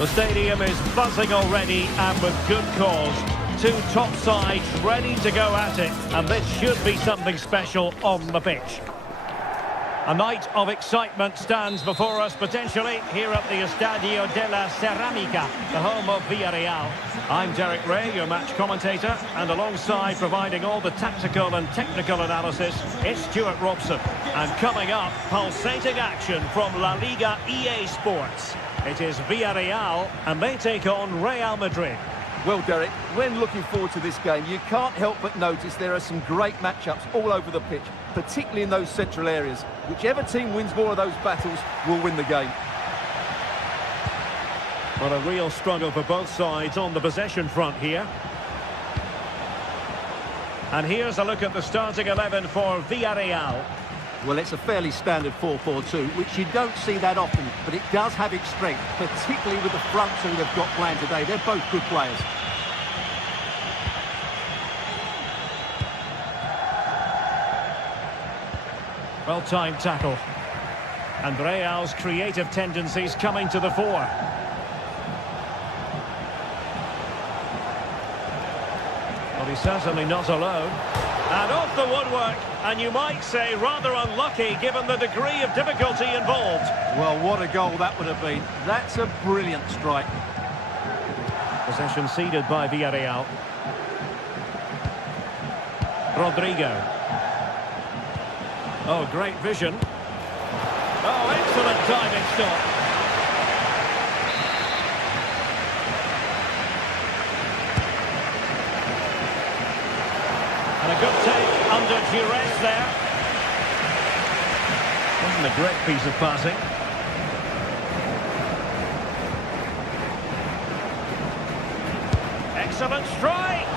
The stadium is buzzing already, and with good cause. Two top sides ready to go at it, and this should be something special on the pitch. A night of excitement stands before us potentially here at the Estadio de la Ceramica, the home of Villarreal. I'm Derek Ray, your match commentator, and alongside providing all the tactical and technical analysis, it's Stuart Robson. And coming up, pulsating action from La Liga EA Sports. It is Villarreal, and they take on Real Madrid. Well, Derek, when looking forward to this game, you can't help but notice there are some great matchups all over the pitch, particularly in those central areas. Whichever team wins more of those battles will win the game. Well, a real struggle for both sides on the possession front here. And here's a look at the starting 11 for Villarreal. Well, it's a fairly standard 4-4-2, which you don't see that often, but it does have its strength, particularly with the front two they've got playing today. They're both good players. Well-timed tackle. And Real's creative tendencies coming to the fore. Well, he's certainly not alone. And off the woodwork, and you might say rather unlucky given the degree of difficulty involved. Well, what a goal that would have been. That's a brilliant strike. Possession ceded by Villarreal. Rodrigo. Oh, great vision. Oh, excellent diving stop. And a good take under duress there. Wasn't a great piece of passing. Excellent strike.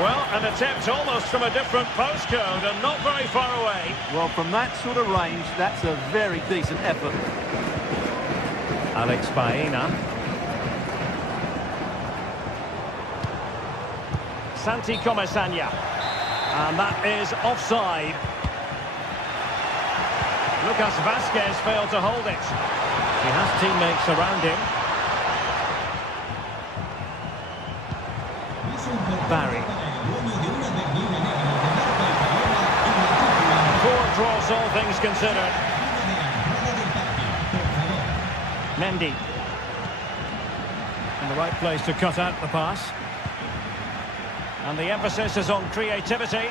Well, an attempt almost from a different postcode and not very far away. Well, from that sort of range, that's a very decent effort. Alex Baena. Santi Comesaña. And that is offside. Lucas Vázquez failed to hold it. He has teammates around him. Barry. Four draws, all things considered. Mendy. In the right place to cut out the pass. And the emphasis is on creativity.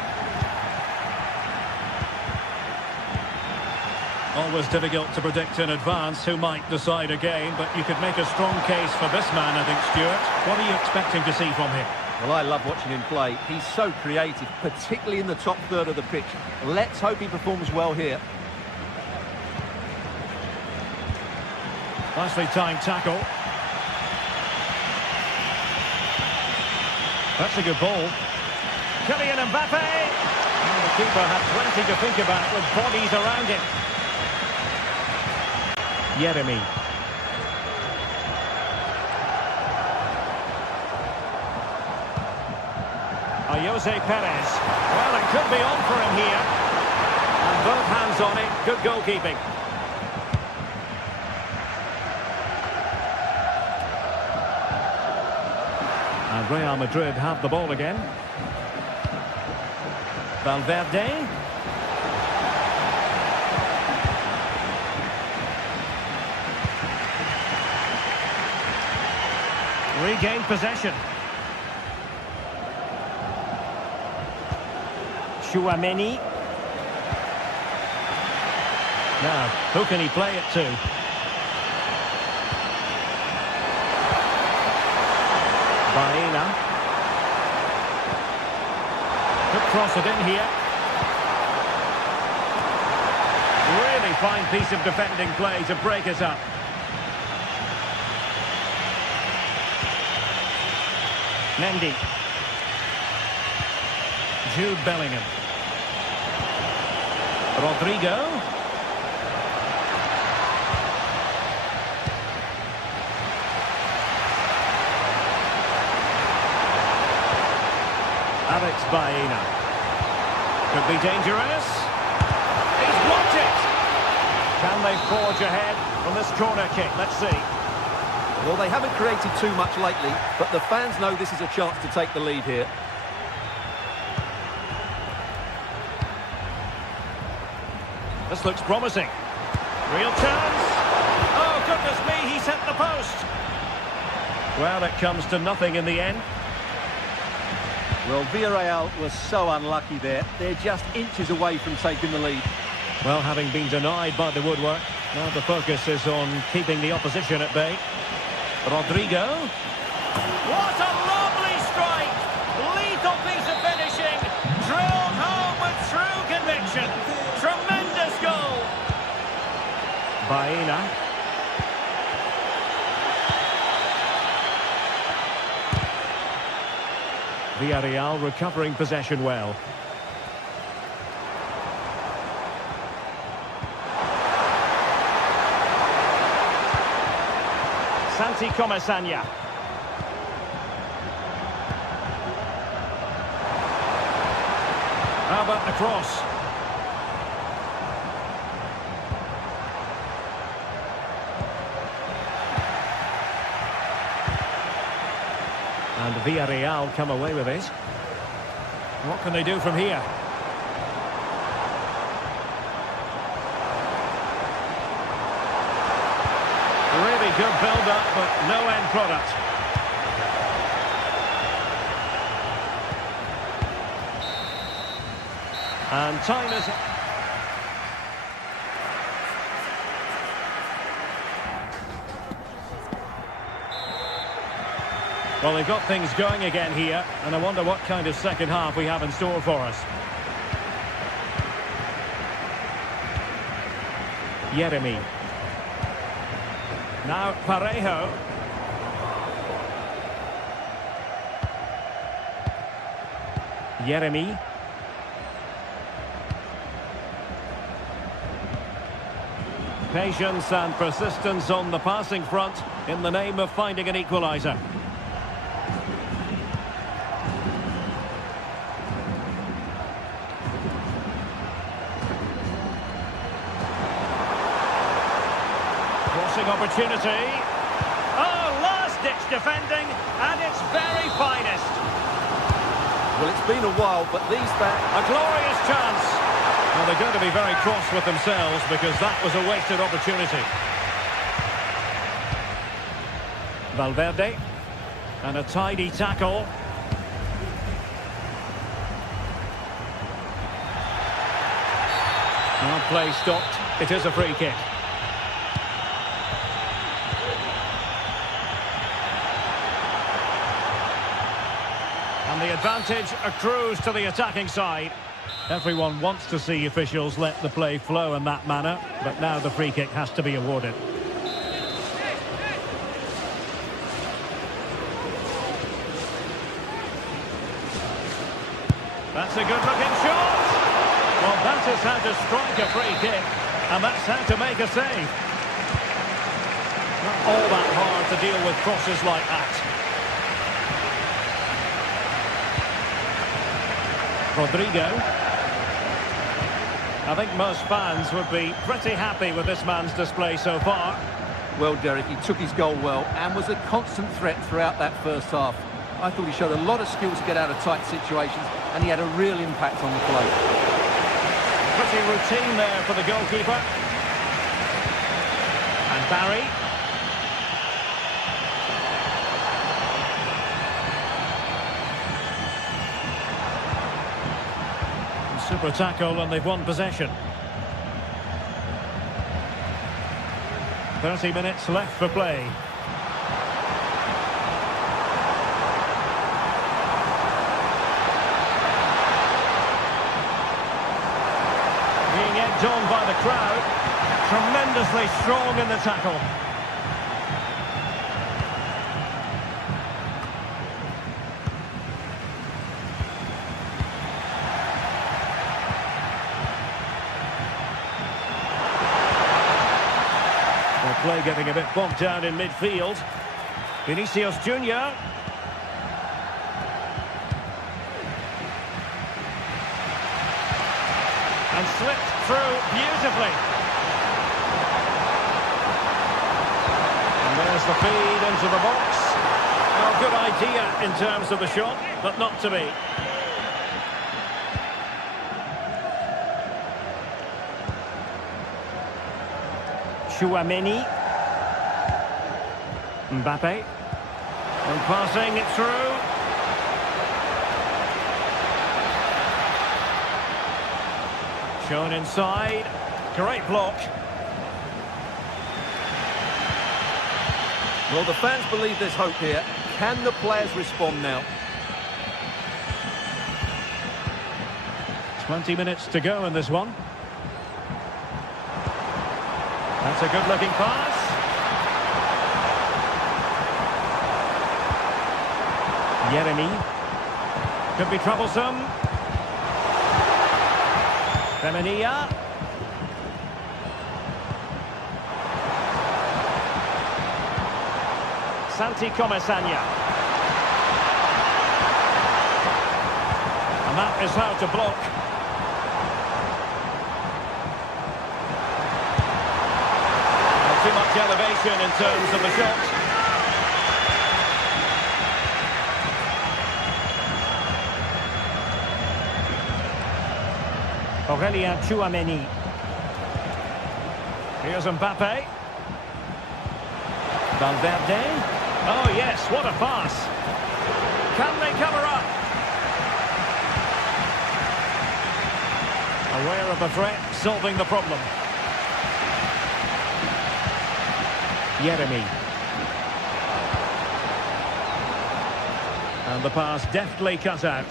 Always difficult to predict in advance who might decide a game, but you could make a strong case for this man, I think, Stuart. What are you expecting to see from him? Well, I love watching him play. He's so creative, particularly in the top third of the pitch. Let's hope he performs well here. Nicely timed tackle. That's a good ball. Kylian Mbappe! And the keeper had plenty to think about with bodies around him. Yeremy. Jose Perez. Well, it could be on for him here. And both hands on it. Good goalkeeping. And Real Madrid have the ball again. Valverde. Regained possession. Chouameni. Now, who can he play it to? Baena. Could cross it in here. Really fine piece of defending play to break it up. Mendy. Jude Bellingham. Rodrigo. Alex Baena. Could be dangerous. He's blocked it. Can they forge ahead from this corner kick? Let's see. Well, they haven't created too much lately, but the fans know this is a chance to take the lead here. This looks promising. Real chance. Oh, goodness me, he's hit the post. Well, it comes to nothing in the end. Well, Villarreal was so unlucky there. They're just inches away from taking the lead. Well, having been denied by the woodwork, now the focus is on keeping the opposition at bay. Rodrigo. What a lovely strike! Lethal piece of finishing. Drilled home with true conviction. Tremendous goal. Baena. Villarreal recovering possession well. Santi Comesaña. How about the cross? And Villarreal come away with it. What can they do from here? Really good build-up, but no end product. And time is... Well, they've got things going again here, and I wonder what kind of second half we have in store for us. Yeremy. Now Parejo. Yeremy. Patience and persistence on the passing front in the name of finding an equaliser. Opportunity. Oh, last-ditch defending, and its very finest. Well, it's been a while, but these fans... A glorious chance. Well, they're going to be very cross with themselves because that was a wasted opportunity. Valverde. And a tidy tackle. Now play stopped. It is a free kick. And the advantage accrues to the attacking side. Everyone wants to see officials let the play flow in that manner, but now the free kick has to be awarded. That's a good-looking shot. Well, that is how to strike a free kick, and that's how to make a save. Not all that hard to deal with crosses like that. Rodrigo. I think most fans would be pretty happy with this man's display so far. Well, Derek, he took his goal well and was a constant threat throughout that first half. I thought he showed a lot of skill to get out of tight situations, and he had a real impact on the play. Pretty routine there for the goalkeeper. And Barry. Super tackle, and they've won possession. 30 minutes left for play. Being egged on by the crowd. Tremendously strong in the tackle. Play getting a bit bogged down in midfield. Vinicius Junior. And slipped through beautifully. And there's the feed into the box. Well, good idea in terms of the shot, but not to be. Chouameni. Mbappe. And passing it through. Shown inside. Great block. Well, the fans believe there's hope here. Can the players respond now? 20 minutes to go in this one. That's a good-looking pass. Yeremy. Could be troublesome. Femenia. Santi Comesaña. And that is how to block. Not too much elevation in terms of the shot. Aurélien Chouameni. Here's Mbappe. Valverde. Oh yes, what a pass. Can they cover up? Aware of the threat, solving the problem. Yeremy. And the pass deftly cut out.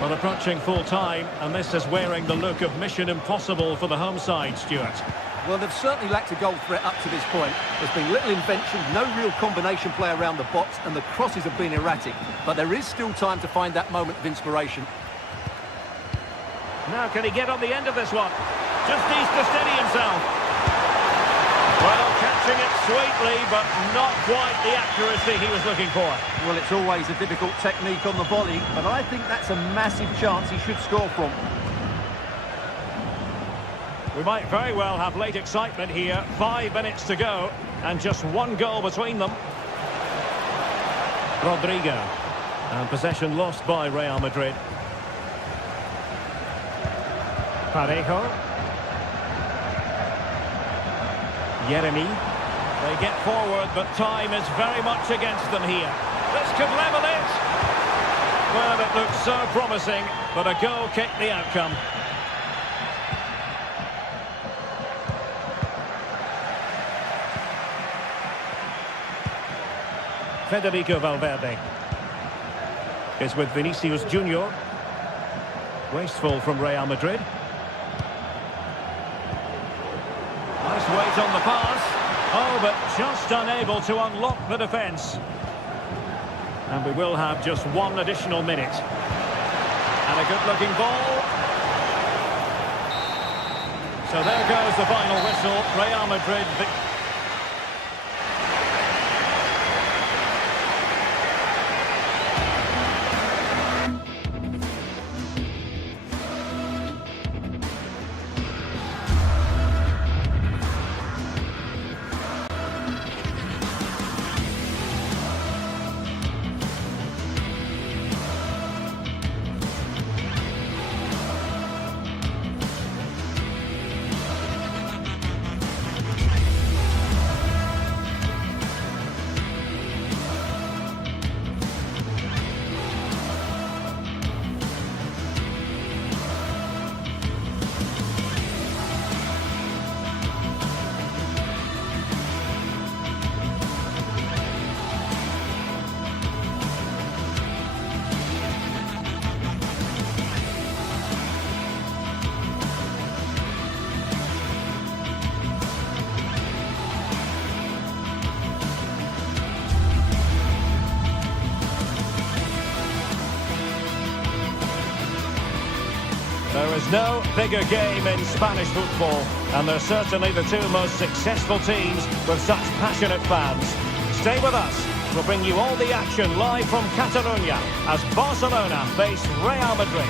Well, approaching full time, and this is wearing the look of mission impossible for the home side, Stuart. Well, they've certainly lacked a goal threat up to this point. There's been little invention, no real combination play around the box, and the crosses have been erratic. But there is still time to find that moment of inspiration. Now, can he get on the end of this one? Just needs to steady himself. Well, catching it sweetly, but not quite the accuracy he was looking for. Well, it's always a difficult technique on the volley, but I think that's a massive chance he should score from. We might very well have late excitement here. 5 minutes to go, and just one goal between them. Rodrigo. And possession lost by Real Madrid. Parejo. Yeremy. They get forward, but time is very much against them here. This could level it. Well, it looks so promising, but a goal kicked the outcome. Federico Valverde is with Vinicius Junior. Wasteful from Real Madrid. Nice weight on the pass. Oh, but just unable to unlock the defence. And we will have just one additional minute. And a good-looking ball. So there goes the final whistle. Real Madrid. There is no bigger game in Spanish football, and they're certainly the two most successful teams with such passionate fans. Stay with us. We'll bring you all the action live from Catalonia as Barcelona face Real Madrid.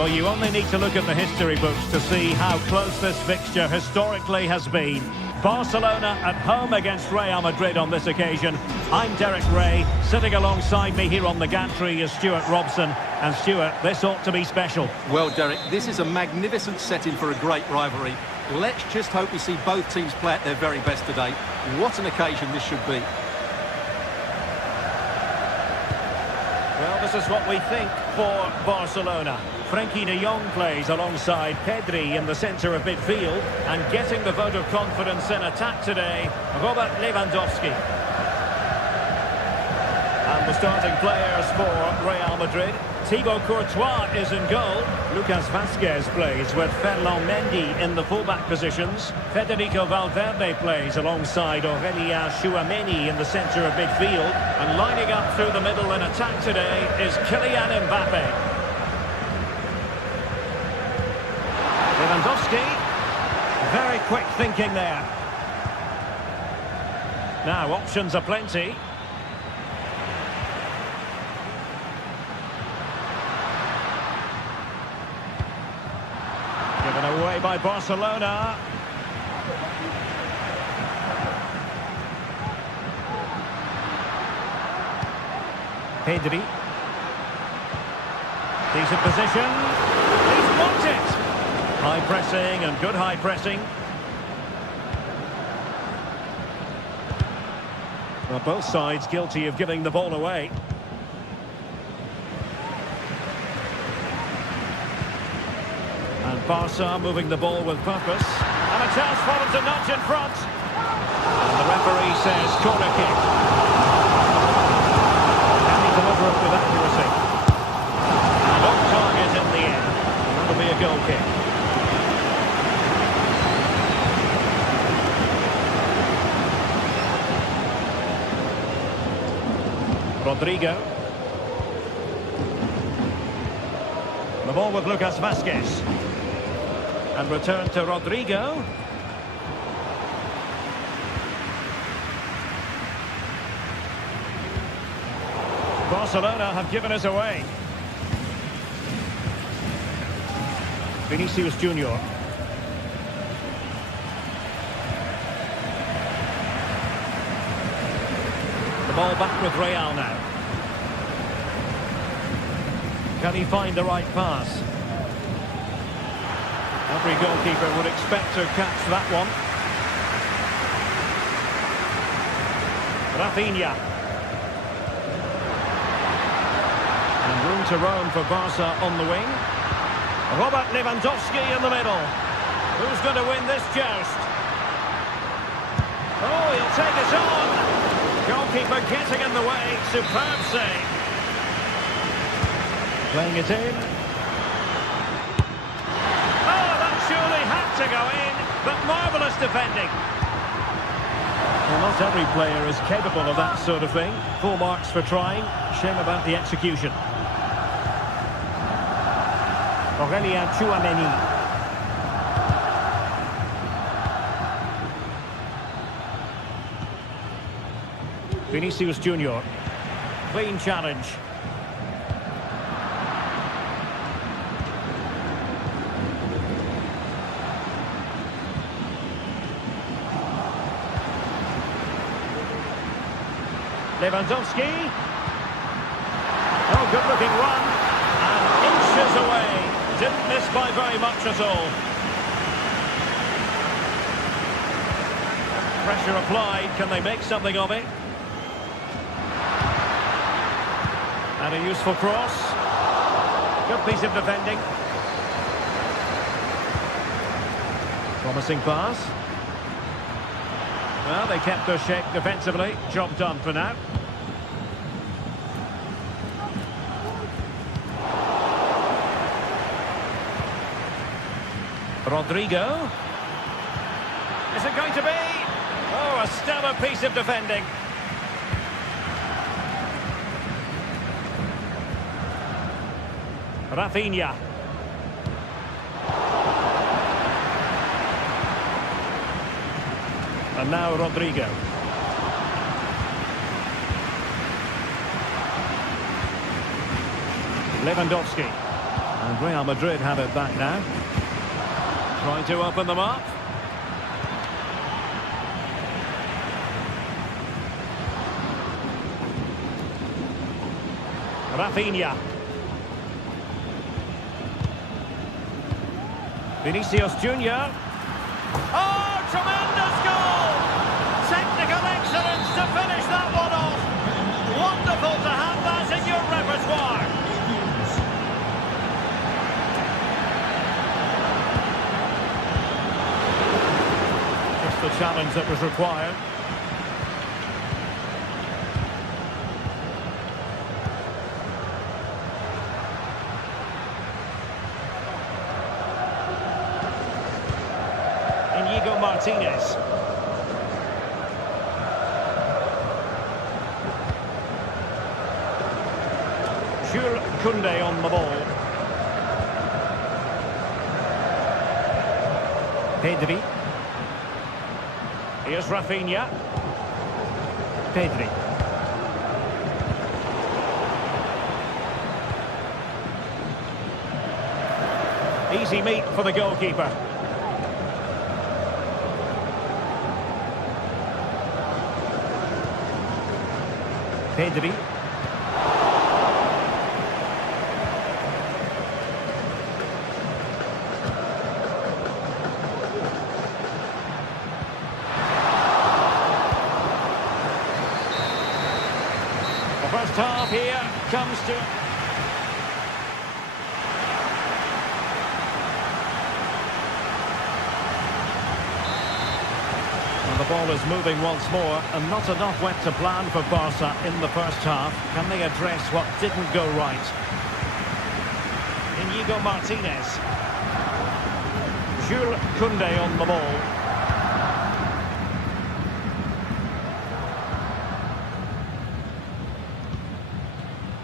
Well, you only need to look at the history books to see how close this fixture historically has been. Barcelona at home against Real Madrid on this occasion. I'm Derek Ray. Sitting alongside me here on the gantry is Stuart Robson. And Stuart, this ought to be special. Well, Derek, this is a magnificent setting for a great rivalry. Let's just hope we see both teams play at their very best today. What an occasion this should be. Well, this is what we think for Barcelona. Frenkie de Jong plays alongside Pedri in the centre of midfield, and getting the vote of confidence in attack today, Robert Lewandowski. And the starting players for Real Madrid. Thibaut Courtois is in goal. Lucas Vazquez plays with Ferland Mendy in the fullback positions. Federico Valverde plays alongside Aurélien Tchouameni in the centre of midfield. And lining up through the middle in attack today is Kylian Mbappe. Lewandowski. Very quick thinking there. Now, options are plenty. Given away by Barcelona. Pedri. Decent position. He's blocked it. High pressing and good high pressing. Well, both sides guilty of giving the ball away. And Barca moving the ball with purpose. And a chance for them to nudge in front. And the referee says corner kick. Can he deliver it with accuracy? And on target in the end. And that'll be a goal kick. Rodrigo. The ball with Lucas Vazquez. And return to Rodrigo. Barcelona have given us away. Vinicius Junior. The ball back with Real now. Can he find the right pass? Every goalkeeper would expect to catch that one. Rafinha. And room to roam for Barca on the wing. Robert Lewandowski in the middle. Who's going to win this joust? Oh, he'll take it on. Goalkeeper getting in the way. Superb save. Playing it in. Oh, that surely had to go in, but marvellous defending. Well, not every player is capable of that sort of thing. Full marks for trying. Shame about the execution. Aurélien Tchouameni. Vinicius Junior. Clean challenge. Lewandowski. Oh, good looking run. And inches away. Didn't miss by very much at all. Pressure applied. Can they make something of it? And a useful cross. Good piece of defending. Promising pass. Well, they kept their shape defensively. Job done for now. Rodrigo. Is it going to be? Oh, a stellar piece of defending. Rafinha. And now Rodrigo. Lewandowski. And Real Madrid have it back now. Trying to open them up. Rafinha. Vinicius Junior. Oh, tremendous goal! Technical excellence to finish that one off. Wonderful to have that in your repertoire. Just the challenge that was required. Martinez. Jules Koundé on the ball. Pedri. Here's Rafinha. Pedri. Easy meet for the goalkeeper. Pedri. The first half here comes to... The ball is moving once more, and not enough went to plan for Barca in the first half. Can they address what didn't go right? Inigo Martinez. Jules Koundé on the ball.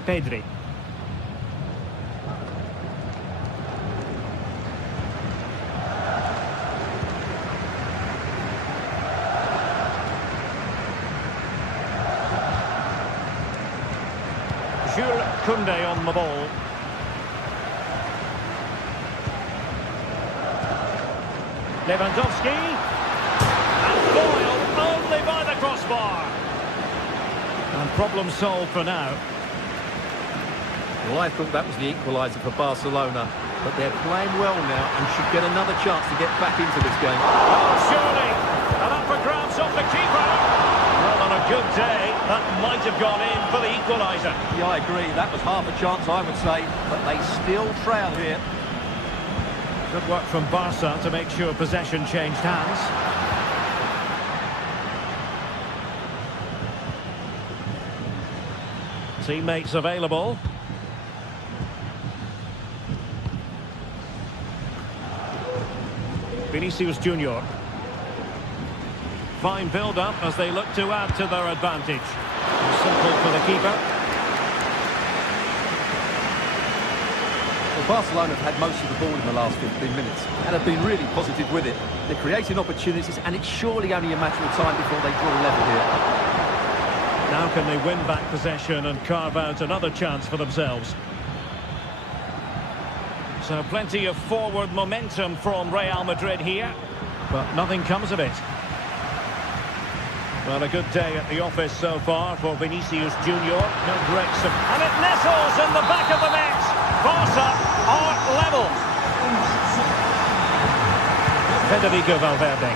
Pedri. Jules Koundé on the ball. Lewandowski. And foiled only by the crossbar. And problem solved for now. Well, I thought that was the equaliser for Barcelona. But they're playing well now and should get another chance to get back into this game. Oh, surely. And up for grabs off the keeper. Well, on a good day, that might have gone in for the equaliser. Yeah, I agree. That was half a chance, I would say. But they still trail here. Good work from Barca to make sure possession changed hands. Teammates available. Vinicius Junior. Fine build-up as they look to add to their advantage. Simple for the keeper. Well, Barcelona have had most of the ball in the last 15 minutes and have been really positive with it. They're creating opportunities and it's surely only a matter of time before they draw level here. Now can they win back possession and carve out another chance for themselves? So plenty of forward momentum from Real Madrid here, but nothing comes of it. Well, a good day at the office so far for Vinicius Junior. No breaks, and it nestles in the back of the net. Barca are level. Federico Valverde.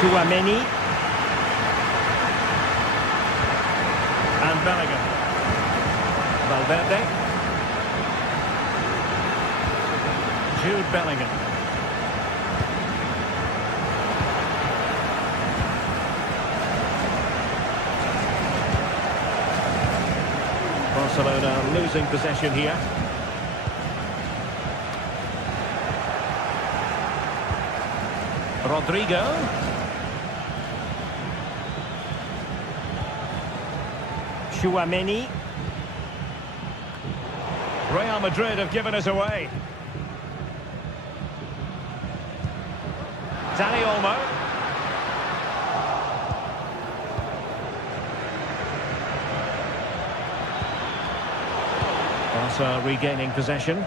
Tchouaméni. And Bellingham. Valverde. Jude Bellingham. Barcelona losing possession here. Rodrigo. Tchouaméni. Real Madrid have given us away. Dani Olmo. Barca regaining possession. And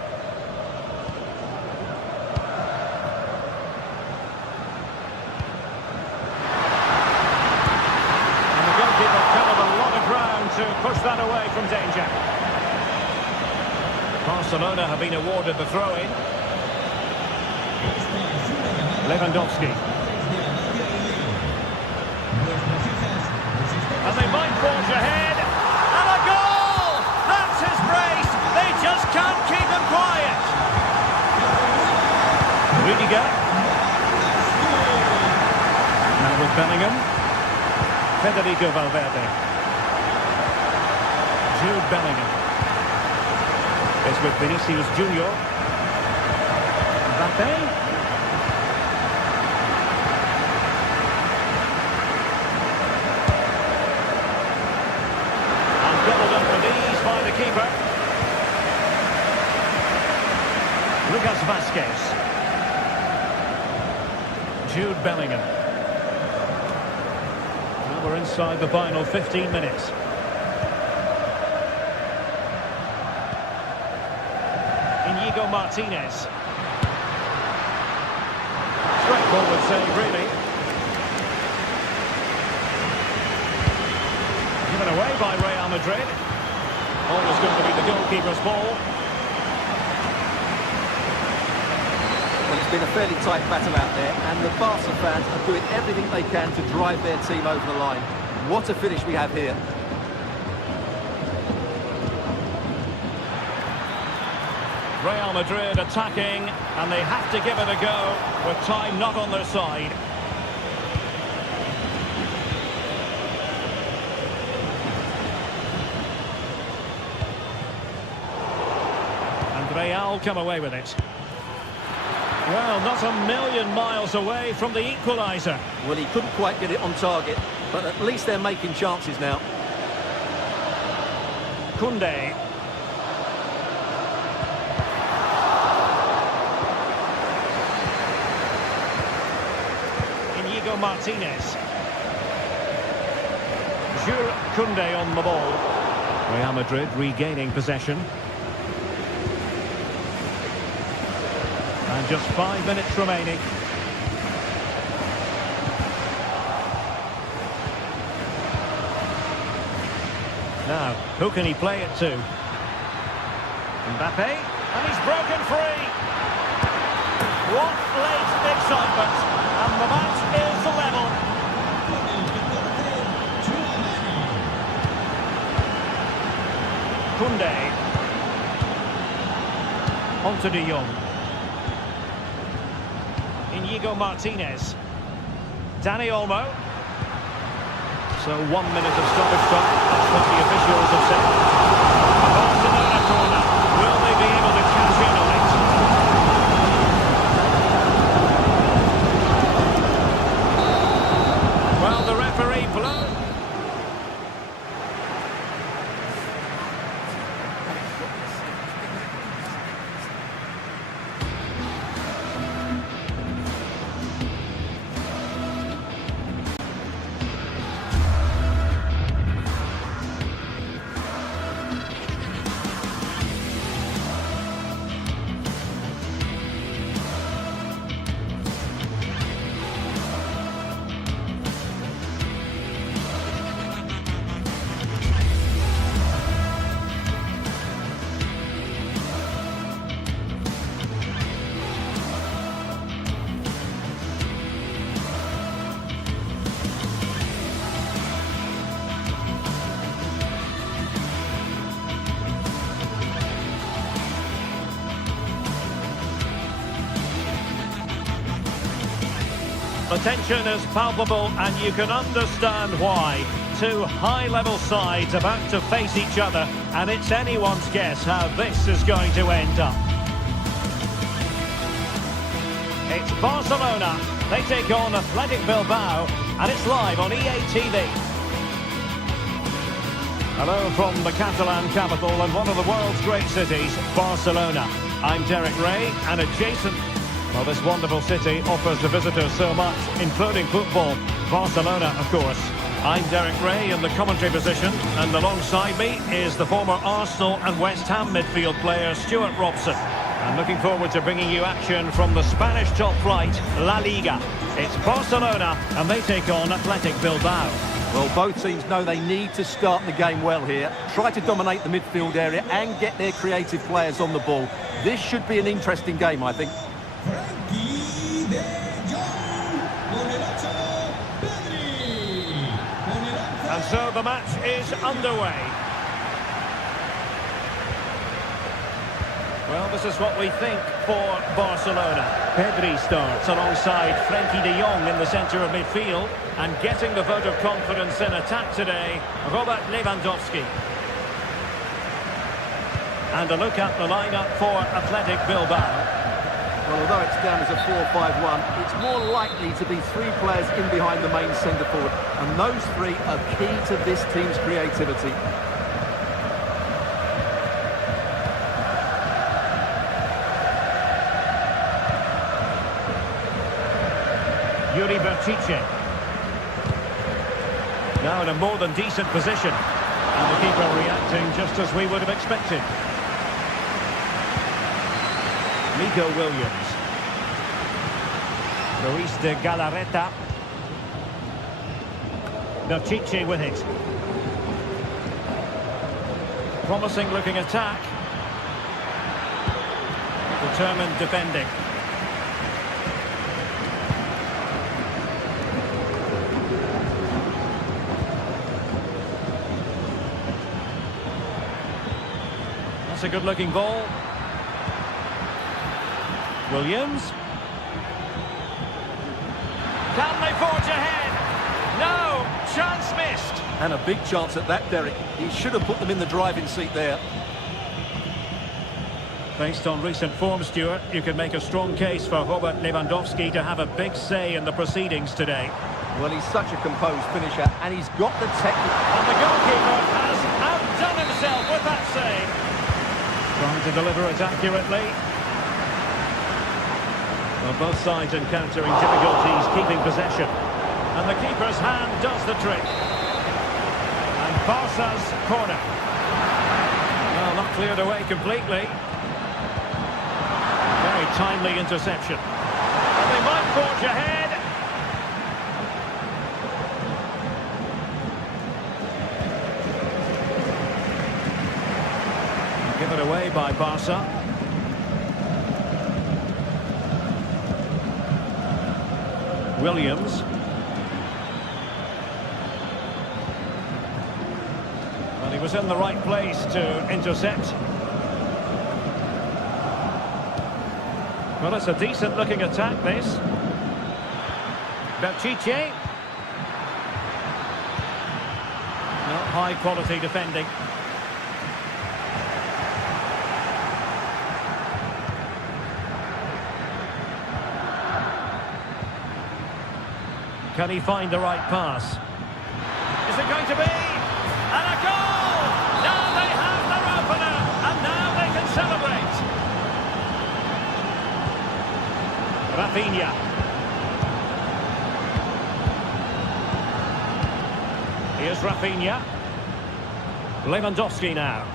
the goalkeeper covered a lot of ground to push that away from danger. Barcelona have been awarded the throw-in. Lewandowski. And they might forge ahead. And a goal! That's his brace. They just can't keep him quiet. Rudiger. Now with Bellingham. Federico Valverde. Jude Bellingham. It's with Vinicius Junior. Mbappe. Keeper. Lucas Vazquez. Jude Bellingham. Now we're inside the final 15 minutes. Inigo Martinez. Straightforward save, really. Given away by Real Madrid. Always going to be the goalkeeper's ball. Well, it's been a fairly tight battle out there, and the Barca fans are doing everything they can to drive their team over the line. What a finish we have here. Real Madrid attacking, and they have to give it a go, with time not on their side. Real come away with it. Well, not a million miles away from the equaliser. Well, he couldn't quite get it on target, but at least they're making chances now. Koundé. Inigo Martinez. Jules Koundé on the ball. Real Madrid regaining possession. And just 5 minutes remaining. Now, who can he play it to? Mbappe, and he's broken free. What late excitement, and the match is level. Koundé. On to De Jong. Inigo Martinez. Dani Olmo. So 1 minute of stoppage time. That's what the officials have said. A Barcelona corner. Will they be able to cash in on it? Well, the referee blows. The tension is palpable, and you can understand why. Two high-level sides about to face each other, and it's anyone's guess how this is going to end up. It's Barcelona. They take on Athletic Bilbao, and it's live on EA TV. Hello from the Catalan capital and one of the world's great cities, Barcelona. I'm Derek Ray, and adjacent... Well, this wonderful city offers the visitors so much, including football. Barcelona, of course. I'm Derek Ray in the commentary position, and alongside me is the former Arsenal and West Ham midfield player Stuart Robson. I'm looking forward to bringing you action from the Spanish top flight, La Liga. It's Barcelona, and they take on Athletic Bilbao. Well, both teams know they need to start the game well here. Try to dominate the midfield area and get their creative players on the ball. This should be an interesting game, I think. And so the match is underway. Well, this is what we think for Barcelona. Pedri starts alongside Frenkie de Jong in the centre of midfield. And getting the vote of confidence in attack today, Robert Lewandowski. And a look at the lineup for Athletic Bilbao. Well, although it's down as a 4-5-1, it's more likely to be three players in behind the main centre-forward. And those three are key to this team's creativity. Yuri Berchiche. Now in a more than decent position. And the keeper reacting just as we would have expected. Nico Williams. Luis de Galarreta. Berchiche with it. Promising looking attack. Determined defending. That's a good looking ball. Williams. Can they forge ahead? No! Chance missed. And a big chance at that, Derek. He should have put them in the driving seat there. Based on recent form, Stuart, you can make a strong case for Robert Lewandowski to have a big say in the proceedings today. Well, he's such a composed finisher, and he's got the technique. And the goalkeeper has outdone himself with that save. Trying to deliver it accurately. Well, both sides encountering difficulties keeping possession. And the keeper's hand does the trick. And Barca's corner. Well, not cleared away completely. Very timely interception. And they might forge ahead. Given away by Barca. Williams. Well, he was in the right place to intercept. Well, it's a decent looking attack, this. Berchiche. Not high quality defending. Can he find the right pass? Is it going to be? And a goal! Now they have their opener, and now they can celebrate. Rafinha. Here's Rafinha. Lewandowski now.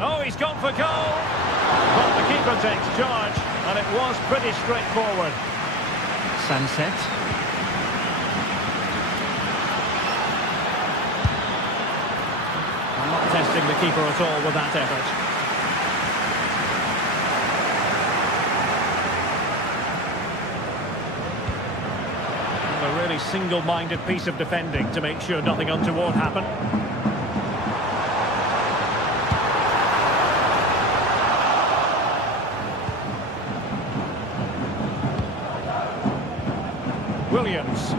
Oh, he's gone for goal! But the keeper takes charge, and it was pretty straightforward. Sunset. Not testing the keeper at all with that effort. A really single-minded piece of defending to make sure nothing untoward happened. Williams.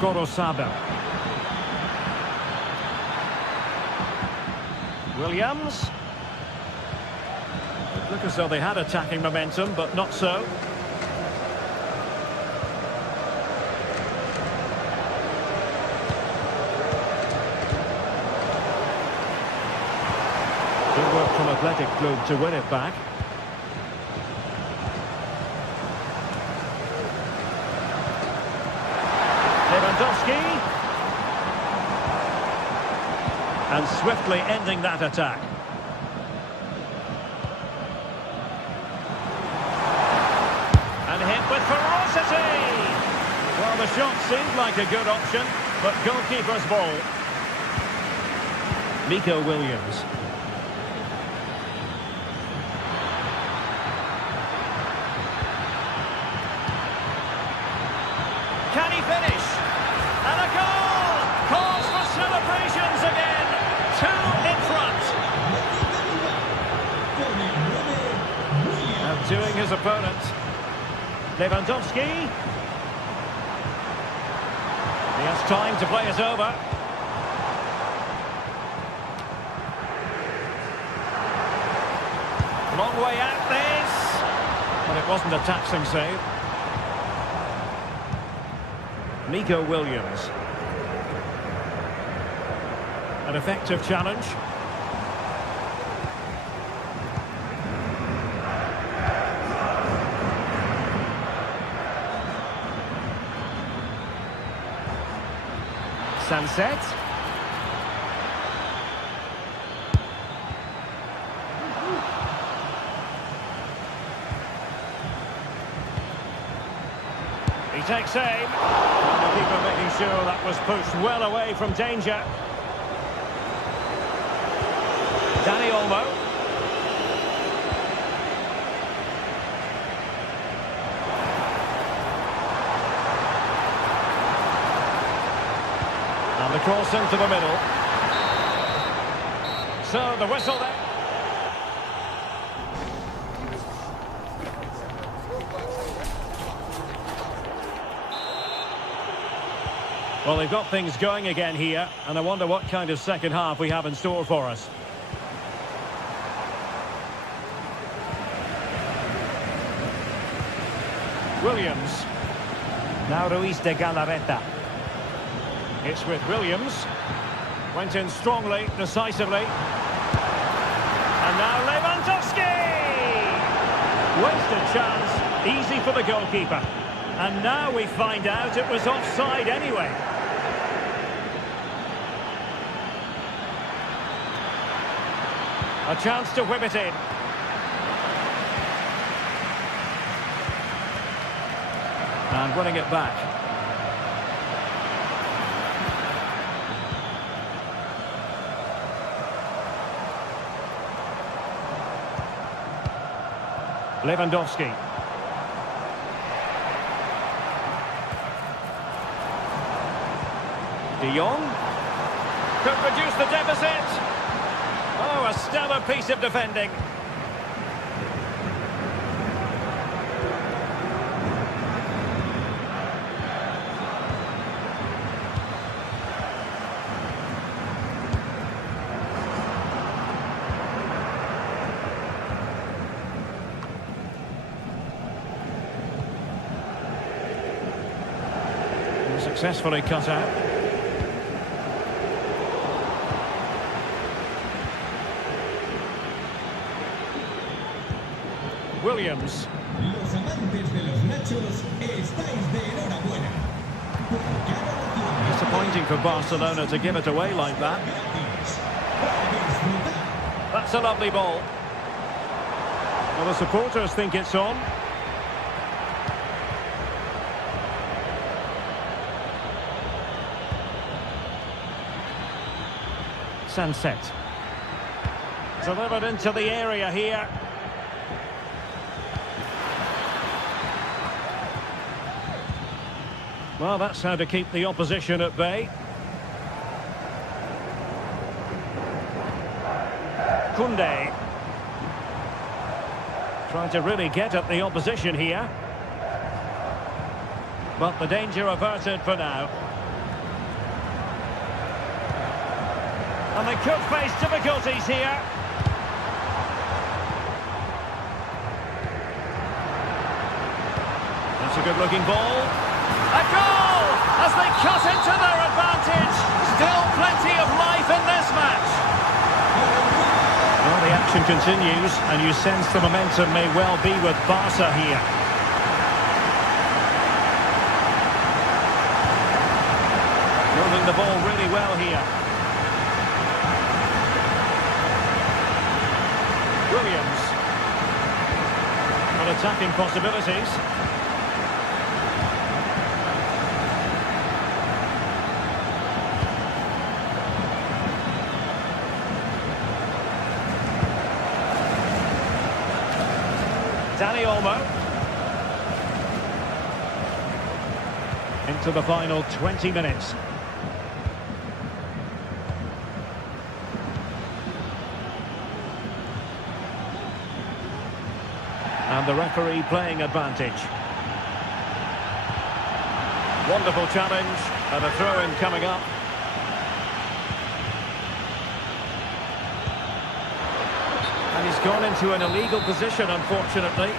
Gorosaba. Williams. It looked as though they had attacking momentum, but not so. Good work from Athletic Club to win it back. Lewandowski. And swiftly ending that attack. And hit with ferocity. Well, the shot seemed like a good option, but goalkeeper's ball. Nico Williams. Can he finish? And a goal! Calls for celebrations again. 2 in front. Outdoing his opponent. Lewandowski. He has time to play it over. Long way out this. But it wasn't a taxing save. Nico Williams. An effective challenge. Sunset. He takes aim. And the keeper making sure that was pushed well away from danger. Dani Olmo. And the cross into the middle. So the whistle there. Well, they've got things going again here, and I wonder what kind of second half we have in store for us. Williams. Now Ruiz de Galarreta. It's with Williams. Went in strongly, decisively. And now Lewandowski! Wasted chance, easy for the goalkeeper. And now we find out it was offside anyway. A chance to whip it in. And winning it back. Lewandowski. De Jong. Could reduce the deficit. Oh, a stellar piece of defending. Successfully cut out. Williams. Los amantes de los nachos estáis de enhorabuena. Disappointing for Barcelona to give it away like that. That's a lovely ball. Well, the supporters think it's on. Sunset. Delivered into the area here. Well, that's how to keep the opposition at bay. Koundé. Trying to really get at the opposition here. But the danger averted for now. And they could face difficulties here. That's a good-looking ball. A goal! As they cut into their advantage. Still plenty of life in this match. Well, the action continues, and you sense the momentum may well be with Barca here. the ball really well here. Williams. On attacking possibilities. Danny Olmo. Into the final 20 minutes. And the referee playing advantage. Wonderful challenge, and a throw-in coming up. And he's gone into an illegal position, unfortunately.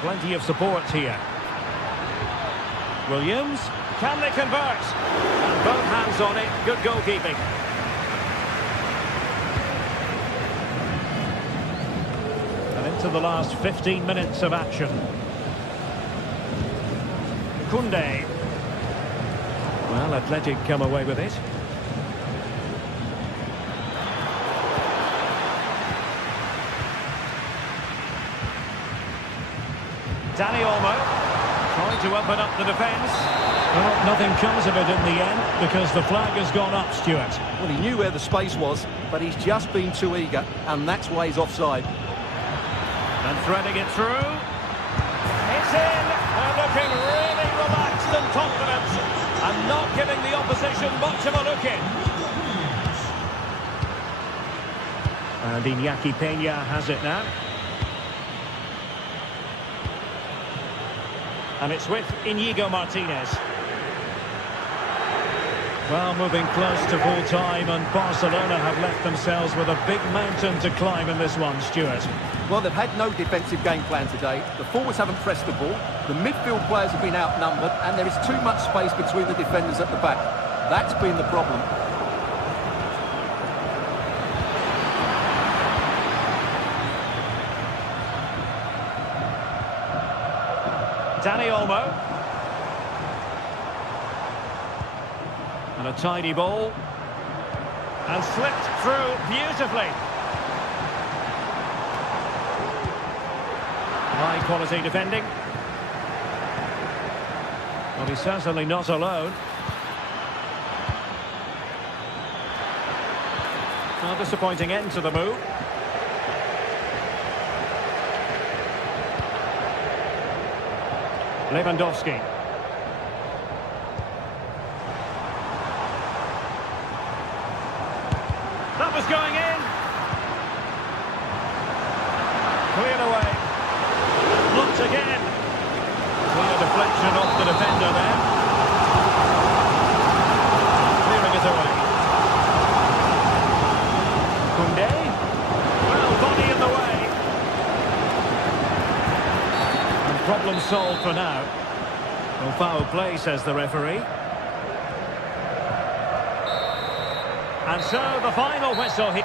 Plenty of support here. Williams, can they convert? And both hands on it, good goalkeeping. And into the last 15 minutes of action. Koundé. Well, Athletic come away with it. Danny Olmo trying to open up the defence. Well, nothing comes of it in the end because the flag has gone up, Stuart. Well, he knew where the space was, but he's just been too eager, and that's why he's offside. And threading it through. It's in. They're looking really relaxed and confident and not giving the opposition much of a look in. And Iñaki Peña has it now. And it's with Íñigo Martínez. Well, moving close to full time, and Barcelona have left themselves with a big mountain to climb in this one, Stuart. Well, they've had no defensive game plan today. The forwards haven't pressed the ball. The midfield players have been outnumbered, and there is too much space between the defenders at the back. That's been the problem. Danny Olmo. And a tidy ball. And slipped through beautifully. High quality defending. Well, he's certainly not alone. Well, disappointing end to the move. Lewandowski. That was going in. Cleared away. Blocked again. Clear deflection off the defender there. Clearing it away. Koundé. Well, body in the way. Problem solved for now. No foul play, says the referee. And so the final whistle here.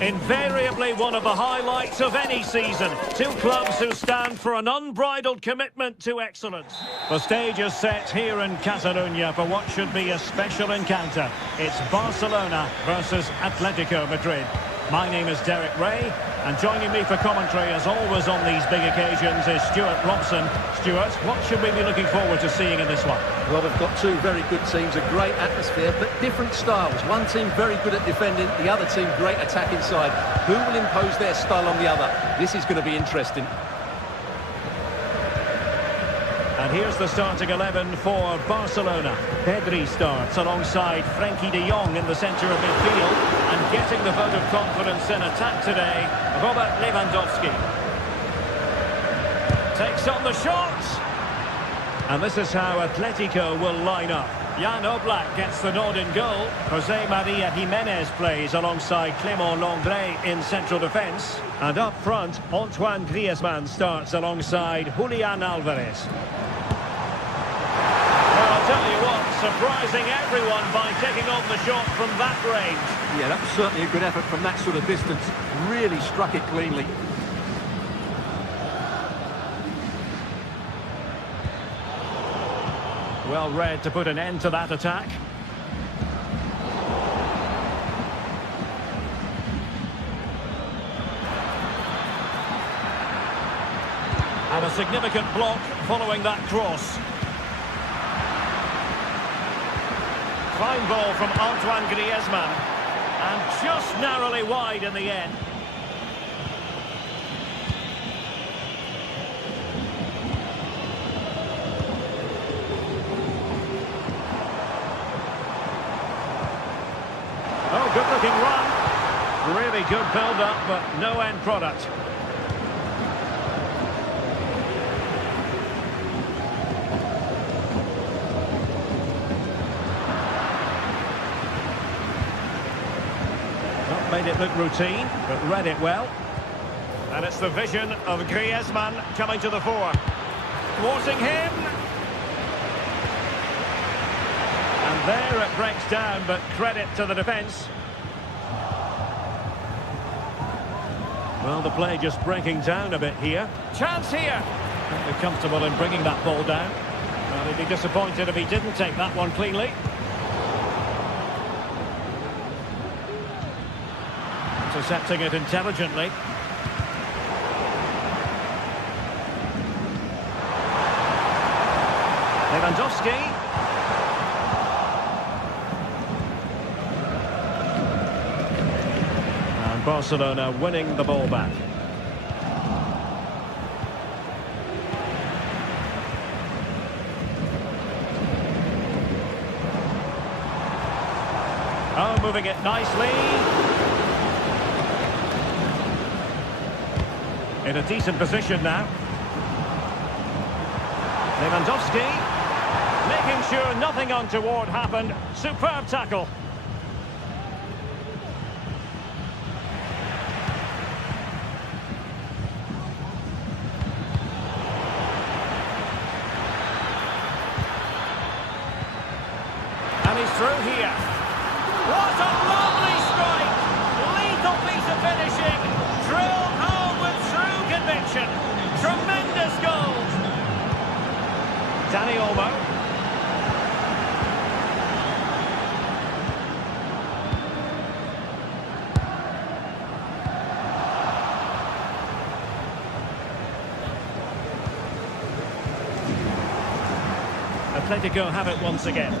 Invariably one of the highlights of any season. Two clubs who stand for an unbridled commitment to excellence. The stage is set here in Catalonia for what should be a special encounter. It's Barcelona versus Atletico Madrid. My name is Derek Ray, and joining me for commentary, as always on these big occasions, is Stuart Robson. Stuart, what should we be looking forward to seeing in this one? Well, we've got two very good teams, a great atmosphere, but different styles. One team very good at defending, the other team great attack inside. Who will impose their style on the other? This is going to be interesting. And here's the starting 11 for Barcelona. Pedri starts alongside Frenkie de Jong in the centre of midfield. And getting the vote of confidence in attack today, Robert Lewandowski. Takes on the shot. And this is how Atletico will line up. Jan Oblak gets the nod in goal. Jose Maria Jimenez plays alongside Clément Lenglet in central defence. And up front, Antoine Griezmann starts alongside Julian Alvarez. Well, I'll tell you what, surprising everyone by taking on the shot from that range. Yeah, that was certainly a good effort from that sort of distance. Really struck it cleanly. Well read to put an end to that attack. And a significant block following that cross. Fine ball from Antoine Griezmann. And just narrowly wide in the end. Oh, good-looking run. Really good build-up, but no end product. Not made it look routine, but read it well. And it's the vision of Griezmann coming to the fore. Thwarting him. And there it breaks down, but credit to the defence. Well, the play just breaking down a bit here. Chance here. They're comfortable in bringing that ball down. Well, he'd be disappointed if he didn't take that one cleanly. Intercepting it intelligently. Lewandowski. Barcelona winning the ball back. Oh, moving it nicely. In a decent position now. Lewandowski. Making sure nothing untoward happened. Superb tackle. Through here. What a lovely strike! Lethal piece of finishing. Drilled home with true conviction. Tremendous goal. Dani Olmo. Atletico have it once again.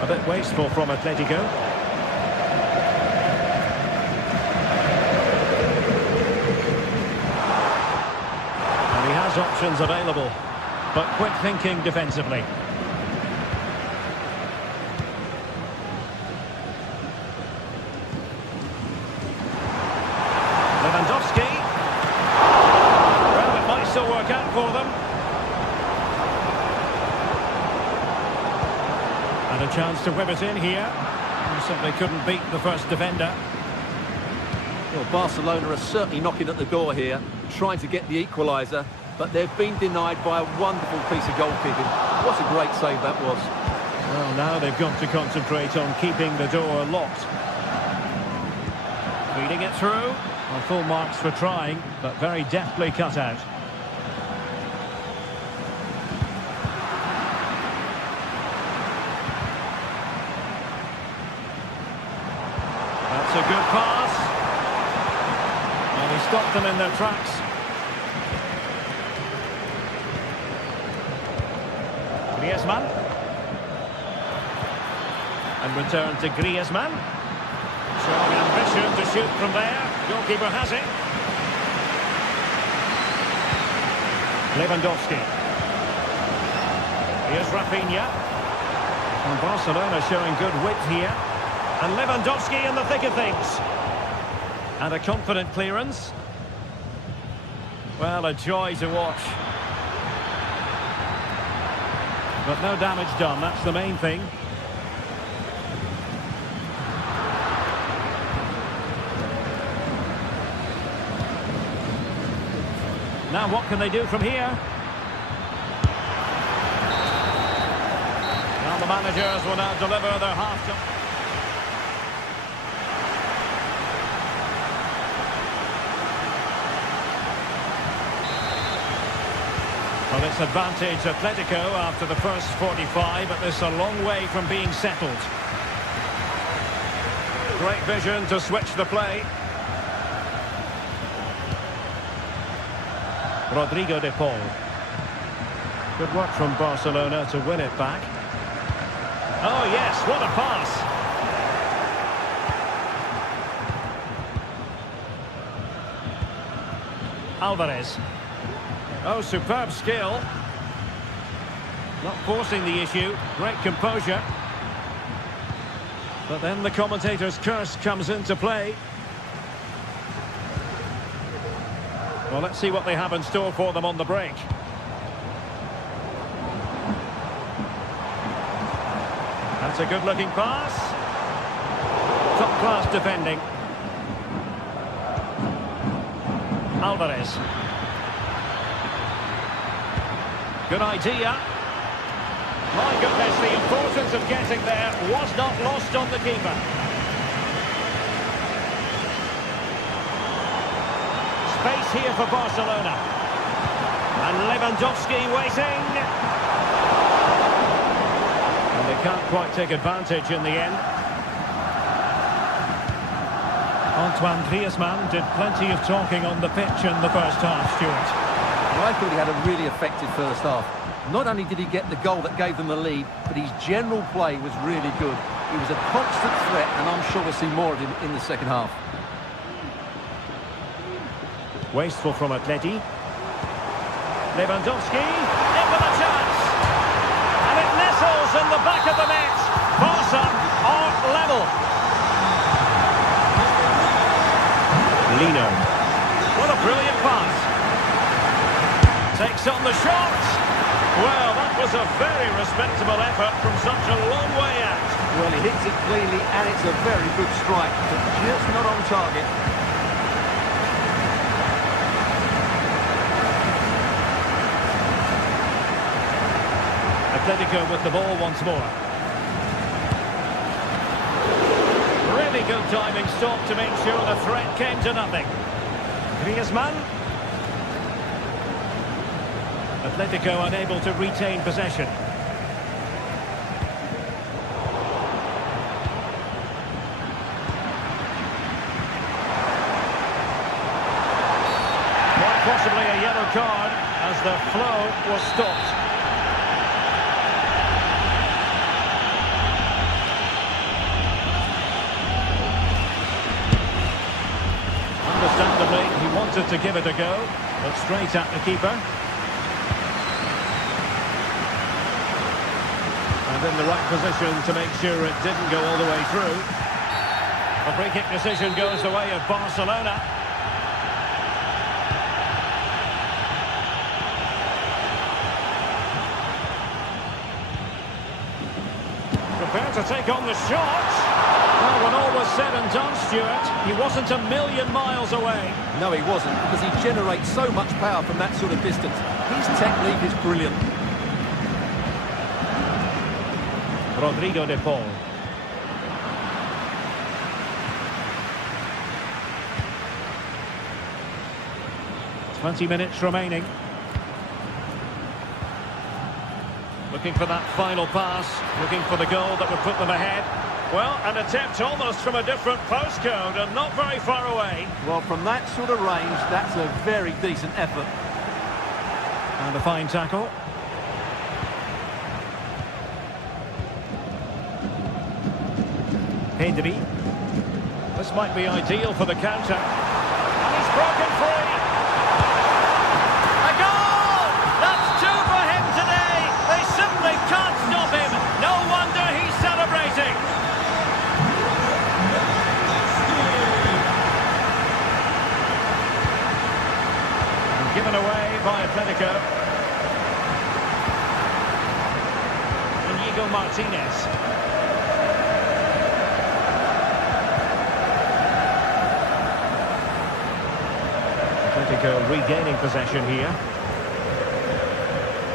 A bit wasteful from Atletico. And he has options available, but quick thinking defensively. Lewandowski. Well, it might still work out for them. And a chance to whip it in here. He simply couldn't beat the first defender. Well, Barcelona are certainly knocking at the door here, trying to get the equaliser, but they've been denied by a wonderful piece of goalkeeping. What a great save that was. Well, now they've got to concentrate on keeping the door locked. Feeding it through. Well, full marks for trying, but very deftly cut out. That's a good pass. And he stopped them in their tracks. Griezmann. And return to Griezmann. Showing ambition to shoot from there. Goalkeeper has it. Lewandowski. Here's Rafinha. And Barcelona showing good width here. And Lewandowski in the thick of things. And a confident clearance. Well, a joy to watch. But no damage done, that's the main thing. Now what can they do from here? Now the managers will now deliver their half-time. Well, it's advantage Atletico after the first 45, but this a long way from being settled. Great vision to switch the play. Rodrigo de Paul. Good work from Barcelona to win it back. Oh yes, what a pass. Alvarez. Oh, superb skill. Not forcing the issue. Great composure. But then the commentator's curse comes into play. Well, let's see what they have in store for them on the break. That's a good-looking pass. Top-class defending. Alvarez. Good idea. My goodness, the importance of getting there was not lost on the keeper. Space here for Barcelona. And Lewandowski waiting. And they can't quite take advantage in the end. Antoine Griezmann did plenty of talking on the pitch in the first half, Stuart. Well, I thought he had a really effective first half. Not only did he get the goal that gave them the lead, but his general play was really good. He was a constant threat, and I'm sure we'll see more of him in the second half. Wasteful from Atleti. Lewandowski, in with a chance. And it nestles in the back of the net. Barca are level. Lino. What a brilliant pass. Takes on the shot. Well, that was a very respectable effort from such a long way out. Well, he hits it cleanly, and it's a very good strike, but just not on target. Atletico with the ball once more. Really good timing stop to make sure the threat came to nothing. Griezmann. Atletico unable to retain possession. Quite possibly a yellow card as the flow was stopped. Understandably, he wanted to give it a go, but straight at the keeper. And in the right position to make sure it didn't go all the way through. A free kick decision goes the way of Barcelona. Prepared to take on the shot. Well, when all was said and done, Stuart, he wasn't a million miles away. No, he wasn't, because he generates so much power from that sort of distance. His technique is brilliant. Rodrigo de Paul. "20 minutes remaining. Looking for that final pass, looking for the goal that would put them ahead. Well, an attempt almost from a different postcode and not very far away. Well, from that sort of range, that's a very decent effort. And a fine tackle. Pedri. This might be ideal for the counter. And he's broken free. A goal! That's two for him today. They simply can't stop him. No wonder he's celebrating. And given away by Atletico. Inigo Martinez. Atletico regaining possession here.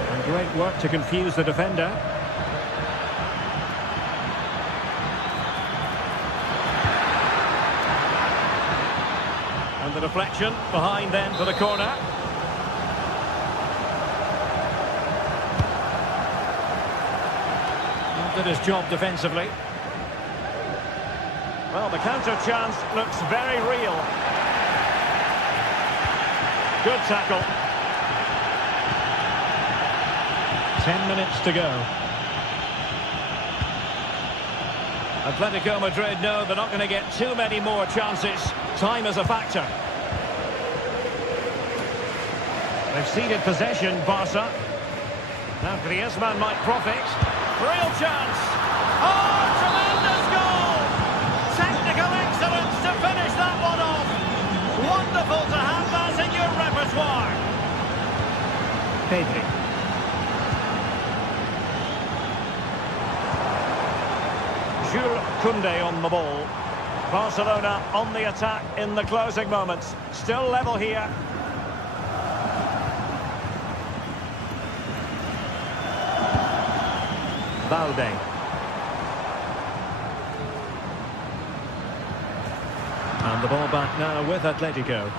And great work to confuse the defender. And the deflection behind then for the corner. Did his job defensively. Well, the counter chance looks very real. Good tackle. 10 minutes to go. Atletico Madrid know they're not going to get too many more chances. Time is a factor. They've ceded possession, Barca. Now Griezmann might profit. Real chance. Oh, tremendous goal! Technical excellence to finish that one off. Wonderful to have that in your repertoire. Pedri. Jules Koundé on the ball. Barcelona on the attack in the closing moments. Still level here. Valde. And the ball back now with Atletico.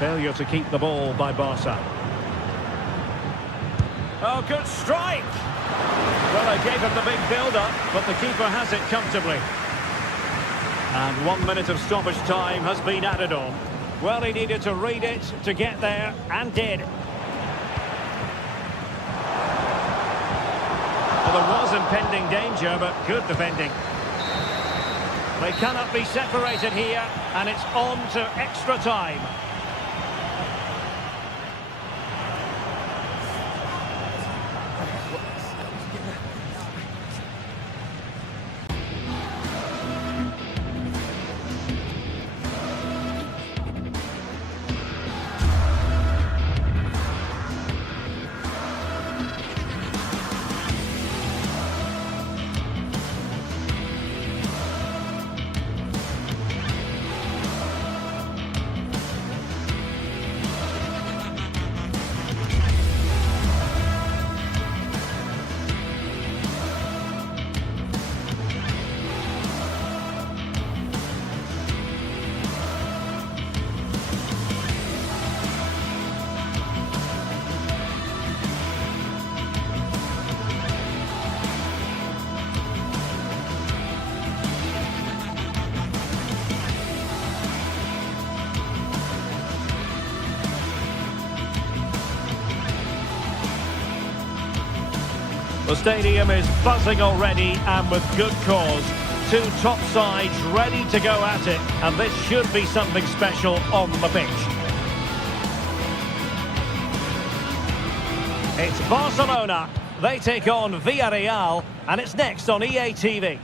Failure to keep the ball by Barca. Oh, good strike! Well, they gave him the big build-up, but the keeper has it comfortably. And 1 minute of stoppage time has been added on. Well, he needed to read it to get there, and did. Well, there was impending danger, but good defending. They cannot be separated here, and it's on to extra time. The stadium is buzzing already, and with good cause. Two top sides ready to go at it, and this should be something special on the pitch. It's Barcelona. They take on Villarreal, and it's next on EA TV.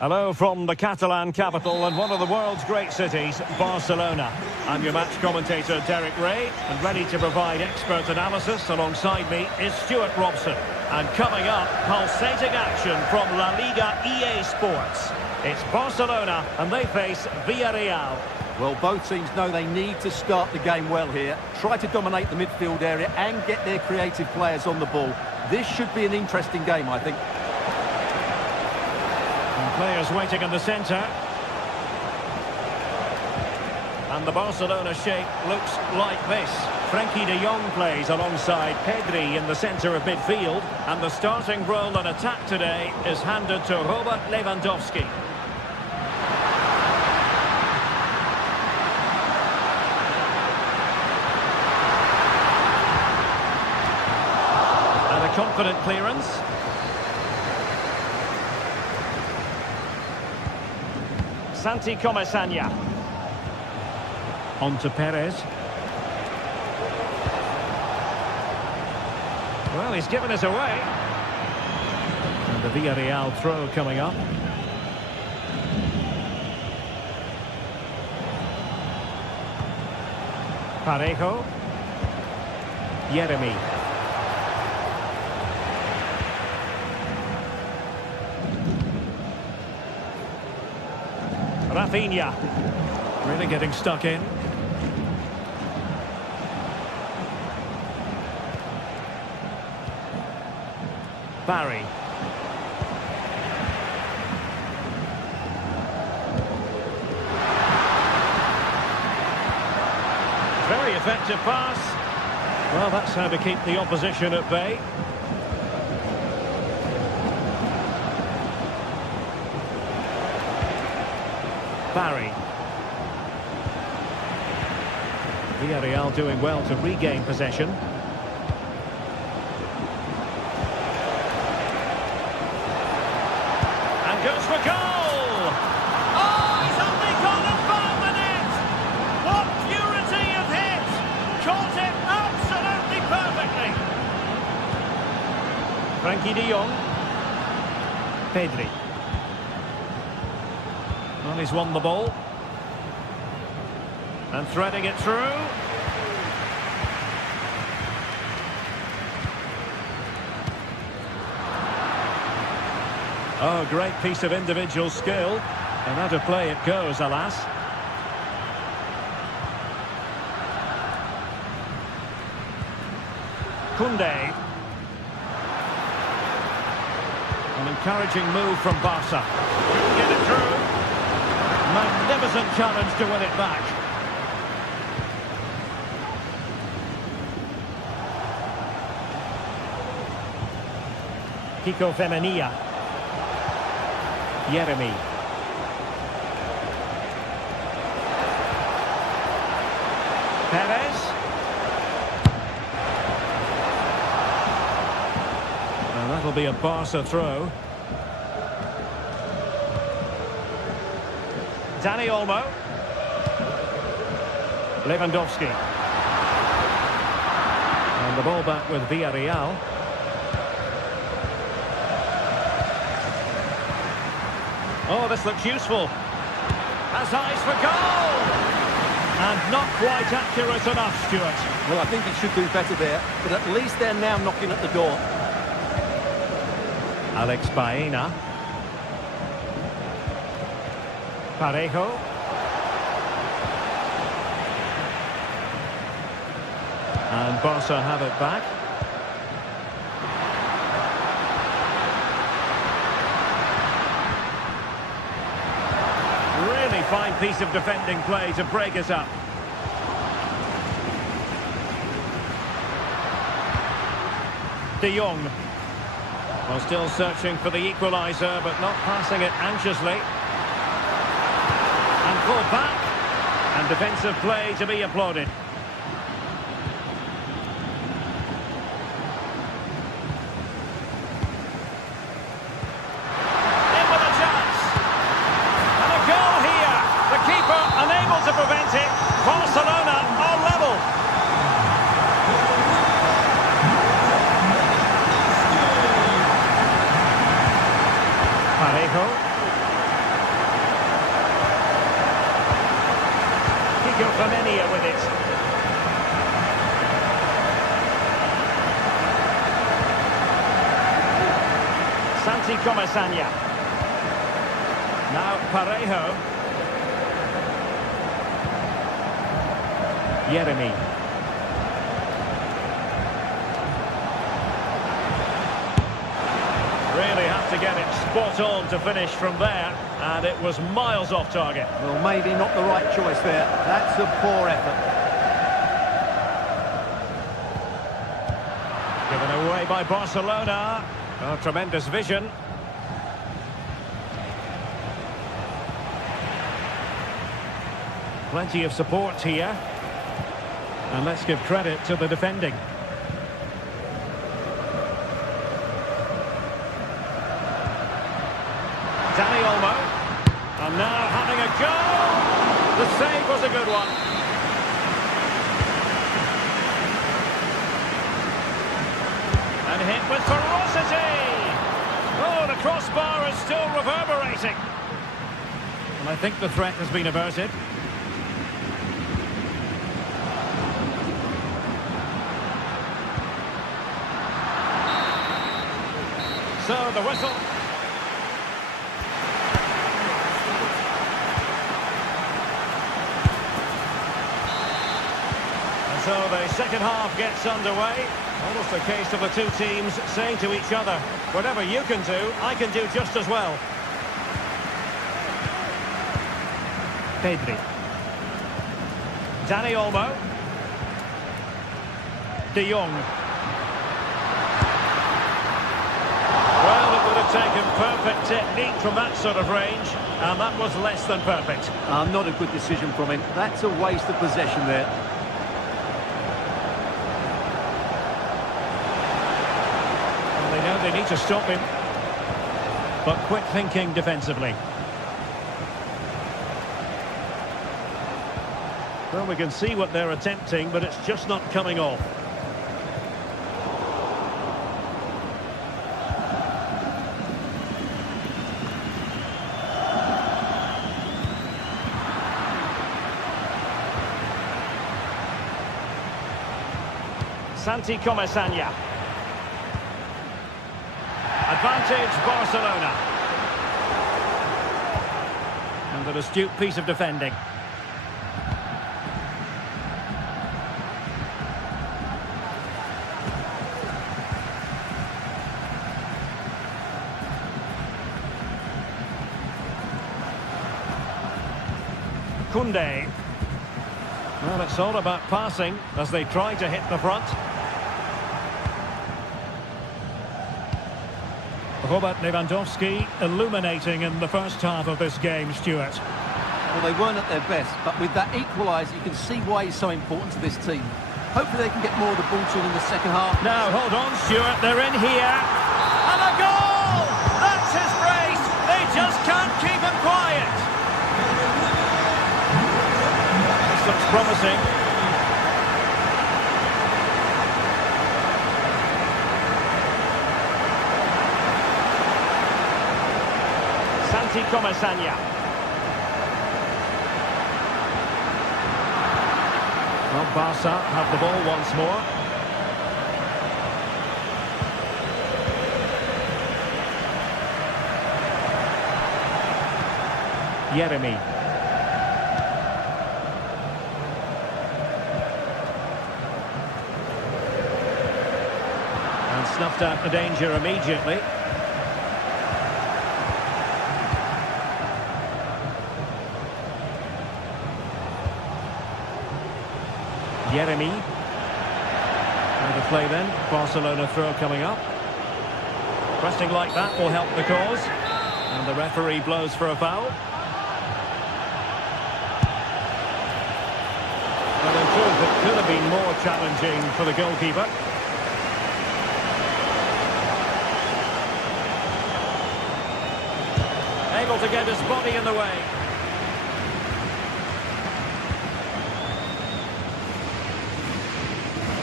Hello from the Catalan capital and one of the world's great cities, Barcelona. I'm your match commentator, Derek Ray, and ready to provide expert analysis alongside me is Stuart Robson. And coming up, pulsating action from La Liga EA Sports. It's Barcelona and they face Villarreal. Well, both teams know they need to start the game well here. Try to dominate the midfield area and get their creative players on the ball. This should be an interesting game, I think. Players waiting in the centre. And the Barcelona shape looks like this. Frenkie de Jong plays alongside Pedri in the centre of midfield. And the starting role in attack today is handed to Robert Lewandowski. And a confident clearance. Santi Comesaña. On to Perez. Well, he's given us away. And the Villarreal throw coming up. Parejo. Yeremy. Rafinha, really getting stuck in. Barry. Very effective pass. Well, that's how to keep the opposition at bay. Barry. Villarreal doing well to regain possession. And goes for goal! Oh, he's only gone and found the net! What purity of hit! Caught it absolutely perfectly! Frenkie de Jong. Pedri. Well, he's won the ball. And threading it through. Oh, great piece of individual skill. And out of play it goes, alas. Koundé. An encouraging move from Barca. Couldn't get it through. Magnificent challenge to win it back. Kiko Femenia. Yeremy. Perez. And that'll be a Barca throw. Dani Olmo. Lewandowski. And the ball back with Villarreal. Oh, this looks useful. Has eyes for goal! And not quite accurate enough, Stuart. Well, I think he should do better there, but at least they're now knocking at the door. Alex Baena. Parejo. And Barca have it back. Really fine piece of defending play to break us up. De Jong. Well, still searching for the equaliser, but not passing it anxiously. And pulled back. And defensive play to be applauded. In with a chance. And a goal here. The keeper unable to prevent it. Barcelona are level. Parejo. you're familiar with it. Santi Comasagna. Now Parejo. Yeremy. Really have to get it spot on to finish from there, and it was miles off target. Well, maybe not the right choice there. That's a poor effort. Given away by Barcelona. Oh, tremendous vision. Plenty of support here. And let's give credit to the defending. Dani Olmo. And now having a go. The save was a good one. And hit with ferocity. Oh, the crossbar is still reverberating. And I think the threat has been averted. So the whistle. And so the second half gets underway. Almost a case of the two teams saying to each other, whatever you can do, I can do just as well. Pedri. Dani Olmo. De Jong. Well, it would have taken perfect technique from that sort of range, and that was less than perfect. Not a good decision from him. That's a waste of possession there. Well, they know they need to stop him, but quick thinking defensively. Well, we can see what they're attempting, but it's just not coming off. Santi Comasagna. Advantage Barcelona. And an astute piece of defending. Koundé. Well, it's all about passing as they try to hit the front. Robert Lewandowski illuminating in the first half of this game, Stuart. Well, they weren't at their best, but with that equaliser, you can see why he's so important to this team. Hopefully they can get more of the ball to them in the second half. Now, hold on, Stuart, they're in here. And a goal! That's his brace! They just can't keep him quiet. This looks promising. Santi Comasagna. Well, Barca have the ball once more. Yeremy. And snuffed out the danger immediately. Yeremy. And the play then. Barcelona throw coming up. Pressing like that will help the cause. And the referee blows for a foul. And in truth, it could have been more challenging for the goalkeeper. Able to get his body in the way.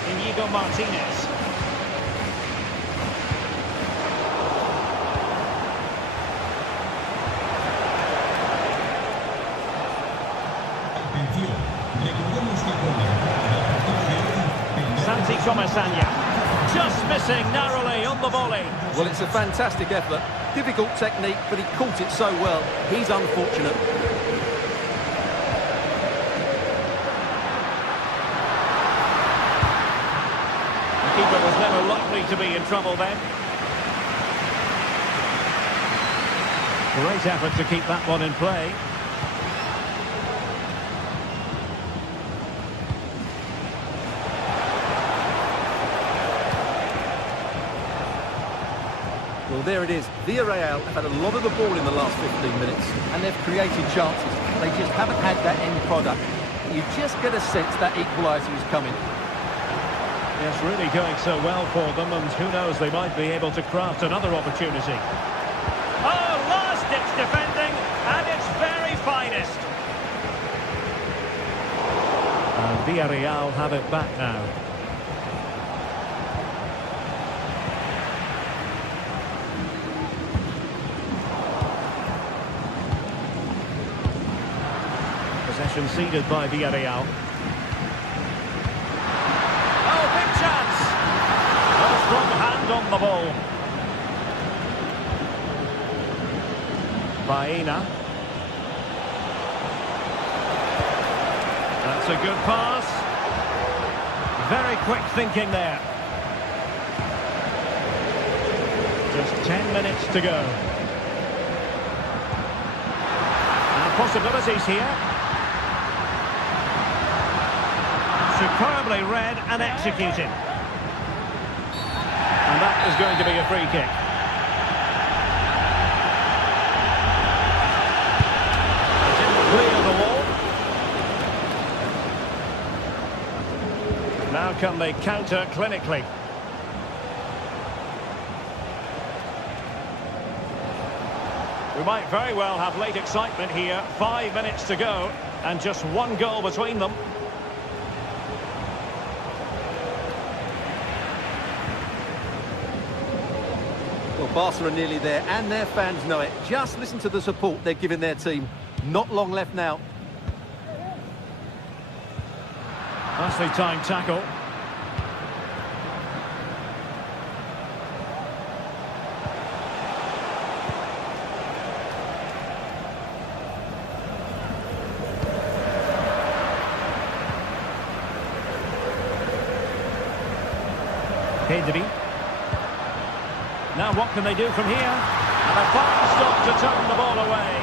Inigo Martinez. Atención, Tenemos que poner la protección. Santi Tomasanya. Just missing narrowly on the volley. Well, it's a fantastic effort. Difficult technique, but he caught it so well. He's unfortunate. The keeper was never likely to be in trouble then. Great effort to keep that one in play. Well, there it is. Villarreal have had a lot of the ball in the last 15 minutes, and they've created chances. They just haven't had that end product. You just get a sense that equaliser is coming. Yes, really going so well for them, and who knows, they might be able to craft another opportunity. Oh, last-ditch defending, and its very finest. And Villarreal have it back now. Possession ceded by Villarreal. Oh, big chance! A strong hand on the ball. Baena. That's a good pass. Very quick thinking there. Just 10 minutes to go. And possibilities here. Superbly read and executed. And that is going to be a free kick. Didn't clear the wall. Now can they counter clinically? We might very well have late excitement here. 5 minutes to go and just one goal between them. Well, Barca are nearly there, and their fans know it. Just listen to the support they're giving their team. Not long left now. Nicely timed tackle. Pedri. Now what can they do from here? And a fine stop to turn the ball away.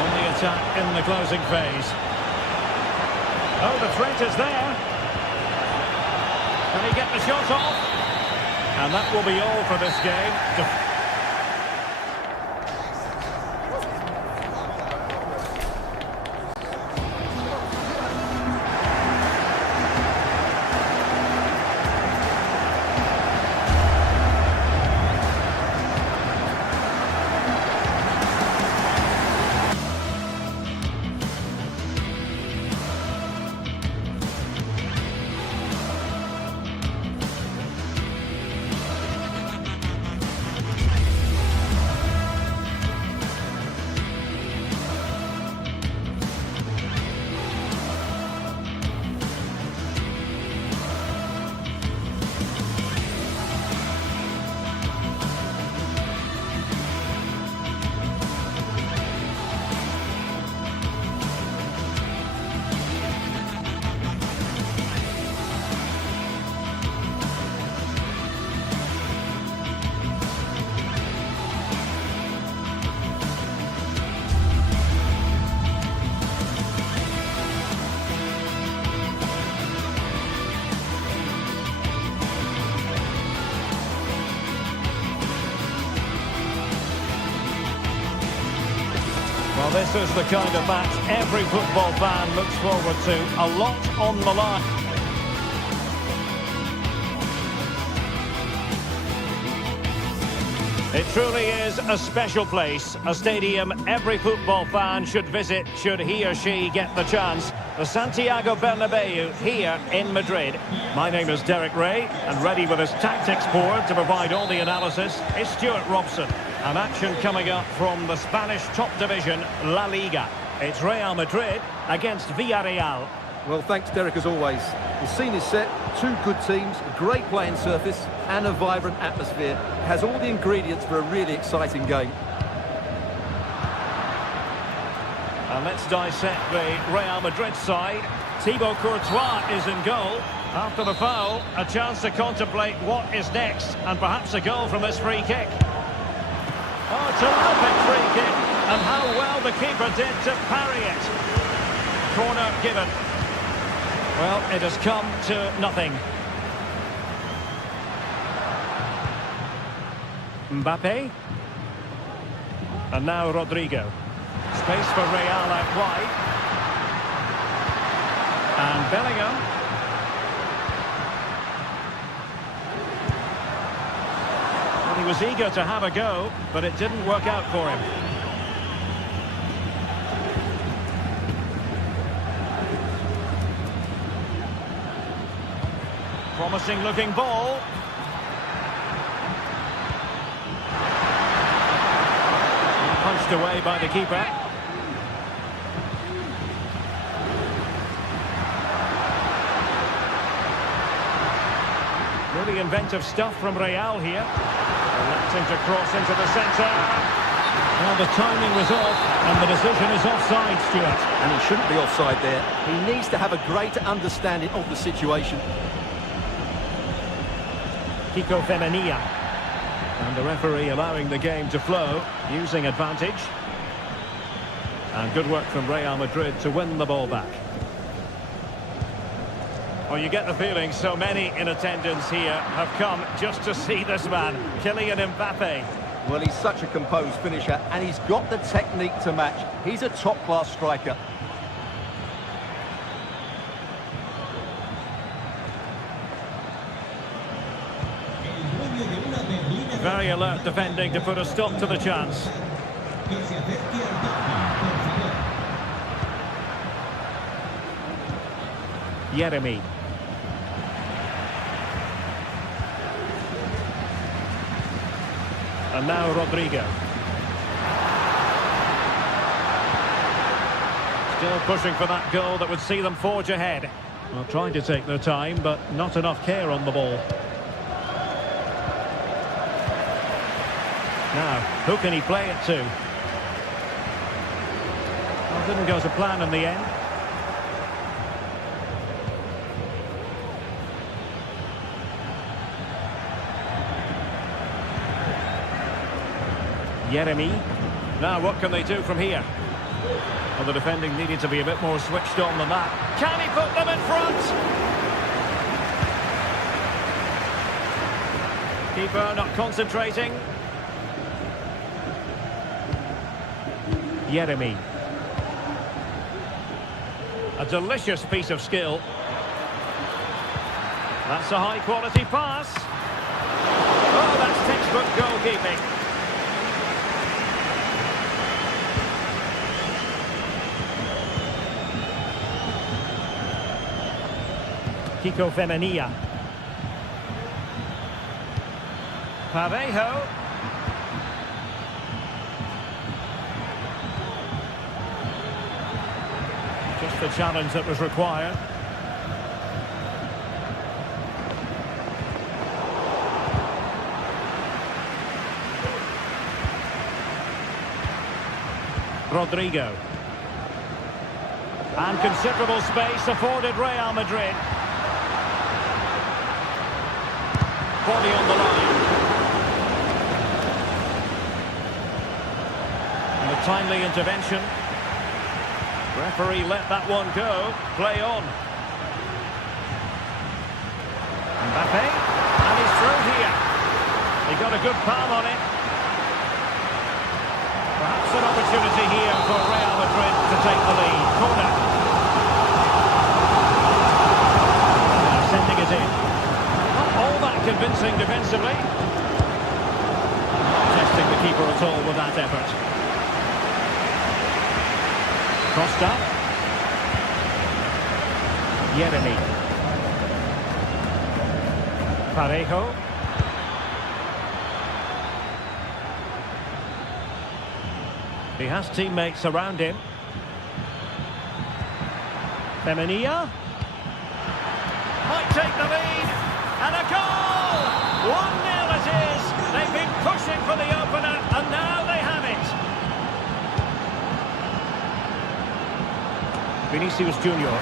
On the attack in the closing phase. Oh, the threat is there. Can he get the shot off? And that will be all for this game. Well, this is the kind of match every football fan looks forward to. A lot on the line. It truly is a special place, a stadium every football fan should visit should he or she get the chance. The Santiago Bernabeu here in Madrid. My name is Derek Ray, and ready with his tactics board to provide all the analysis is Stuart Robson. An action coming up from the Spanish top division, La Liga. It's Real Madrid against Villarreal. Well, thanks, Derek, as always. The scene is set, two good teams, a great playing surface and a vibrant atmosphere. It has all the ingredients for a really exciting game. And let's dissect the Real Madrid side. Thibaut Courtois is in goal. After the foul, a chance to contemplate what is next, and perhaps a goal from this free kick. Oh, terrific free kick, and how well the keeper did to parry it. Corner given. Well, it has come to nothing. Mbappe. And now Rodrigo. Space for Real out wide. And Bellingham. Well, he was eager to have a go, but it didn't work out for him. Promising looking ball. Punched away by the keeper. Really inventive stuff from Real here. Electing to cross into the centre. Well, the timing was off, and the decision is offside, Stuart. And he shouldn't be offside there. He needs to have a greater understanding of the situation. Kiko Femenia. And the referee allowing the game to flow, using advantage. And good work from Real Madrid to win the ball back. Well, you get the feeling so many in attendance here have come just to see this man, Kylian Mbappe. Well, he's such a composed finisher, and he's got the technique to match. He's a top-class striker. Very alert defending to put a stop to the chance. Yeremy. And now Rodrigo. Still pushing for that goal that would see them forge ahead. Well, trying to take their time, but not enough care on the ball. Now, who can he play it to? Well, didn't go to plan in the end. Yeremy. Now, what can they do from here? Well, the defending needed to be a bit more switched on than that. Can he put them in front? Keeper not concentrating. Yeremy. A delicious piece of skill. That's a high-quality pass. Oh, that's textbook goalkeeping. Kiko Femenia. Parejo. Just the challenge that was required. Rodrigo. And considerable space afforded Real Madrid. Body on the line. And a timely intervention. Referee let that one go. Play on. Mbappe. And he's through here. He got a good palm on it. Perhaps an opportunity here for Real Madrid to take the lead. Corner. Now sending it in. Not all that convincing defensively. Not testing the keeper at all with that effort. Costa. Yeremy. Parejo. He has teammates around him. Femenia. Might take the lead. And a goal! 1-0 it is. They've been pushing for the opener, and now they have it. Vinicius Junior.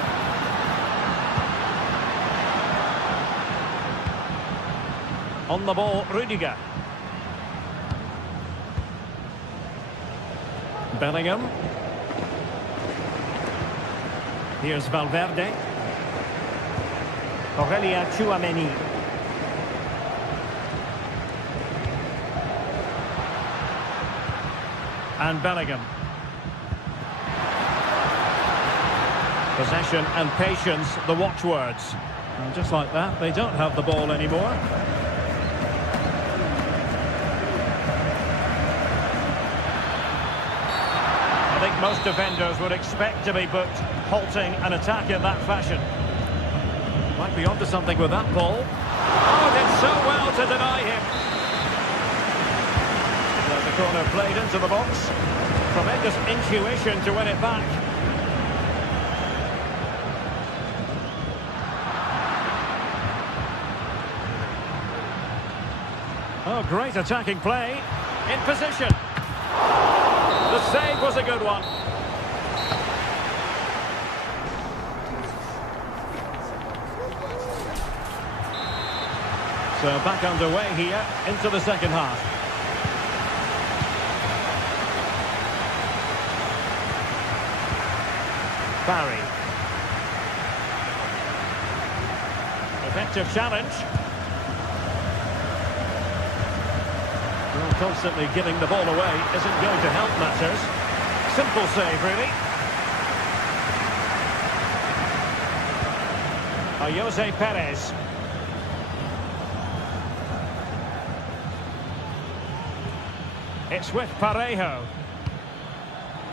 On the ball, Rudiger. Bellingham. Here's Valverde. Aurelien Tchouameni. And Bellingham. Possession and patience, the watchwords. And just like that, they don't have the ball anymore. I think most defenders would expect to be booked, halting an attack in that fashion. Might be onto something with that ball. Oh, did so well to deny him. There's a corner played into the box. Tremendous intuition to win it back. Oh, great attacking play. In position. The save was a good one. So back underway here into the second half. Barry. Effective challenge. Well, constantly giving the ball away isn't going to help matters. Simple save, really. Jose Perez. It's with Parejo.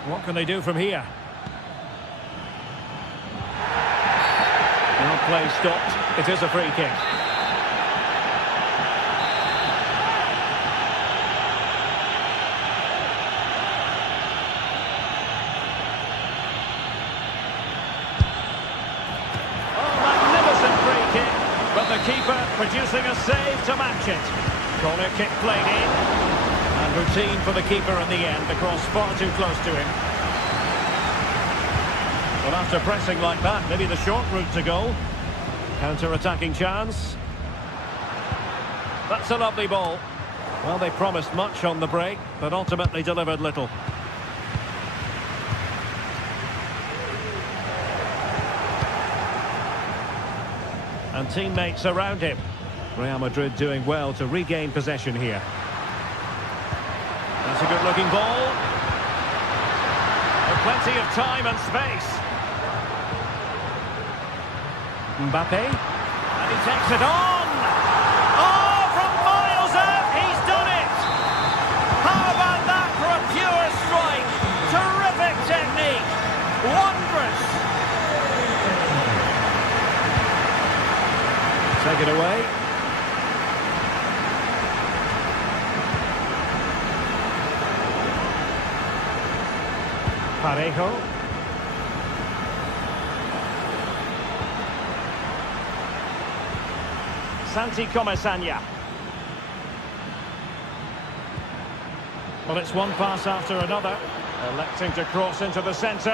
What can they do from here? Now play stopped. It is a free kick. Oh, magnificent free kick. But the keeper producing a save to match it. Corner kick played in. And routine for the keeper in the end. The cross far too close to him. Well, after pressing like that, maybe the short route to goal. Counter-attacking chance. That's a lovely ball. Well, they promised much on the break, but ultimately delivered little. And teammates around him. Real Madrid doing well to regain possession here. That's a good-looking ball. With plenty of time and space. Mbappe. And he takes it on. Oh, from miles out, he's done it. How about that for a pure strike? Terrific technique. Wondrous. Take it away. Parejo. Santi Comesaña. Well, it's one pass after another. Electing to cross into the centre.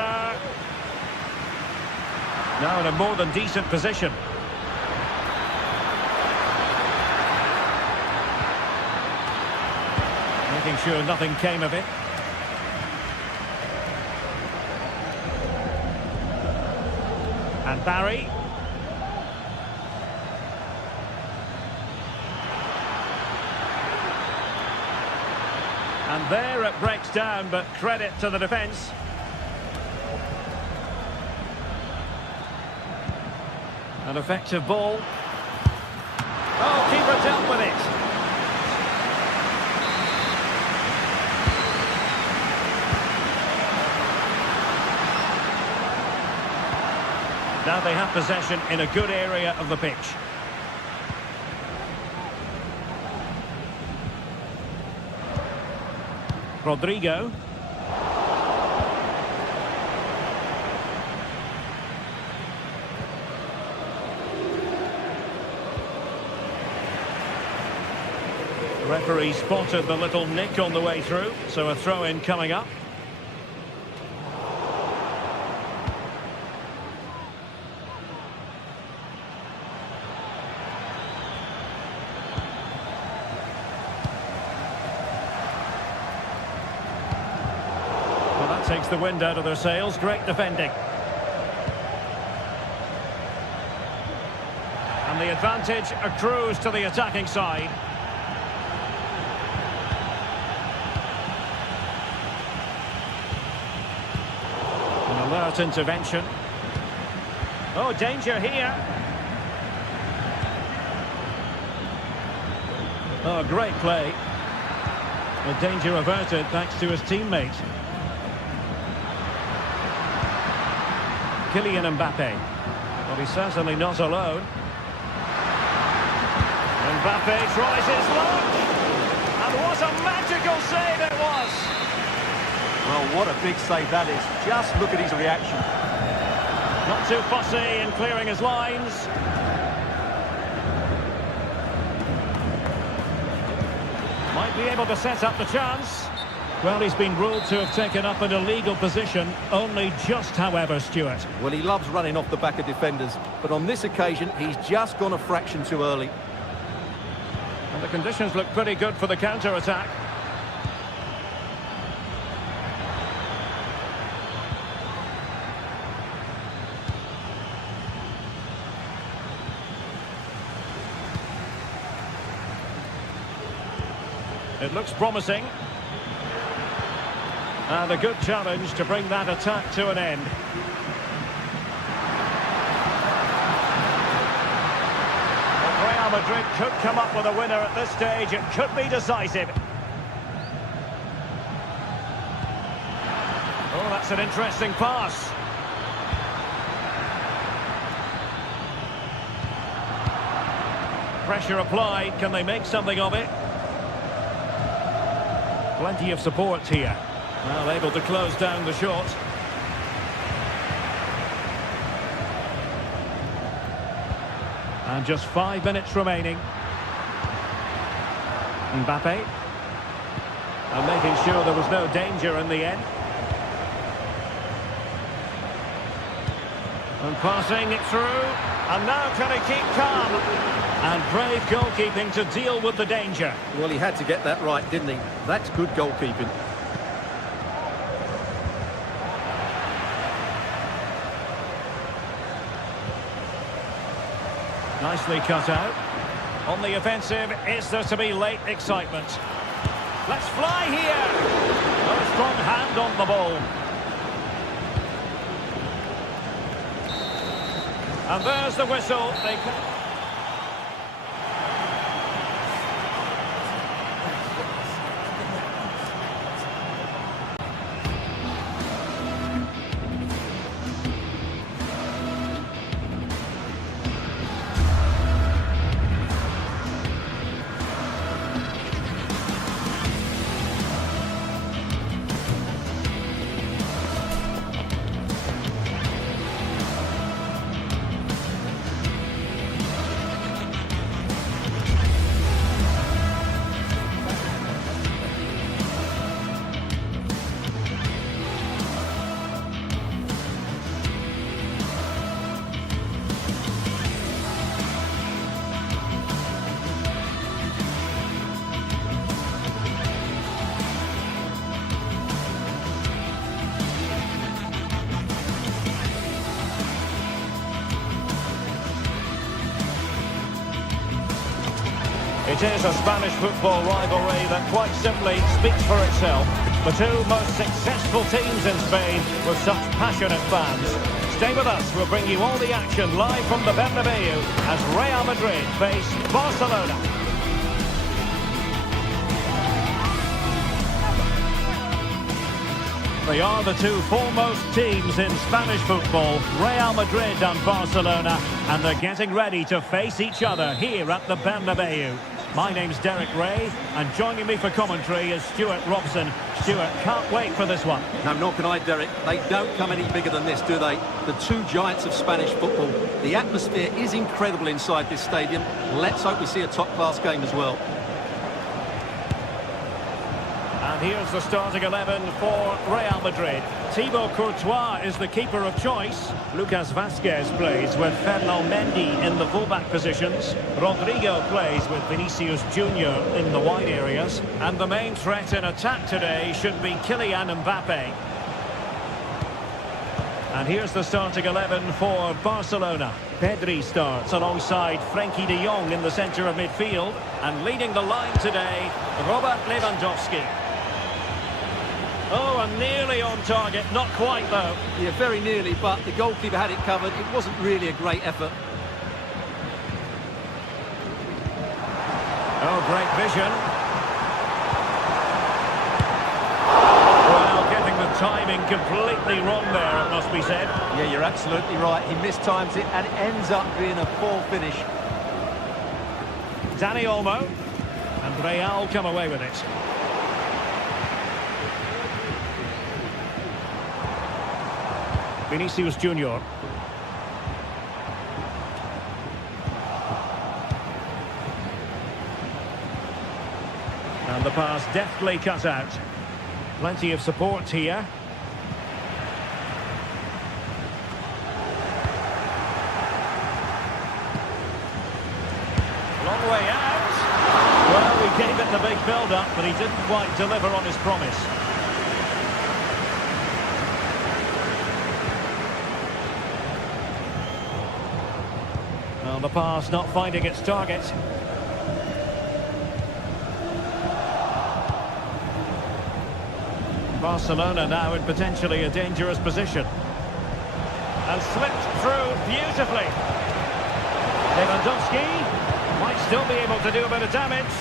Now in a more than decent position. Making sure nothing came of it. And Barry. And there it breaks down, but credit to the defence. An effective ball. Oh, keeper dealt with it. Now they have possession in a good area of the pitch. Rodrigo. The referee spotted the little nick on the way through, so a throw-in coming up. Well, that takes the wind out of their sails. Great defending. And the advantage accrues to the attacking side. An alert intervention. Oh, danger here. Oh, great play. The danger averted thanks to his teammate. Kylian Mbappe. Well, he's certainly not alone. Mbappe tries his luck, and what a magical save it was! Well, what a big save that is. Just look at his reaction. Not too fussy in clearing his lines. Might be able to set up the chance. Well, he's been ruled to have taken up an illegal position, only just, however, Stuart. Well, he loves running off the back of defenders, but on this occasion, he's just gone a fraction too early. And the conditions look pretty good for the counter-attack. It looks promising. And a good challenge to bring that attack to an end. Real Madrid could come up with a winner at this stage. It could be decisive. Oh, that's an interesting pass. Pressure applied. Can they make something of it? Plenty of support here. Well, able to close down the shot. And just 5 minutes remaining. Mbappe. And making sure there was no danger in the end. And passing it through. And now can he keep calm? And brave goalkeeping to deal with the danger. Well, he had to get that right, didn't he? That's good goalkeeping. Nicely cut out. On the offensive, is there to be late excitement? Let's fly here! A strong hand on the ball. And there's the whistle. They It is a Spanish football rivalry that quite simply speaks for itself. The two most successful teams in Spain with such passionate fans. Stay with us, we'll bring you all the action live from the Bernabeu as Real Madrid face Barcelona. They are the two foremost teams in Spanish football, Real Madrid and Barcelona, and they're getting ready to face each other here at the Bernabeu. My name's Derek Ray, and joining me for commentary is Stuart Robson. Stuart, can't wait for this one. No, nor can I, Derek. They don't come any bigger than this, do they? The two giants of Spanish football. The atmosphere is incredible inside this stadium. Let's hope we see a top-class game as well. And here's the starting 11 for Real Madrid. Thibaut Courtois is the keeper of choice. Lucas Vazquez plays with Ferland Mendy in the fullback positions. Rodrigo plays with Vinicius Junior in the wide areas. And the main threat in attack today should be Kylian Mbappe. And here's the starting 11 for Barcelona. Pedri starts alongside Frenkie de Jong in the centre of midfield. And leading the line today, Robert Lewandowski. Oh, and nearly on target. Not quite, though. Yeah, very nearly, but the goalkeeper had it covered. It wasn't really a great effort. Oh, great vision. Well, getting the timing completely wrong there, it must be said. Yeah, you're absolutely right. He mistimes it, and it ends up being a poor finish. Dani Olmo. And Real come away with it. Vinicius Junior. And the pass deftly cut out. Plenty of support here. Long way out. Well, he gave it the big build-up, but he didn't quite deliver on his promise. Well, the pass not finding its target. Barcelona now in potentially a dangerous position. And slipped through beautifully. Lewandowski might still be able to do a bit of damage.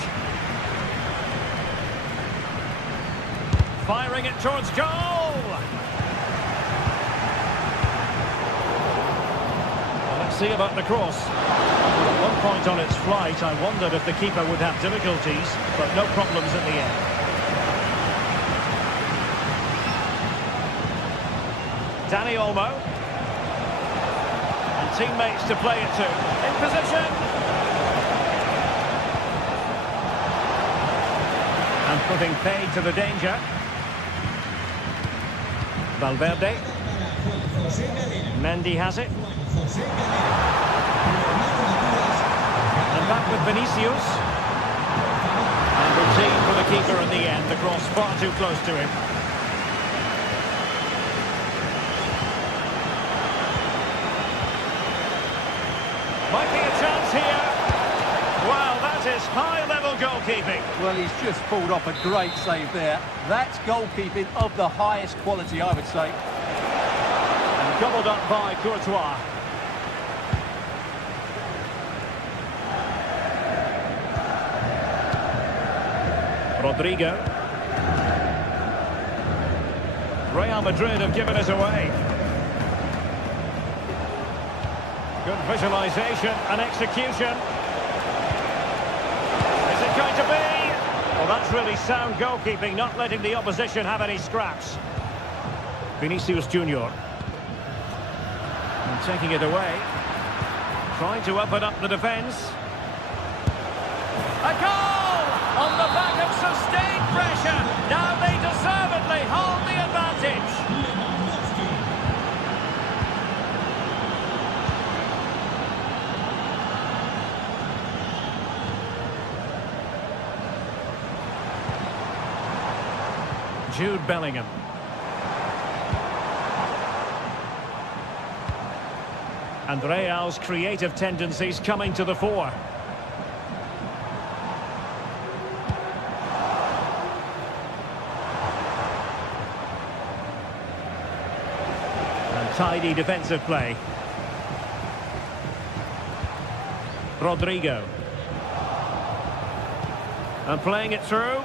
Firing it towards goal. Well, let's see about the cross. At one point on its flight, I wondered if the keeper would have difficulties, but no problems at the end. Dani Olmo. And teammates to play it to. In position. And putting paid to the danger. Valverde. Mendy has it. And back with Vinicius. And routine for the keeper in the end. The cross far too close to him. Might be a chance here. Wow, that is high-level goalkeeping. Well, he's just pulled off a great save there. That's goalkeeping of the highest quality, I would say. And gobbled up by Courtois. Rodrigo. Real Madrid have given us away. Good visualization and execution. Is it going to be? Well, that's really sound goalkeeping, not letting the opposition have any scraps. Vinicius Junior. And taking it away. Trying to open up the defence. A goal! On the back of sustained pressure. Now they deservedly hold the advantage. Jude Bellingham. And Real's creative tendencies coming to the fore. And tidy defensive play. Rodrigo. And playing it through.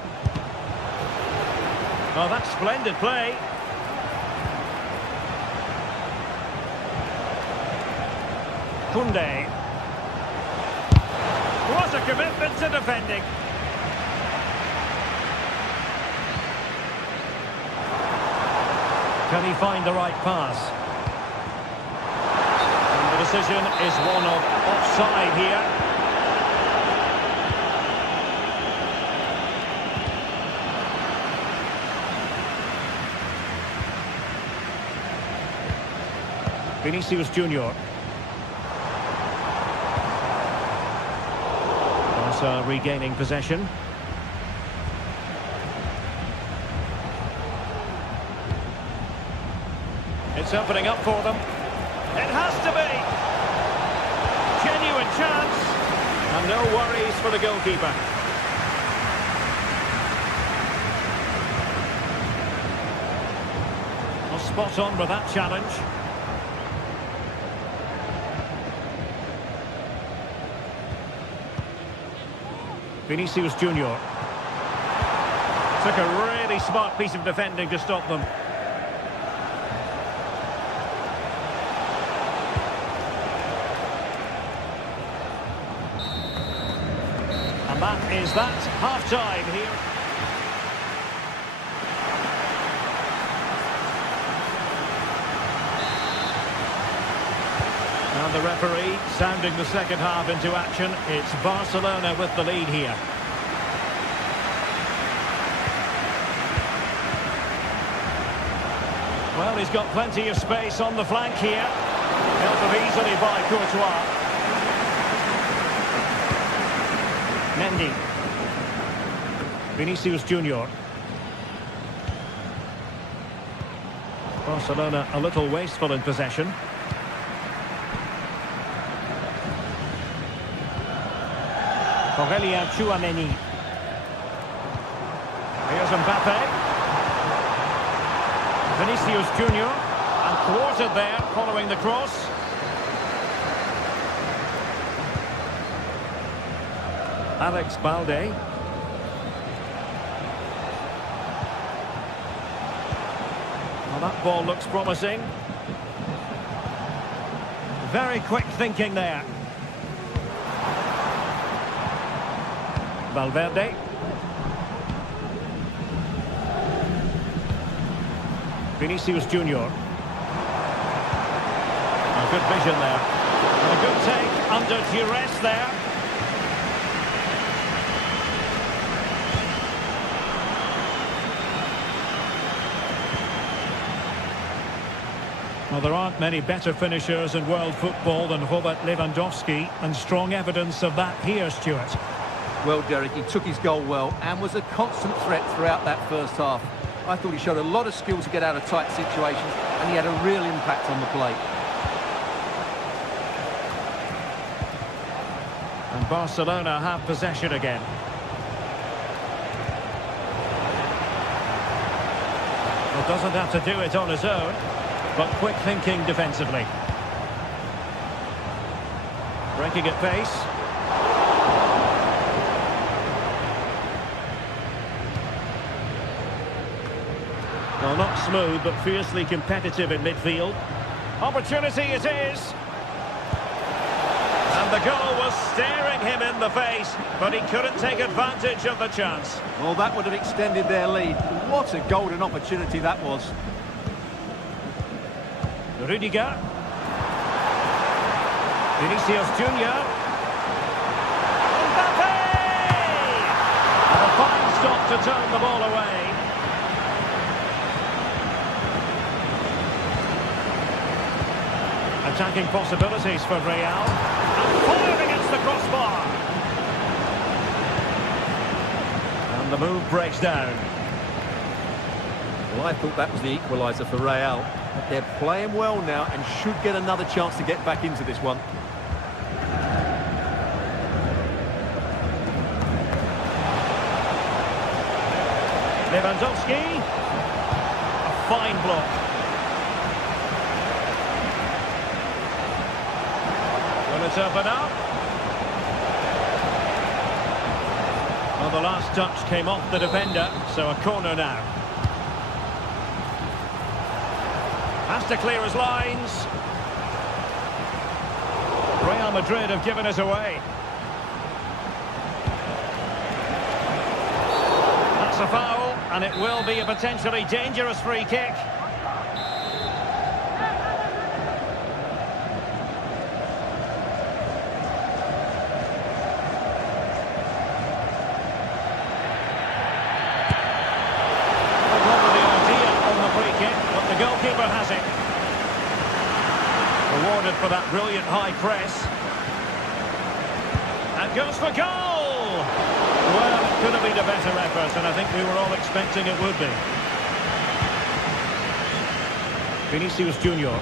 Oh, that's splendid play. Koundé. What a commitment to defending. Can he find the right pass? And the decision is one of offside here. Vinicius Junior. Barca regaining possession. It's opening up for them. It has to be. Genuine chance. And no worries for the goalkeeper. Well, spot on with that challenge. Vinicius Junior. Took a really smart piece of defending to stop them. And that is that. Half-time here. And the referee sounding the second half into action. It's Barcelona with the lead here. Well, he's got plenty of space on the flank here. Helped him easily by Courtois. Mendy. Vinicius Junior. Barcelona a little wasteful in possession. Aurelien Tchouameni. Here's Mbappe. Vinicius Junior. And thwarted there following the cross. Alex Balde. Well, that ball looks promising. Very quick thinking there. Valverde. Vinicius Junior. A good vision there. And a good take under duress there. Well, there aren't many better finishers in world football than Robert Lewandowski, and strong evidence of that here, Stuart. Well, Derek, he took his goal well and was a constant threat throughout that first half. I thought he showed a lot of skill to get out of tight situations, and he had a real impact on the play. And Barcelona have possession again. Well, doesn't have to do it on his own, but quick thinking defensively. Breaking at pace. Well, not smooth, but fiercely competitive in midfield. Opportunity it is. And the goal was staring him in the face, but he couldn't take advantage of the chance. Well, that would have extended their lead. What a golden opportunity that was. Rudiger. Vinicius Junior. Mbappe! And a fine stop to turn the ball away. Attacking possibilities for Real. And fired against the crossbar. And the move breaks down. Well, I thought that was the equaliser for Real. But they're playing well now and should get another chance to get back into this one. Lewandowski. A fine block. Will it open up? Well, the last touch came off the defender, so a corner now. Has to clear his lines. Real Madrid have given us away. That's a foul, and it will be a potentially dangerous free kick. Goalkeeper has it. rewarded for that brilliant high press. And goes for goal! Well, it could have been a better effort, and I think we were all expecting it would be. Vinicius Junior.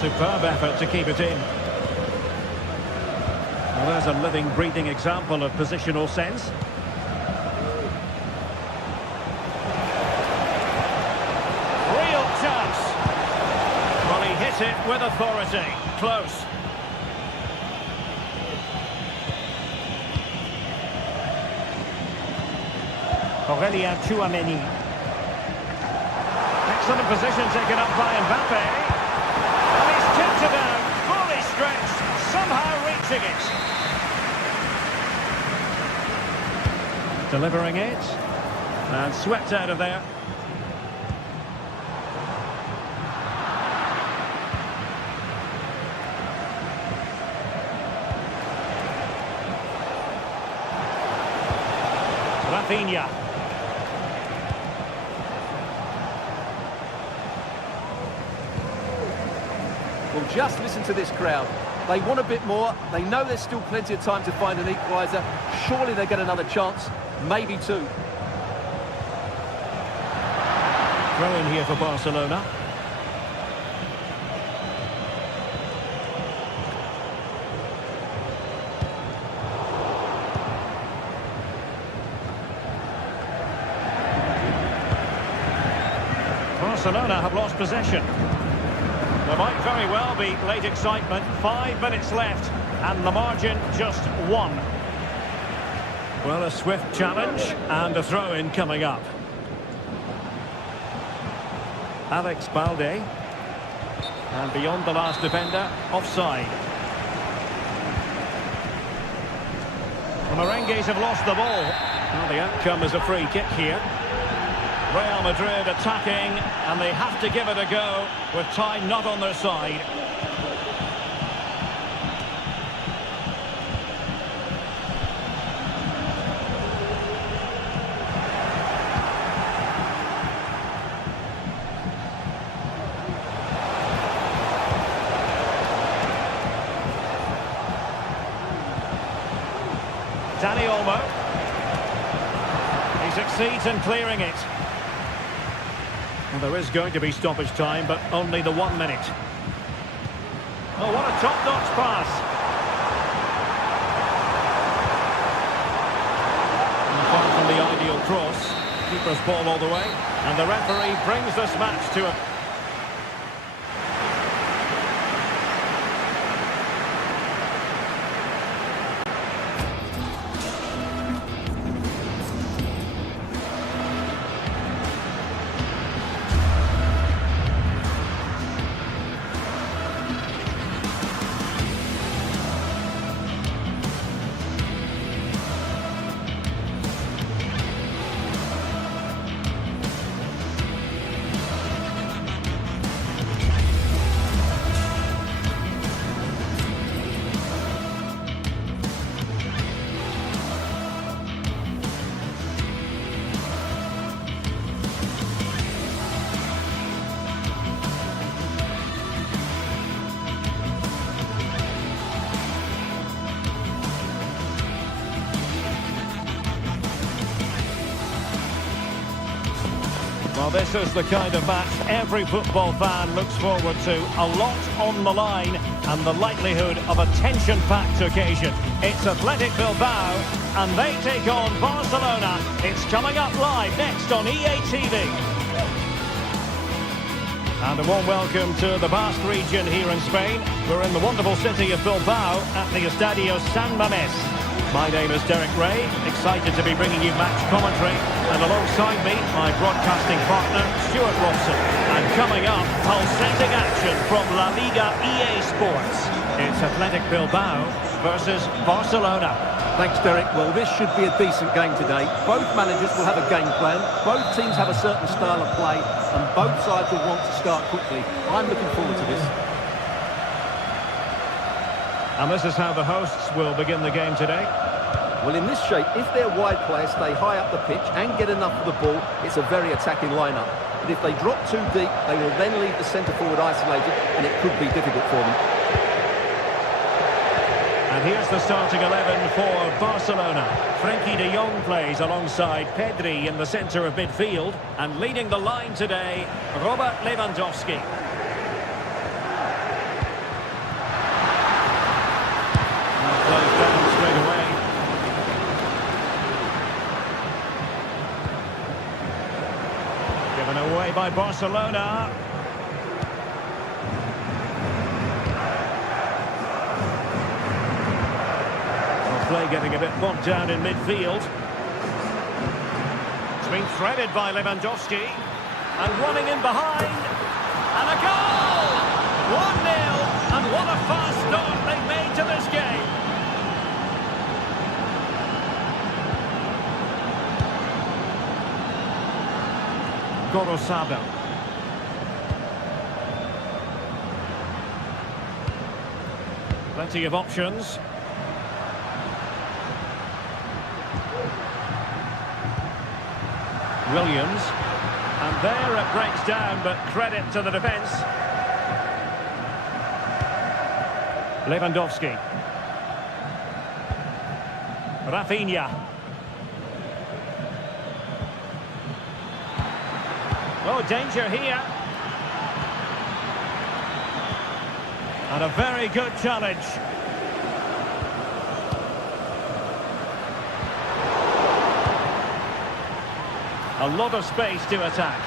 Superb effort to keep it in. Well, there's a living, breathing example of positional sense. Real chance. Well, he hit it with authority. Close. Aurélien Tchouameni. Excellent position taken up by Mbappe. And he's tipped it out, fully stretched, somehow reaching it. Delivering it. And swept out of there. Rafinha. Well, just listen to this crowd. They want a bit more. They know there's still plenty of time to find an equaliser. Surely they get another chance, maybe two. Throw in here for Barcelona. Barcelona have lost possession. There might very well be late excitement. 5 minutes left, and the margin just 1. Well, a swift challenge, and a throw-in coming up. Alex Balde. And beyond the last defender, offside. The Merengues have lost the ball. Well, the outcome is a free kick here. Real Madrid attacking, and they have to give it a go with time not on their side. Dani Olmo. He succeeds in clearing it. Well, there is going to be stoppage time, but only the 1 minute. Oh, what a top-notch pass. And far from the ideal cross. Keeper's ball all the way. And the referee brings this match to a... Well, this is the kind of match every football fan looks forward to. A lot on the line and the likelihood of a tension-packed occasion. It's Athletic Bilbao and they take on Barcelona. It's coming up live next on EA TV. And a warm welcome to the Basque region here in Spain. We're in the wonderful city of Bilbao at the Estadio San Mamés. My name is Derek Ray, excited to be bringing you match commentary, and alongside me, my broadcasting partner, Stuart Robson. And coming up, pulsating action from La Liga EA Sports. It's Athletic Bilbao versus Barcelona. Thanks, Derek. Well, this should be a decent game today. Both managers will have a game plan. Both teams have a certain style of play, and both sides will want to start quickly. I'm looking forward to this. And this is how the hosts will begin the game today. Well, in this shape, if their wide players stay high up the pitch and get enough of the ball, it's a very attacking lineup. But if they drop too deep, they will then leave the centre-forward isolated, and it could be difficult for them. And here's the starting 11 for Barcelona. Frenkie de Jong plays alongside Pedri in the centre of midfield. And leading the line today, Robert Lewandowski. Plays down straight away. Given away by Barcelona. Play getting a bit bogged down in midfield. It's been threaded by Lewandowski. And running in behind. And a goal! 1-0. And what a fast start they've made to this game. Gorosabel. Plenty of options. Williams, and there it breaks down, but credit to the defence. Lewandowski. Rafinha. Oh, danger here. And a very good challenge. A lot of space to attack.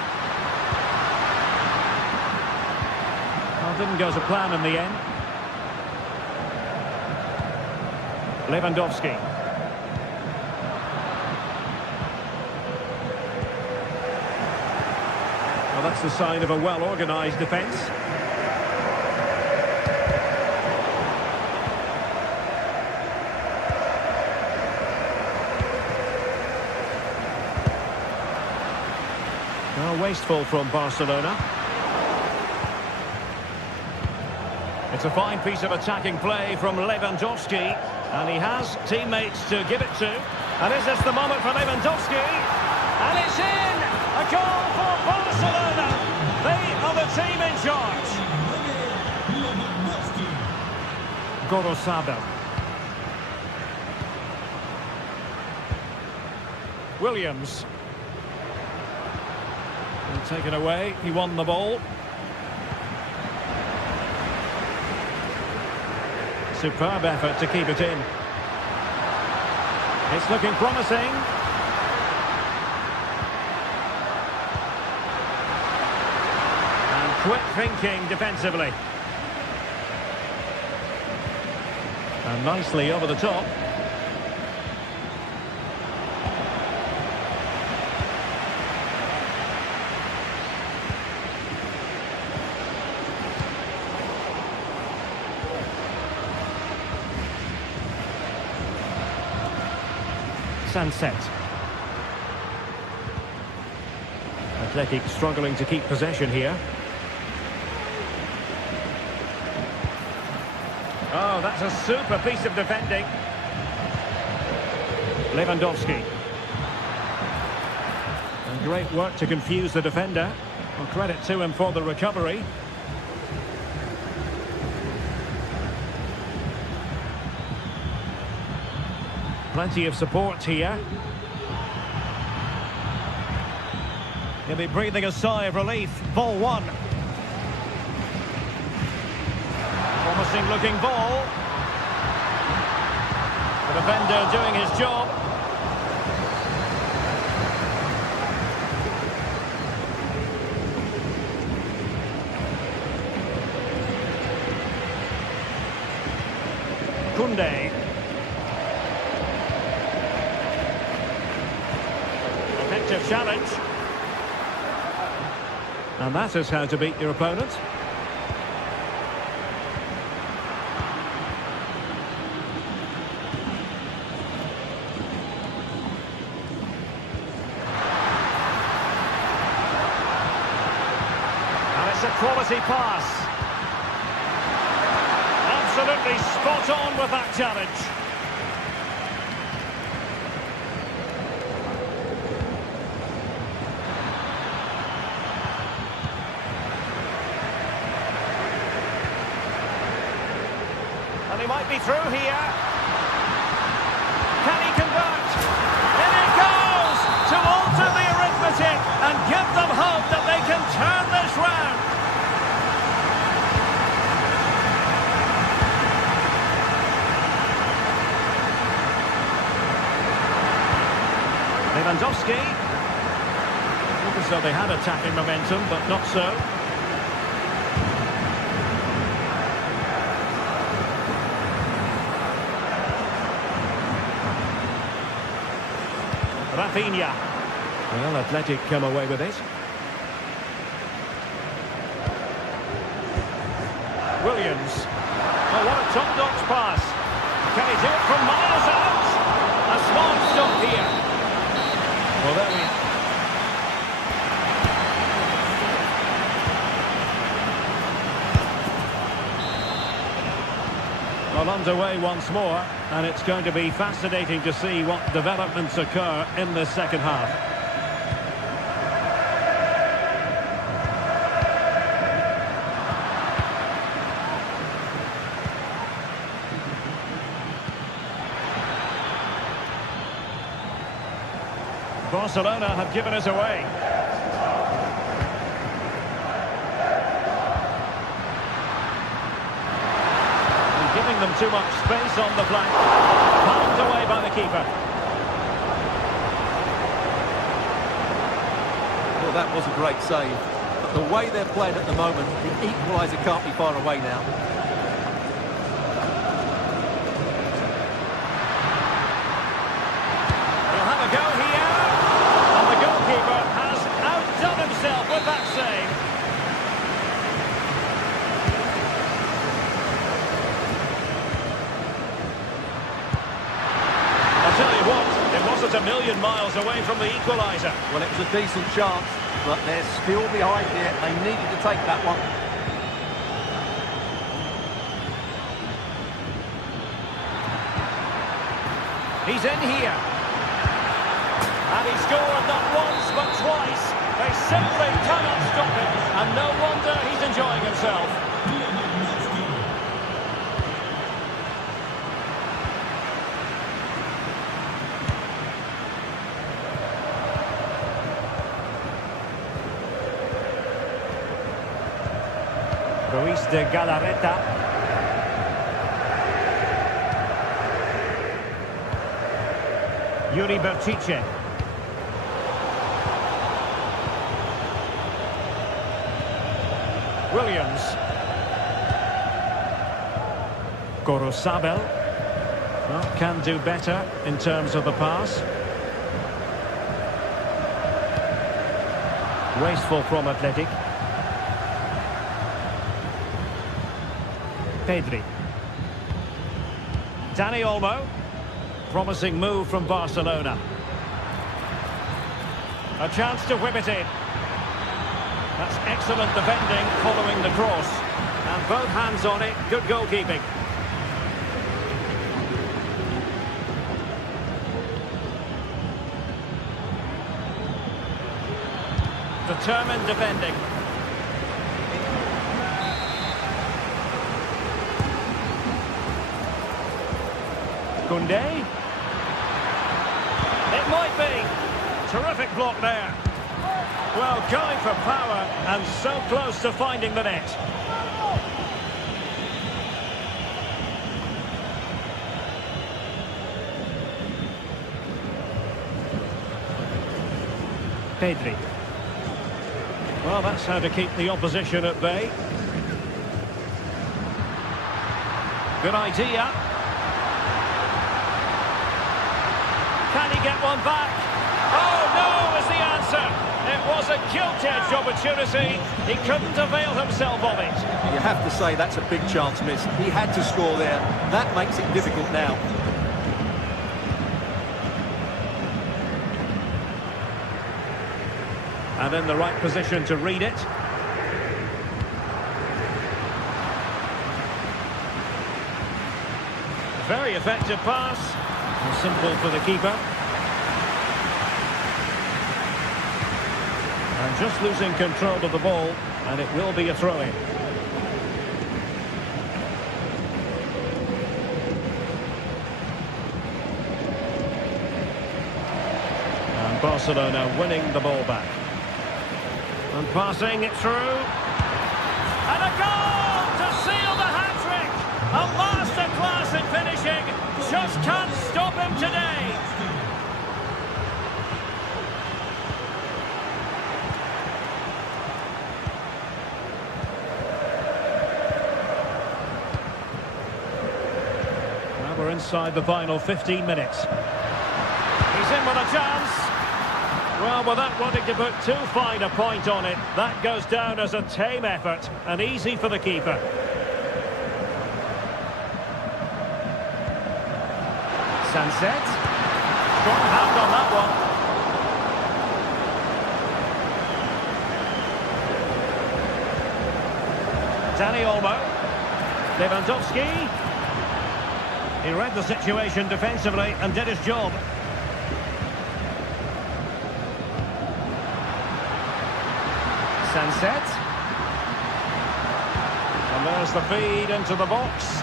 Well, didn't go to plan in the end. Lewandowski. Well, that's the sign of a well-organised defence. Well, wasteful from Barcelona. It's a fine piece of attacking play from Lewandowski. And he has teammates to give it to. And is this the moment for Lewandowski? And it's in! A goal for Barcelona! They are the team in charge. Gorosabel. Williams. And taken away, he won the ball. Superb effort to keep it in. It's looking promising. And quick thinking defensively. And nicely over the top. Sunset. Athletic struggling to keep possession here. Oh, that's a super piece of defending. Lewandowski. And great work to confuse the defender. Well, credit to him for the recovery. Plenty of support here. He'll be breathing a sigh of relief. Ball one. Promising looking ball. The defender doing his job. Koundé. Effective challenge. And that is how to beat your opponent. And it's a quality pass. Absolutely spot on with that challenge. he might be through here. Can he convert? In it goes! To alter the arithmetic and give them hope that they can turn this round. Lewandowski. Look as though they had attacking momentum, but not so. Rafinha. Well, Athletic come away with it. Williams. Oh, what a top-notch pass. Can he do it from miles out? A smart stop here. Well, there we... Well, underway once more, and it's going to be fascinating to see what developments occur in the second half. Barcelona have given us away. Giving them too much space on the flank. Palmed away by the keeper. Well, that was a great save. But the way they're playing at the moment, the equaliser can't be far away now. They'll have a go here. And the goalkeeper has outdone himself with that save. I'll tell you what, it wasn't a million miles away from the equaliser. Well, it was a decent chance, but they're still behind here. They needed to take that one. He's in here. And he scored not once but twice. They simply cannot stop him. And no wonder he's enjoying himself. Ruiz de Galarreta. Yuri Bertice. Williams. Gorosabel. Well, can do better in terms of the pass. Wasteful from Athletic. Pedri. Dani Olmo. Promising move from Barcelona. A chance to whip it in. That's excellent defending following the cross. And both hands on it. Good goalkeeping. Determined defending. Koundé. It might be. Terrific block there. Well, going for power and so close to finding the net. Pedri. Well, that's how to keep the opposition at bay. Good idea. Can he get one back? Oh, no, is the answer. It was a gilt-edged opportunity. He couldn't avail himself of it. You have to say that's a big chance miss. He had to score there. That makes it difficult now. And in the right position to read it. Very effective pass. Simple for the keeper. And just losing control of the ball, and it will be a throw-in. Barcelona winning the ball back. And passing it through. And a goal to seal the hat-trick! A masterclass in finishing. Just can't stop him today. Now we're inside the final 15 minutes. He's in with a chance. Well, without wanting to put too fine a point on it, that goes down as a tame effort and easy for the keeper. Sunset. Strong hand on that one. Dani Olmo. Lewandowski. He read the situation defensively and did his job. Sunset. And there's the feed into the box.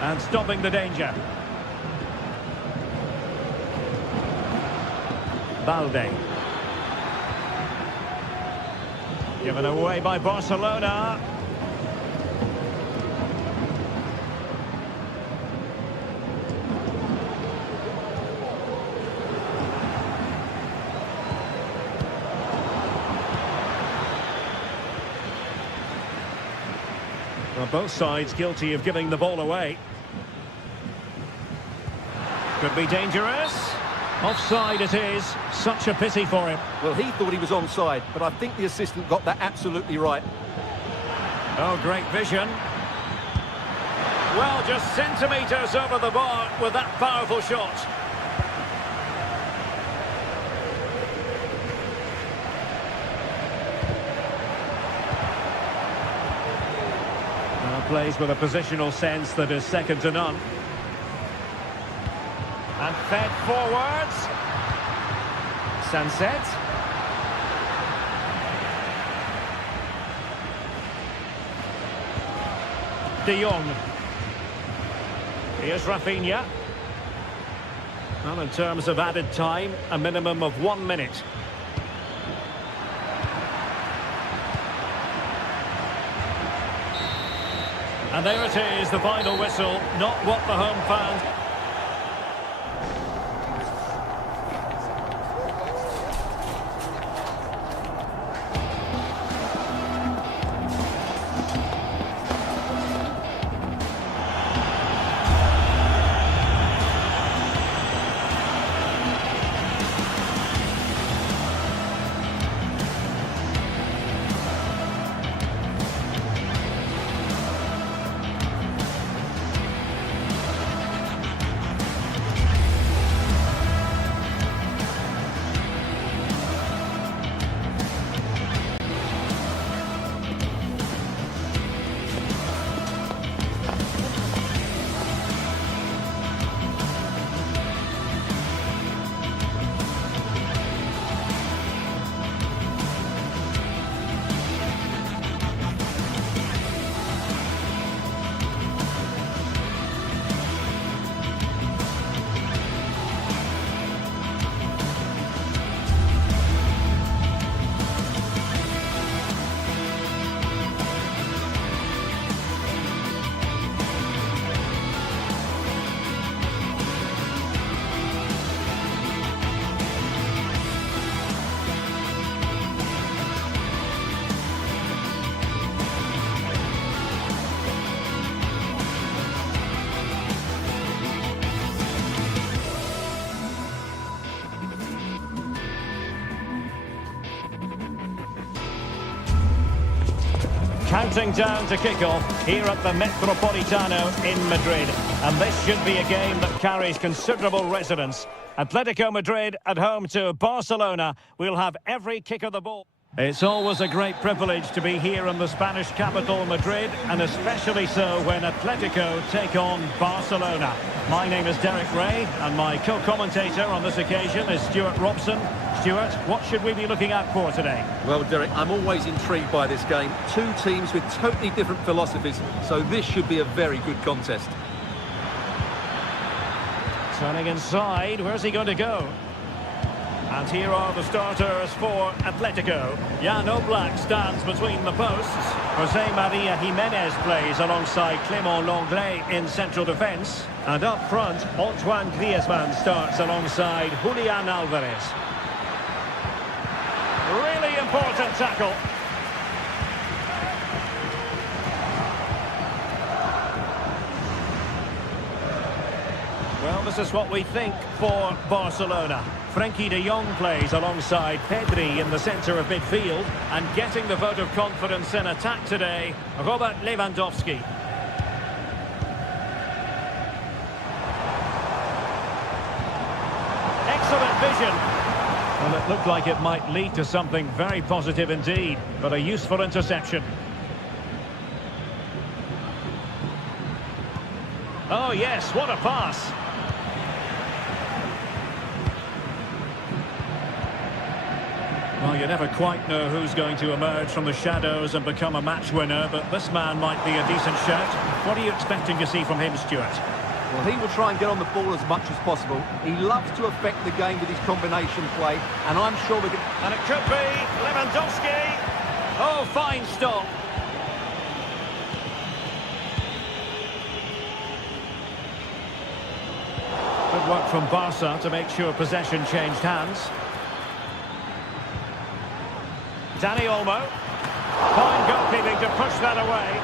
And stopping the danger. Balde. Given away by Barcelona. Well, both sides guilty of giving the ball away. Could be dangerous. Offside it is. Such a pity for him. Well, he thought he was onside, but I think the assistant got that absolutely right. Oh, great vision. Well, just centimetres over the bar with that powerful shot. Well, plays with a positional sense that is second to none. And fed forwards. Sunset. De Jong. Here's Rafinha. Well, in terms of added time, a minimum of 1 minute. And there it is, the final whistle. Not what the home fans... Counting down to kick-off here at the Metropolitano in Madrid. And this should be a game that carries considerable resonance. Atletico Madrid at home to Barcelona. We'll have every kick of the ball. It's always a great privilege to be here in the Spanish capital, Madrid, and especially so when Atletico take on Barcelona. My name is Derek Ray, and my co-commentator on this occasion is Stuart Robson. Stuart, what should we be looking out for today? Well, Derek, I'm always intrigued by this game. Two teams with totally different philosophies, so this should be a very good contest. Turning inside, where's he going to go? And here are the starters for Atletico. Jan Oblak stands between the posts. Jose Maria Jimenez plays alongside Clément Lenglet in central defence. And up front, Antoine Griezmann starts alongside Julian Alvarez. Really important tackle. Well, this is what we think for Barcelona. Frenkie de Jong plays alongside Pedri in the centre of midfield, and getting the vote of confidence in attack today, Robert Lewandowski. Excellent vision. Well, it looked like it might lead to something very positive indeed, but a useful interception. Oh yes, what a pass. Well, you never quite know who's going to emerge from the shadows and become a match winner, but this man might be a decent shout. What are you expecting to see from him, Stuart? Well, he will try and get on the ball as much as possible. He loves to affect the game with his combination play, and I'm sure we can... And it could be Lewandowski. Oh, fine stop. Good work from Barca to make sure possession changed hands. Dani Olmo. Fine goalkeeping to push that away.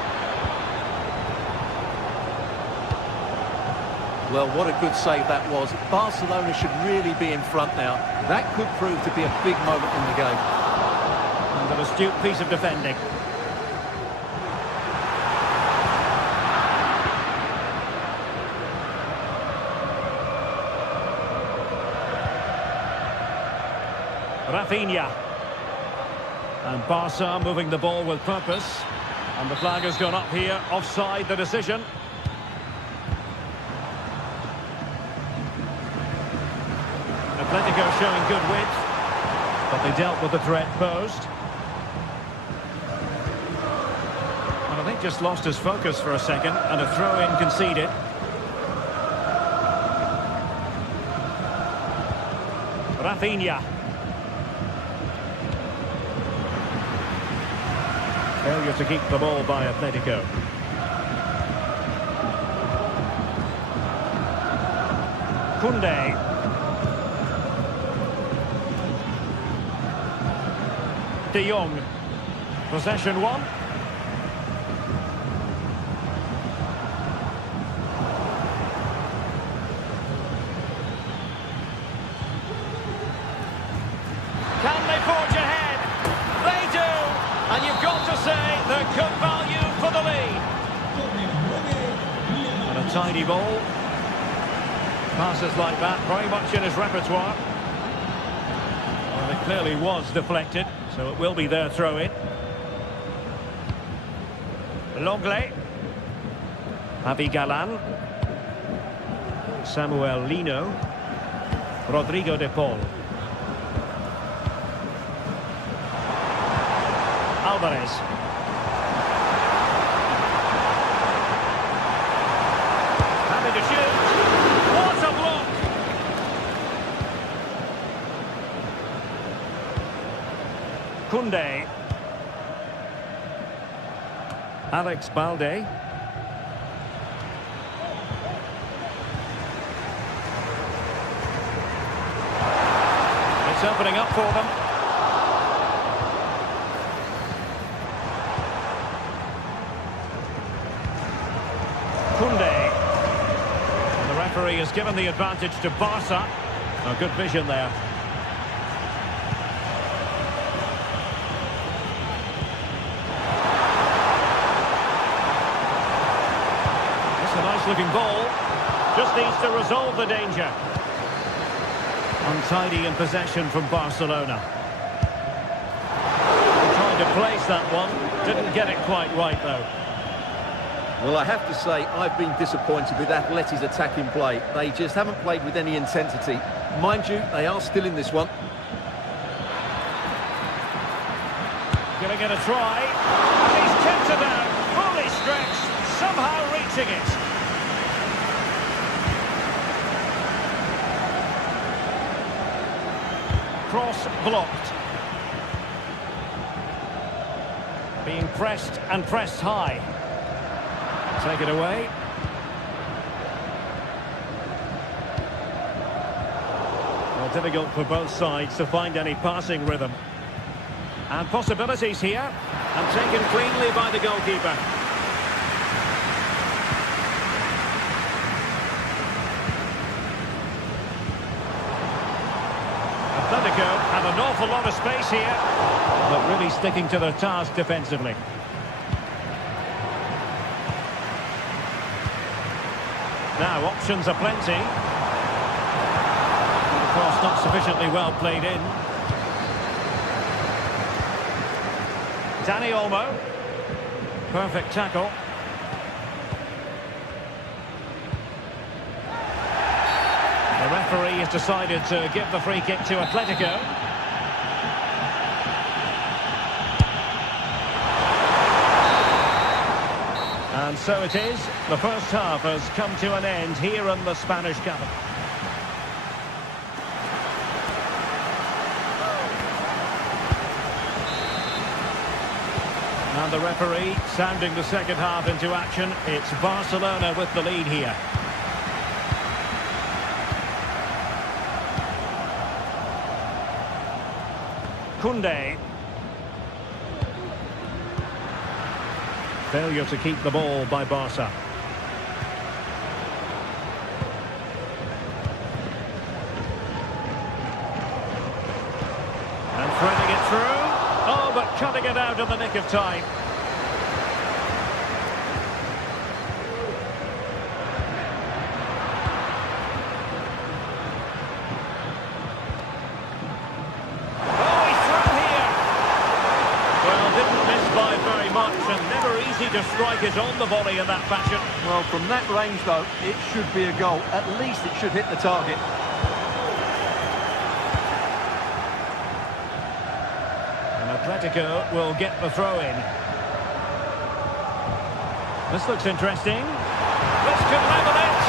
Well, what a good save that was. Barcelona should really be in front now. That could prove to be a big moment in the game. And an astute piece of defending. Rafinha. And Barca moving the ball with purpose. And the flag has gone up here, offside the decision. Atletico showing good width, but they dealt with the threat posed. And I think just lost his focus for a second, and a throw-in conceded. Rafinha. Failure to keep the ball by Atletico. Koundé. De Jong. Possession one. Can they forge ahead? They do! And you've got to say they're good value for the lead. And a tidy ball. Passes like that, very much in his repertoire. Well, it clearly was deflected, so it will be their throw-in. Lenglet. Javi Galan. Samuel Lino. Rodrigo de Paul. Alvarez. Having to shoot. What a block! Koundé. Alex Balde. It's opening up for them. Koundé. And the referee has given the advantage to Barca. Oh, good vision there. That's a nice looking ball. Just needs to resolve the danger. Untidy in possession from Barcelona. Trying to place that one. Didn't get it quite right though. Well, I have to say, I've been disappointed with Atleti's attacking play. They just haven't played with any intensity. Mind you, they are still in this one. Gonna get a try. And he's kept it out. Fully stretched. Somehow reaching it. cross blocked. Being pressed and pressed high. Take it away. Well, difficult for both sides to find any passing rhythm. And possibilities here. And taken cleanly by the goalkeeper. Atletico have an awful lot of space here, but really sticking to their task defensively. Now, options are plenty. And of course, not sufficiently well played in. Danny Olmo. Perfect tackle. The referee has decided to give the free kick to Atletico. And so it is. The first half has come to an end here in the Spanish capital. And the referee sounding the second half into action. It's Barcelona with the lead here. Koundé. Failure to keep the ball by Barca. And threading it through. Oh, but cutting it out in the nick of time. To strike it on the volley in that fashion. Well, from that range, though, it should be a goal. At least it should hit the target. And Atletico will get the throw in. This looks interesting. This could level it.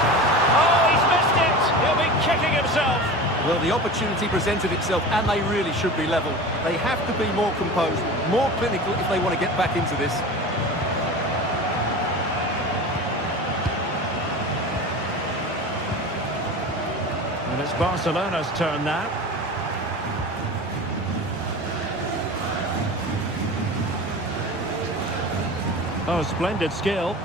Oh, he's missed it. He'll be kicking himself. Well, the opportunity presented itself, and they really should be level. They have to be more composed, more clinical if they want to get back into this. And it's Barcelona's turn now. Oh, splendid skill.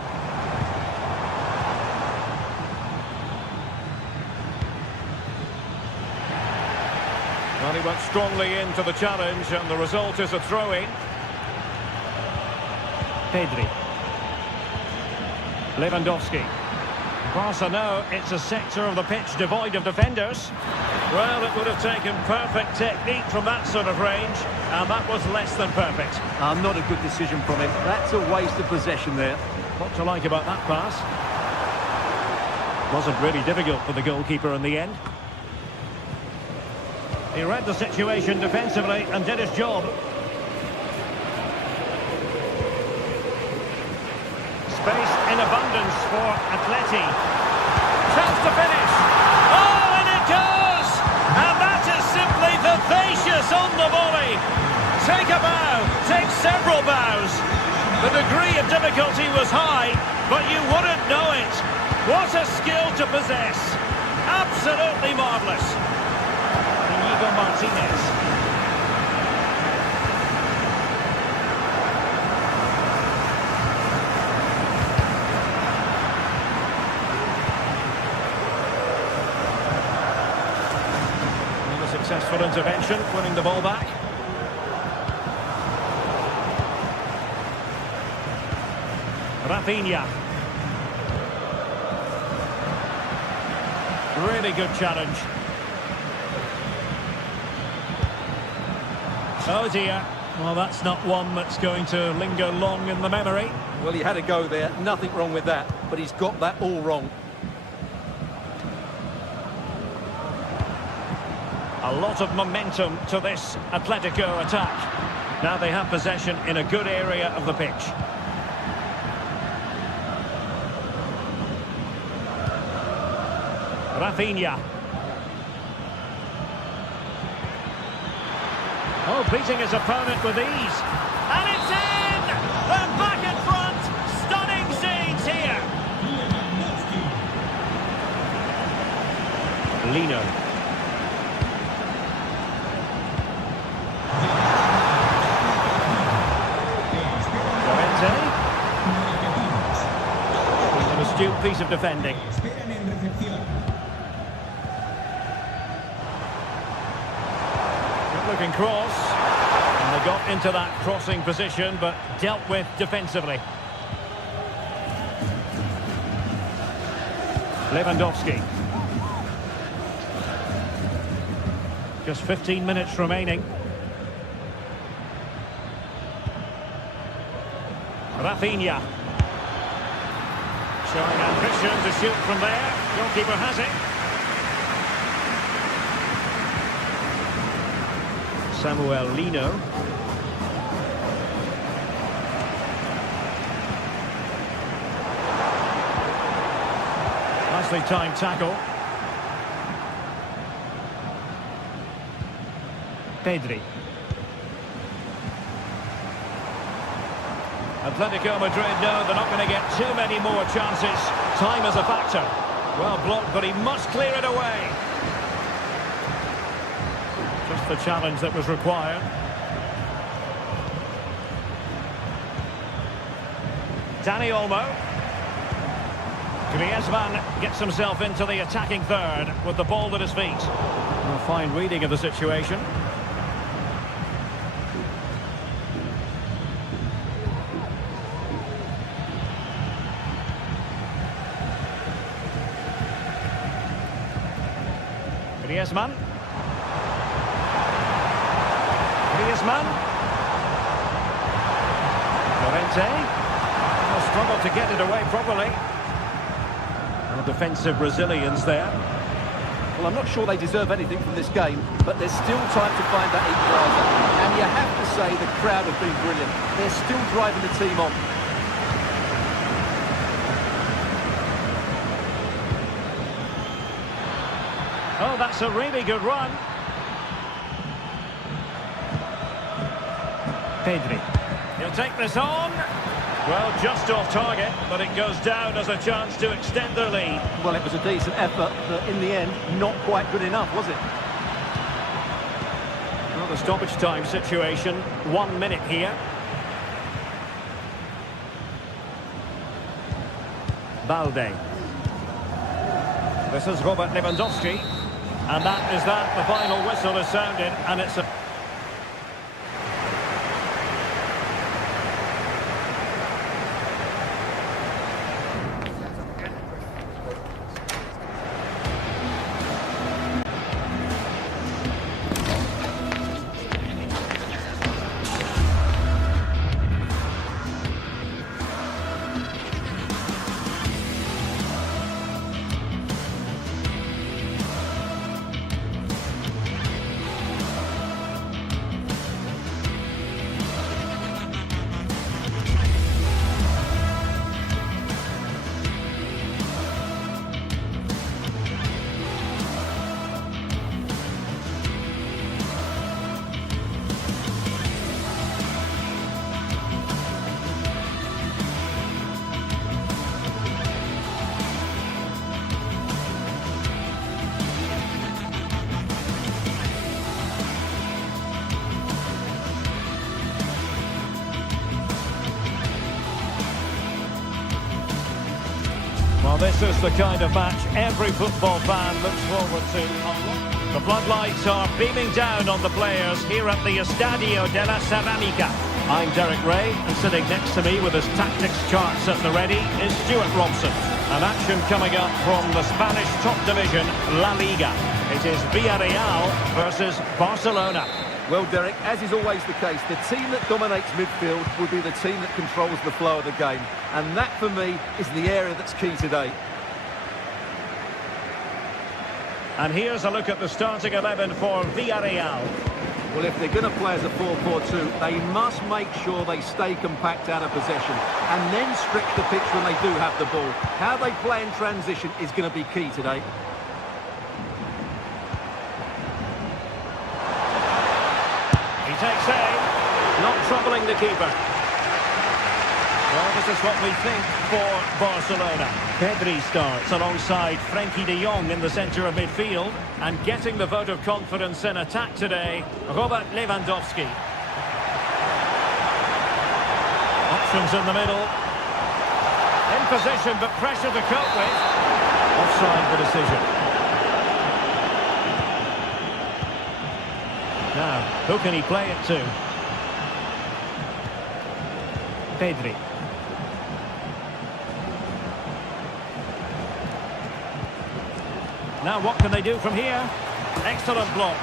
Well, he went strongly into the challenge, and the result is a throw-in. Pedri. Lewandowski. Barca know it's a sector of the pitch devoid of defenders. Well, it would have taken perfect technique from that sort of range, and that was less than perfect. Not a good decision from him. That's a waste of possession there. What to like about that pass? Wasn't really difficult for the goalkeeper in the end. He read the situation defensively and did his job. Space in abundance for Atleti. Chance to finish. Oh, and it goes! And that is simply vivacious on the volley. Take a bow, take several bows. The degree of difficulty was high, but you wouldn't know it. What a skill to possess. Absolutely marvellous. Inigo Martinez. Successful intervention, winning the ball back. Rafinha. Really good challenge. Oh dear. Well, that's not one that's going to linger long in the memory. Well, he had a go there. Nothing wrong with that. But he's got that all wrong. A lot of momentum to this Atletico attack. Now they have possession in a good area of the pitch. Rafinha. Oh, beating his opponent with ease. And it's in! They're back in front! Stunning scenes here! Lino. An astute piece of defending. Good looking cross. And they got into that crossing position, but dealt with defensively. Lewandowski. Just 15 minutes remaining. Rafinha. Showing ambition to shoot from there. Goalkeeper has it. Samuel Lino. Nicely timed tackle. Pedri. Atletico Madrid know they're not going to get too many more chances. Time is a factor. Well blocked, but he must clear it away. Just the challenge that was required. Dani Olmo. Griezmann gets himself into the attacking third with the ball at his feet. A fine reading of the situation. Griezmann. Llorente. Struggled to get it away properly. And defensive resilience there. Well, I'm not sure they deserve anything from this game, but there's still time to find that equaliser. And you have to say the crowd have been brilliant. They're still driving the team on. Oh, that's a really good run. Pedri. He'll take this on. Well, just off target, but it goes down as a chance to extend their lead. Well, it was a decent effort, but in the end, not quite good enough, was it? Well, the stoppage time situation, 1 minute here. Balde. This is Robert Lewandowski. And that is that. The final whistle is sounded, and it's a... Well, this is the kind of match every football fan looks forward to. The floodlights are beaming down on the players here at the Estadio de la Ceramica. I'm Derek Ray, and sitting next to me with his tactics charts at the ready is Stuart Robson. An action coming up from the Spanish top division, La Liga. It is Villarreal versus Barcelona. Well, Derek, as is always the case, the team that dominates midfield will be the team that controls the flow of the game. And that, for me, is the area that's key today. And here's a look at the starting 11 for Villarreal. Well, if they're going to play as a 4-4-2, they must make sure they stay compact out of possession and then stretch the pitch when they do have the ball. How they play in transition is going to be key today. He takes aim, not troubling the keeper. Well, this is what we think for Barcelona. Pedri starts alongside Frenkie de Jong in the centre of midfield. And getting the vote of confidence in attack today, Robert Lewandowski. Options in the middle. In position, but pressure to cope with. Offside the decision. Now, who can he play it to? Pedri. Now what can they do from here? Excellent block.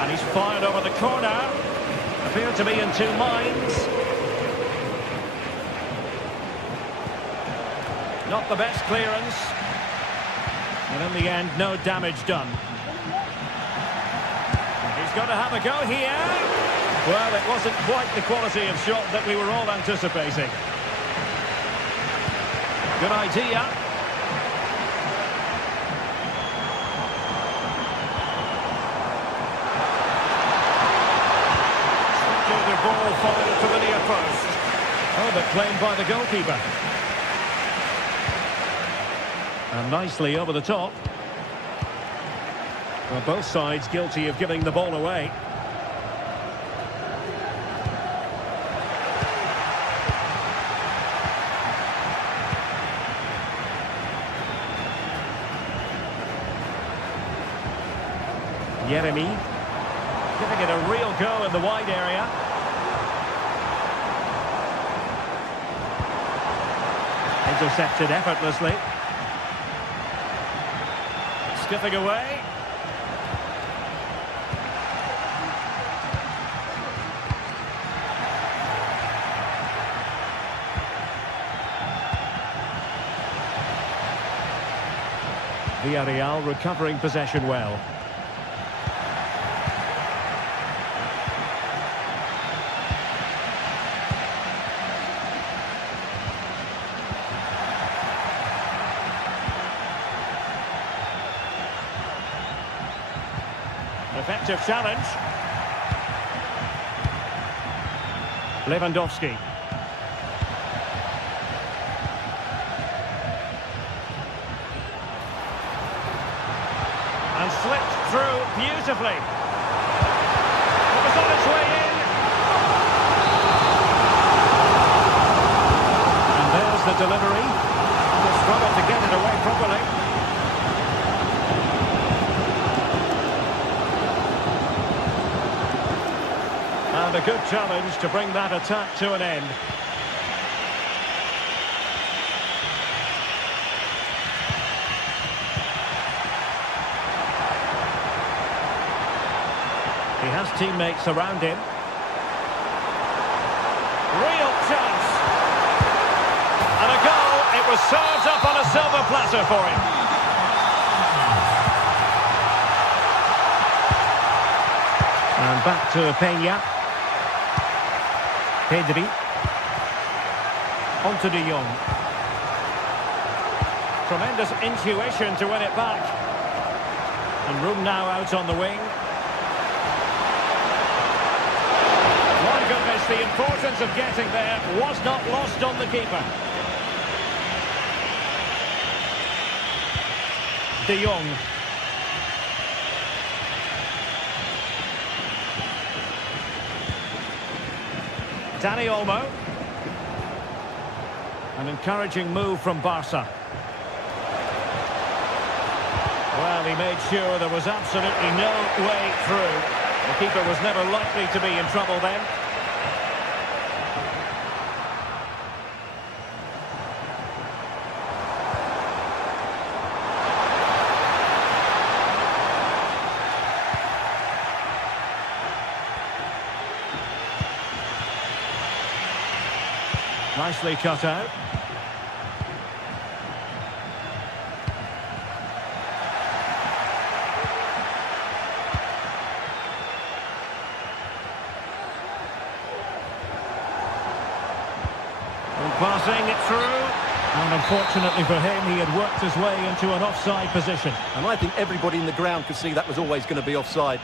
And he's fired over the corner. Appear to be in two minds. Not the best clearance. And in the end, no damage done. He's got to have a go here. Well, it wasn't quite the quality of shot that we were all anticipating. Good idea. The ball fired to the near post. Oh, but claimed by the goalkeeper. And nicely over the top. Well, both sides guilty of giving the ball away. Jeremy, giving it a real go in the wide area. Intercepted effortlessly. Skipping away. Villarreal recovering possession well. Effective challenge. Lewandowski. And slipped through beautifully. It was on its way in. And there's the delivery. Just struggled to get it away properly. And a good challenge to bring that attack to an end. He has teammates around him. Real chance. And a goal. It was served up on a silver platter for him. And back to Peña. Pedri. On to de Jong. Tremendous intuition to win it back. And room now out on the wing. My goodness, the importance of getting there was not lost on the keeper. De Jong. Dani Olmo. An encouraging move from Barca. Well, he made sure there was absolutely no way through. The keeper was never likely to be in trouble then. Nicely cut out. And passing it through. And unfortunately for him, he had worked his way into an offside position. And I think everybody in the ground could see that was always going to be offside.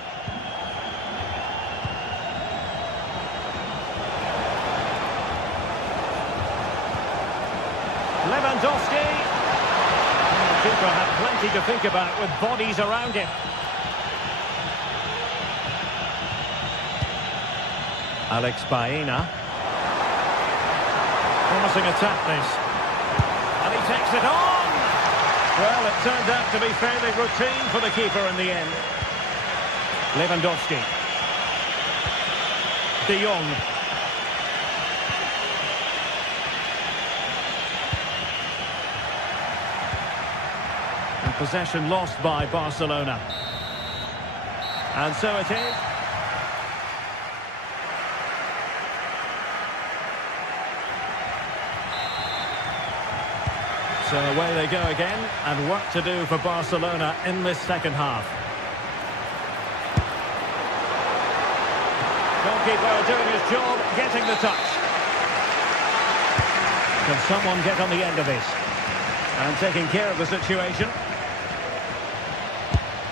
Lewandowski. And the keeper had plenty to think about with bodies around him. Alex Baena. Promising attack this. And he takes it on! Well, it turned out to be fairly routine for the keeper in the end. Lewandowski. De Jong. And possession lost by Barcelona. And so it is. So away they go again, and work to do for Barcelona in this second half. Goalkeeper doing his job, getting the touch. Can someone get on the end of this? And taking care of the situation.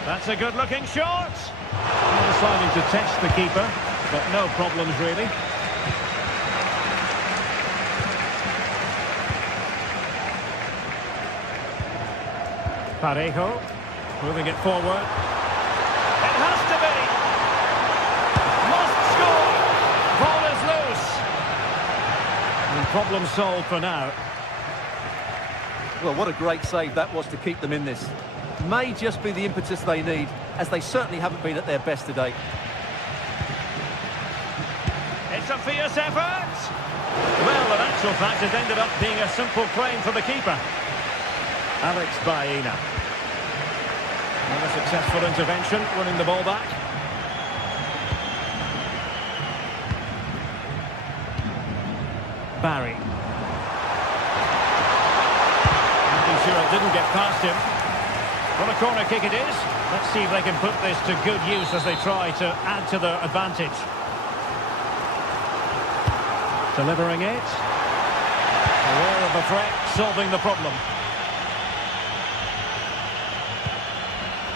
That's a good-looking shot. Deciding to test the keeper, but no problems really. Parejo, moving it forward. It has to be! Must score! Ball is loose! And problem solved for now. Well, what a great save that was to keep them in this. May just be the impetus they need, as they certainly haven't been at their best today. It's a fierce effort! Well, in actual fact, it ended up being a simple claim for the keeper. Alex Baena. And a successful intervention, winning the ball back. Barry. Making sure it didn't get past him. What a corner kick it is. Let's see if they can put this to good use as they try to add to their advantage. Delivering it. Aware of the threat, solving the problem.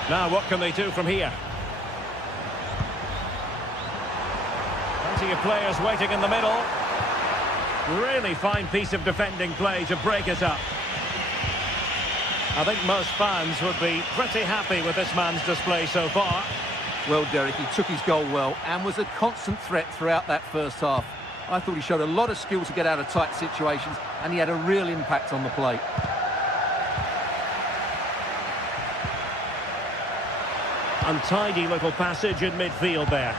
Now, what can they do from here? Plenty of players waiting in the middle. Really fine piece of defending play to break it up. I think most fans would be pretty happy with this man's display so far. Well, Derek, he took his goal well and was a constant threat throughout that first half. I thought he showed a lot of skill to get out of tight situations, and he had a real impact on the plate. Untidy little passage in midfield there.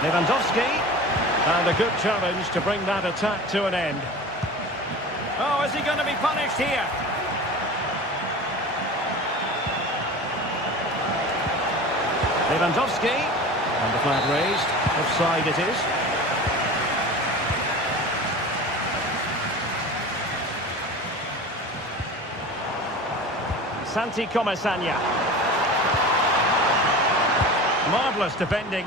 Lewandowski, and a good challenge to bring that attack to an end. Oh, is he going to be punished here? Lewandowski, and the flag raised. Offside it is. Santi Comesaña. Marvellous defending.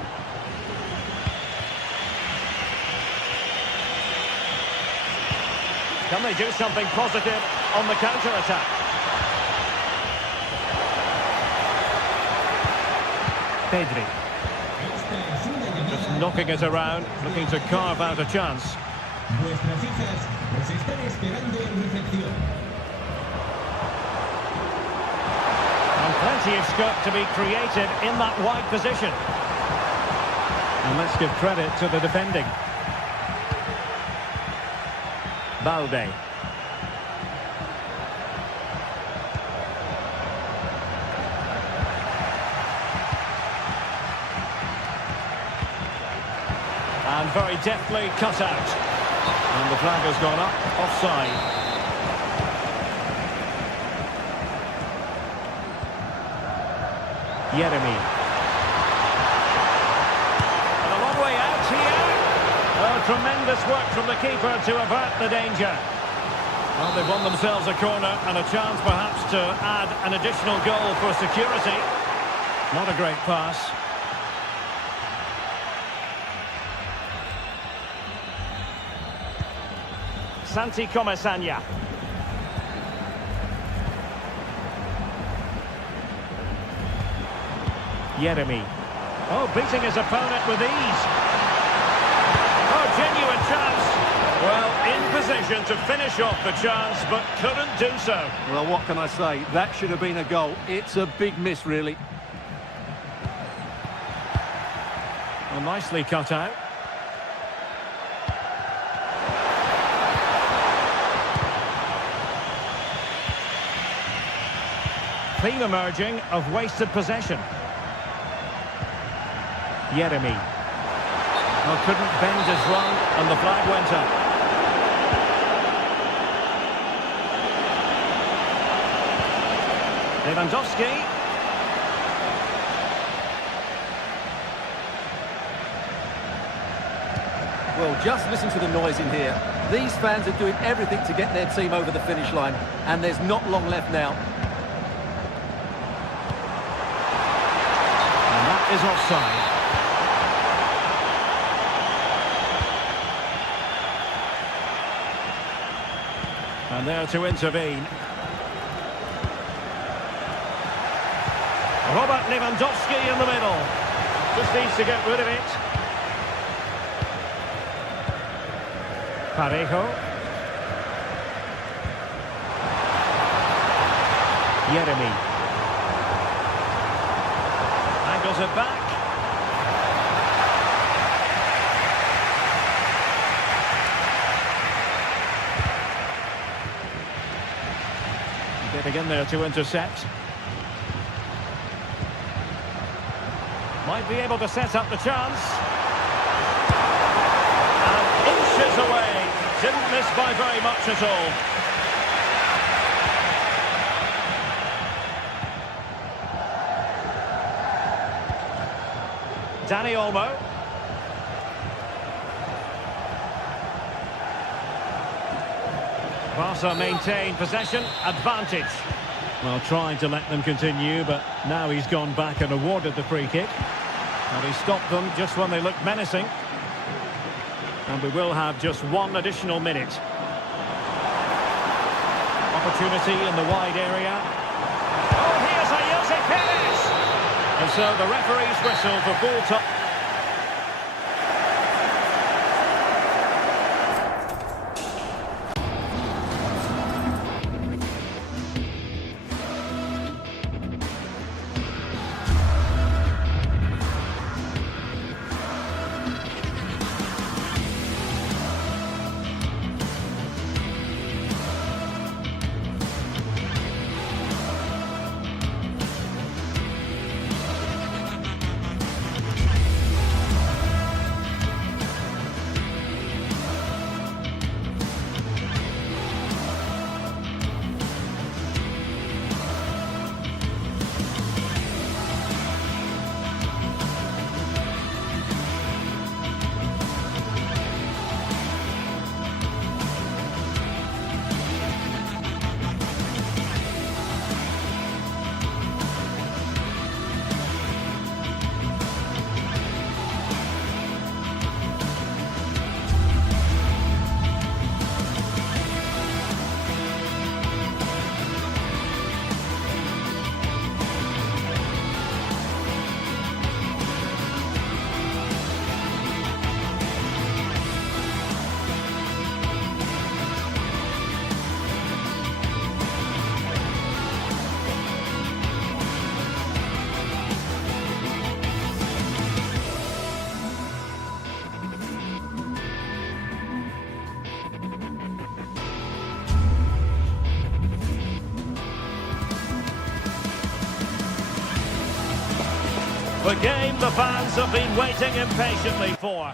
Can they do something positive on the counter-attack? Pedri. Just knocking it around, looking to carve out a chance. Vuestras hijas os están esperando en recepción. And plenty of scope to be created in that wide position. And let's give credit to the defending. Balde. And very deftly cut out. And the flag has gone up, offside. Jeremy. And a long way out here. Oh, tremendous work from the keeper to avert the danger. Well, they've won themselves a corner and a chance perhaps to add an additional goal for security. Not a great pass. Santi Comesaña. Yeremy. Oh, beating his opponent with ease. Oh, genuine chance. Well, in position to finish off the chance, but couldn't do so. Well, what can I say? That should have been a goal. It's a big miss, really. Well, nicely cut out. Theme emerging of wasted possession. Yeremy. Well, couldn't bend his run, and the flag went up. Lewandowski. Well, just listen to the noise in here. These fans are doing everything to get their team over the finish line, and there's not long left now. And that is offside. And there to intervene. Robert Lewandowski in the middle. Just needs to get rid of it. Parejo. Yeremy. Angles it back. Getting in there to intercept. Might be able to set up the chance. And inches away. Didn't miss by very much at all. Dani Olmo. Barca maintain possession, advantage. Well, trying to let them continue, but now he's gone back and awarded the free kick. And he stopped them just when they looked menacing. And we will have just one additional minute. Opportunity in the wide area. Oh, here's Ayose Perez! And so the referee's whistle for full time. The game the fans have been waiting impatiently for.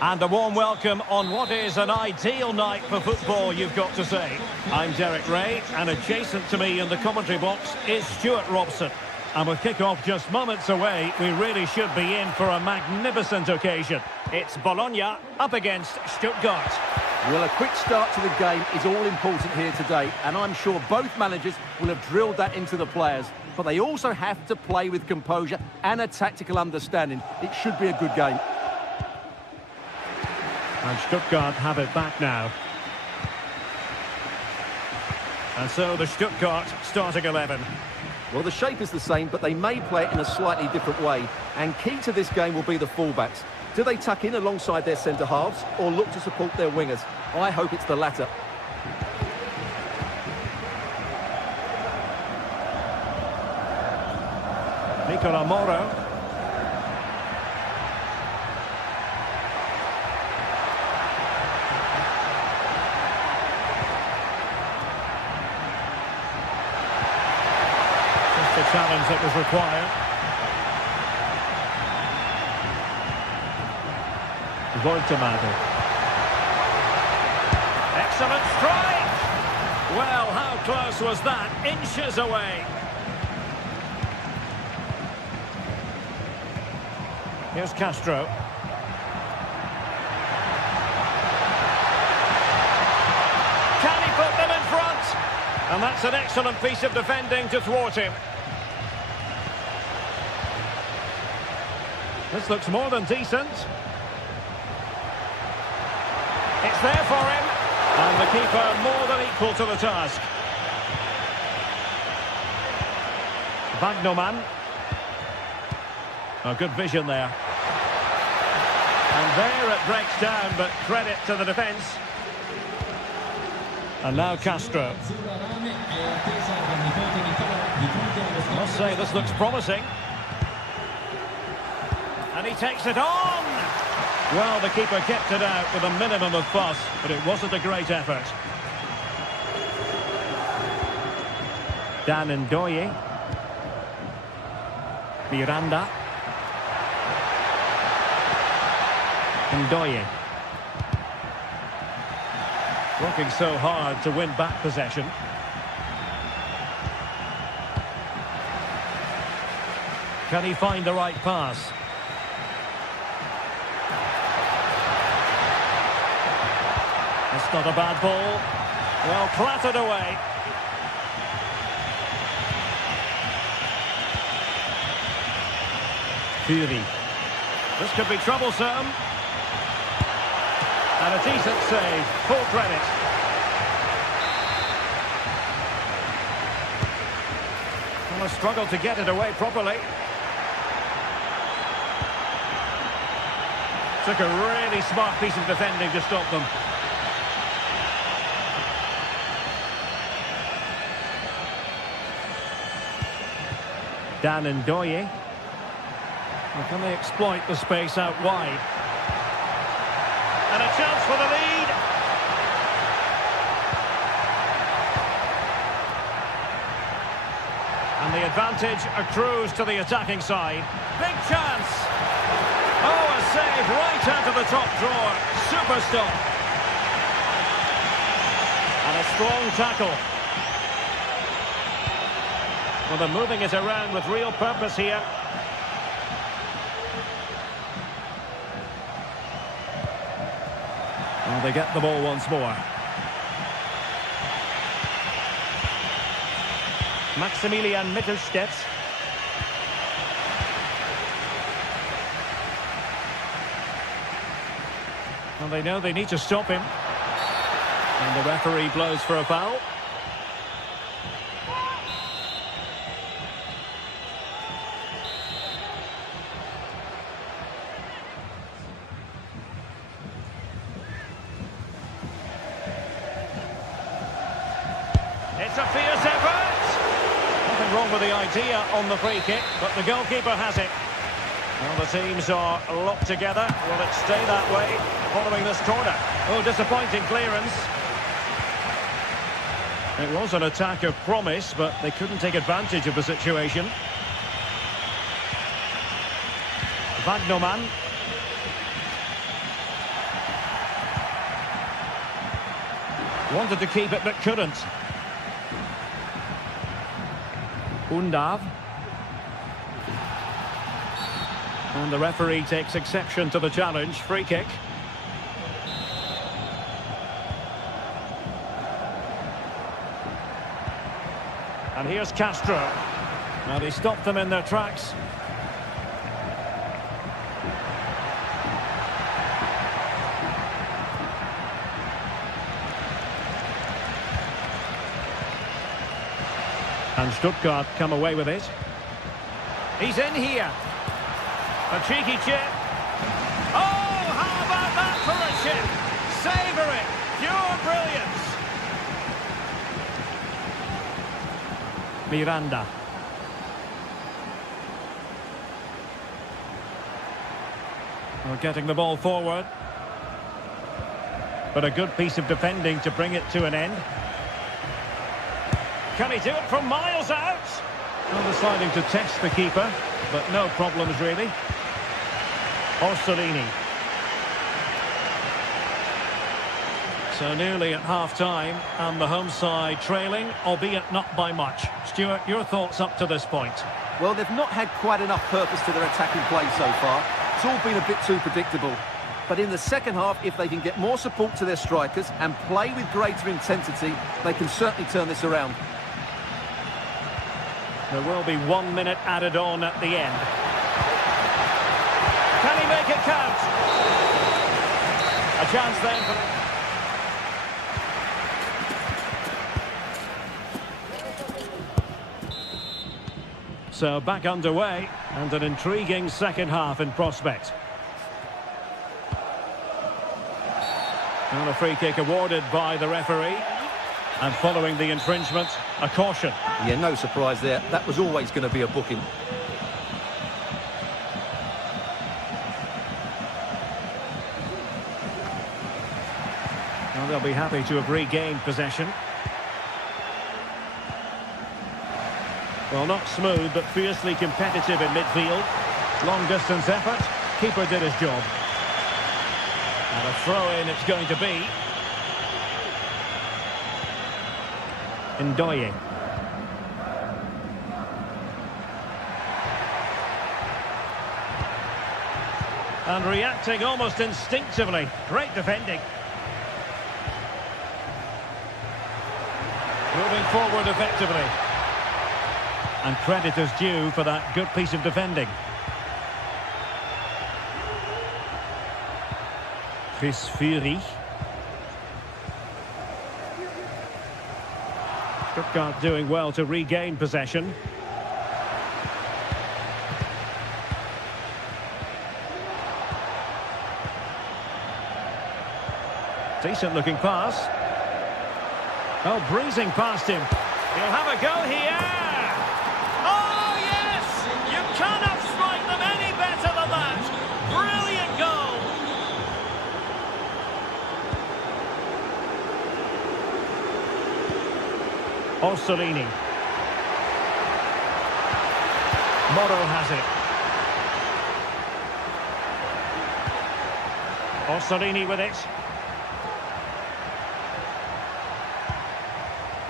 And a warm welcome on what is an ideal night for football, you've got to say. I'm Derek Ray, and adjacent to me in the commentary box is Stuart Robson. And with kick-off just moments away, we really should be in for a magnificent occasion. It's Bologna up against Stuttgart. Well, a quick start to the game is all important here today, and I'm sure both managers will have drilled that into the players. But they also have to play with composure and a tactical understanding. It should be a good game. And Stuttgart have it back now. And so the Stuttgart starting 11. Well, the shape is the same, but they may play it in a slightly different way. And key to this game will be the fullbacks. Do they tuck in alongside their centre-halves or look to support their wingers? I hope it's the latter. Nicola Moro. Just the challenge that was required. Voitamado. Excellent strike! Well, how close was that? Inches away. Here's Castro. Can he put them in front? And that's an excellent piece of defending to thwart him. This looks more than decent. It's there for him. And the keeper more than equal to the task. Wagnerman. Oh, good vision there. And there it breaks down, but credit to the defence. And now Castro. I must say, this looks promising. And he takes it on! Well, the keeper kept it out with a minimum of fuss, but it wasn't a great effort. Dan Ndoye. Miranda. Ndoye. Working so hard to win back possession. Can he find the right pass? That's not a bad ball. Well, clattered away. Fury. This could be troublesome. And a decent save. Full credit. Well, a struggle to get it away properly. Took a really smart piece of defending to stop them. Dan Ndoye. Well, can they exploit the space out wide? And a chance for the lead. And the advantage accrues to the attacking side. Big chance. Oh, a save right out of the top drawer. Super stop. And a strong tackle. Well, they're moving it around with real purpose here. Well, they get the ball once more. Maximilian Mittelstädt. Well, they know they need to stop him. And the referee blows for a foul. It's a fierce effort. Nothing wrong with the idea on the free kick, but the goalkeeper has it. Well, the teams are locked together. Will it stay that way following this corner? Oh, disappointing clearance. It was an attack of promise, but they couldn't take advantage of the situation. Wagnerman. Wanted to keep it, but couldn't. Undav. And the referee takes exception to the challenge. Free kick. And here's Castro. Now they stopped them in their tracks. And Stuttgart come away with it. He's in here. A cheeky chip. Oh, how about that for a chip? Savour it. Pure brilliance. Miranda. We're getting the ball forward. But a good piece of defending to bring it to an end. Can he do it from miles out? Well, deciding to test the keeper, but no problems really. Orsolini. So nearly at half-time, and the home side trailing, albeit not by much. Stuart, your thoughts up to this point? Well, they've not had quite enough purpose to their attacking play so far. It's all been a bit too predictable. But in the second half, if they can get more support to their strikers and play with greater intensity, they can certainly turn this around. There will be 1 minute added on at the end. Can he make it count? A chance then for... So back underway, and an intriguing second half in prospect. And a free kick awarded by the referee. And following the infringement, a caution. Yeah, no surprise there. That was always going to be a booking. Well, they'll be happy to have regained possession. Well, not smooth, but fiercely competitive in midfield. Long-distance effort. Keeper did his job. And a throw-in it's going to be. Ndoye. And reacting almost instinctively. Great defending. Moving forward effectively. And credit is due for that good piece of defending. Chris Fury. Stuttgart doing well to regain possession. Decent looking pass. Oh, breezing past him. He'll have a go here. Oh, yes! You cannot strike them any better than that. Brilliant goal. Orsolini. Moro has it. Orsolini with it.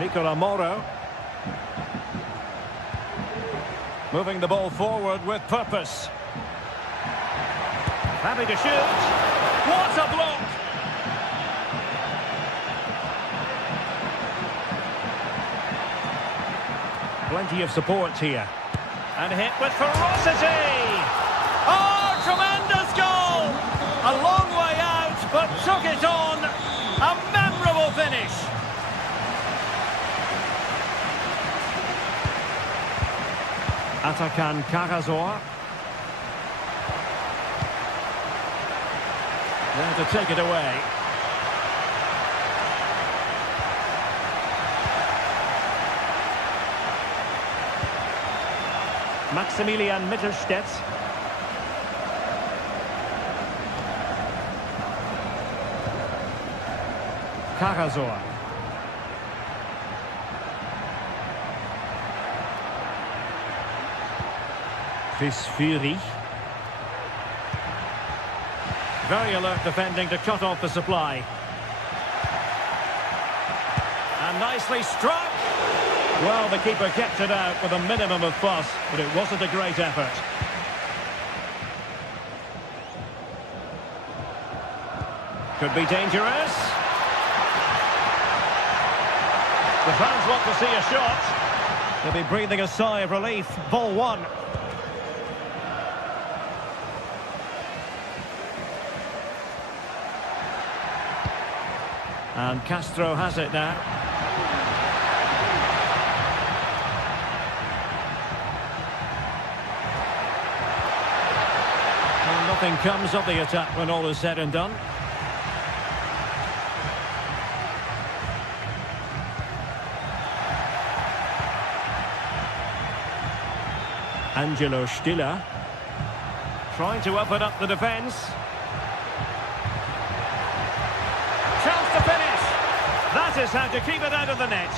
Nicola Moro. Moving the ball forward with purpose. Happy to shoot. What a block! Plenty of support here. And hit with ferocity! Oh, tremendous goal! A long way out, but took it on. A memorable finish. Atakan Karazor. There to take it away. Maximilian Mittelstädt. Karazor. Chris Fury. Very alert defending to cut off the supply. And nicely struck. Well, the keeper kept it out with a minimum of fuss, but it wasn't a great effort. Could be dangerous. The fans want to see a shot. They'll be breathing a sigh of relief. Ball one. And Castro has it now. Nothing comes of the attack when all is said and done. Angelo Stiller trying to open up the defence. Chance to finish. That is how to keep it out of the net.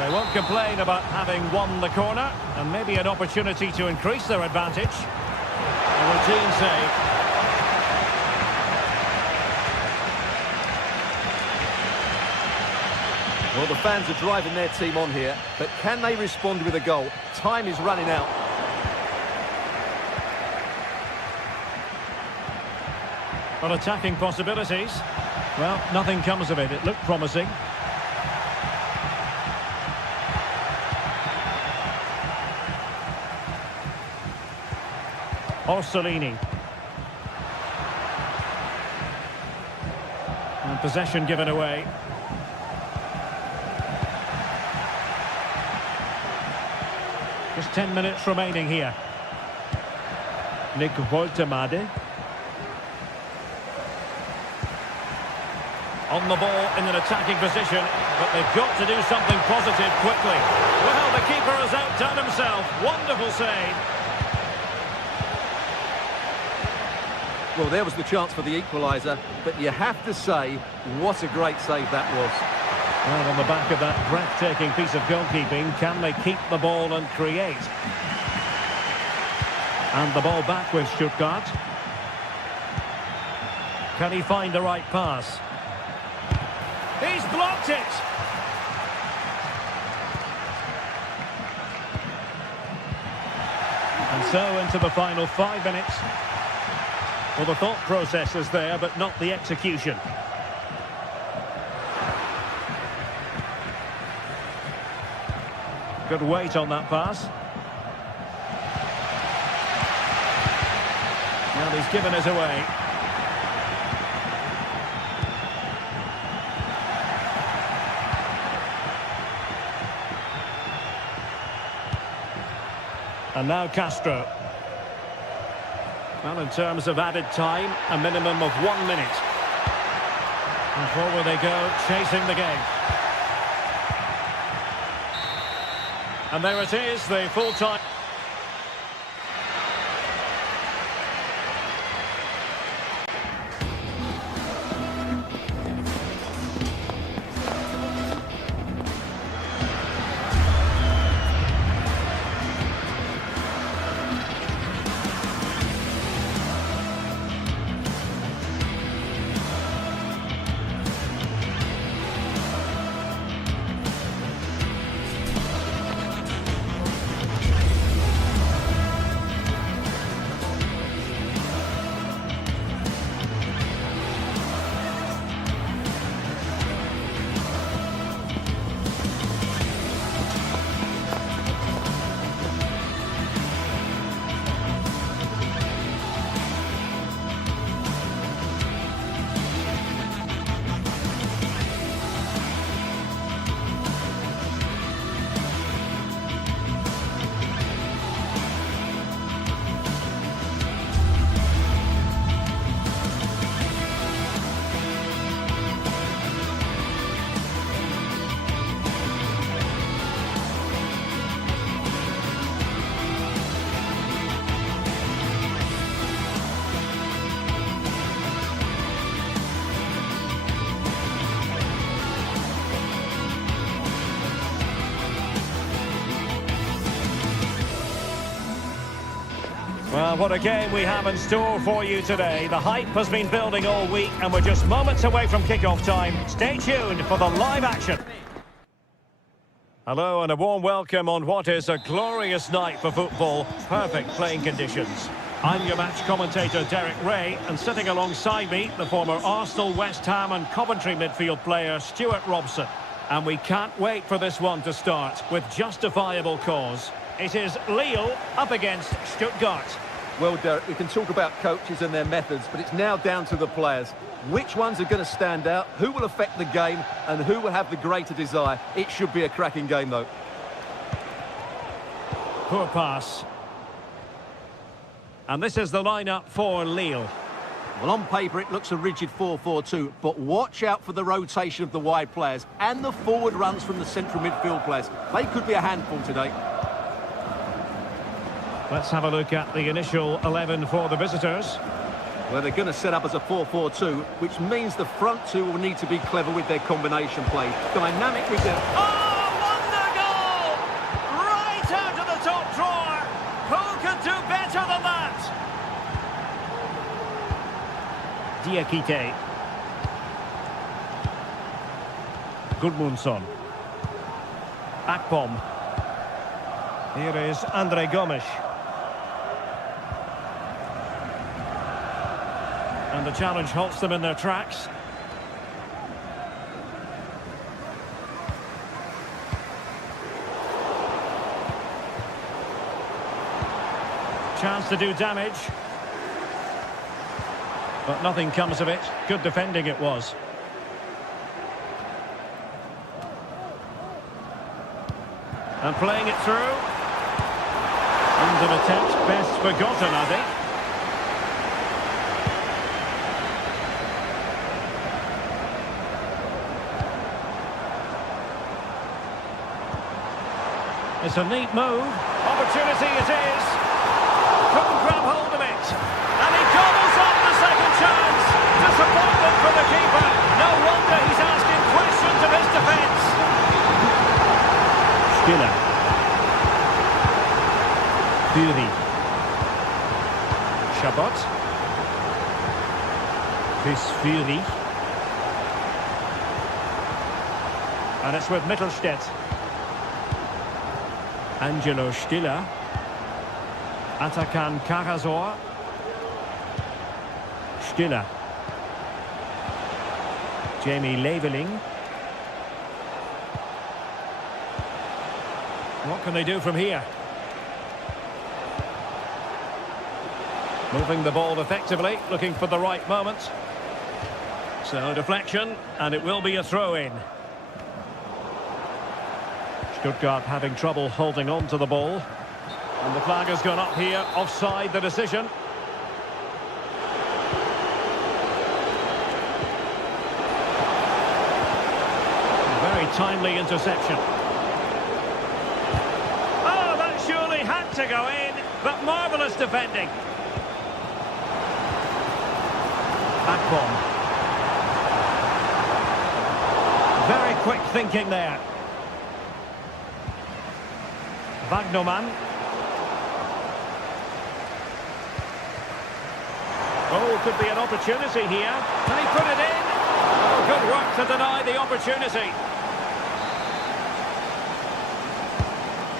They won't complain about having won the corner, and maybe an opportunity to increase their advantage. A routine save. Well, the fans are driving their team on here, but can they respond with a goal? Time is running out. Well, attacking possibilities. Well, nothing comes of it. It looked promising. Orsolini. And possession given away. Just 10 minutes remaining here. Nick Woltemade. On the ball in an attacking position, but they've got to do something positive quickly. Well, the keeper has outdone himself. Wonderful save. Well, there was the chance for the equaliser, but you have to say, what a great save that was. Well, on the back of that breathtaking piece of goalkeeping, can they keep the ball and create? And the ball back with Stuttgart. Can he find the right pass? He's blocked it! And so into the final 5 minutes. Well, the thought process is there, but not the execution. Good weight on that pass. Well, he's given it away. And now Castro. Well, in terms of added time, a minimum of 1 minute. And forward they go, chasing the game. And there it is, the full-time... Well, what a game we have in store for you today. The hype has been building all week and we're just moments away from kickoff time. Stay tuned for the live action. Hello and a warm welcome on what is a glorious night for football. Perfect playing conditions. I'm your match commentator Derek Ray, and sitting alongside me, the former Arsenal, West Ham and Coventry midfield player Stuart Robson. And we can't wait for this one to start with justifiable cause. It is Lille up against Stuttgart. Well, Derek, we can talk about coaches and their methods, but it's now down to the players. Which ones are going to stand out, who will affect the game, and who will have the greater desire? It should be a cracking game, though. Poor pass. And this is the lineup for Lille. Well, on paper, it looks a rigid 4-4-2, but watch out for the rotation of the wide players and the forward runs from the central midfield players. They could be a handful today. Let's have a look at the initial 11 for the visitors. Well, they're going to set up as a 4-4-2, which means the front two will need to be clever with their combination play. Dynamic with their... Oh, wonder goal! Right out of the top drawer! Who could do better than that? Diakite. Gudmundsson. Akpom. Here is Andre Gomes. And the challenge halts them in their tracks. Chance to do damage. But nothing comes of it. Good defending it was. And playing it through. And an attempt best forgotten, I think. It's a neat move. Opportunity it is. Couldn't grab hold of it. And he gobbles up the second chance. Disappointment for the keeper. No wonder he's asking questions of his defence. Stiller. Fury. Chabot. Chris Fury. And it's with Mittelstädt. Angelo Stiller. Atakan Karasor. Stiller. Jamie Leveling. What can they do from here? Moving the ball effectively, looking for the right moment. So deflection, and it will be a throw-in. Stuttgart having trouble holding on to the ball. And the flag has gone up here, offside the decision. Very timely interception. Oh, that surely had to go in, but marvellous defending. Akpom. Very quick thinking there. Wagnerman. Oh, could be an opportunity here. Can he put it in? Oh, good work to deny the opportunity.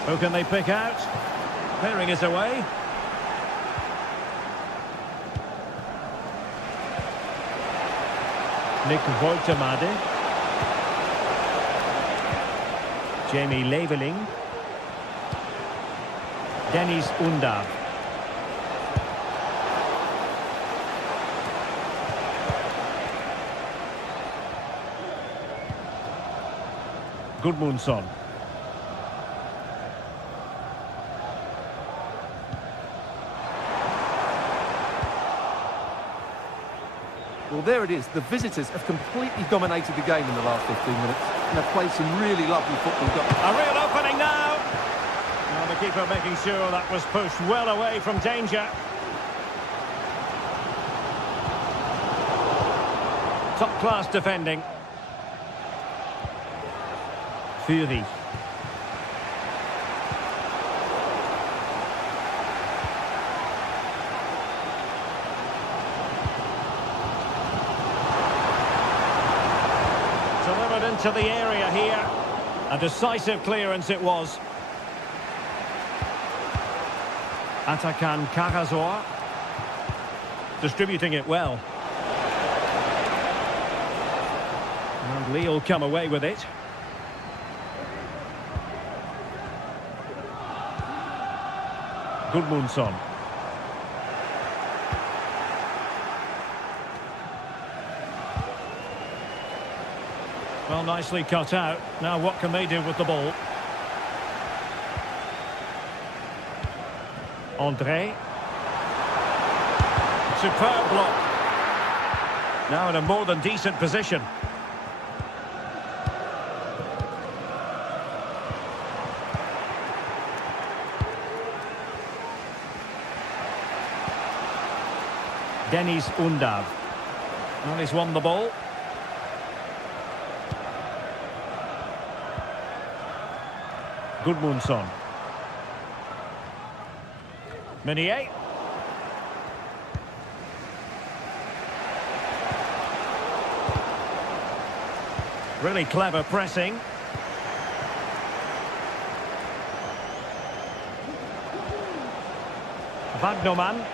Who can they pick out? Clearing is away. Nick Woltemade. Jamie Leveling. Dennis Undav. Gudmundsson. Well, there it is. The visitors have completely dominated the game in the last 15 minutes and have played some really lovely football. A real opening now. Well, the keeper making sure that was pushed well away from danger. Top-class defending. Fury. Delivered into the area here. A decisive clearance it was. Atakan Karasor. Distributing it well. And Lille come away with it. Gudmundsson. Well, nicely cut out. Now what can they do with the ball? superb block. Now in a more than decent position. Deniz Undav. Well, he's won the ball. Gudmundsson. Meunier. Really clever pressing. Wagnerman.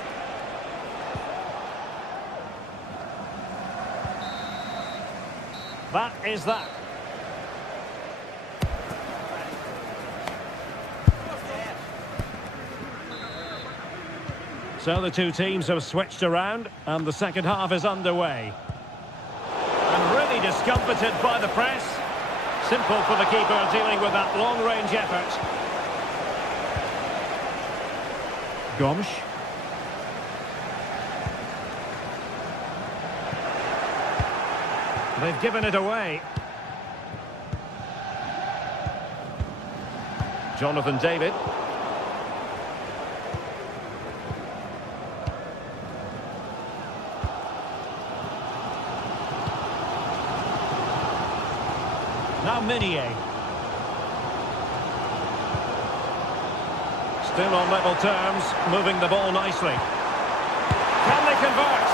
That is that. So the two teams have switched around and the second half is underway. And really discomfited by the press. Simple for the keeper dealing with that long-range effort. Gomes. They've given it away. Jonathan David. Now Meunier. Still on level terms, moving the ball nicely. Can they convert?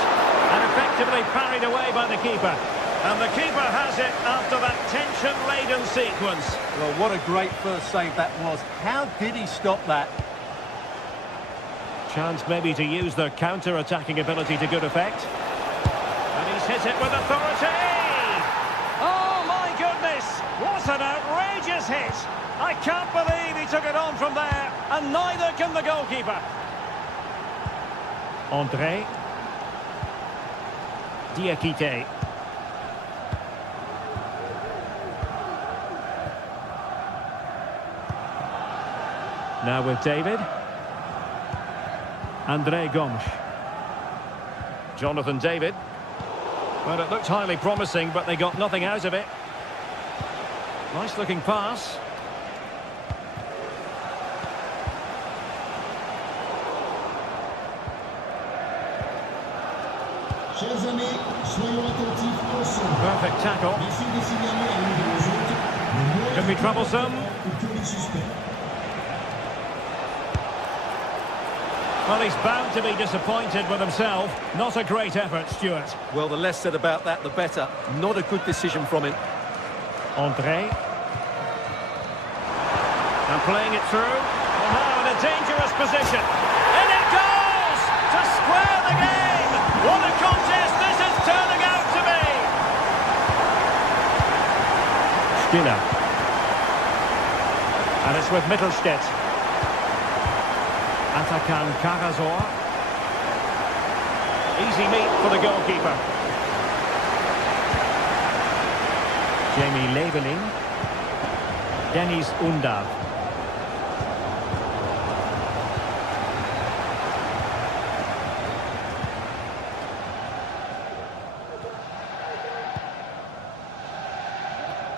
And effectively parried away by the keeper. And the keeper has it after that tension-laden sequence. Well, what a great first save that was. How did he stop that? Chance maybe to use their counter-attacking ability to good effect. And he's hit it with authority! Oh, my goodness! What an outrageous hit! I can't believe he took it on from there, and neither can the goalkeeper. André. Diakite. Now with David. André Gomes. Jonathan David. Well, it looked highly promising, but they got nothing out of it. Nice looking pass. Chers amis, soyons attentifs au son. Perfect tackle. Merci de signaler à l'une des autres. Could be troublesome. Ou que les suspects. Well, he's bound to be disappointed with himself. Not a great effort, Stuart. Well, the less said about that, the better. Not a good decision from him. André. And playing it through. Well, now in a dangerous position. And it goes! To square the game! What a contest this is turning out to be! Stiller. And it's with Mittelstädt. Atakan Karazor. Easy meet for the goalkeeper. Jamie Leveling. Deniz Undav.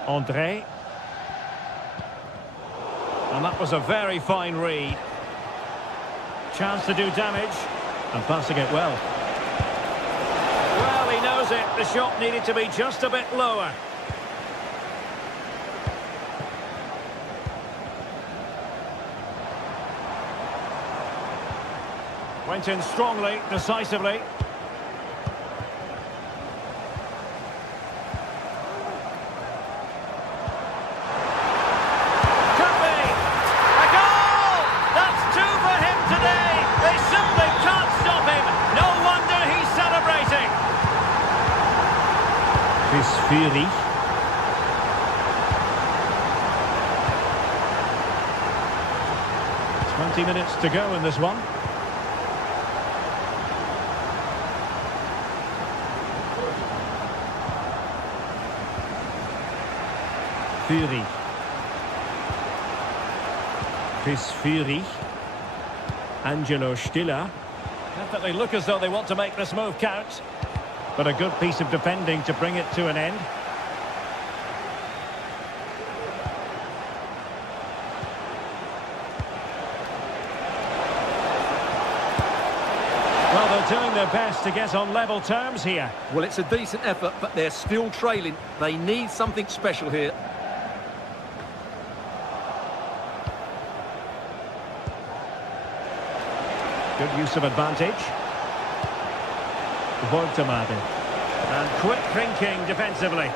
André. And that was a very fine read. Chance to do damage, and passing it well. Well, he knows it. The shot needed to be just a bit lower. Went in strongly, decisively. Fury. "20 minutes to go in this one. Fury. Chris Fury. Angelo Stiller. Definitely look as though they want to make this move count. But a good piece of defending to bring it to an end. Well, they're doing their best to get on level terms here. Well, it's a decent effort, but they're still trailing. They need something special here. Good use of advantage. Voltemade. And quick thinking defensively.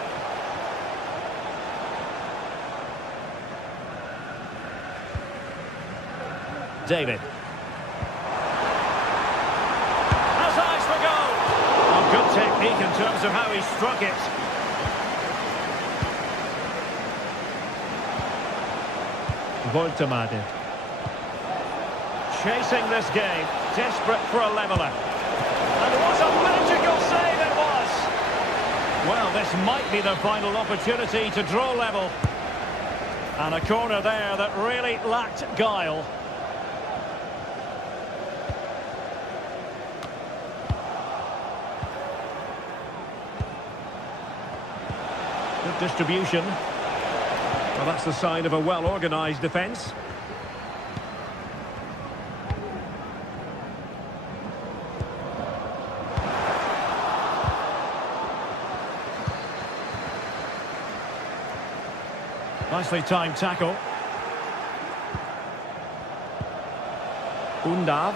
David. Has eyes for goal. Oh, good technique in terms of how he struck it. Voltemade. Chasing this game, desperate for a leveller. And what a magical save it was! Well, this might be the final opportunity to draw level. And a corner there that really lacked guile. Good distribution. Well, that's the sign of a well-organised defence. Nicely timed tackle. Undav.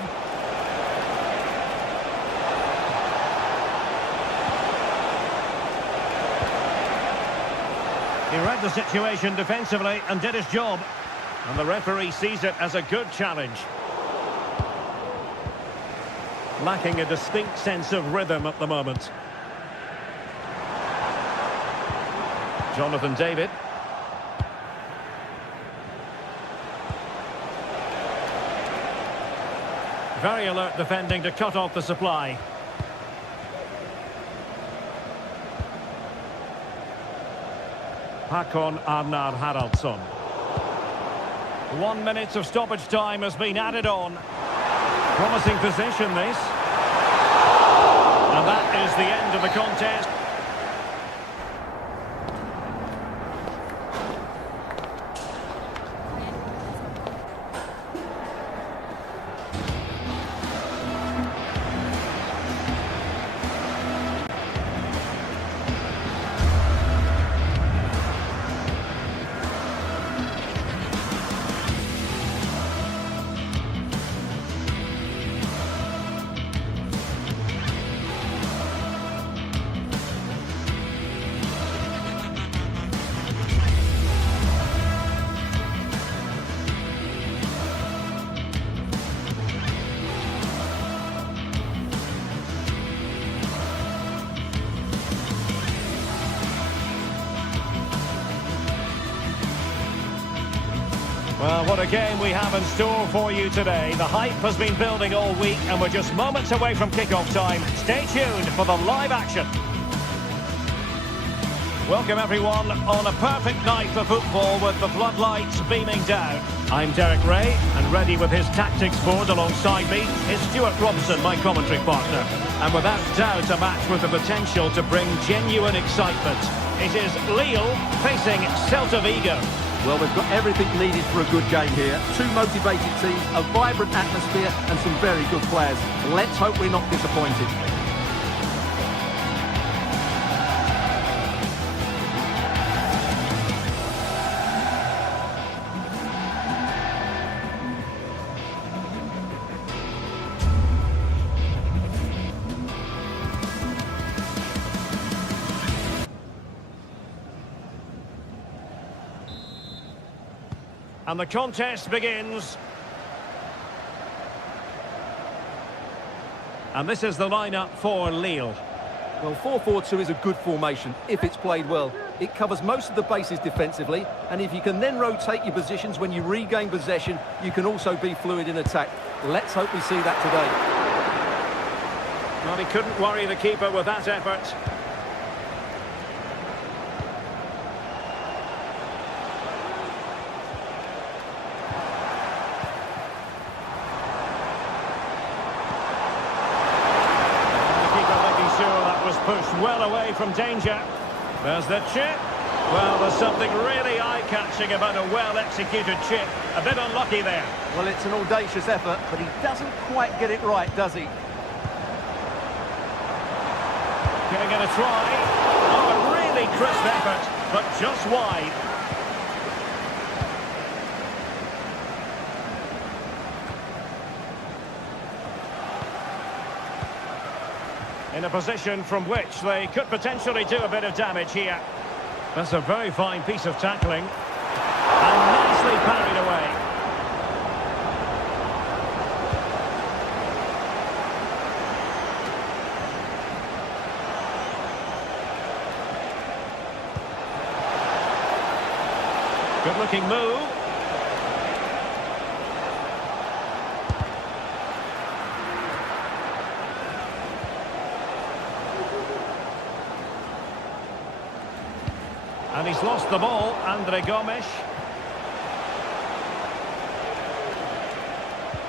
He read the situation defensively and did his job. And the referee sees it as a good challenge. Lacking a distinct sense of rhythm at the moment. Jonathan David. Very alert defending to cut off the supply. Hakon Arnar Haraldsson. 1 minute of stoppage time has been added on. Promising possession this. And that is the end of the contest. Well, what a game we have in store for you today. The hype has been building all week and we're just moments away from kick-off time. Stay tuned for the live action. Welcome everyone on a perfect night for football with the floodlights beaming down. I'm Derek Ray and ready with his tactics board alongside me is Stuart Robson, my commentary partner. And without doubt a match with the potential to bring genuine excitement. It is Lille facing Celta Vigo. Well, we've got everything needed for a good game here. Two motivated teams, a vibrant atmosphere and some very good players. Let's hope we're not disappointed. And the contest begins. And this is the lineup for Lille. Well, 4-4-2 is a good formation if it's played well. It covers most of the bases defensively, and if you can then rotate your positions when you regain possession, you can also be fluid in attack. Let's hope we see that today. Well, he couldn't worry the keeper with that effort. from danger. There's the chip. Well, there's something really eye-catching about a well-executed chip. A bit unlucky there. Well, it's an audacious effort, but he doesn't quite get it right, does he? Giving it a try. Oh, a really crisp effort, but just wide. In a position from which they could potentially do a bit of damage here. That's a very fine piece of tackling. And nicely parried away. Good-looking move. And he's lost the ball, Andre Gomes.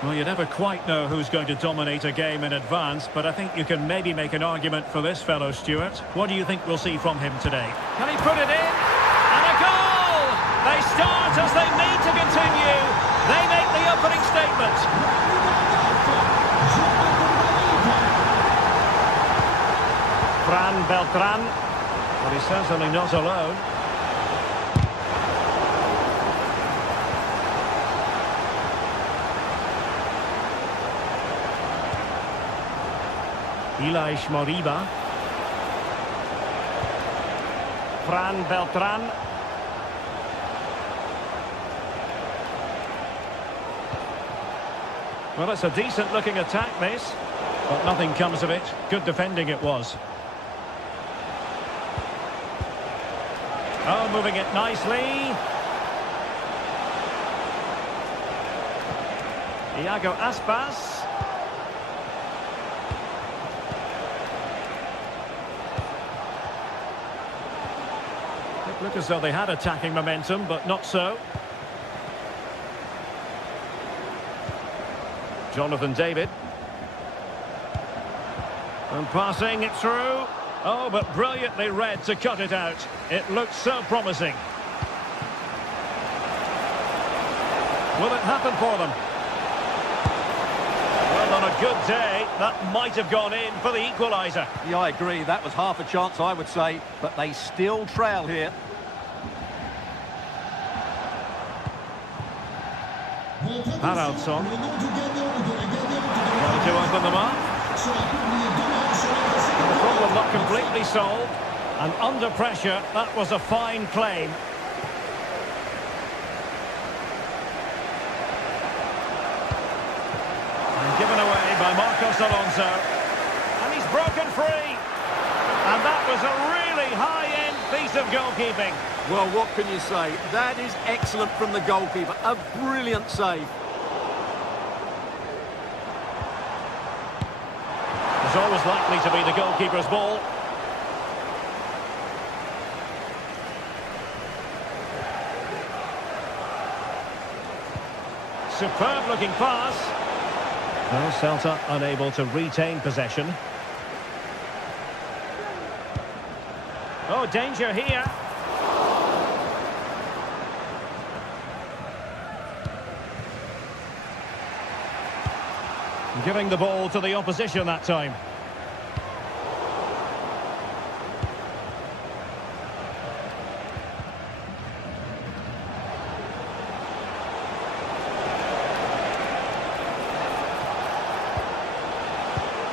Well, you never quite know who's going to dominate a game in advance, but I think you can maybe make an argument for this fellow, Stuart. What do you think we'll see from him today? Can he put it in? And a goal! They start as they mean to continue. They make the opening statement. Fran Beltran. But he's certainly not alone. Ilaix Moriba. Fran Beltran. Well, it's a decent-looking attack, this. But nothing comes of it. Good defending it was. Oh, moving it nicely. Iago Aspas. It looked as though they had attacking momentum, but not so. Jonathan David. And passing it through. Oh, but brilliantly read to cut it out. It looked so promising. Will it happen for them? Well, on a good day, that might have gone in for the equaliser. Yeah, I agree. That was half a chance, I would say. But they still trail here. Haraldsson. Trying to open them up. And the problem not completely solved. And under pressure, that was a fine claim. And given away by Marcos Alonso. And he's broken free. And that was a really high-end piece of goalkeeping. Well, what can you say? That is excellent from the goalkeeper. A brilliant save. It's always likely to be the goalkeeper's ball. Superb looking pass. Well, Celta unable to retain possession. Oh, danger here. Giving the ball to the opposition that time.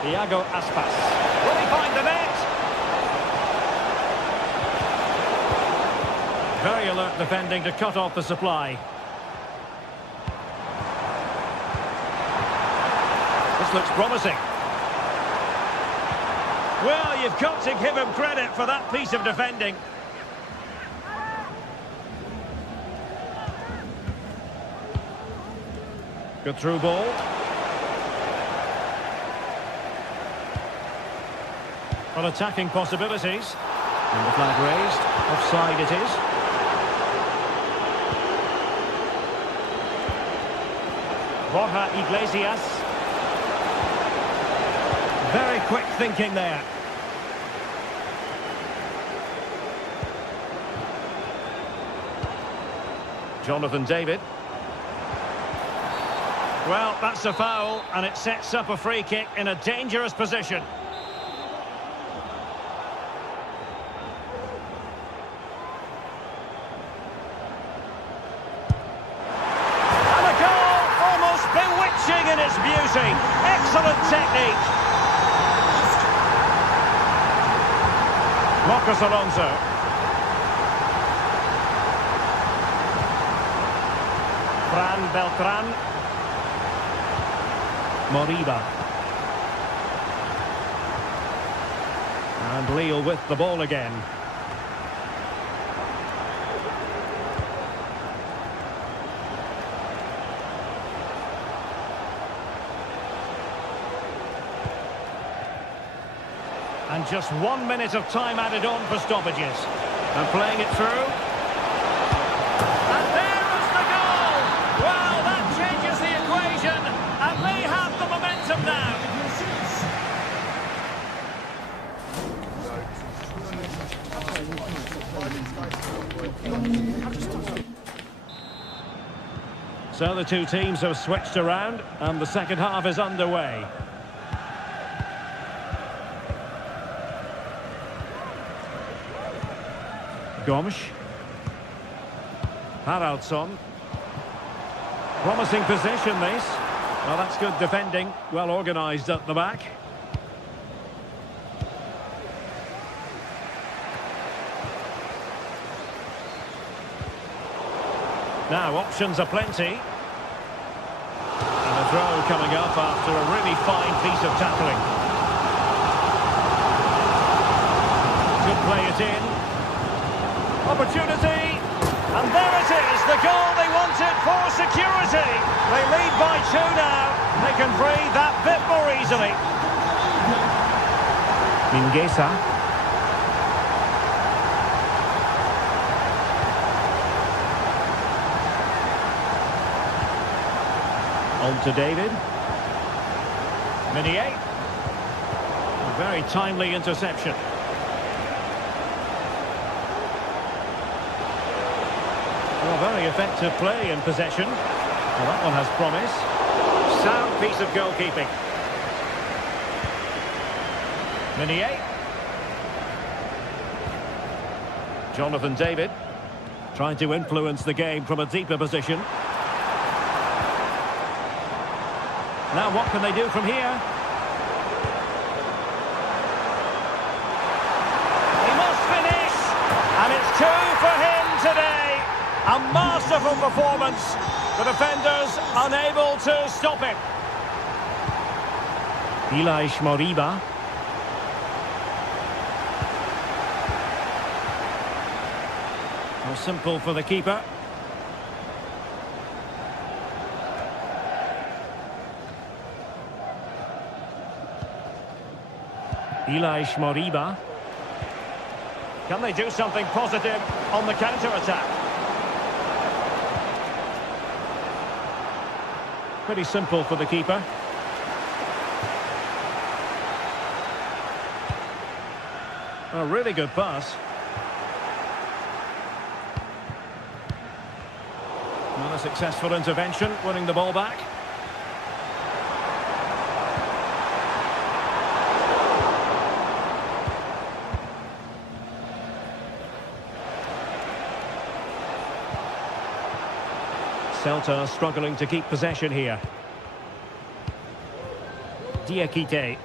Iago Aspas. Will he find the net? Very alert defending to cut off the supply. This looks promising. Well, you've got to give him credit for that piece of defending. Good through ball. Well, attacking possibilities. And the flag raised. Offside it is. Borja Iglesias. Very quick thinking there. Jonathan David. Well, that's a foul, and it sets up a free kick in a dangerous position. And a goal, almost bewitching in its beauty. Excellent technique. Marcos Alonso. Fran Beltran. Moriba. And Lille with the ball again. And just 1 minute of time added on for stoppages. And playing it through. And there is the goal! Well, that changes the equation. And they have the momentum now. So the two teams have switched around, and the second half is underway. Gomes. Haraldsson. Promising position, this. Well, that's good defending. Well organised at the back. Now, options are plenty. And a throw coming up after a really fine piece of tackling. Could play it in. Opportunity, and there it is, the goal they wanted for security. They lead by 2 now. They can breathe that bit more easily. Mingueza. On to David. Minier. A very timely interception. Well, very effective play in possession. Well, that one has promise. Sound piece of goalkeeping. Minier. Jonathan David. Trying to influence the game from a deeper position. Now what can they do from here? He must finish! And it's 2 for him today. A masterful performance. The defenders unable to stop it. Ilaix Moriba. Well, simple for the keeper. Ilaix Moriba. Can they do something positive on the counter-attack? Pretty simple for the keeper. A really good pass. Not a successful intervention, winning the ball back. Celta struggling to keep possession here. Diakite.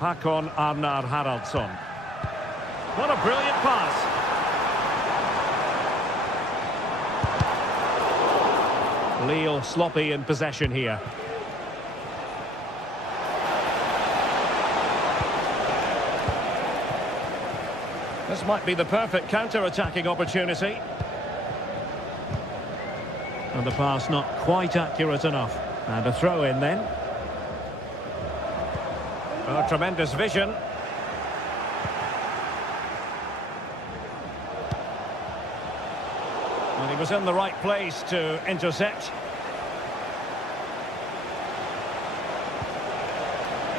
Hakon Arnar Haraldsson. What a brilliant pass. Lille sloppy in possession here. This might be the perfect counter-attacking opportunity. And the pass not quite accurate enough. And a throw in then. Oh, tremendous vision. And he was in the right place to intercept.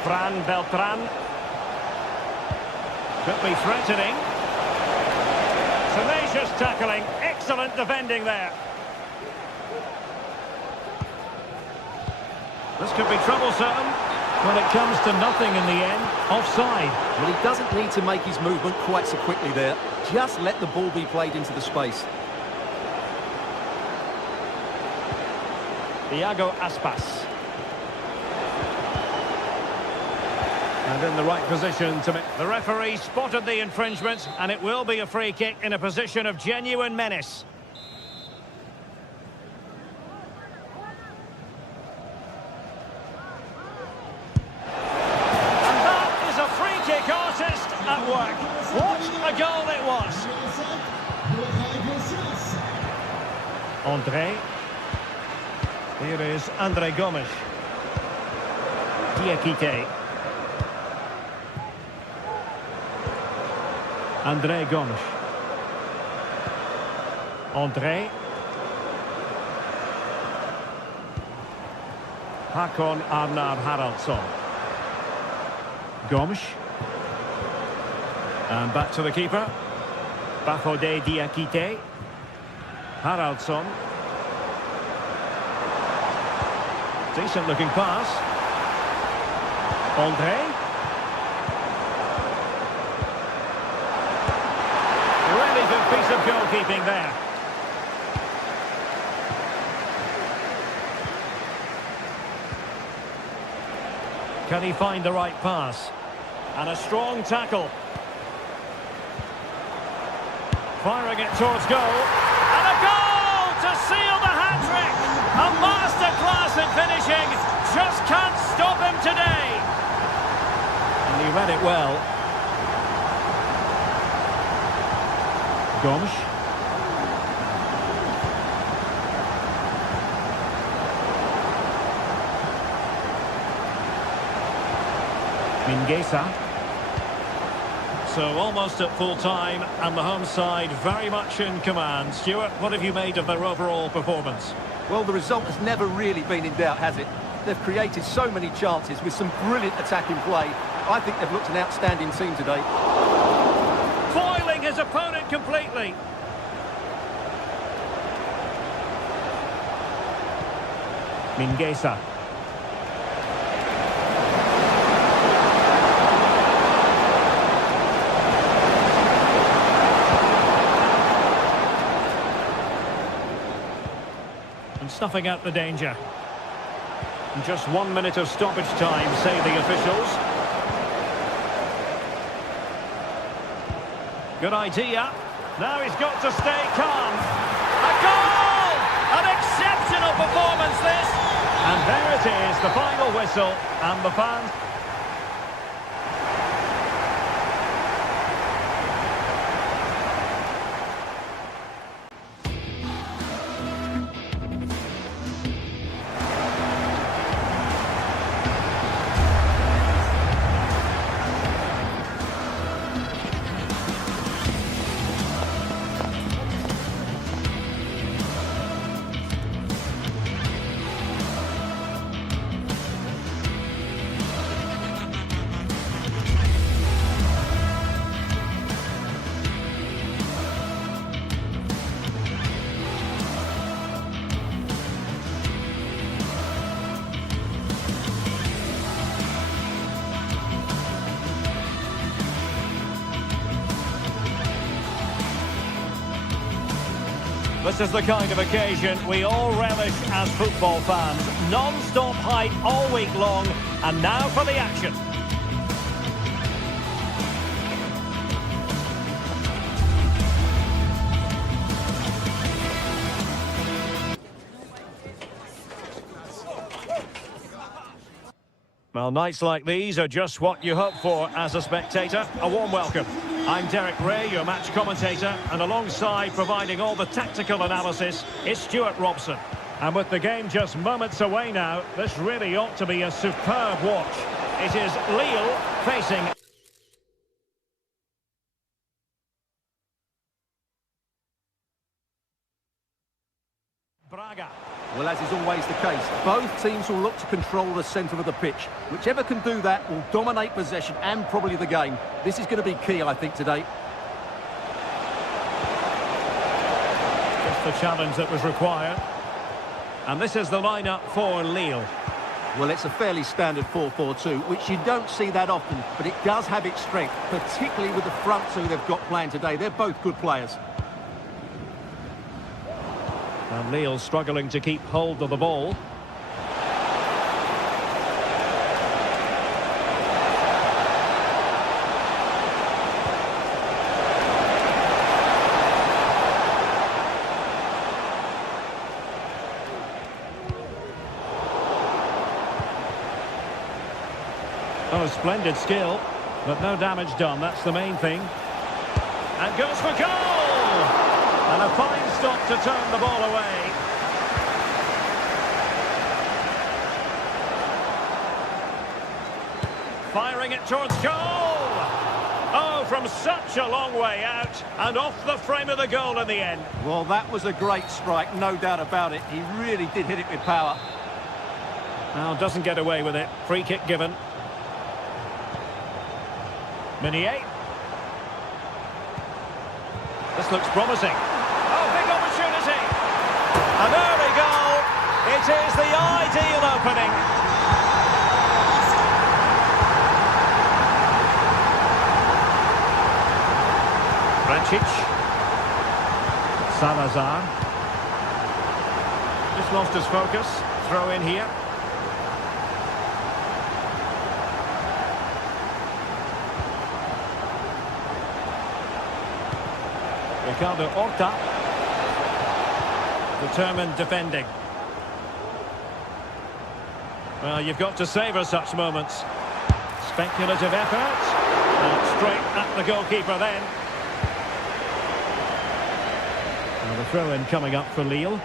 Fran Beltran. Could be threatening. Tenacious tackling, excellent defending there. This could be troublesome. Well, it comes to nothing in the end. Offside. Well, he doesn't need to make his movement quite so quickly there. Just let the ball be played into the space. Iago Aspas. And in the right position to make... The referee spotted the infringement, and it will be a free kick in a position of genuine menace. And that is a free kick artist at work. What a goal it was. André. Here is André Gomes. Diakite. André Gomes. André. Hakon Arnar Haraldsson. Gomes. And back to the keeper. Bafode Diakite. Haraldsson. Decent looking pass. André. Really good piece of goalkeeping there. Can he find the right pass? And a strong tackle. Firing it towards goal. And a goal to seal the hat-trick! A masterclass in finishing. Just can't stop him today. And he read it well. Gomes. Mingueza. So almost at full time, and the home side very much in command. Stuart, what have you made of their overall performance? Well, the result has never really been in doubt, has it? They've created so many chances with some brilliant attacking play. I think they've looked an outstanding team today. Foiling his opponent completely. Mingueza. And snuffing out the danger. And just 1 minute of stoppage time, say the officials. Good idea. Now he's got to stay calm. A goal! An exceptional performance, this! And there it is, the final whistle, and the fans... This is the kind of occasion we all relish as football fans. Non-stop hype all week long, and now for the action. Well, nights like these are just what you hope for as a spectator. A warm welcome. I'm Derek Ray, your match commentator, and alongside providing all the tactical analysis is Stuart Robson. And with the game just moments away now, this really ought to be a superb watch. It is Lille facing... Braga. Well, as is always the case, both teams will look to control the centre of the pitch. Whichever can do that will dominate possession and probably the game. This is going to be key, I think, today. the challenge that was required. And this is the lineup for Lille. Well, it's a fairly standard 4-4-2, which you don't see that often, but it does have its strength, particularly with the front two they've got playing today. They're both good players. And Lille struggling to keep hold of the ball. Oh, splendid skill, but no damage done. That's the main thing. And goes for goal! And a fine stop to turn the ball away. Firing it towards goal! Oh, from such a long way out, and off the frame of the goal in the end. Well, that was a great strike, no doubt about it. He really did hit it with power. Now, doesn't get away with it. Free kick given. Meunier. This looks promising. Oh, big opportunity. An early goal. It is the ideal opening. Vrancic. Salazar. Just lost his focus. Throw in here. Ricardo Horta. Determined defending. Well, you've got to savour such moments. Speculative effort. And straight at the goalkeeper then. Well, the throw-in coming up for Lille.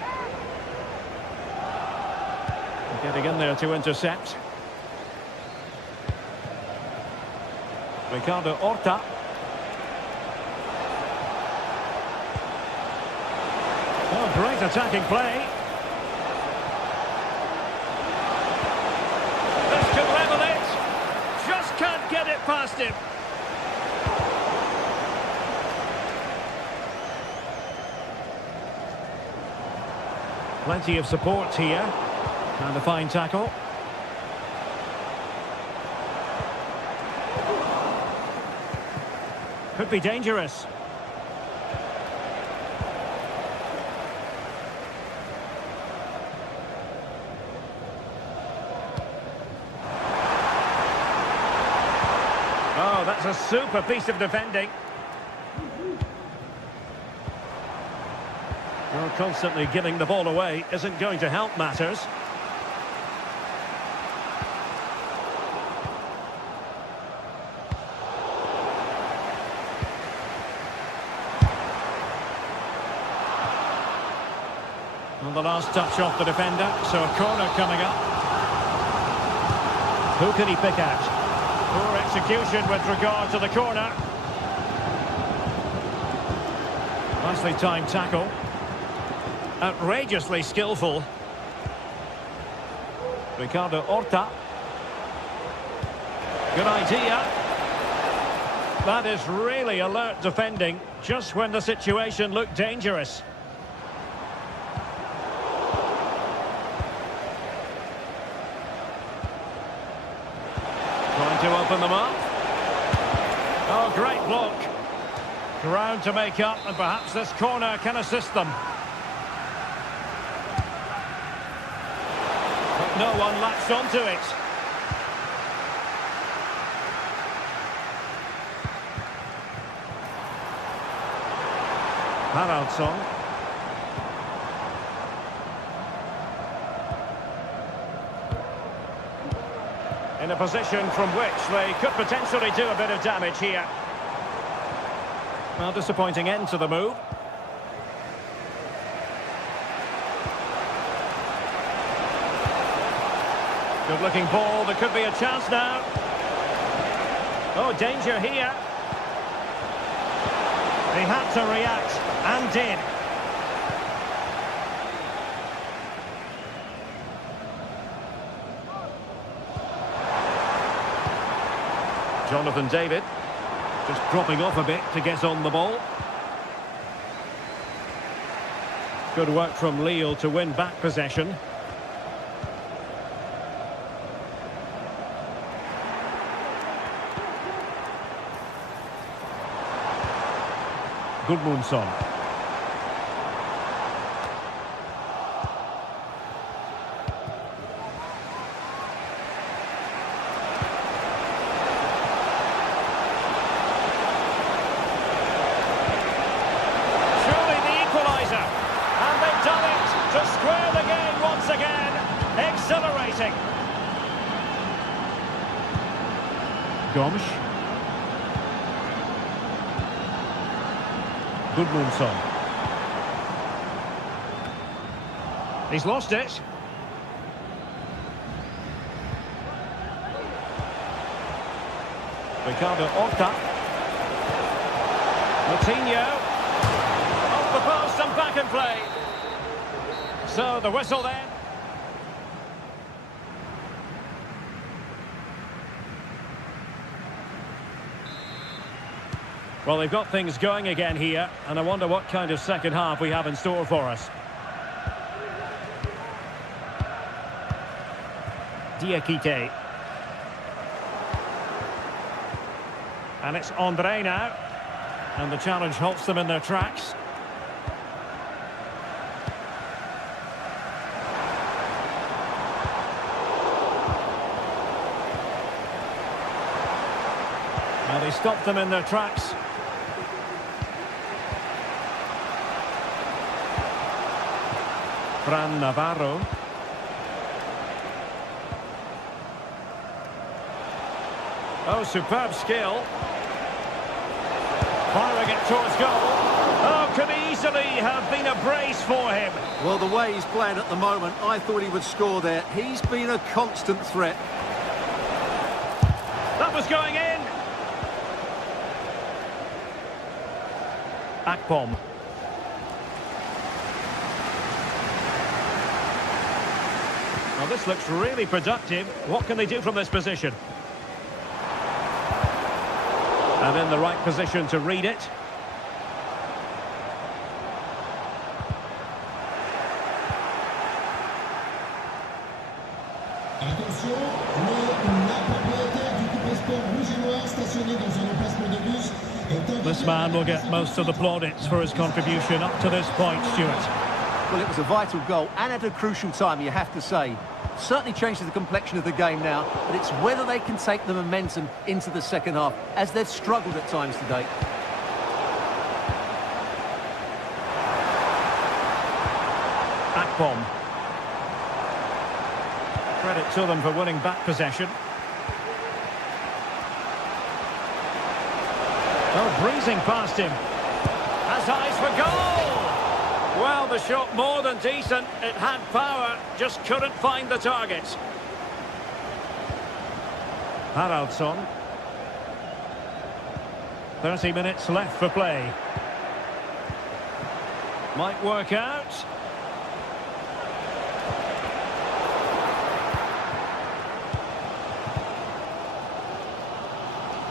Getting in there to intercept. Ricardo Horta. Oh, great attacking play. This could level it. Just can't get it past him. Plenty of support here. And a fine tackle. Could be dangerous. Oh, that's a super piece of defending. Well, constantly giving the ball away isn't going to help matters. And the last touch off the defender, so a corner coming up. Who can he pick out? Poor execution with regard to the corner. Nicely timed tackle. Outrageously skillful. Ricardo Horta. Good idea. That is really alert defending, just when the situation looked dangerous. Trying to open them up. Oh, great block. Ground to make up, and perhaps this corner can assist them. But no one latched onto it. Haraldsson. In a position from which they could potentially do a bit of damage here. Well, disappointing end to the move. Good looking ball, there could be a chance now. Oh, danger here. He had to react, and did. Jonathan David, just dropping off a bit to get on the ball. Good work from Lille to win back possession. Gudmundsson. Surely the equaliser. And they've done it to square the game once again. Exhilarating. Gomes. Gudmundsson. He's lost it. Ricardo Horta. Coutinho. Off the post and back in play. So the whistle then. Well, they've got things going again here, and I wonder what kind of second half we have in store for us. Diakite. And it's Andre now. And the challenge halts them in their tracks. Now they stopped them in their tracks. Fran Navarro. Oh, superb skill. Firing it towards goal. Oh, could easily have been a brace for him. Well, the way he's playing at the moment, I thought he would score there. He's been a constant threat. That was going in. Akpom. Well, this looks really productive. What can they do from this position? And in the right position to read it. Attention, la propriétaire du GTSports rouge et noir stationné dans un emplacement de bus est This man will get most of the plaudits for his contribution up to this point, Stuart. Well, it was a vital goal and at a crucial time, you have to say. Certainly changes the complexion of the game now, but it's whether they can take the momentum into the second half, as they've struggled at times today. Akpom. Credit to them for winning back possession. Oh, breezing past him. Has eyes for goal! Well, the shot more than decent. It had power, just couldn't find the target. Haraldsson. 30 minutes left for play. Might work out.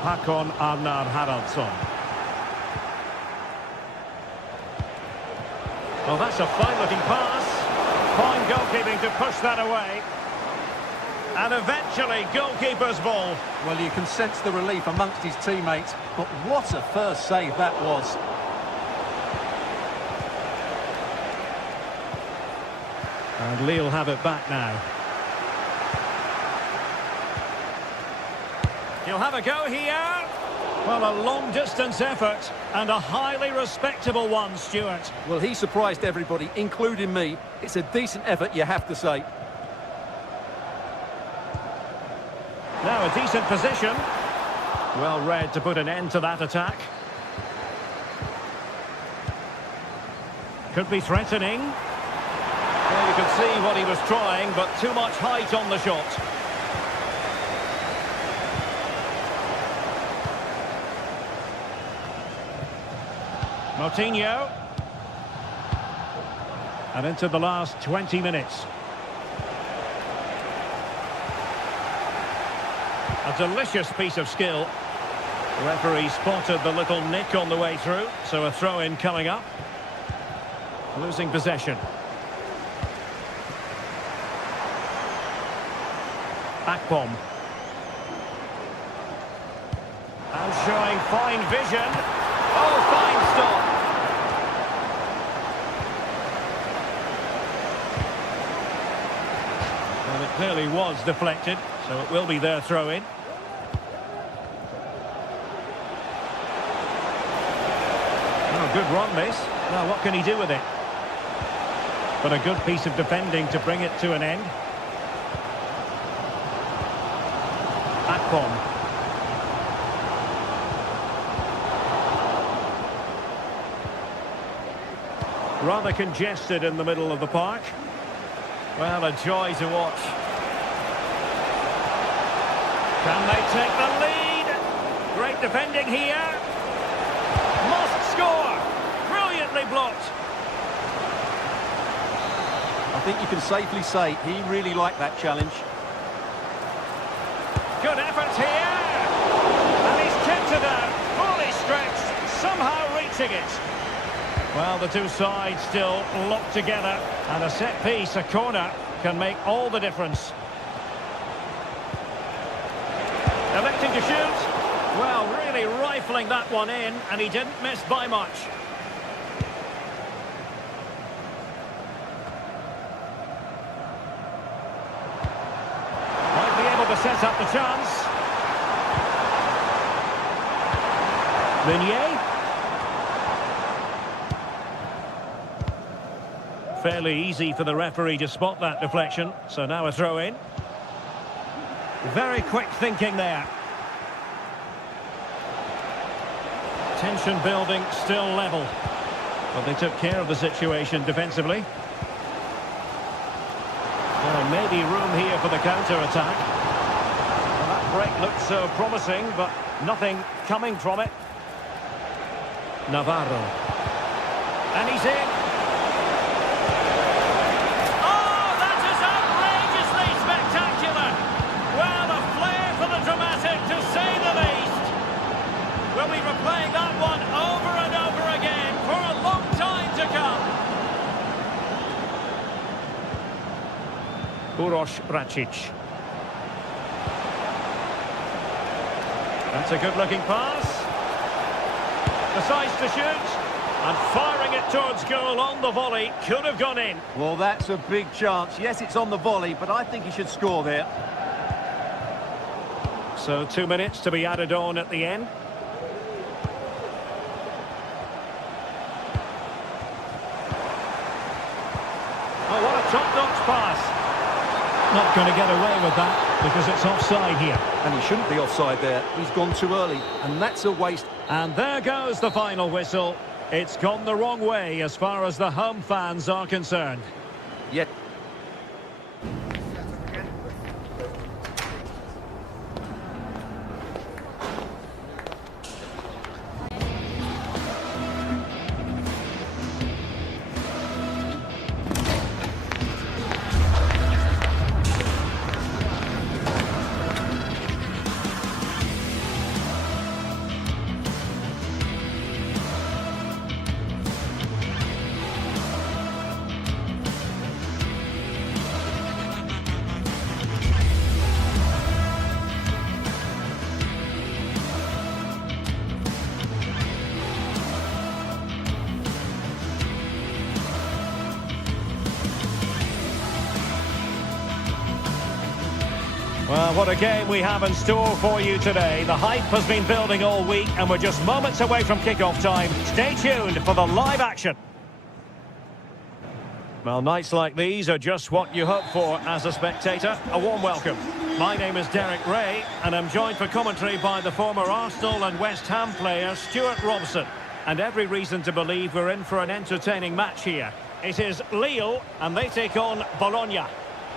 Hakon Arnar Haraldsson. Well, that's a fine-looking pass. Fine goalkeeping to push that away. And eventually, goalkeeper's ball. Well, you can sense the relief amongst his teammates, but what a first save that was. And Lille have it back now. He'll have a go here. Well, a long-distance effort and a highly respectable one, Stuart. Well, he surprised everybody, including me. It's a decent effort, you have to say. Now a decent position. Well read to put an end to that attack. Could be threatening. Well, you could see what he was trying, but too much height on the shot. Coutinho. And into the last 20 minutes. A delicious piece of skill. The referee spotted the little nick on the way through, so a throw-in coming up. Losing possession. Akpom. And showing fine vision. Oh, fine stop. Well, it clearly was deflected, so it will be their throw-in. Oh, good run, this. Now, what can he do with it? But a good piece of defending to bring it to an end. Akpom. Rather congested in the middle of the park. Well, a joy to watch. Can they take the lead? Great defending here. Must score. Brilliantly blocked. I think you can safely say he really liked that challenge. Good effort here. And he's kept it out. Fully stretched. Somehow reaching it. Well, the two sides still locked together. And a set piece, a corner, can make all the difference. Electing to shoot. Well, really rifling that one in. And he didn't miss by much. To set up the chance. Meunier. Fairly easy for the referee to spot that deflection. So now a throw in. Very quick thinking there. Tension building, still level. But they took care of the situation defensively. Well, maybe room here for the counter-attack. Break looks so promising, but nothing coming from it. Navarro. And he's in. Oh, that is outrageously spectacular. Well, a flair for the dramatic, to say the least. We'll be replaying that one over and over again for a long time to come. Uroš Račić. That's a good-looking pass. Decides to shoot. And firing it towards goal on the volley. Could have gone in. Well, that's a big chance. Yes, it's on the volley, but I think he should score there. So 2 minutes to be added on at the end. Oh, what a top-notch pass. Not going to get away with that because it's offside here. And he shouldn't be offside there. He's gone too early, and that's a waste. And there goes the final whistle. It's gone the wrong way as far as the home fans are concerned. Yet. Well, what a game we have in store for you today. The hype has been building all week and we're just moments away from kickoff time. Stay tuned for the live action. Well, nights like these are just what you hope for as a spectator. A warm welcome. My name is Derek Ray and I'm joined for commentary by the former Arsenal and West Ham player Stuart Robson. And every reason to believe we're in for an entertaining match here. It is Lille and they take on Bologna.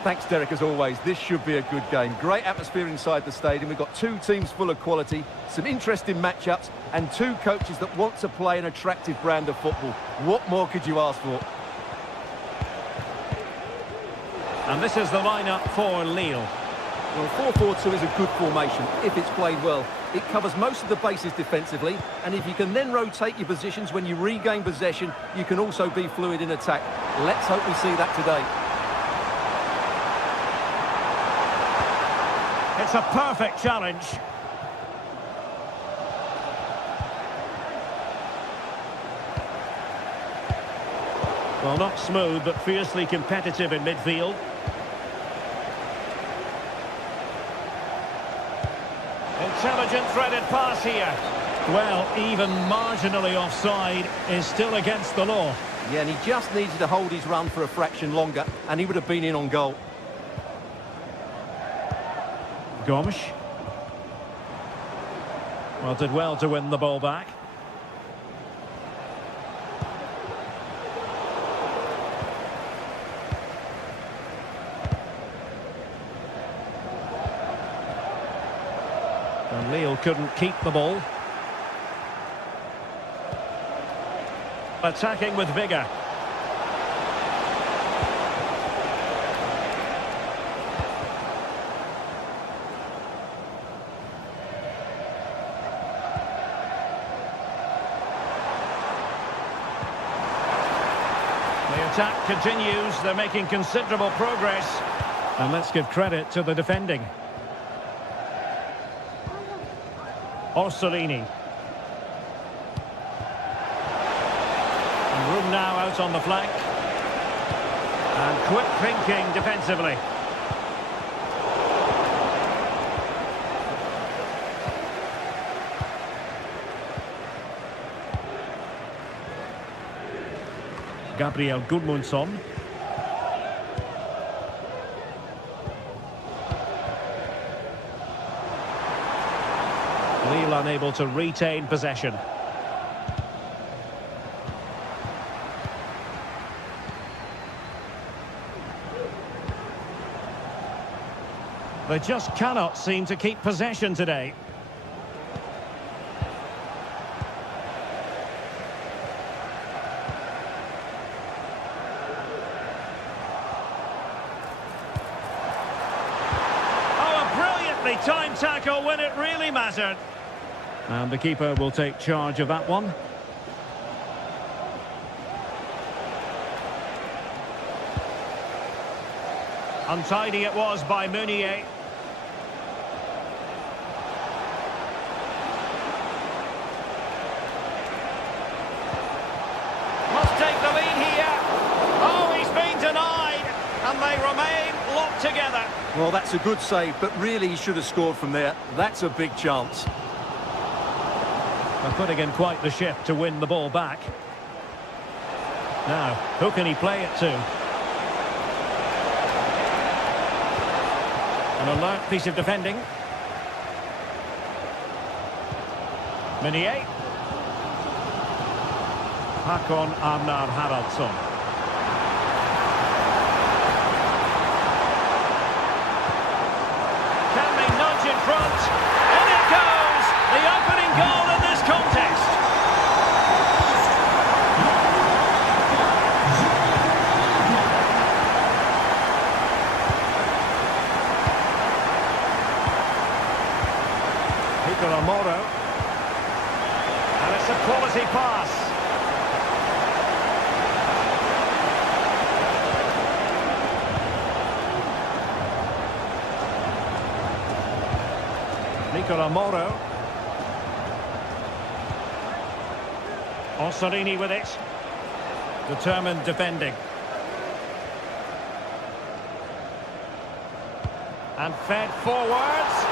Thanks, Derek, as always. This should be a good game. Great atmosphere inside the stadium. We've got two teams full of quality, some interesting matchups, and two coaches that want to play an attractive brand of football. What more could you ask for? And this is the lineup for Lille. Well, 4-4-2 is a good formation if it's played well. It covers most of the bases defensively, and if you can then rotate your positions when you regain possession, you can also be fluid in attack. Let's hope we see that today. It's a perfect challenge. Well, not smooth, but fiercely competitive in midfield. Intelligent threaded pass here. Well, even marginally offside is still against the law. Yeah, and he just needed to hold his run for a fraction longer, and he would have been in on goal. Gomes. Well, did well to win the ball back. And Lille couldn't keep the ball. Attacking with vigour. The attack continues. They're making considerable progress. And let's give credit to the defending. Orsolini. And room now out on the flank. And quick thinking defensively. Gabriel Gudmundsson. Lille unable to retain possession. They just cannot seem to keep possession today. Time tackle when it really mattered. And the keeper will take charge of that one. Untidy it was by Meunier. Must take the lead here. Oh, he's been denied. And they remain locked together. Well, that's a good save, but really he should have scored from there. That's a big chance. They're putting in quite the shift to win the ball back. Now, who can he play it to? An alert piece of defending. Meunier. Hakon Arnar Haraldsson. In front, and it goes! The opening goal in this contest. Nicola Moro, and it's a quality pass. Nicola Moro. Orsolini with it. Determined defending. And fed forwards.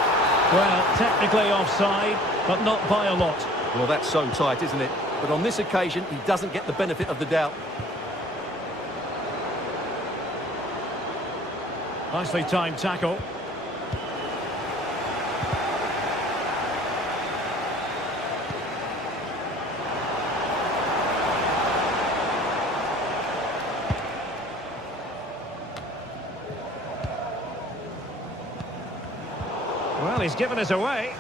Well, technically offside, but not by a lot. Well, that's so tight, isn't it? But on this occasion, he doesn't get the benefit of the doubt. Nicely timed tackle. Well, he's given us away.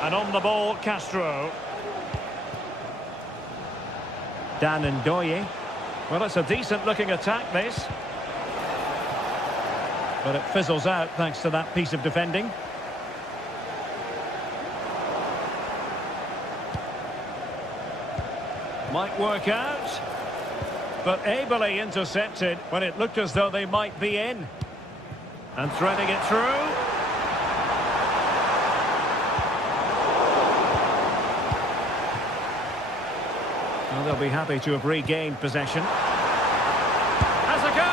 And on the ball, Castro. Dan Ndoye. Well, it's a decent-looking attack, this. But it fizzles out thanks to that piece of defending. Might work out. But ably intercepted when it looked as though they might be in. And threading it through. Well, they'll be happy to have regained possession. Has a go!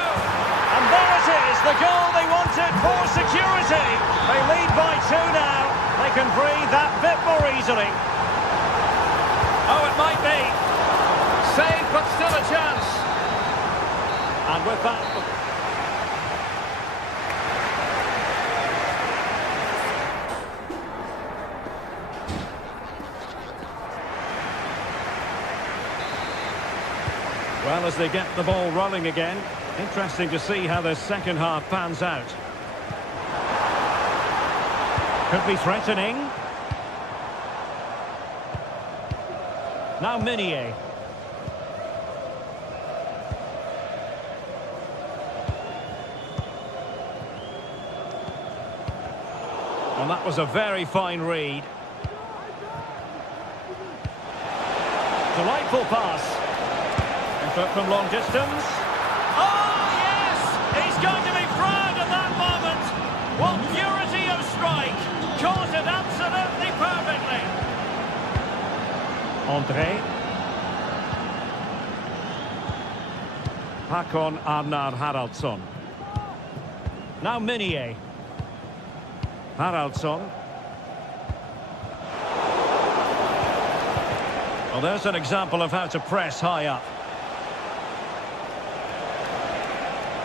And there it is, the goal they wanted for security. They lead by 2 now. They can breathe that bit more easily. Oh, it might be. Save, but still a chance. And with that... Well, as they get the ball rolling again, interesting to see how the second half pans out. Could be threatening. Now Minier. And that was a very fine read. Delightful pass. Effort from long distance. Oh, yes! He's going to be proud of that moment. What purity of strike. Caught it absolutely perfectly. André. Hakon Arnar Haraldsson. Now Minier. Haraldsson. Well, there's an example of how to press high up.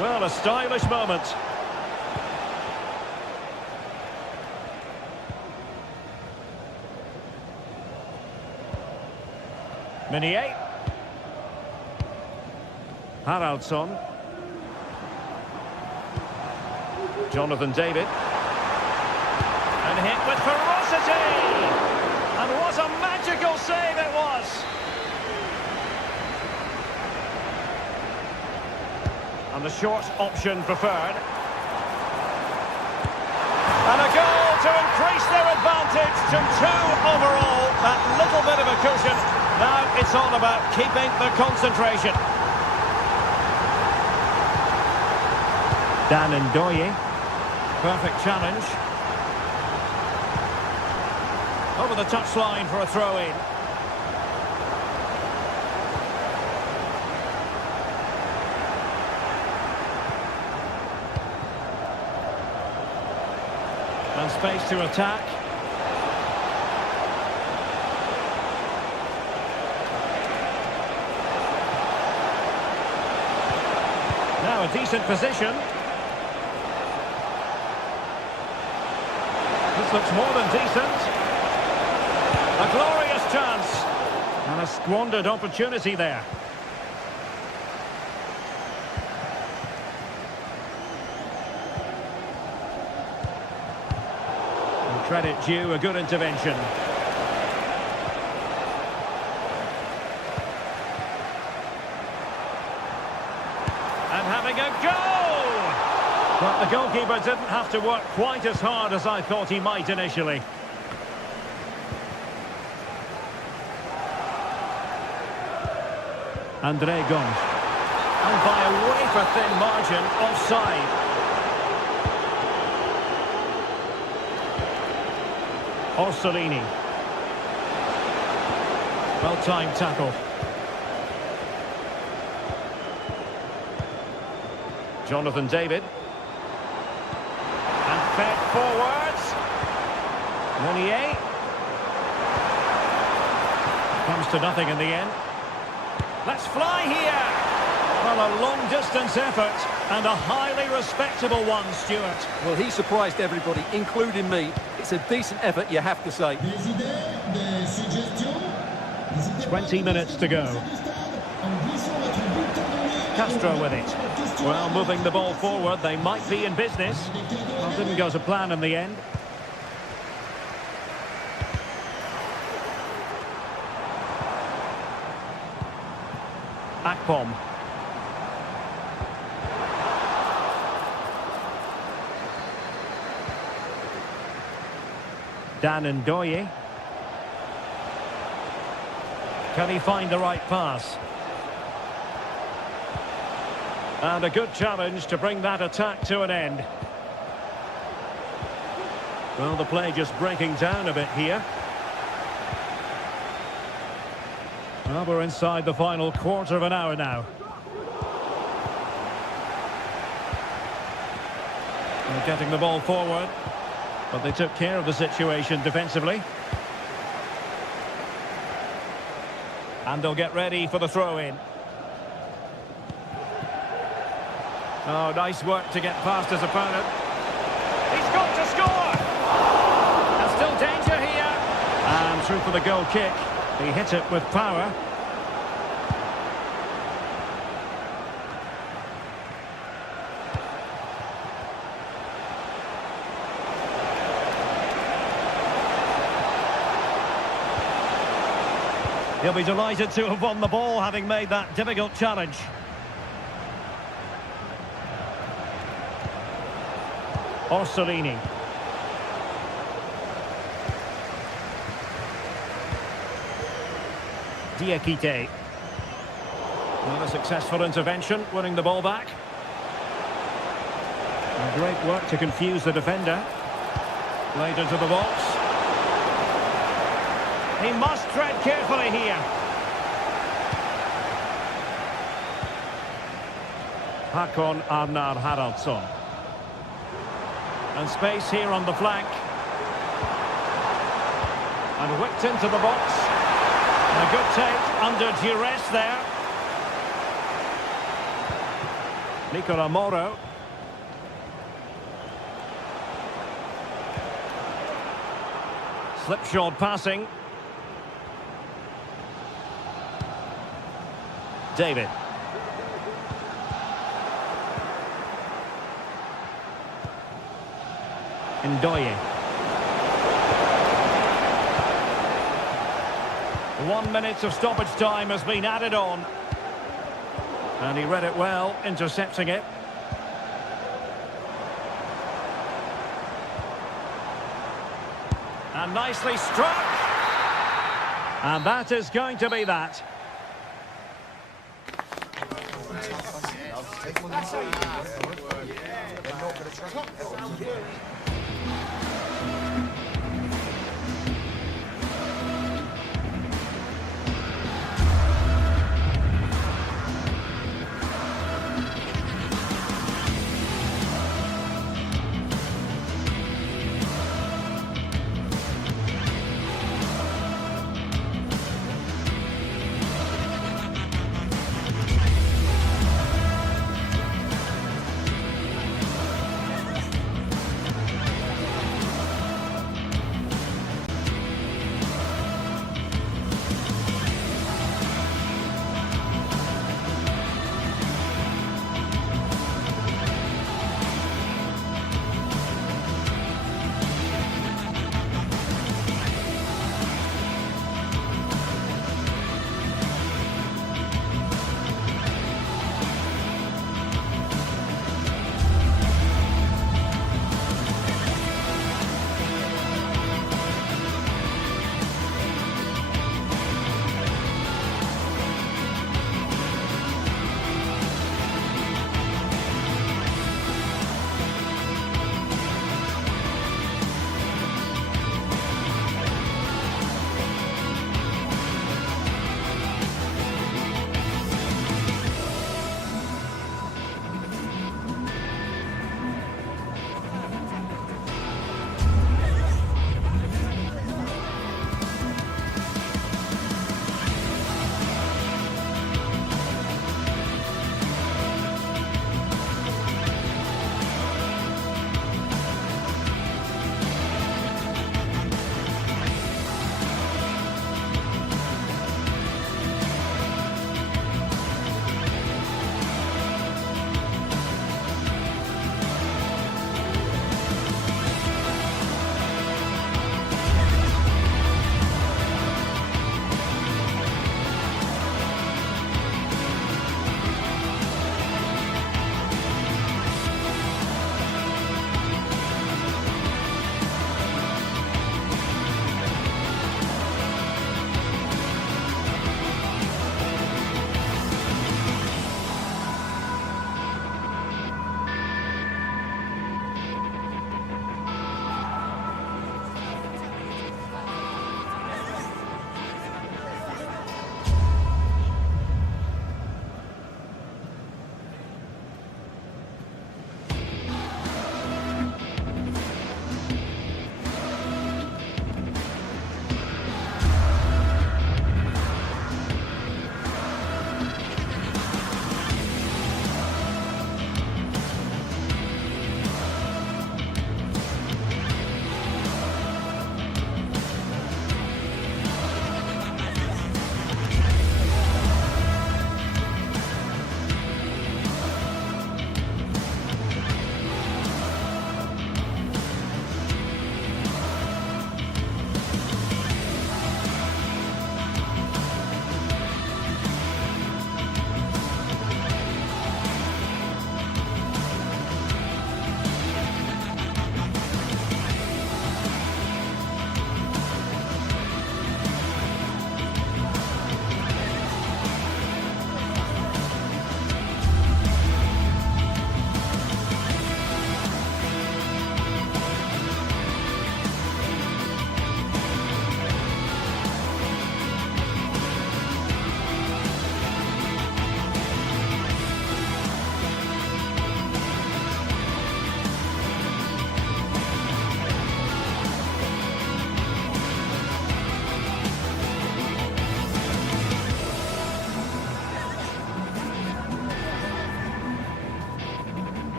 Well, a stylish moment. Minier. Haraldsson. Jonathan David. And hit with ferocity! And what a magical save it was! And the short option preferred. And a goal to increase their advantage to 2 overall. That little bit of a cushion. Now it's all about keeping the concentration. Dan Ndoye. Perfect challenge. Over the touchline for a throw-in. And space to attack. Now a decent position. This looks more than decent. A glorious chance. And a squandered opportunity there. And credit due, a good intervention. And having a go! But the goalkeeper didn't have to work quite as hard as I thought he might initially. André Gonch. And by a wafer-thin margin, offside. Orsolini. Well-timed tackle. Jonathan David. And fed forwards. Monier. Comes to nothing in the end. Let's fly here! Well, a long-distance effort, and a highly respectable one, Stuart. Well, he surprised everybody, including me. It's a decent effort, you have to say. 20 minutes to go. Castro with it. Well, moving the ball forward, they might be in business. Well, didn't go to plan in the end. Akpom. Dan Ndoye. Can he find the right pass? And a good challenge to bring that attack to an end. Well, the play just breaking down a bit here. Well, we're inside the final quarter of an hour now. They're getting the ball forward, but they took care of the situation defensively. And they'll get ready for the throw-in. Oh, nice work to get past his opponent. He's got to score! And still danger here. And through for the goal kick. He hit it with power. He'll be delighted to have won the ball, having made that difficult challenge. Orsolini. Diakite. Another successful intervention, winning the ball back. And great work to confuse the defender. Played into the box. He must tread carefully here. Hakon Arnar Haraldsson. And space here on the flank. And whipped into the box. And a good take under duress there. Nicola Moro. Slipshod passing. David. Ndoye. 1 minute of stoppage time has been added on. And he read it well, intercepting it. And nicely struck. And that is going to be that.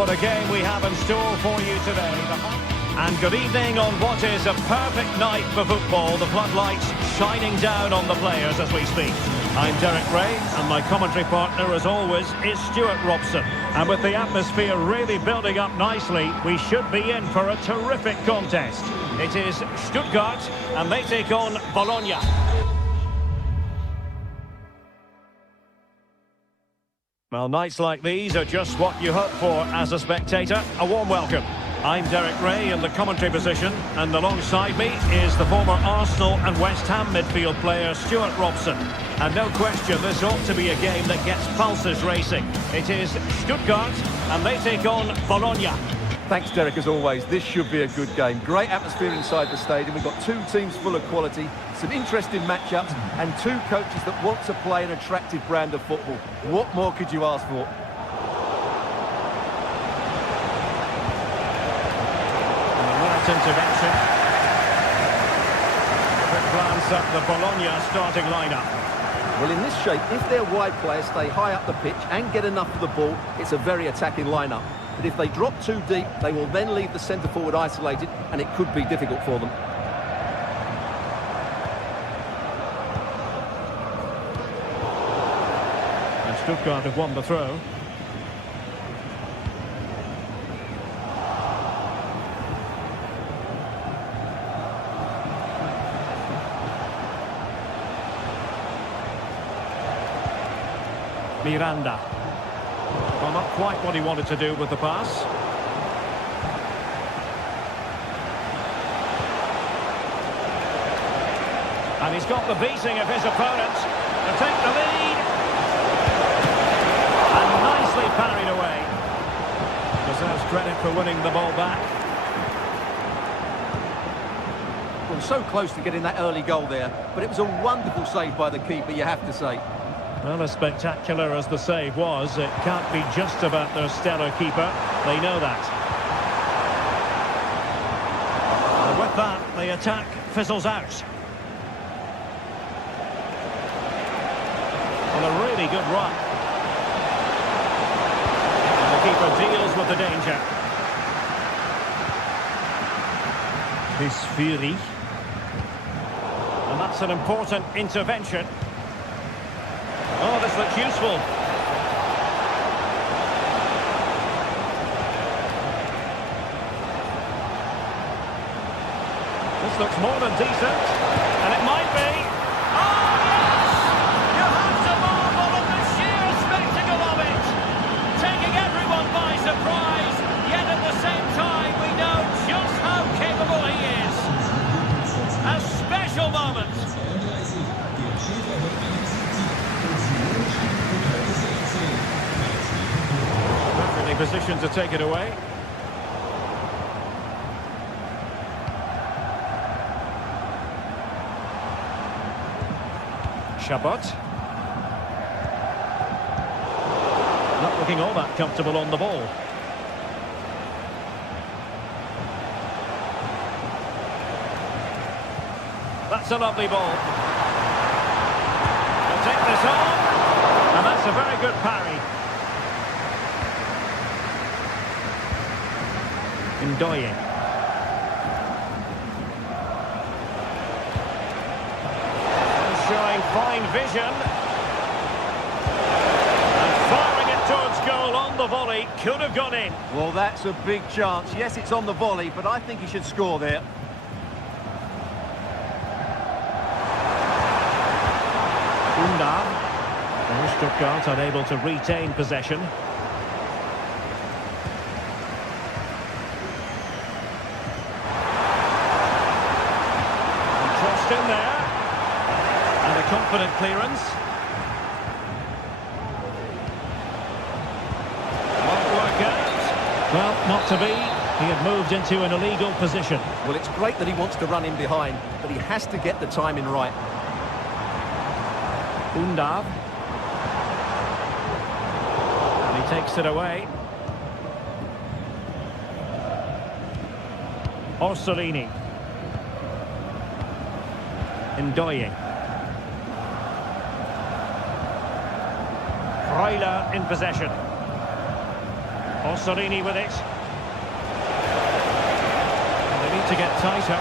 what a game we have in store for you today. And good evening on what is a perfect night for football. The floodlights shining down on the players as we speak. I'm Derek Ray, and my commentary partner, as always, is Stuart Robson. And with the atmosphere really building up nicely, we should be in for a terrific contest. It is Stuttgart, and they take on Bologna. Well, nights like these are just what you hope for as a spectator. A warm welcome. I'm Derek Ray in the commentary position, and alongside me is the former Arsenal and West Ham midfield player Stuart Robson. And no question, this ought to be a game that gets pulses racing. It is Stuttgart, and they take on Bologna. Thanks, Derek, as always. This should be a good game. Great atmosphere inside the stadium. We've got two teams full of quality, some interesting matchups, and two coaches that want to play an attractive brand of football. What more could you ask for? Intervention. Quick glance at the Bologna starting lineup. Well, in this shape, if their wide players stay high up the pitch and get enough of the ball, it's a very attacking lineup. But if they drop too deep, they will then leave the centre-forward isolated, and it could be difficult for them. And Stuttgart have won the throw. Miranda. Well, not quite what he wanted to do with the pass. And he's got the beating of his opponent to take the lead. And nicely parried away. Deserves credit for winning the ball back. Well, so close to getting that early goal there, but it was a wonderful save by the keeper, you have to say. Well, as spectacular as the save was, it can't be just about their stellar keeper. They know that. And with that, the attack fizzles out. On a really good run. And the keeper deals with the danger. This Fury. And that's an important intervention. Oh, this looks useful. This looks more than decent. And it might be. Oh, yes! You have to marvel at the sheer spectacle of it. Taking everyone by surprise, yet at the same time we know just how capable he is. A special moment. Position to take it away. Chabot. Not looking all that comfortable on the ball. That's a lovely ball. They'll take this on. And that's a very good parry. Ndoye. Showing fine vision. And firing it towards goal on the volley. Could have gone in. Well, that's a big chance. Yes, it's on the volley, but I think he should score there. Unda. Stuttgart unable to retain possession. In there, and a confident clearance. Won't work out. Well, not to be. He had moved into an illegal position. Well, it's great that he wants to run in behind, but he has to get the timing right. Undav. And he takes it away. Orsolini. Ndoye. Freuler in possession. Orsolini with it. And they need to get tighter.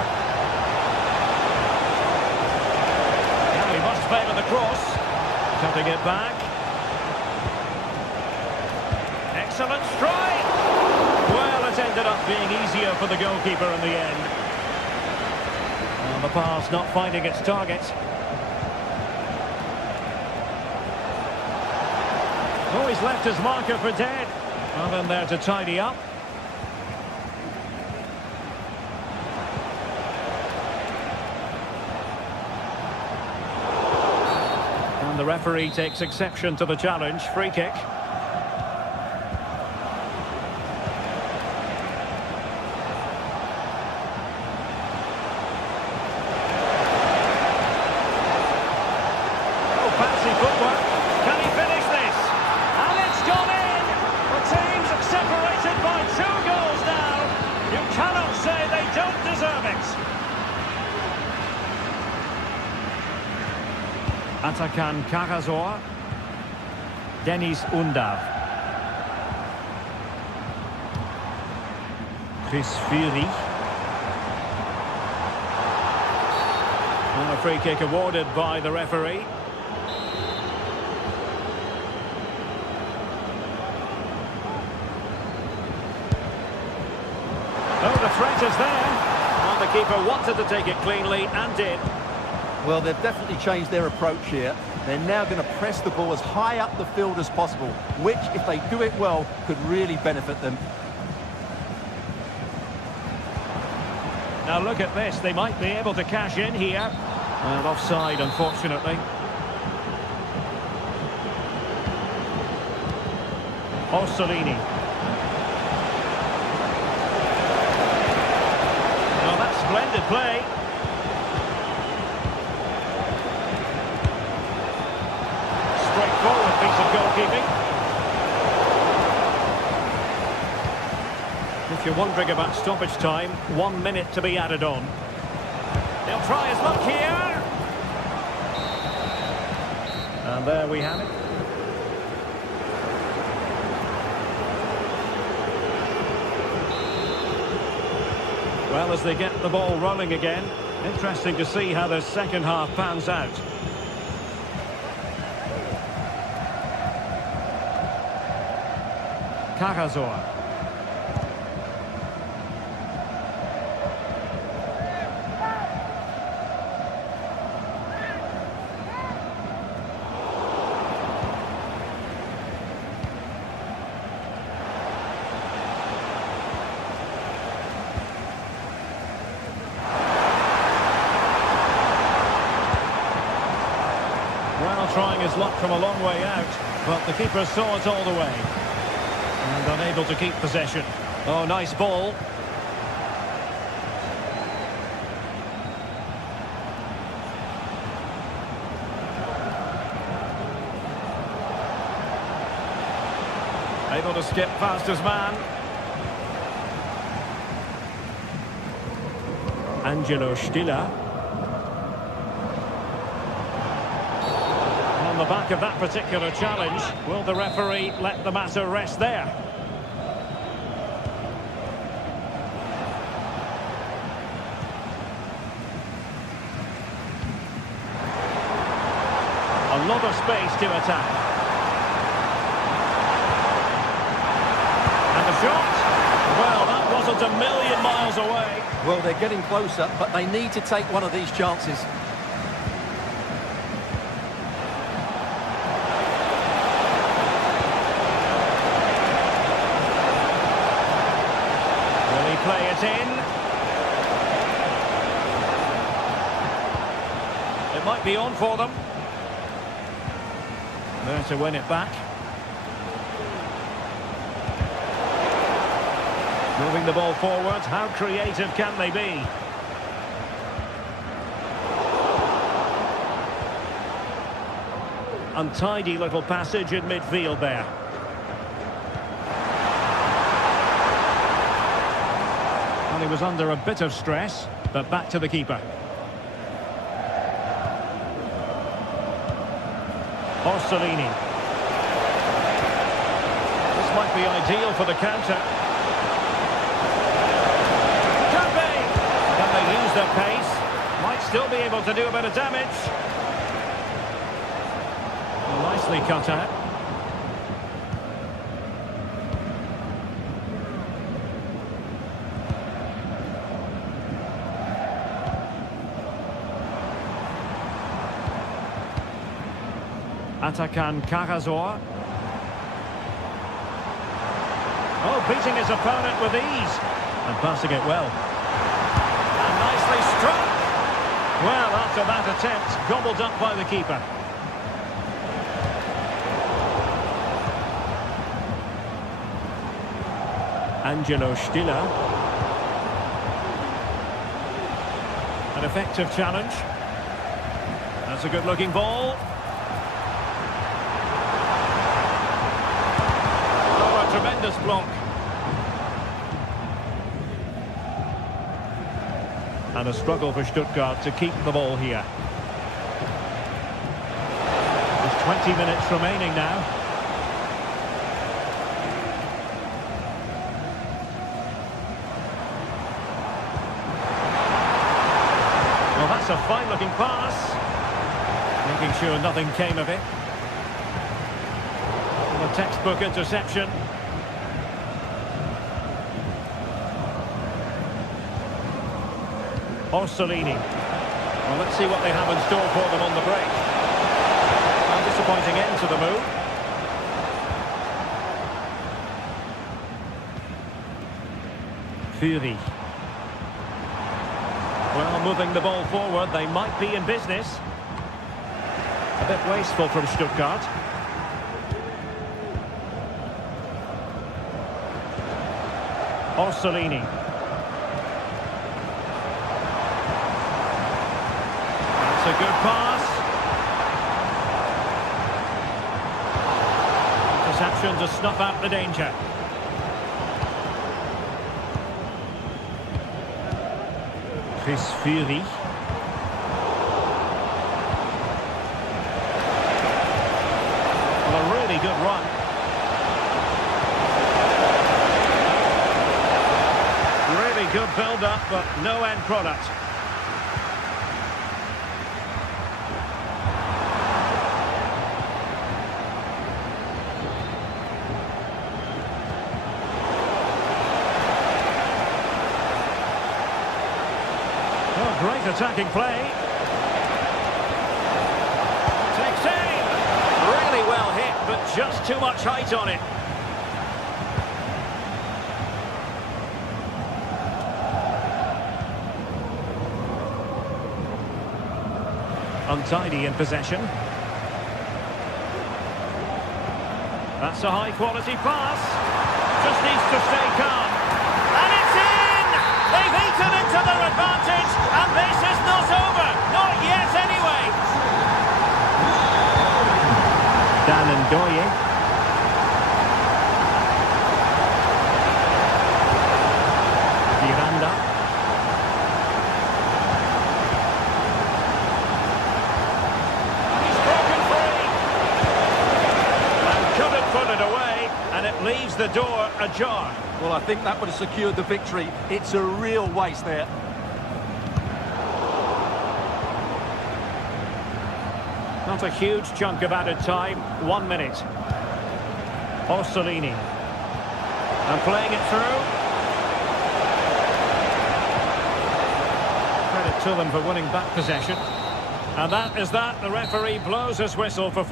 Now he must favour the cross. Cutting it back. Excellent strike! Well, it ended up being easier for the goalkeeper in the end. And the pass not finding its target. Oh, he's left his marker for dead. Nothing there to tidy up. And the referee takes exception to the challenge. Free kick. Oh, fancy footwork. Can he finish this? And it's gone in! The teams are separated by 2 goals now. You cannot say they don't deserve it. Atakan Karazor. Deniz Undav. Chris Fury. And a free kick awarded by the referee. Oh, the threat is there. And the keeper wanted to take it cleanly and did. Well, they've definitely changed their approach here. They're now going to press the ball as high up the field as possible, which, if they do it well, could really benefit them. Now look at this, they might be able to cash in here. And offside, unfortunately. Orsolini. Well, that's splendid play. Straightforward piece of goalkeeping. If you're wondering about stoppage time, 1 minute to be added on. They'll try his luck here. And there we have it. Well, as they get the ball rolling again, interesting to see how the second half pans out. Karazor. Well, trying his luck from a long way out, but the keeper saw it all the way. And unable to keep possession. Oh, nice ball. Able to skip past his man. Angelo Stiller. On the back of that particular challenge, will the referee let the matter rest there? A lot of space to attack. And the shot. Well, that wasn't a million miles away. Well, they're getting closer, but they need to take one of these chances. Will he play it in? It might be on for them. There to win it back. Moving the ball forward, how creative can they be? Untidy little passage in midfield there. Well, he was under a bit of stress, but back to the keeper. Orsolini. This might be ideal for the counter. Can be! Can they use their pace? Might still be able to do a bit of damage. Nicely cut out. Atakan Karazor. Oh, beating his opponent with ease. And passing it well. And nicely struck. Well, after that attempt, gobbled up by the keeper. Angelo Stiller. An effective challenge. That's a good-looking ball. Oh, a tremendous block. And a struggle for Stuttgart to keep the ball here. There's 20 minutes remaining now. Well, that's a fine-looking pass. Making sure nothing came of it. And a textbook interception. Orsolini. Well, let's see what they have in store for them on the break. A disappointing end to the move. Fury. Well, moving the ball forward, they might be in business. A bit wasteful from Stuttgart. Orsolini. That's a good pass. Interception to snuff out the danger. Chris Fury. Well, a really good run. Really good build-up, but no end product. Great attacking play. Takes aim. Really well hit, but just too much height on it. Untidy in possession. That's a high-quality pass. Just needs to stay calm. And it's in! They've eaten into their advantage, and this is not over. Not yet, anyway. Dan Ndoye. Miranda. He's broken free. And couldn't put it away, and it leaves the door ajar. Well, I think that would have secured the victory. It's a real waste there. Not a huge chunk of added time. 1 minute. Orsolini. And playing it through. Credit to them for winning back possession. And that is that. The referee blows his whistle for...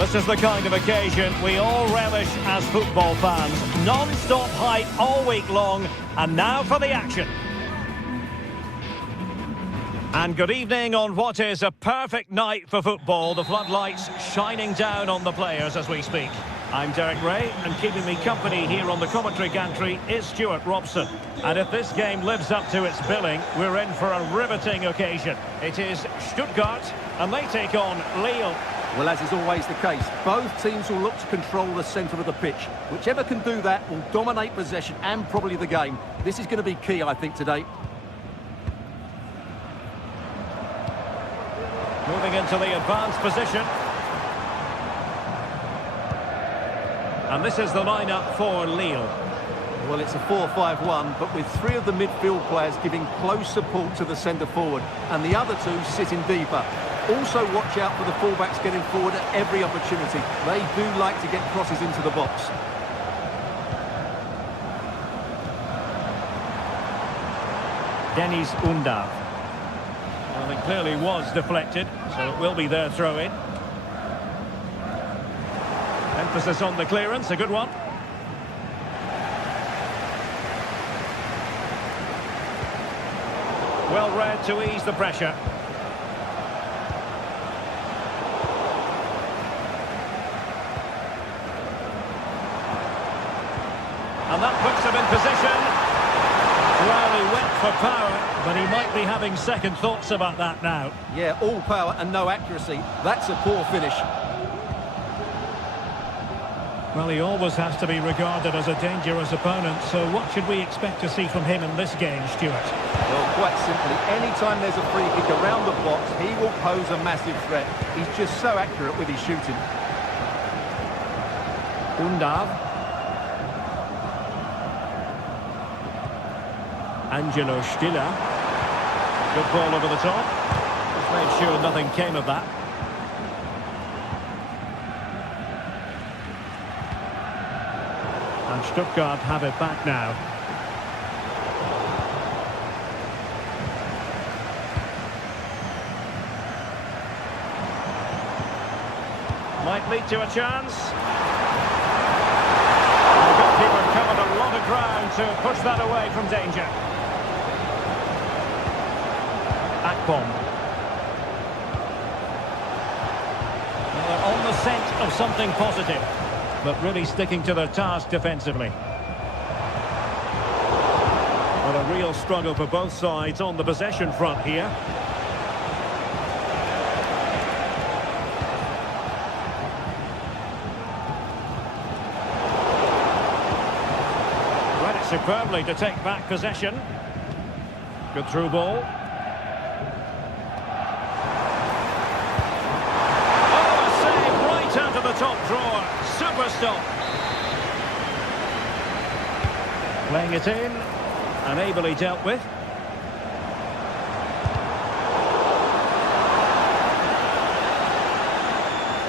This is the kind of occasion we all relish as football fans. Non-stop hype all week long, and now for the action. And good evening on what is a perfect night for football. The floodlights shining down on the players as we speak. I'm Derek Ray, and keeping me company here on the commentary gantry is Stuart Robson. And if this game lives up to its billing, we're in for a riveting occasion. It is Stuttgart, and they take on Lille. Well, as is always the case, both teams will look to control the centre of the pitch. Whichever can do that will dominate possession and probably the game. This is going to be key, I think, today. Moving into the advanced position. And this is the lineup for Lille. Well, it's a 4-5-1, but with three of the midfield players giving close support to the centre forward, and the other two sitting deeper. Also watch out for the fullbacks getting forward at every opportunity. They do like to get crosses into the box. Dennis Undav. Well, it clearly was deflected, so it will be their throw-in. Emphasis on the clearance, a good one. Well read to ease the pressure. And that puts him in position. Well, he went for power, but he might be having second thoughts about that now. Yeah, all power and no accuracy. That's a poor finish. Well, he always has to be regarded as a dangerous opponent, so what should we expect to see from him in this game, Stuart? Well, quite simply, anytime there's a free kick around the box, he will pose a massive threat. He's just so accurate with his shooting. Undav. Angelo Stiller. Good ball over the top. Just made sure nothing came of that. And Stuttgart have it back now. Might lead to a chance. The goalkeeper covered a lot of ground to push that away from danger. Akpom. Well, they're on the scent of something positive, but really sticking to their task defensively. Well, a real struggle for both sides on the possession front here. Read it superbly to take back possession. Good through ball. Out of the top drawer, super stop. Playing it in, and ably dealt with.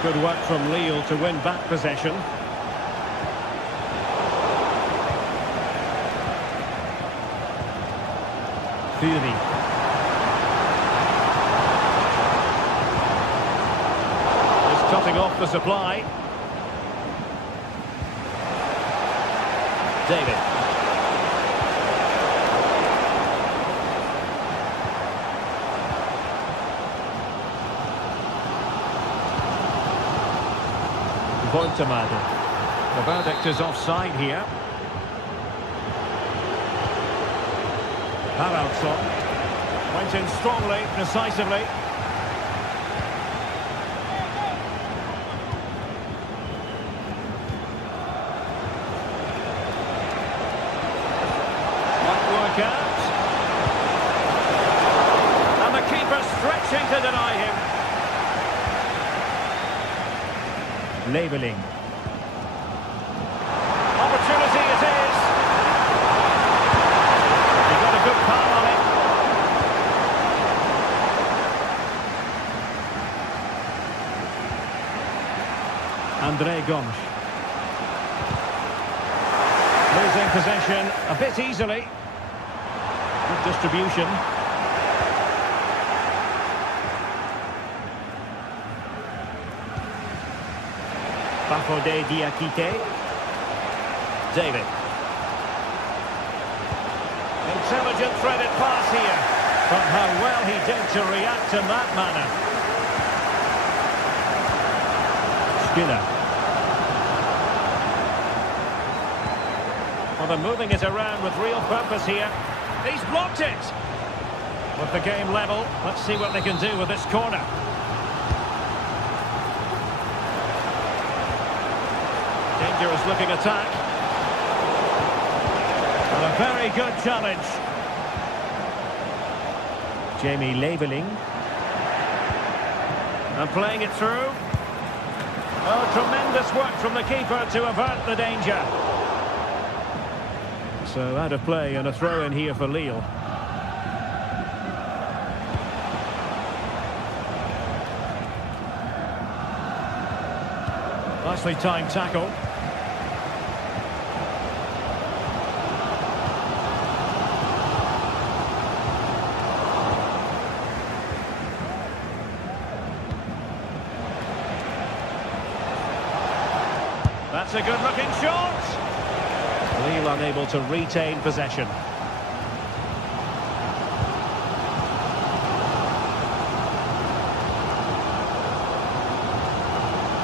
Good work from Lille to win back possession. Fury. Cutting off the supply. David. Voltemade. The verdict is offside here. Haraldsson went in strongly, decisively. And the keeper stretching to deny him. Labelling. Opportunity it is. He got a good palm on it. Andre Gomes. Losing possession a bit easily. Good distribution. Bafode Diakite. David. Intelligent threaded pass here. But how well he did to react in that manner. Skinner. Well, they're moving it around with real purpose here. He's blocked it. With the game level, let's see what they can do with this corner. Dangerous looking attack. And a very good challenge. Jamie Leveling. And playing it through. Oh, tremendous work from the keeper to avert the danger. So out of play and a throw in here for Lille. Nicely timed tackle. That's a good-looking shot. Lille unable to retain possession.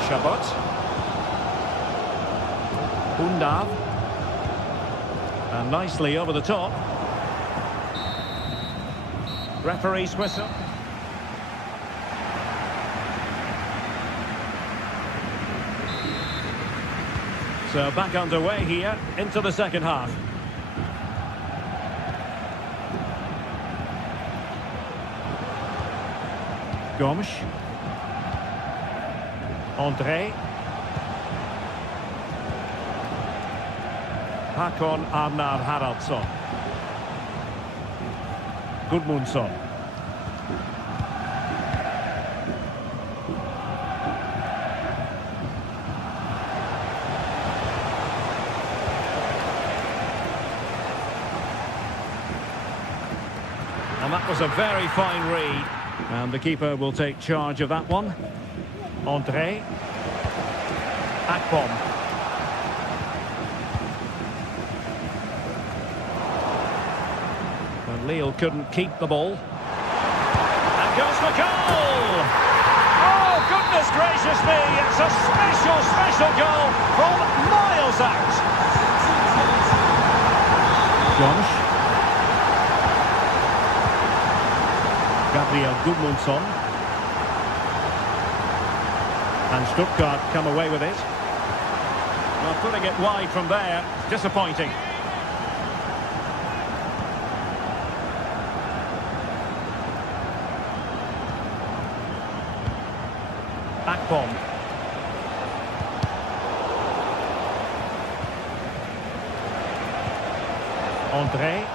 Chabot. Undav. And nicely over the top. Referee's whistle. So back underway here into the second half. Gomes. André. Hakon Arnar Haraldsson. Gudmundsson. And that was a very fine read. And the keeper will take charge of that one. André. Akpom. And Lille couldn't keep the ball. And goes for goal! Oh, goodness gracious me! It's a special, special goal from miles out. Gomes. Gabriel Gudmundsson. And Stuttgart come away with it. Well, putting it wide from there, disappointing. Akpom. André.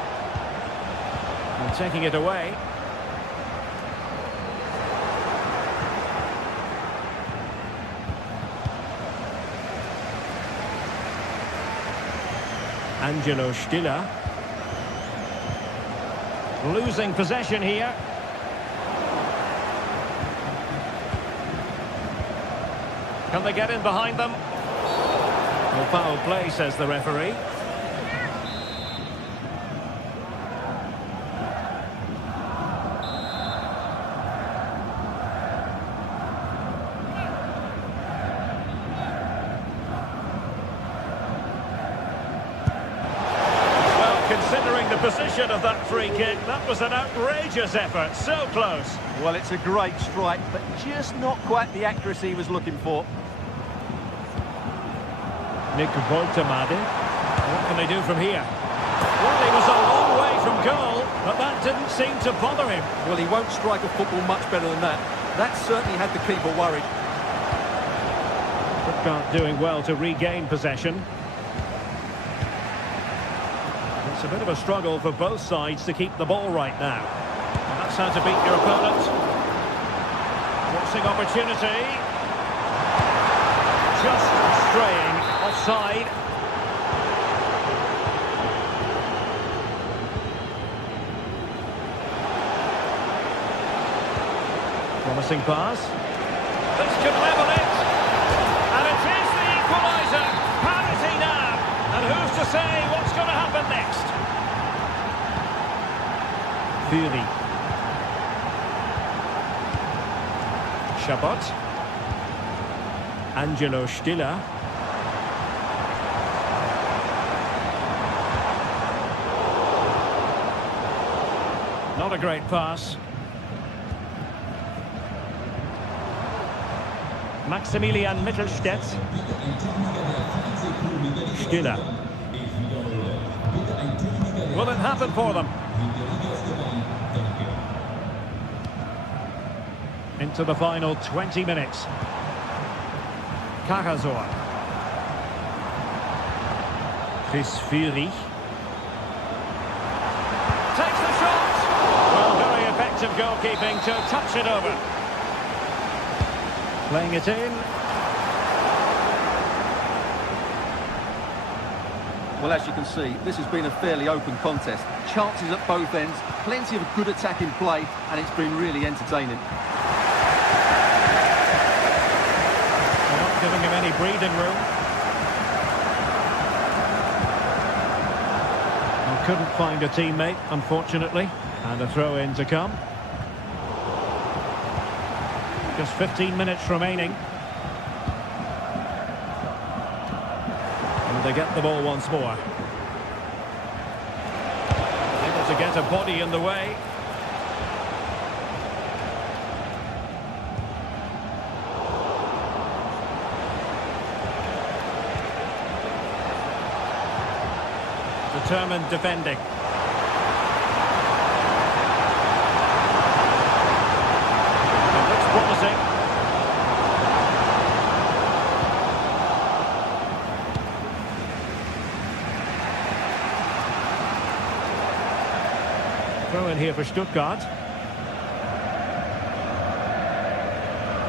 And taking it away. Angelo Stiller. Losing possession here. Can they get in behind them? Well, foul play, says the referee. Considering the position of that free kick, that was an outrageous effort, so close. Well, it's a great strike, but just not quite the accuracy he was looking for. Nick Woltemade. What can they do from here? Well, he was a long way from goal, but that didn't seem to bother him. Well, he won't strike a football much better than that. That certainly had the keeper worried. Stuttgart doing well to regain possession. It's a bit of a struggle for both sides to keep the ball right now. And that's how to beat your opponent. Crossing opportunity. Just straying offside. Promising pass. This could level it. And it is the say what's going to happen next. Fury. Chabot. Angelo Stiller. Not a great pass. Maximilian Mittelstädt. Stiller. Will it happen for them? Into the final 20 minutes. Karasor. Chris Fury. Takes the shot! Well, very effective goalkeeping to touch it over. Playing it in. Well, as you can see, this has been a fairly open contest. Chances at both ends, plenty of good attacking play, and it's been really entertaining. They're not giving him any breathing room. Well, couldn't find a teammate, unfortunately, and a throw-in to come. Just 15 minutes remaining. And they get the ball once more. Able to get a body in the way. Determined defending. It looks promising. Throw in here for Stuttgart.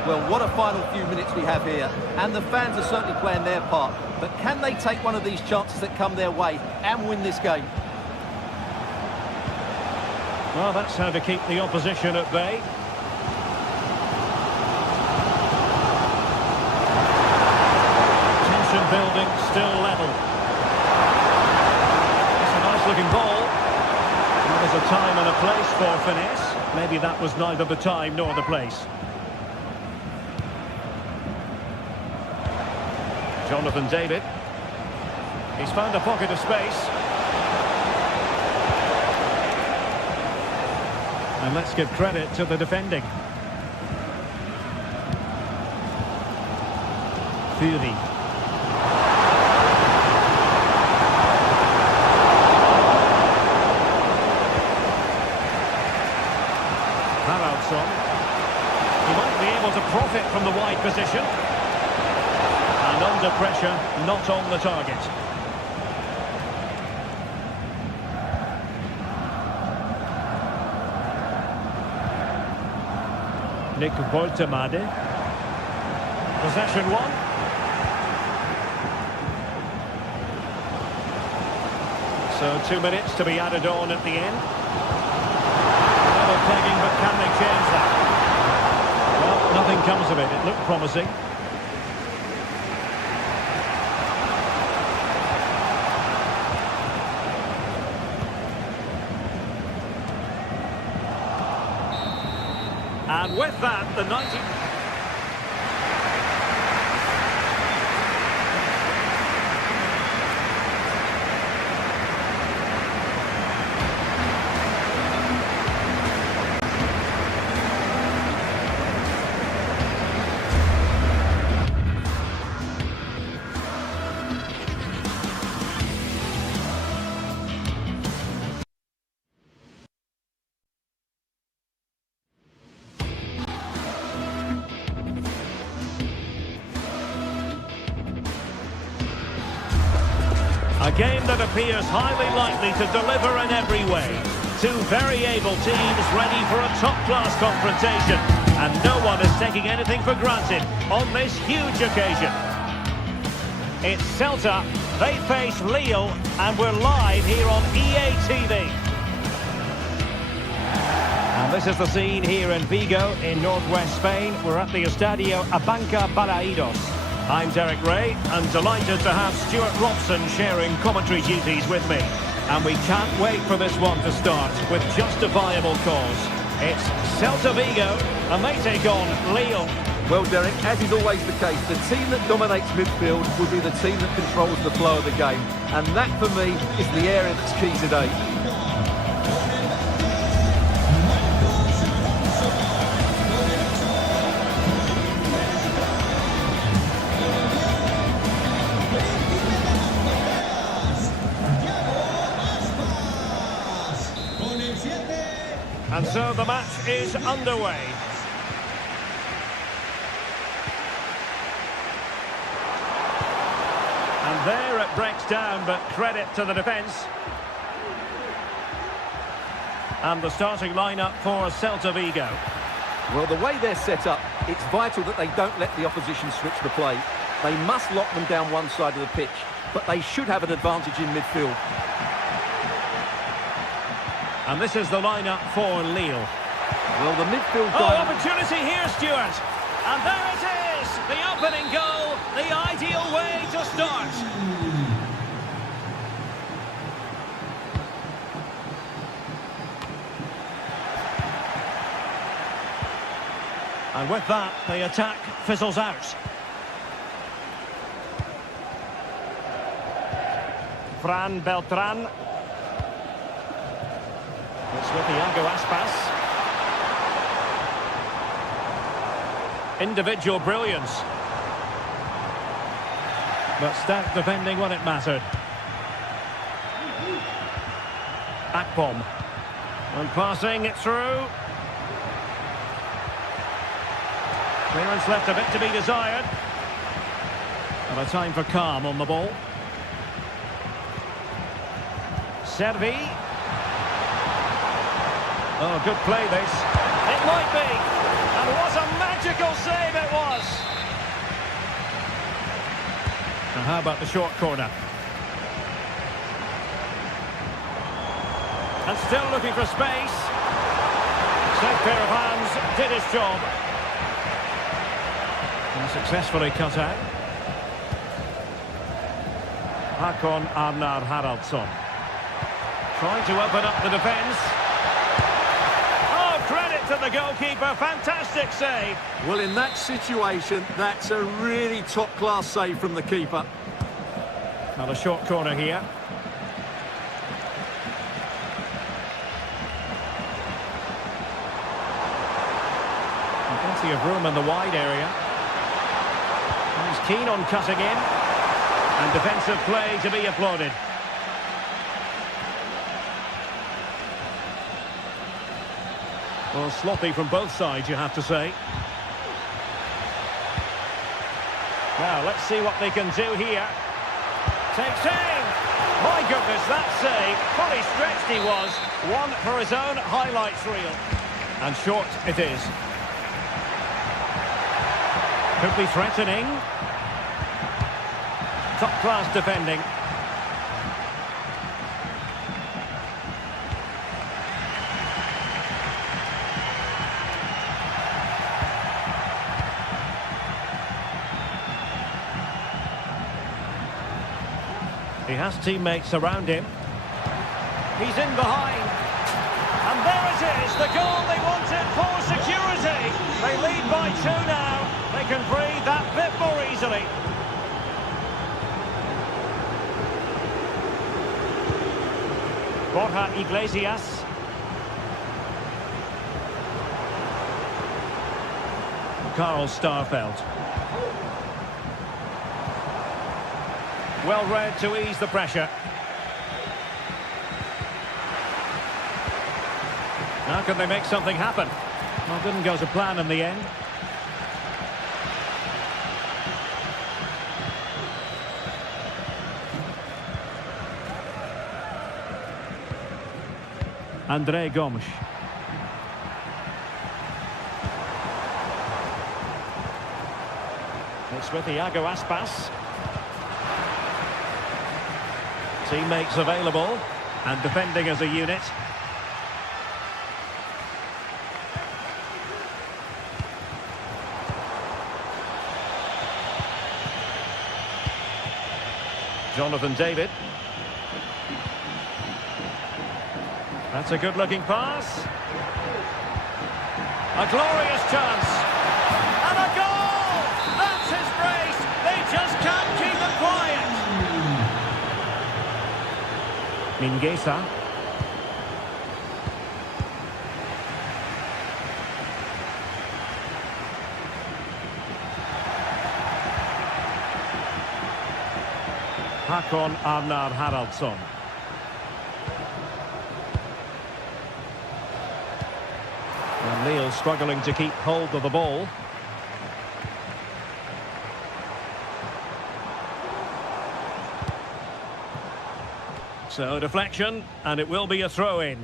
Well, what a final few minutes we have here, and the fans are certainly playing their part. But can they take one of these chances that come their way and win this game? Well, that's how to keep the opposition at bay. Tension building, still level. It's a nice looking ball. And there's a time and a place for finesse. Maybe that was neither the time nor the place. Jonathan David. He's found a pocket of space. And let's give credit to the defending. Fury. Haraldsson. He might be able to profit from the wide position. And under pressure, not on the target. Nick Woltemade. Possession one. So 2 minutes to be added on at the end. Level pegging, but can they change that? Well, nothing comes of it. It looked promising. And with that, the 90... A game that appears highly likely to deliver in every way. Two very able teams ready for a top-class confrontation. And no one is taking anything for granted on this huge occasion. It's Celta, they face Lille, and we're live here on EA TV. And this is the scene here in Vigo, in northwest Spain. We're at the Estadio Abanca Balaidos. I'm Derek Ray, and delighted to have Stuart Robson sharing commentary duties with me. And we can't wait for this one to start with justifiable cause. It's Celta Vigo, and they take on Lille. Well, Derek, as is always the case, the team that dominates midfield will be the team that controls the flow of the game. And that, for me, is the area that's key today. And so the match is underway. And there it breaks down, but credit to the defence. And the starting lineup for Celta Vigo. Well, the way they're set up, it's vital that they don't let the opposition switch the play. They must lock them down one side of the pitch, but they should have an advantage in midfield. And this is the lineup for Lille. Well, the midfield... opportunity here, Stuart. And there it is, the opening goal, the ideal way to start. And with that, the attack fizzles out. Fran Beltran. It's with Iago Aspas. Individual brilliance. But stout defending when it mattered. Akpom. And passing it through. Clearance left a bit to be desired. And a time for calm on the ball. Servi. Oh, good play this. It might be. And what a magical save it was. Now how about the short corner? And still looking for space. Safe pair of hands, did his job. And successfully cut out. Hakon Arnar Haraldsson. Trying to open up the defence. To the goalkeeper, fantastic save. Well, in that situation, that's a really top-class save from the keeper. Now a short corner here. Plenty of room in the wide area. And he's keen on cutting in. And defensive play to be applauded. Well, sloppy from both sides, you have to say. Now, let's see what they can do here. Takes aim! My goodness, that save. Fully stretched he was. One for his own highlights reel. And short it is. Could be threatening. Top-class defending. He has teammates around him. He's in behind. And there it is, the goal they wanted for security. They lead by 2 now. They can breathe that bit more easily. Borja Iglesias. Carl Starfelt. Well read to ease the pressure. Now can they make something happen? Well, it didn't go to plan in the end. André Gomes. It's with Iago Aspas. Teammates available and defending as a unit. Jonathan David. That's a good-looking pass. A glorious chance. And a goal! That's his brace. They just can't keep it quiet. Mingueza. Hakon Arnar Haraldsson. And Lille struggling to keep hold of the ball. So deflection, and it will be a throw-in.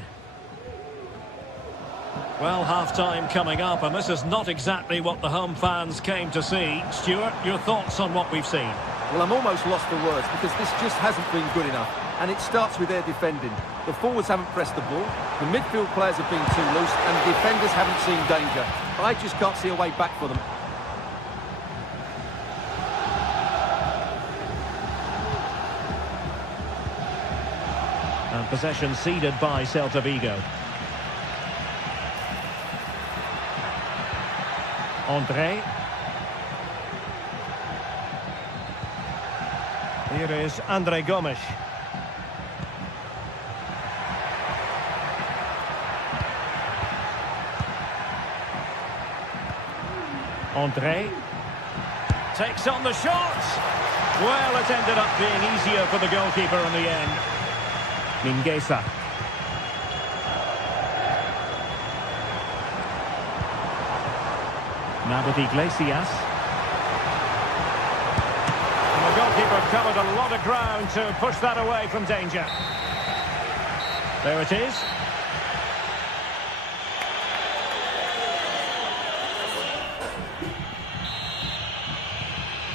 Well, half-time coming up, and this is not exactly what the home fans came to see. Stuart, your thoughts on what we've seen? Well, I'm almost lost for words because this just hasn't been good enough. And it starts with their defending. The forwards haven't pressed the ball, the midfield players have been too loose, and the defenders haven't seen danger. I just can't see a way back for them. And possession ceded by Celta Vigo. André. Here is André Gomes. André takes on the shot. Well, it ended up being easier for the goalkeeper in the end. Mingueza. Now with Iglesias. And the goalkeeper covered a lot of ground to push that away from danger. There it is.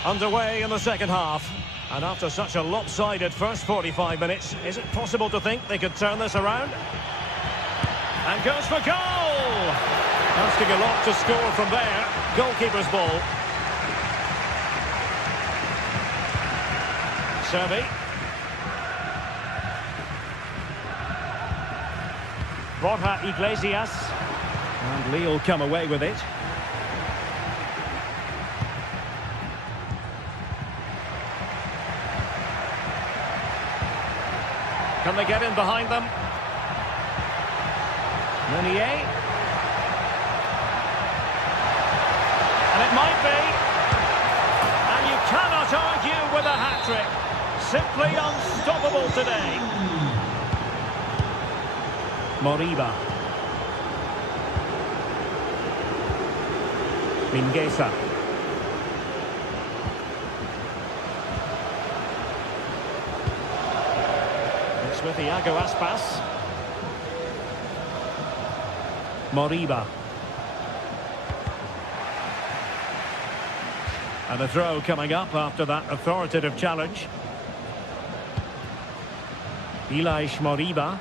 Underway in the second half. And after such a lopsided first 45 minutes, is it possible to think they could turn this around? And goes for goal! Asking a lot to score from there. Goalkeeper's ball. Servi. Borja Iglesias. And Lille come away with it. Can they get in behind them? Meunier. And it might be. And you cannot argue with a hat-trick. Simply unstoppable today. Moriba. Mingueza. It's with Iago Aspas. Moriba. And a throw coming up after that authoritative challenge. Ilaix Moriba.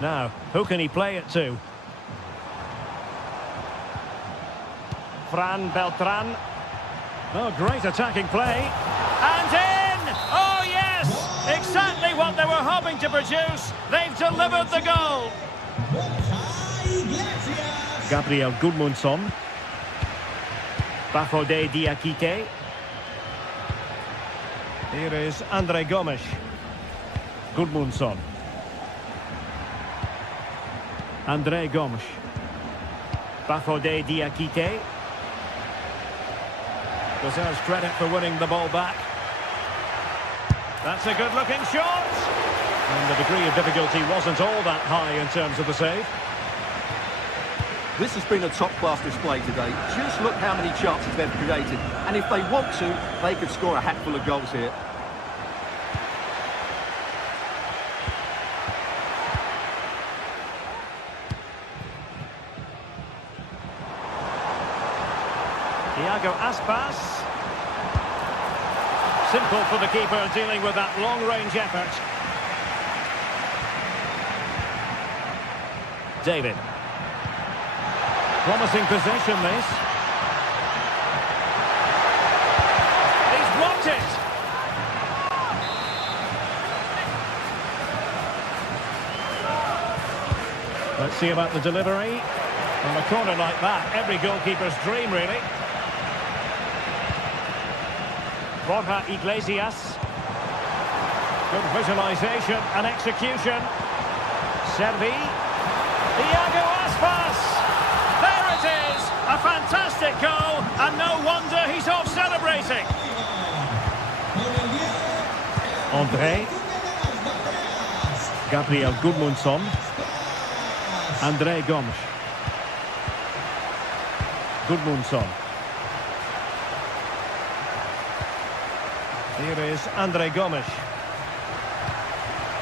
Now, who can he play it to? Fran Beltran. Oh, great attacking play. And in! Oh, yes! Exactly what they were hoping to produce. They've delivered the goal. Gabriel Gudmundsson. Bafode Diakite. Here is André Gomes. Gudmundsson. André Gomes. Bafode Diakite. Deserves credit for winning the ball back. That's a good-looking shot. And the degree of difficulty wasn't all that high in terms of the save. This has been a top-class display today. Just look how many chances they've created. And if they want to, they could score a hatful of goals here. Iago Aspas. Simple for the keeper dealing with that long-range effort. David. Promising possession, this. He's blocked it. Let's see about the delivery. From a corner like that, every goalkeeper's dream, really. Borja Iglesias. Good visualisation and execution. Servi. Iago Aspas. There it is. A fantastic goal, and no wonder he's off celebrating. André. Gabriel Gudmundsson. André Gomes. Gudmundsson. Here is André Gomes.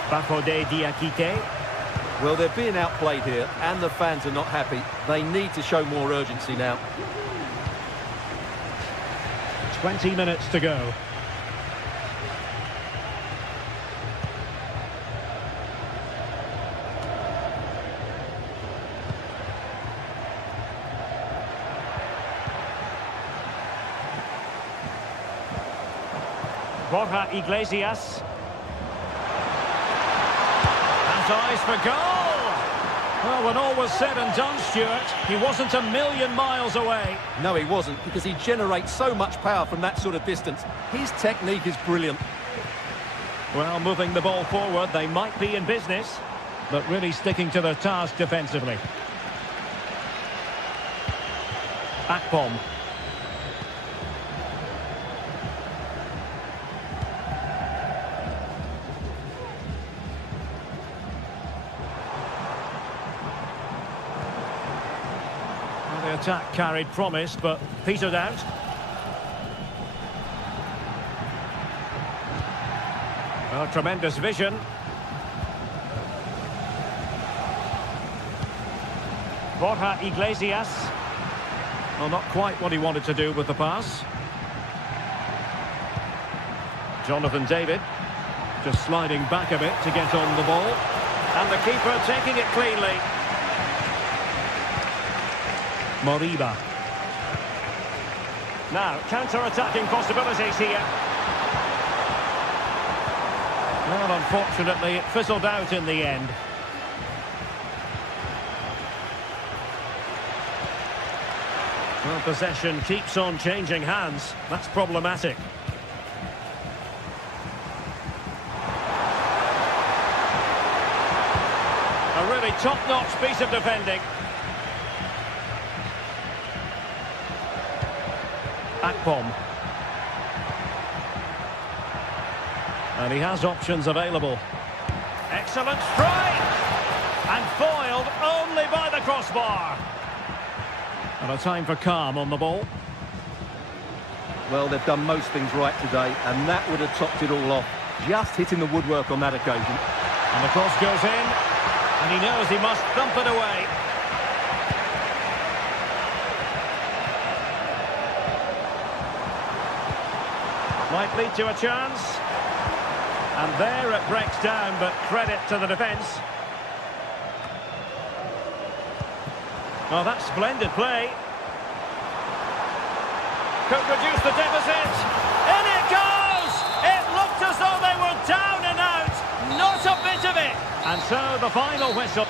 Bafode Diakite. Well, they're being outplayed here, and the fans are not happy. They need to show more urgency now. 20 minutes to go. Borja Iglesias. Has eyes for goal! Well, when all was said and done, Stuart, he wasn't a million miles away. No, he wasn't, because he generates so much power from that sort of distance. His technique is brilliant. Well, moving the ball forward, they might be in business, but really sticking to their task defensively. Akpom. The attack carried promise, but petered out. Well, tremendous vision. Borja Iglesias. Well, not quite what he wanted to do with the pass. Jonathan David. Just sliding back a bit to get on the ball. And the keeper taking it cleanly. Moriba. Now, counter-attacking possibilities here. Well, unfortunately, it fizzled out in the end. Well, possession keeps on changing hands. That's problematic. A really top-notch piece of defending. Akpom. And he has options available. Excellent strike! And foiled only by the crossbar. And a time for calm on the ball. Well, they've done most things right today, and that would have topped it all off. Just hitting the woodwork on that occasion. And the cross goes in, and he knows he must thump it away. Might lead to a chance. And there it breaks down, but credit to the defence. Oh, that's splendid play. Could reduce the deficit. In it goes! It looked as though they were down and out. Not a bit of it. And so the final whistle.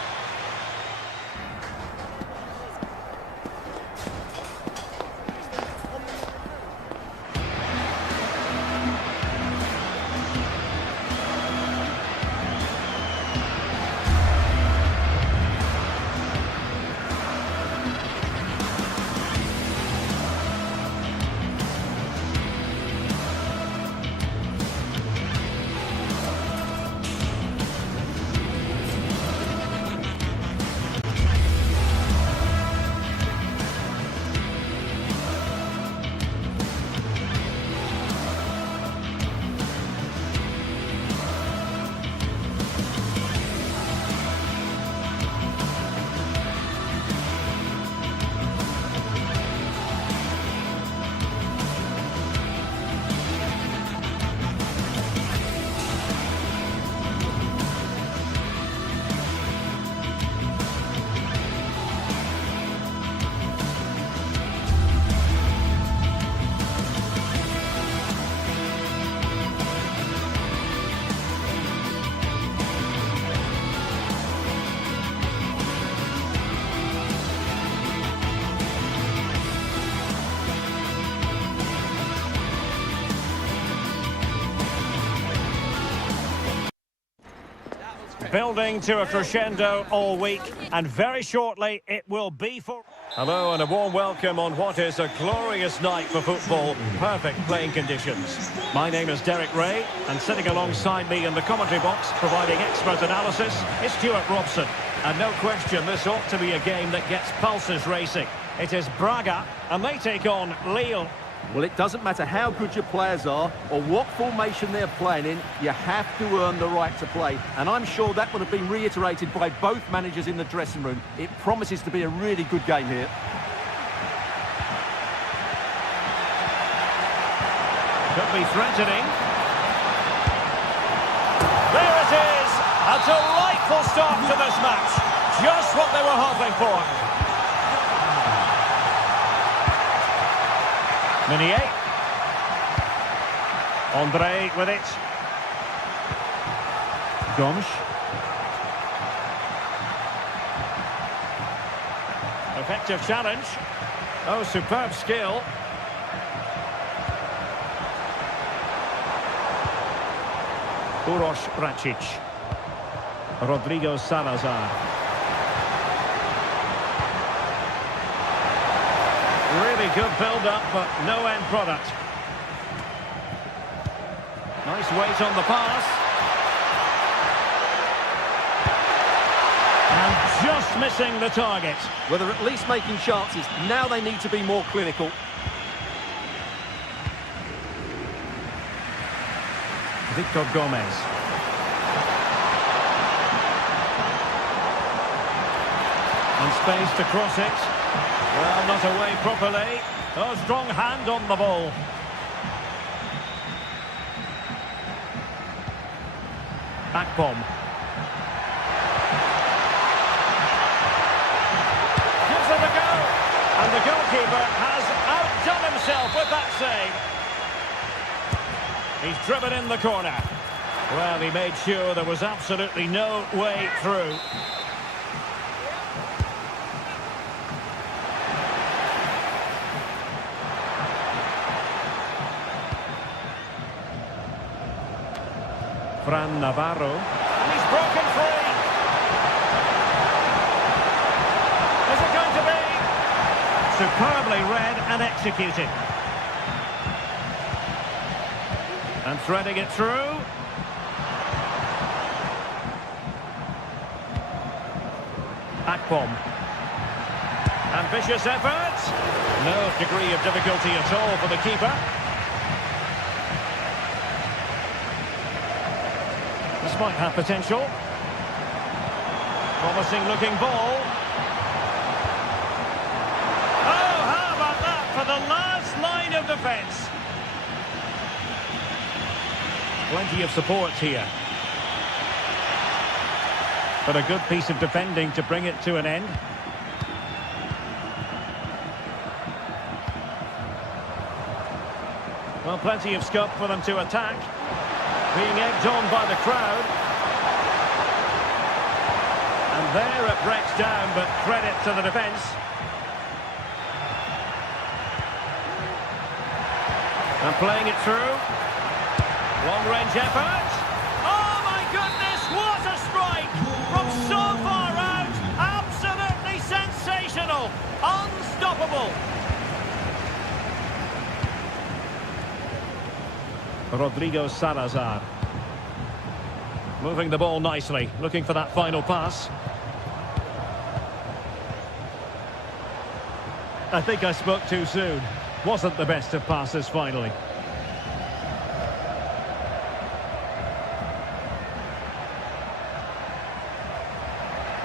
Building to a crescendo all week, and very shortly it will be for... Hello and a warm welcome on what is a glorious night for football. Perfect playing conditions. My name is Derek Ray, and sitting alongside me in the commentary box, providing expert analysis, is Stuart Robson. And no question, this ought to be a game that gets pulses racing. It is Braga, and they take on Lille. Well, it doesn't matter how good your players are or what formation they're playing in, you have to earn the right to play. And I'm sure that would have been reiterated by both managers in the dressing room. It promises to be a really good game here. Could be threatening. There it is! A delightful start to this match. Just what they were hoping for. Meunier. Andre with it. Gomes. Effective challenge. Oh, superb skill. Uroš Račić. Rodrigo Salazar. Really good build-up, but no end product. Nice weight on the pass. And just missing the target. Well, they're at least making chances. Now they need to be more clinical. Victor Gomez. And space to cross it. Well, not away properly. Oh, strong hand on the ball. Backbomb. Gives it a go. And the goalkeeper has outdone himself with that save. He's driven in the corner. Well, he made sure there was absolutely no way through. Fran Navarro. And he's broken free. Is it going to be? Superbly read and executed. And threading it through. Akpom. Ambitious effort. No degree of difficulty at all for the keeper. This might have potential. Promising looking ball. Oh, how about that for the last line of defence? Plenty of support here. But a good piece of defending to bring it to an end. Well, plenty of scope for them to attack. Being egged on by the crowd. And there it breaks down, but credit to the defence. And playing it through. Long-range effort. Oh, my goodness, what a strike! From so far out, absolutely sensational. Unstoppable. Rodrigo Salazar. Moving the ball nicely, looking for that final pass. I think I spoke too soon. Wasn't the best of passes finally.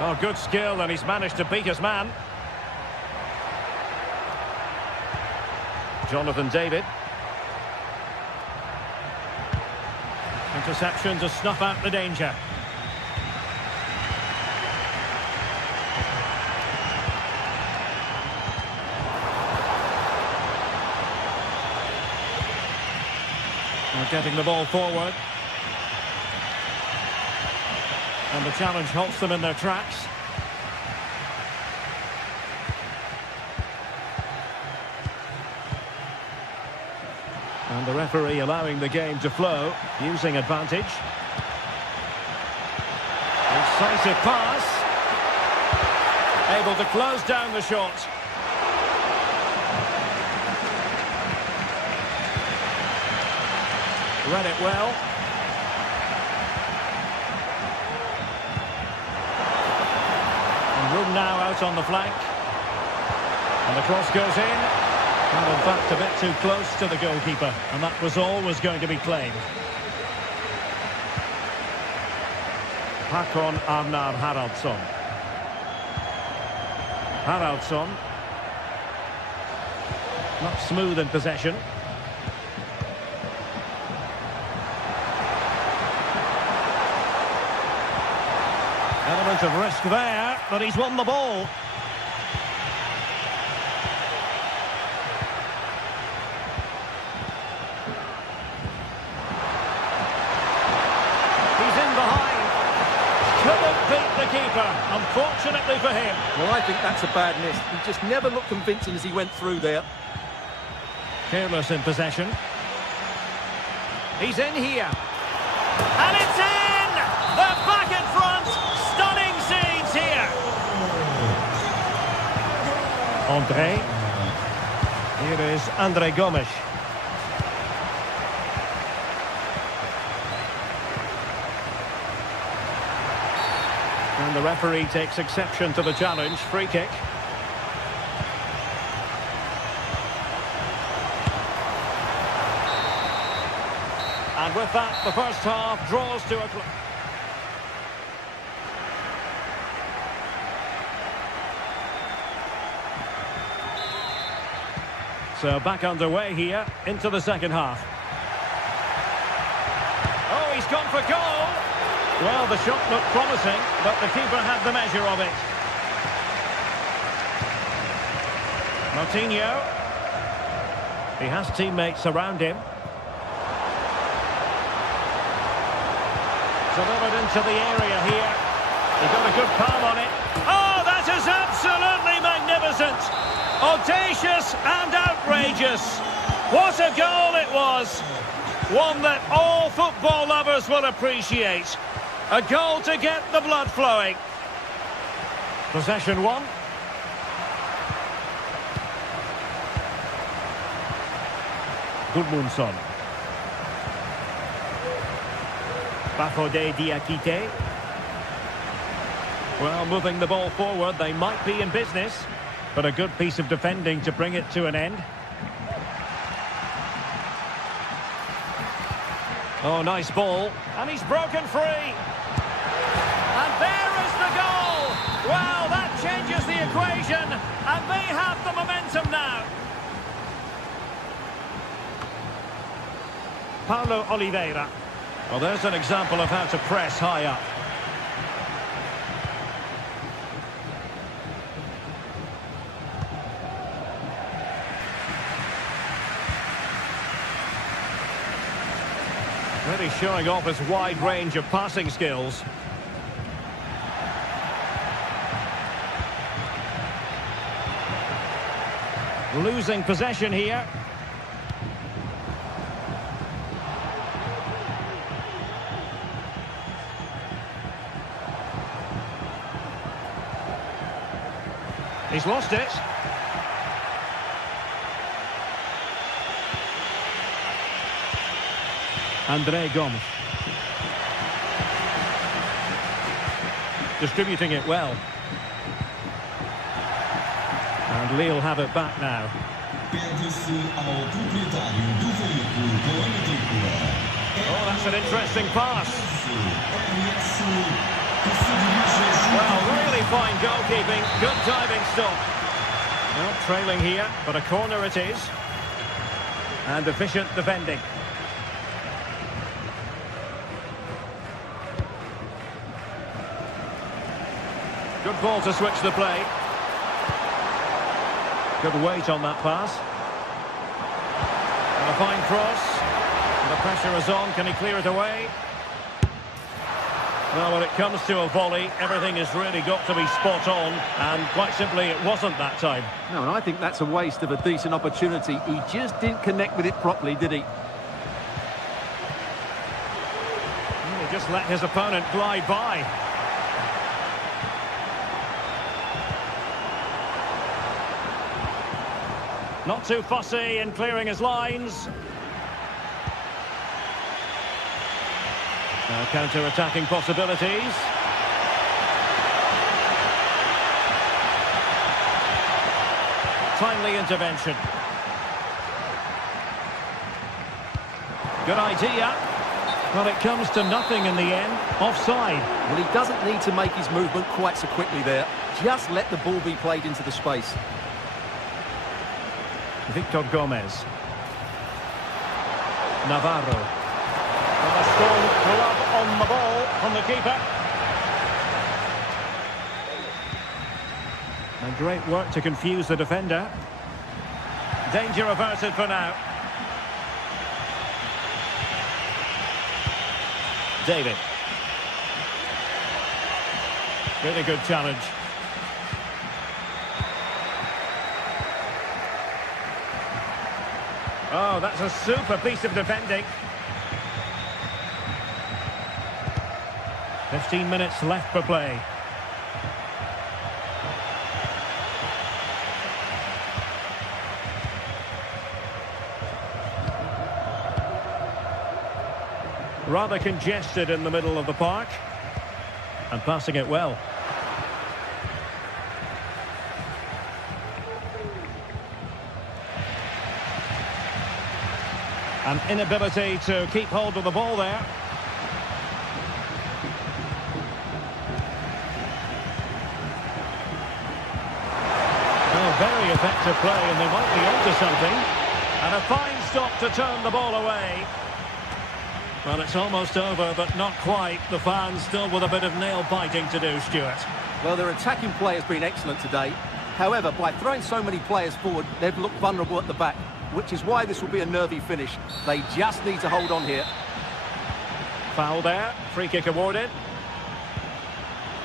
Oh, good skill, and he's managed to beat his man. Jonathan David. Interception to snuff out the danger. Now getting the ball forward. And the challenge halts them in their tracks. And the referee allowing the game to flow, using advantage. He's Decisive pass. Able to close down the shot. Read it well. And room now out on the flank. And the cross goes in. And in fact a bit too close to the goalkeeper. And that was always going to be claimed. Hakon Arnar Haraldsson. Haraldsson. Not smooth in possession. Element of risk there, but he's won the ball. He's in behind. Couldn't beat the keeper, unfortunately for him. Well, I think that's a bad miss. He just never looked convincing as he went through there. Careless in possession. He's in here. And it's in! They're back in front! Stunning scenes here! André. Here is André Gomes. And the referee takes exception to the challenge. Free kick. And with that, the first half draws to a close. So back underway here into the second half. Oh, he's gone for goal. Well, the shot looked promising, but the keeper had the measure of it. Martinho. He has teammates around him. Delivered into the area here. He got a good palm on it. Oh, that is absolutely magnificent. Audacious and outrageous. What a goal it was. One that all football lovers will appreciate. A goal to get the blood flowing. Possession one. Gudmundsson. Bafode Diakite. Well, moving the ball forward, they might be in business, but a good piece of defending to bring it to an end. Oh, nice ball. And he's broken free. And there is the goal. Well, that changes the equation, and they have the momentum now. Paulo Oliveira. Well, there's an example of how to press high up. Really showing off his wide range of passing skills. Losing possession here. He's lost it. André Gomes. Distributing it well. And Lille have it back now. Oh, that's an interesting pass. Well, really fine goalkeeping. Good diving stop. Well, trailing here, but a corner it is. And efficient defending. Good ball to switch the play. Good weight on that pass. And a fine cross. And the pressure is on. Can he clear it away? Well, when it comes to a volley, everything has really got to be spot on. And quite simply, it wasn't that time. No, and I think that's a waste of a decent opportunity. He just didn't connect with it properly, did he? He just let his opponent glide by. Not too fussy in clearing his lines. Now counter-attacking possibilities. Timely intervention. Good idea. Well, it comes to nothing in the end. Offside. Well, he doesn't need to make his movement quite so quickly there. Just let the ball be played into the space. Victor Gomez. Navarro. And a strong glove on the ball from the keeper. And great work to confuse the defender. Danger averted for now. David. Really good challenge. Oh, that's a super piece of defending. 15 minutes left for play. Rather congested in the middle of the park. And passing it well. An inability to keep hold of the ball there. Oh, very effective play, and they might be onto something. And a fine stop to turn the ball away. Well, it's almost over, but not quite. The fans still with a bit of nail-biting to do, Stuart. Well, their attacking play has been excellent today. However, by throwing so many players forward, they've looked vulnerable at the back, which is why this will be a nervy finish. They just need to hold on here. Foul there. Free kick awarded.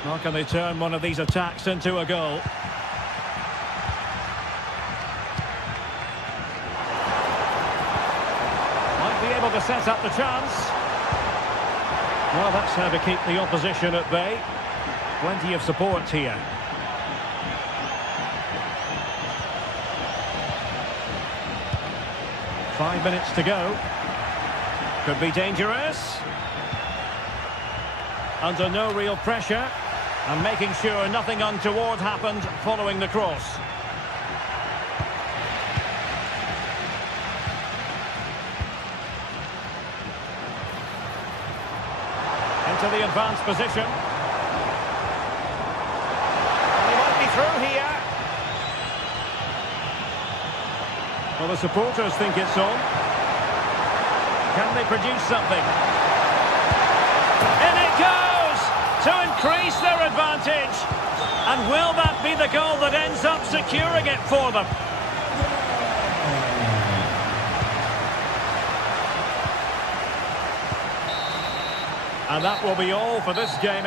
How can they turn one of these attacks into a goal? Able to set up the chance. Well, that's how to keep the opposition at bay. Plenty of support here. Five minutes to go. Could be dangerous. Under no real pressure. And making sure nothing untoward happened following the cross. To the advanced position. And he might be through here. Well, the supporters think it's on. Can they produce something? In it goes! To increase their advantage. And will that be the goal that ends up securing it for them? And that will be all for this game.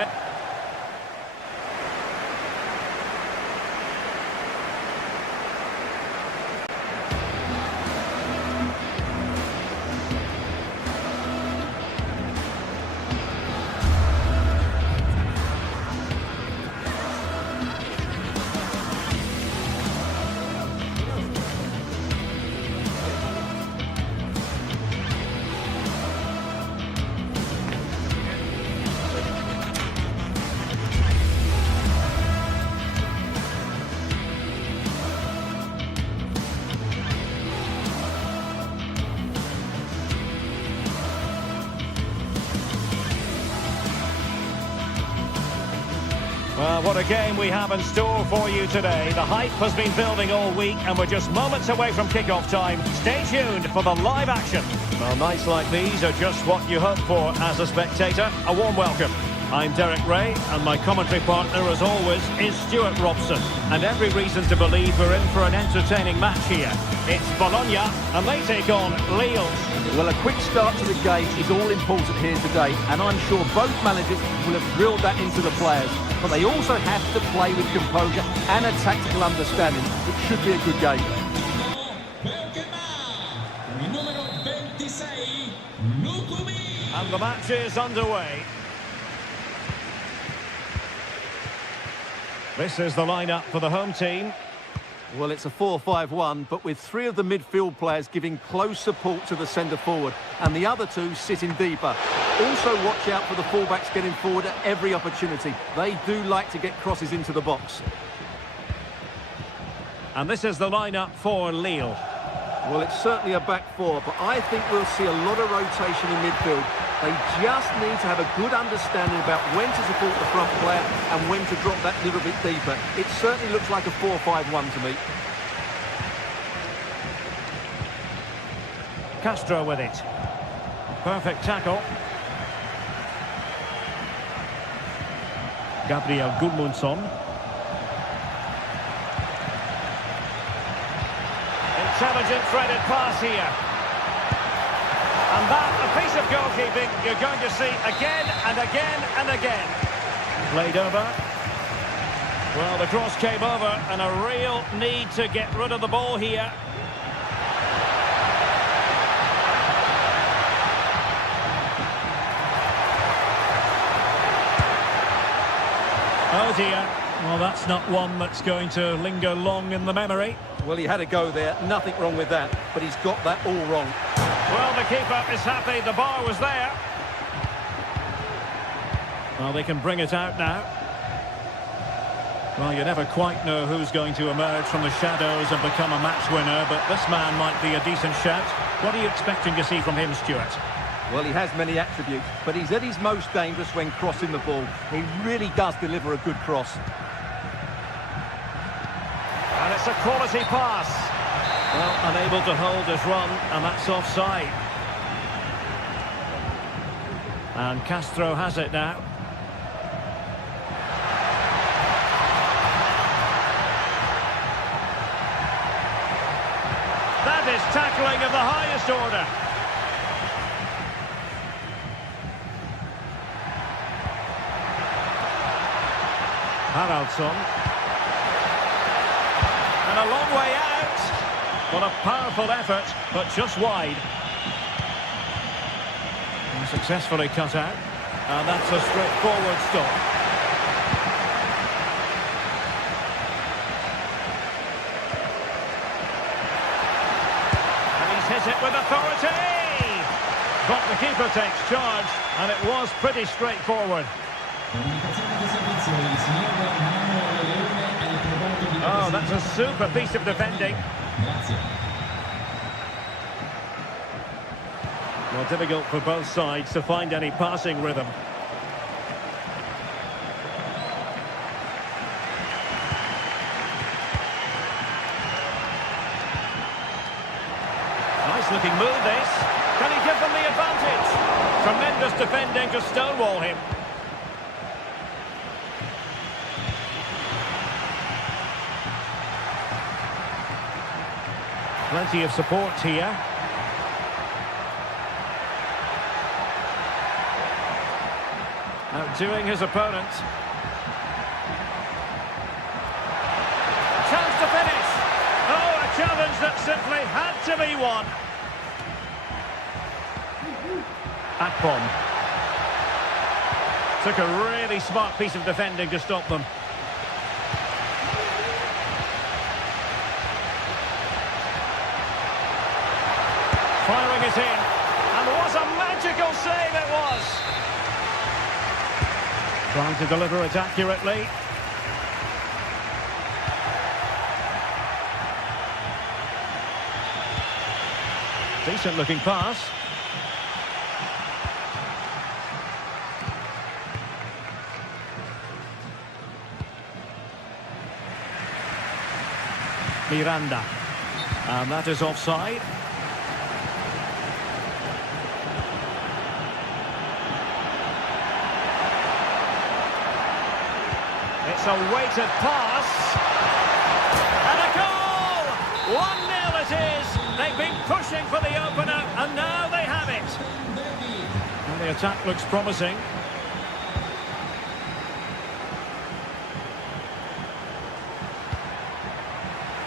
Well, what a game we have in store for you today. The hype has been building all week and we're just moments away from kick-off time. Stay tuned for the live action. Well, nights like these are just what you hope for as a spectator. A warm welcome. I'm Derek Ray and my commentary partner, as always, is Stuart Robson. And every reason to believe we're in for an entertaining match here. It's Bologna and they take on Lille. Well, a quick start to the game is all important here today, and I'm sure both managers will have drilled that into the players. But they also have to play with composure and a tactical understanding. It should be a good game. And the match is underway. This is the lineup for the home team. Well, it's a 4-5-1, but with three of the midfield players giving close support to the centre forward, and the other two sitting deeper. Also watch out for the fullbacks getting forward at every opportunity. They do like to get crosses into the box. And this is the lineup for Lille. Well, it's certainly a back four, but I think we'll see a lot of rotation in midfield. They just need to have a good understanding about when to support the front player and when to drop that little bit deeper. It certainly looks like a 4-5-1 to me. Castro with it. Perfect tackle. Gabriel Gudmundsson. Intelligent threaded pass here. And that, a piece of goalkeeping you're going to see again and again and again. Played over. Well, the cross came over and a real need to get rid of the ball here. Oh dear. Well, that's not one that's going to linger long in the memory. Well, he had a go there. Nothing wrong with that, but he's got that all wrong. Well, the keeper is happy. The bar was there. Well, they can bring it out now. Well, you never quite know who's going to emerge from the shadows and become a match winner, but this man might be a decent shout. What are you expecting to see from him, Stuart? Well, he has many attributes, but he's at his most dangerous when crossing the ball. He really does deliver a good cross. And it's a quality pass. Well, unable to hold his run, and that's offside. And Castro has it now. That is tackling of the highest order. Haraldsson. And a long way out. What a powerful effort, but just wide. And successfully cut out. And that's a straightforward stop. And he's hit it with authority. But the keeper takes charge, and it was pretty straightforward. Oh, that's a super piece of defending. Well, difficult for both sides to find any passing rhythm. Nice looking move this. Can he give them the advantage? Tremendous defending to stonewall him. Plenty of support here. Outdoing his opponent. Chance to finish. Oh, a challenge that simply had to be won. Akpom. Took a really smart piece of defending to stop them. Firing it in, and what a magical save it was! Trying to deliver it accurately. Decent looking pass. Miranda. And that is offside. It's a weighted pass. And a goal! 1-0 it is. They've been pushing for the opener, and now they have it. And the attack looks promising.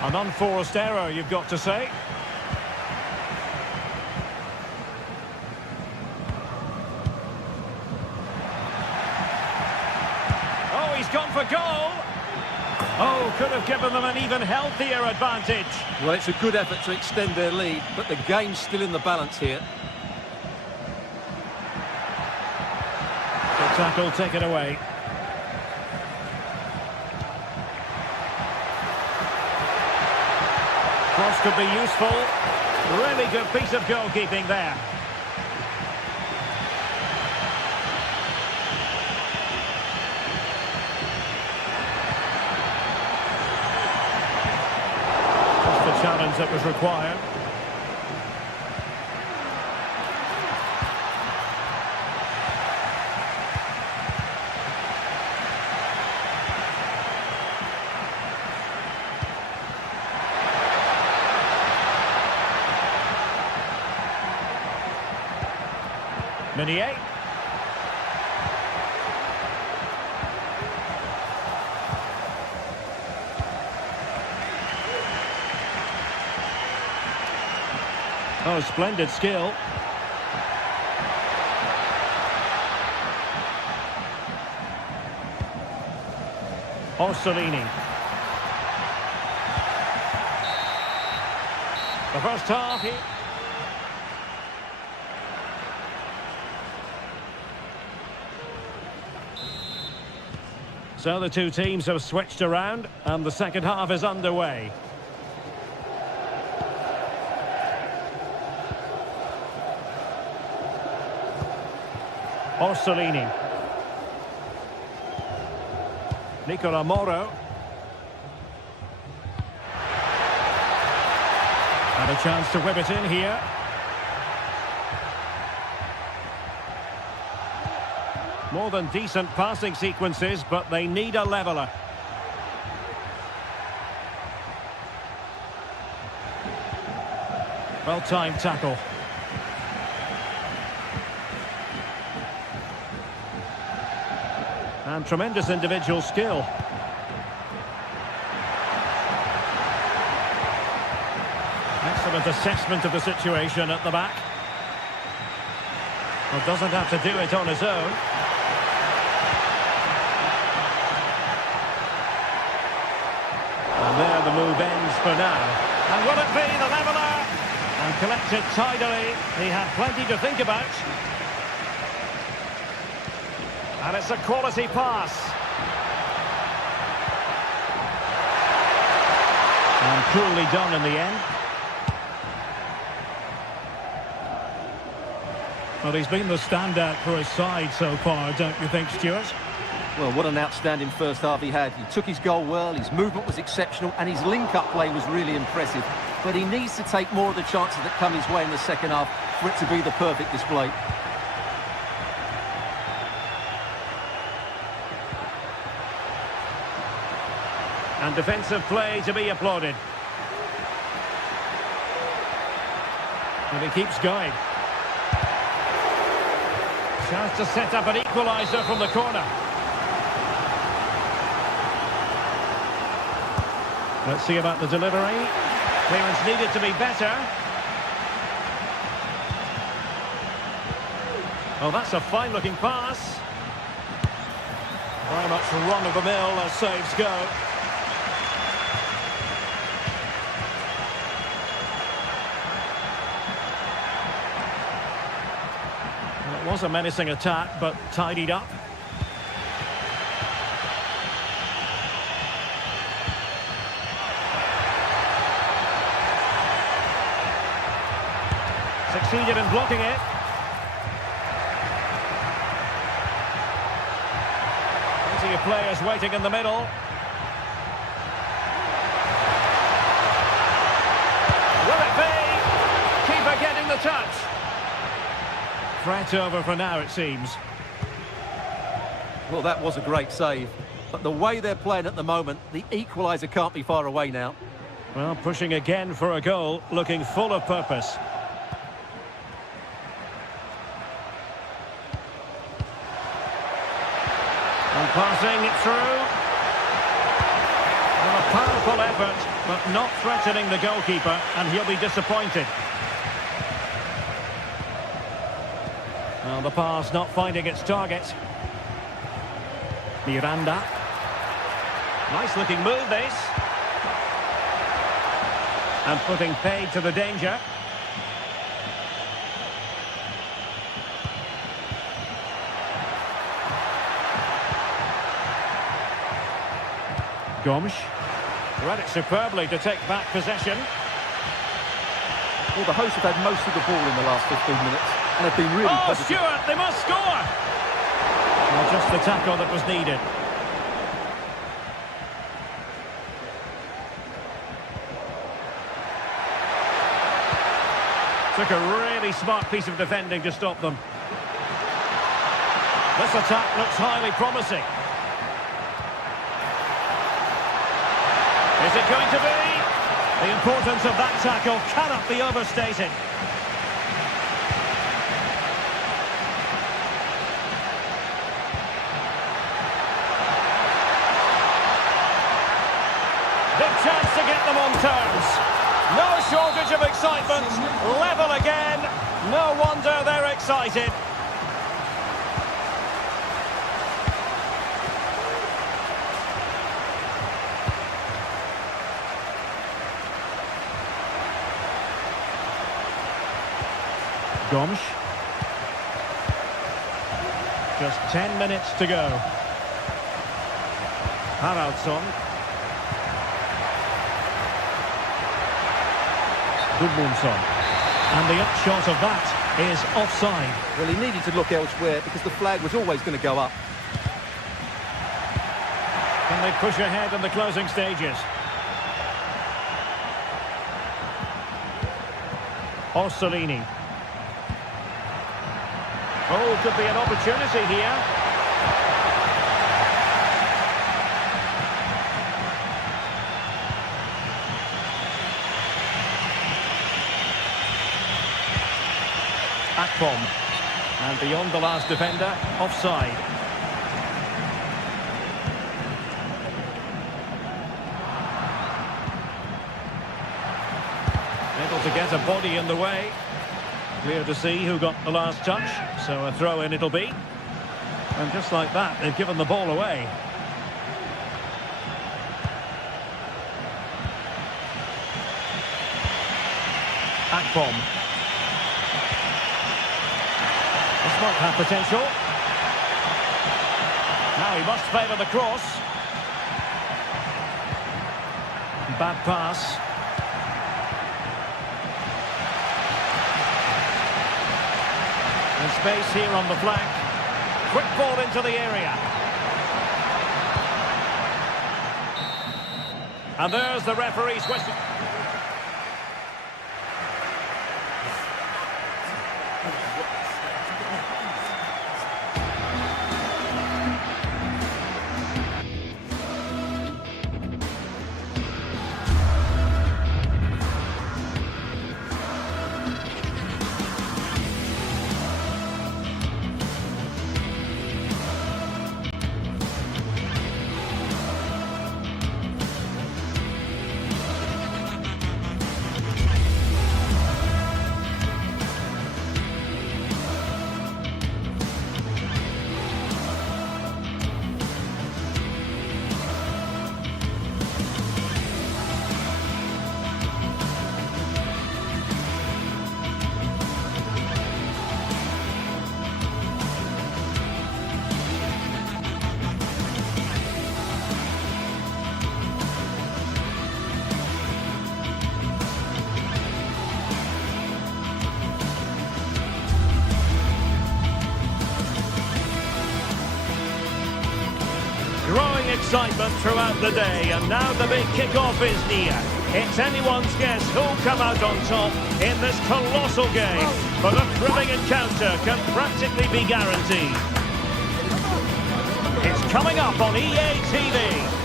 An unforced error, you've got to say. Oh, he's gone for goal. Oh, could have given them an even healthier advantage. Well, it's a good effort to extend their lead, but the game's still in the balance here. The tackle taken away. Cross could be useful. Really good piece of goalkeeping there. Just the challenge that was required. Meunier. Oh, splendid skill. Orsolini. The first half here. So the two teams have switched around and the second half is underway. Orsolini. Nicola Moro. And a chance to whip it in here. More than decent passing sequences, but they need a leveller. Well-timed tackle. And tremendous individual skill. Excellent assessment of the situation at the back. Well, doesn't have to do it on his own. And there the move ends for now. And will it be the leveller? And collected tidily. He had plenty to think about. And it's a quality pass. And coolly done in the end. Well, he's been the standout for his side so far, don't you think, Stuart? Well, what an outstanding first half he had. He took his goal well, his movement was exceptional, and his link-up play was really impressive. But he needs to take more of the chances that come his way in the second half for it to be the perfect display. And defensive play to be applauded. And he keeps going. Chance to set up an equaliser from the corner. Let's see about the delivery. Clearance needed to be better. Oh, that's a fine-looking pass. Very much run-of-the-mill as saves go. Well, it was a menacing attack, but tidied up. Succeeded in blocking it. Plenty of players waiting in the middle. Will it be? Keeper getting the touch. Threat over for now, it seems. Well, that was a great save. But the way they're playing at the moment, the equaliser can't be far away now. Well, pushing again for a goal, looking full of purpose. And passing it through. Well, a powerful effort, but not threatening the goalkeeper, and he'll be disappointed. Well, the pass not finding its target. Miranda. Nice looking move, this. And putting paid to the danger. Gomes read it superbly to take back possession. Well, the hosts have had most of the ball in the last 15 minutes and have been really positive. Stewart, they must score! Well, just the tackle that was needed. Took a really smart piece of defending to stop them. This attack looks highly promising. Is it going to be? The importance of that tackle cannot be overstated. Big chance to get them on terms. No shortage of excitement. Level again. No wonder they're excited. Gomes. Just 10 minutes to go. Haraldsson. Gudmundsson. And the upshot of that is offside. Well, he needed to look elsewhere because the flag was always going to go up. Can they push ahead in the closing stages? Orsolini. Oh, could be an opportunity here. Akpom. And beyond the last defender, offside. Able to get a body in the way. Clear to see who got the last touch, so a throw-in it'll be. And just like that, they've given the ball away. Akpom. This might have potential. Now he must favour the cross. Bad pass. And space here on the flank. Quick ball into the area. And there's the referee's question. Growing excitement throughout the day, and now the big kick-off is near. It's anyone's guess who'll come out on top in this colossal game, but a thrilling encounter can practically be guaranteed. It's coming up on EA TV.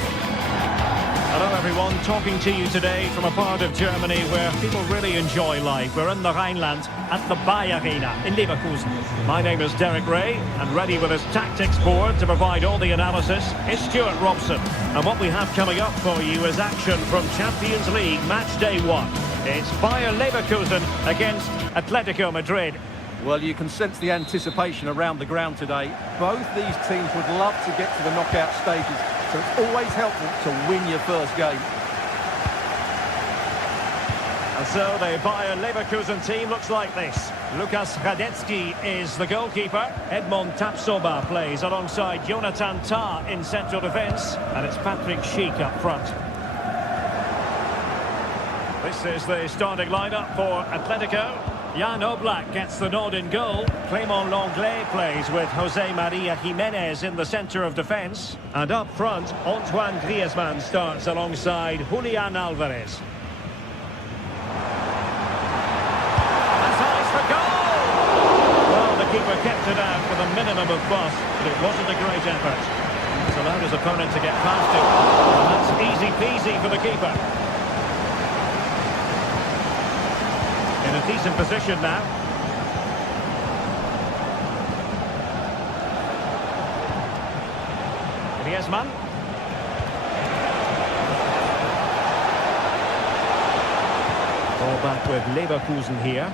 Hello everyone, talking to you today from a part of Germany where people really enjoy life. We're in the Rhineland at the Bayer Arena in Leverkusen. My name is Derek Ray, and ready with his tactics board to provide all the analysis is Stuart Robson. And what we have coming up for you is action from Champions League match day 1. It's Bayer Leverkusen against Atletico Madrid. Well, you can sense the anticipation around the ground today. Both these teams would love to get to the knockout stages So it's always helpful to win your first game. And so the Bayer Leverkusen team looks like this. Lukas Radetzky is the goalkeeper. Edmond Tapsoba plays alongside Jonathan Tah in central defence. And it's Patrick Schick up front. This is the starting lineup for Atletico. Jan Oblak gets the nod in goal. Clément Lenglet plays with Jose Maria Jimenez in the centre of defence. And up front, Antoine Griezmann starts alongside Julian Alvarez. The keeper kept it out with a minimum of fuss, but it wasn't a great effort. It's allowed his opponent to get past it, and that's easy peasy for the keeper. In a decent position now. Griezmann. Ball back with Leverkusen here.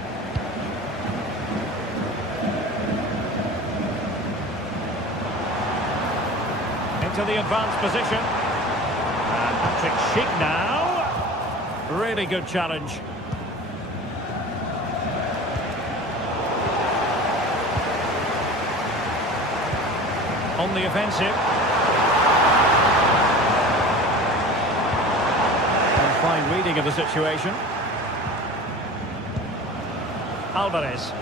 To the advanced position. And Patrick Schick now. Really good challenge. On the offensive. And fine reading of the situation. Alvarez.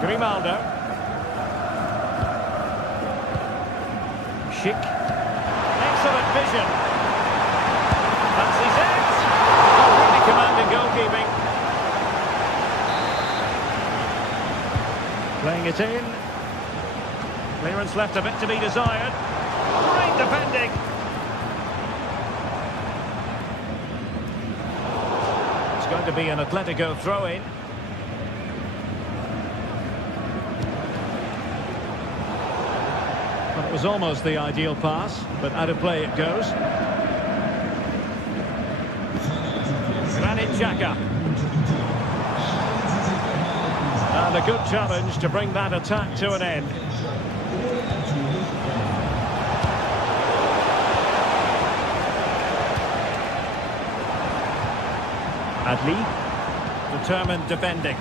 Grimaldo. Schick. Excellent vision. Fancies it. Oh, really commanding goalkeeping. Playing it in. Clearance left a bit to be desired. Great defending. It's going to be an Atletico throw-in. It was almost the ideal pass, but out of play it goes. Granit Xhaka. And a good challenge to bring that attack to an end. Adli. Determined defending.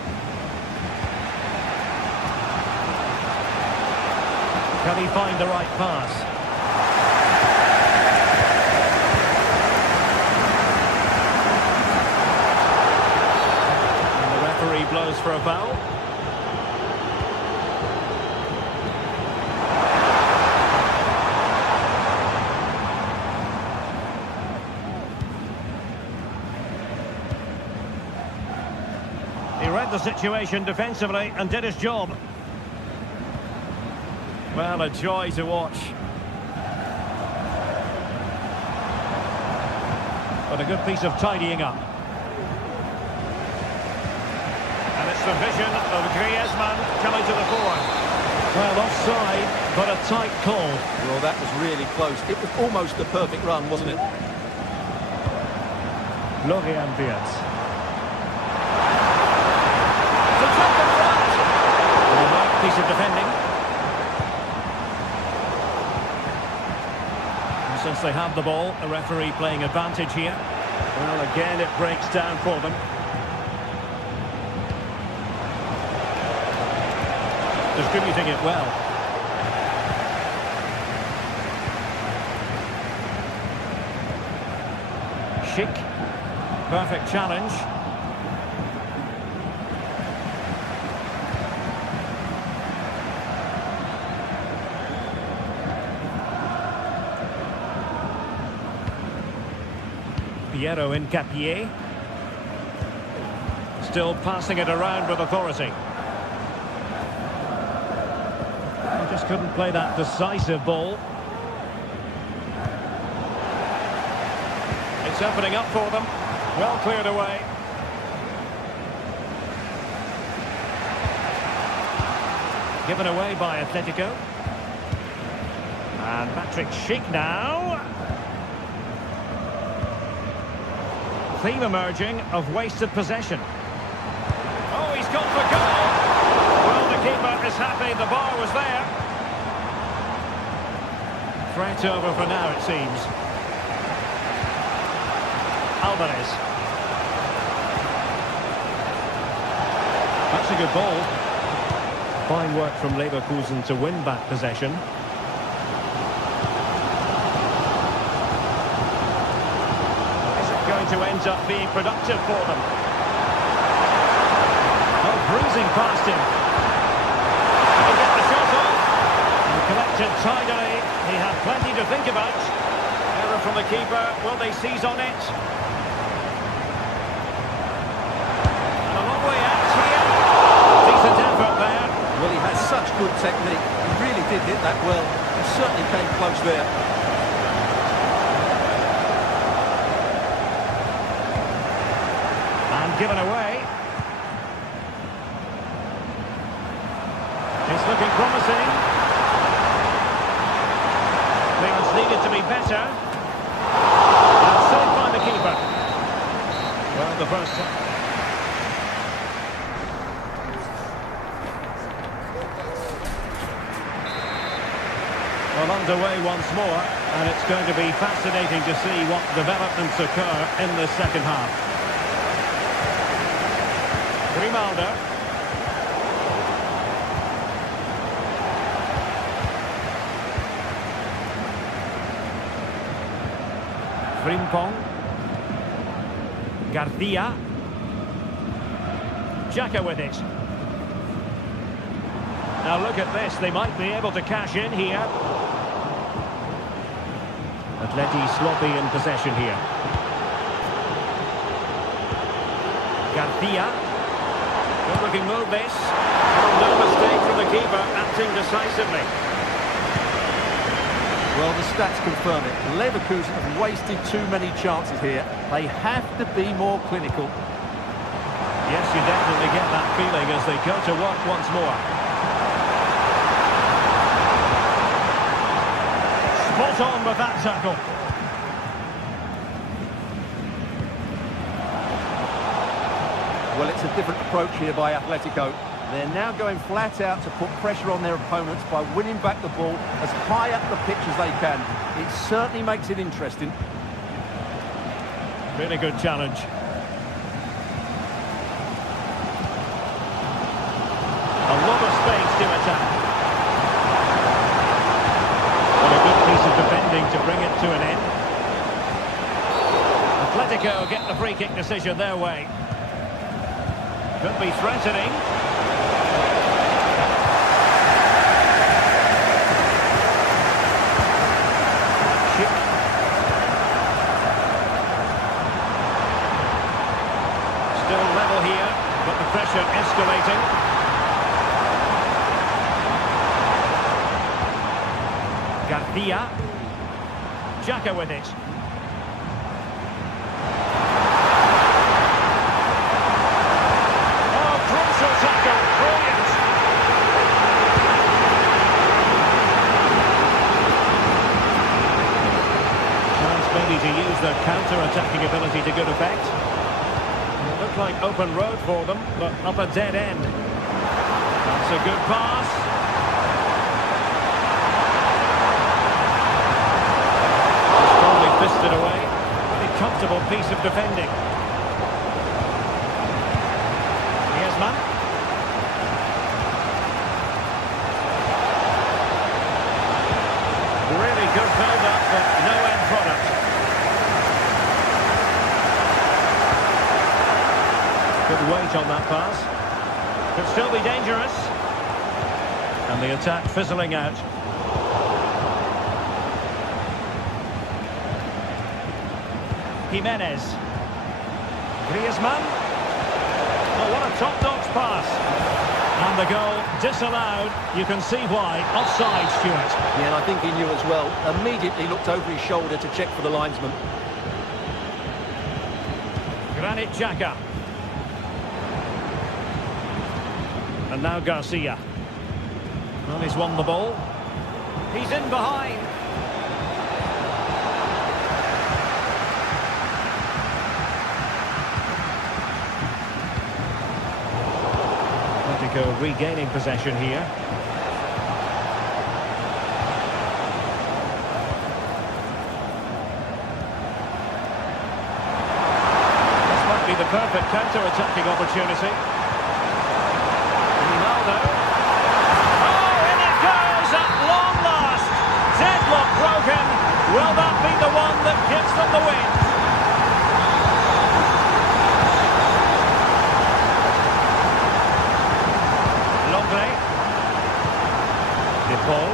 Can he find the right pass? And the referee blows for a foul. He read the situation defensively and did his job. Well, a joy to watch. But a good piece of tidying up. And it's the vision of Griezmann coming to the fore. Well, offside, but a tight call. Well, that was really close. It was almost the perfect run, wasn't it? Florian Wirtz. The top of front. A nice piece of defending. Since they have the ball, the referee playing advantage here. Well, again, it breaks down for them. Distributing it well. Schick. Perfect challenge. Piero Incapié. Still passing it around with authority. He just couldn't play that decisive ball. It's opening up for them. Well cleared away. Given away by Atletico. And Patrick Schick now. Theme emerging of wasted possession. Oh, he's gone for goal. Well, the keeper is happy the bar was there. Threat over for now, it seems. Alvarez. That's a good ball. Fine work from Leverkusen to win back possession. Is it going to end up being productive for them? Oh, bruising past him. He'll get the shot off. And collected tidily. He had plenty to think about. Error from the keeper. Will they seize on it? And a long way out here. Decent effort there. Well, he has such good technique. He really did hit that well. He certainly came close there. And given away. It's looking promising. Clearance needed to be better. And saved by the keeper. Well, the first time. Well, underway once more, and it's going to be fascinating to see what developments occur in the second half. Grimaldo. Frimpong. Garcia. Xhaka with it. Now look at this, they might be able to cash in here. Atleti sloppy in possession here. Garcia. Good looking move this. Oh, no mistake from the keeper, acting decisively. Well, the stats confirm it. Leverkusen have wasted too many chances here. They have to be more clinical. Yes, you definitely get that feeling as they go to work once more. Spot on with that tackle. Well, it's a different approach here by Atletico. They're now going flat out to put pressure on their opponents by winning back the ball as high up the pitch as they can. It certainly makes it interesting. Really good challenge. A lot of space to attack. And a good piece of defending to bring it to an end. Atletico get the free kick decision their way. Could be threatening. Still level here, but the pressure escalating. Garcia. Xhaka with it. Oh, crucial tackle. Brilliant. Chance maybe to use their counter-attacking ability to good effect. It looked like open road for them, but up a dead end. That's a good pass. Fisted away. Very comfortable piece of defending. Griezmann. Really good build-up, but no end product. Good weight on that pass. Could still be dangerous. And the attack fizzling out. Jimenez. Griezmann. Oh, what a top-notch pass. And the goal disallowed. You can see why. Offside, Stuart. Yeah, and I think he knew as well. Immediately looked over his shoulder to check for the linesman. Granit Xhaka. And now Garcia. Well, he's won the ball. He's in behind. Atletico regaining possession here. This might be the perfect counter-attacking opportunity. Ronaldo. Oh, in it goes at long last. Deadlock broken. Will that be the one that gives them the win? Paul.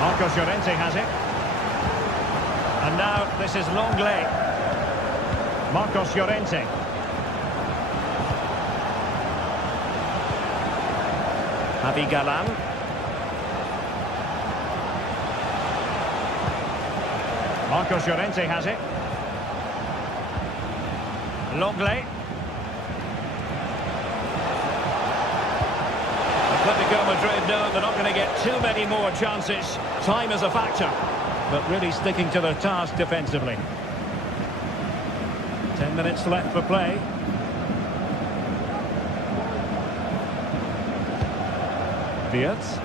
Marcos Llorente has it. And now this is Longley. Marcos Llorente. Javi Galan. Marcos Llorente has it. Longley. Atletico Madrid know they're not going to get too many more chances. Time is a factor, but really sticking to their task defensively. 10 minutes left for play. Diaz.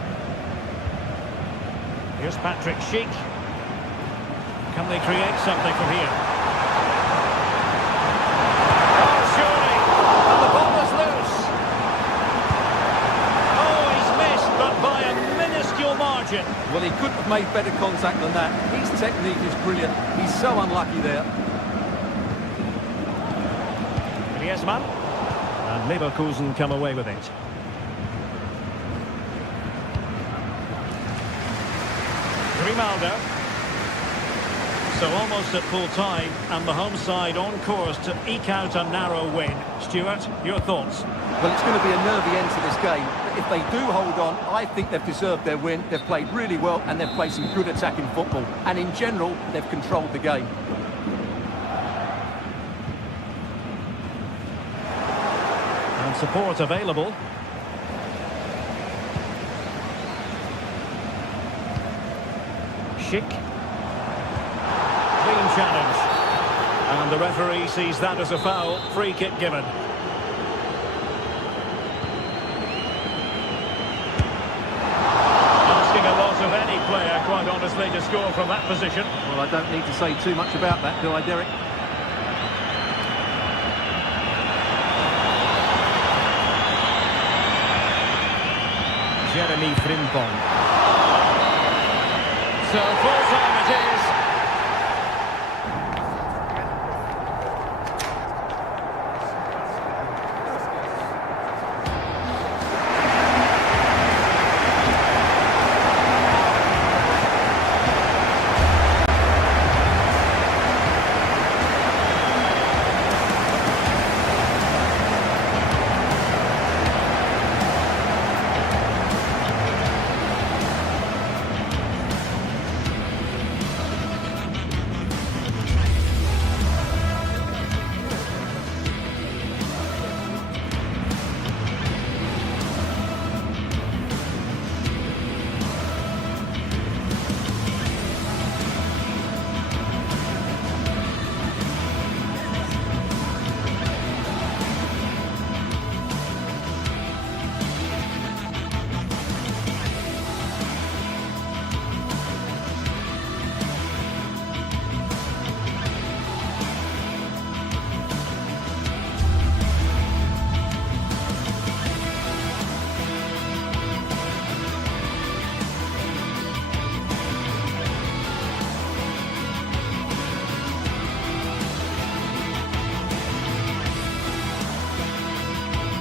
Here's Patrick Schick. Can they create something from here? Oh, surely! And the ball is loose. But by a minuscule margin. Well, he couldn't have made better contact than that. His technique is brilliant. He's so unlucky there. Griezmann. And Leverkusen come away with it. Grimaldo. So almost at full time, and the home side on course to eke out a narrow win. Stuart, your thoughts? Well, it's going to be a nervy end to this game. But if they do hold on, I think they've deserved their win. They've played really well, and they've played some good attacking football. And in general, they've controlled the game. And support available. Schick. Clean challenge. And the referee sees that as a foul. Free kick given. Asking a lot of any player, quite honestly, to score from that position. Well, I don't need to say too much about that, do I, Derek? Jeremy Frimpong. So full time it is.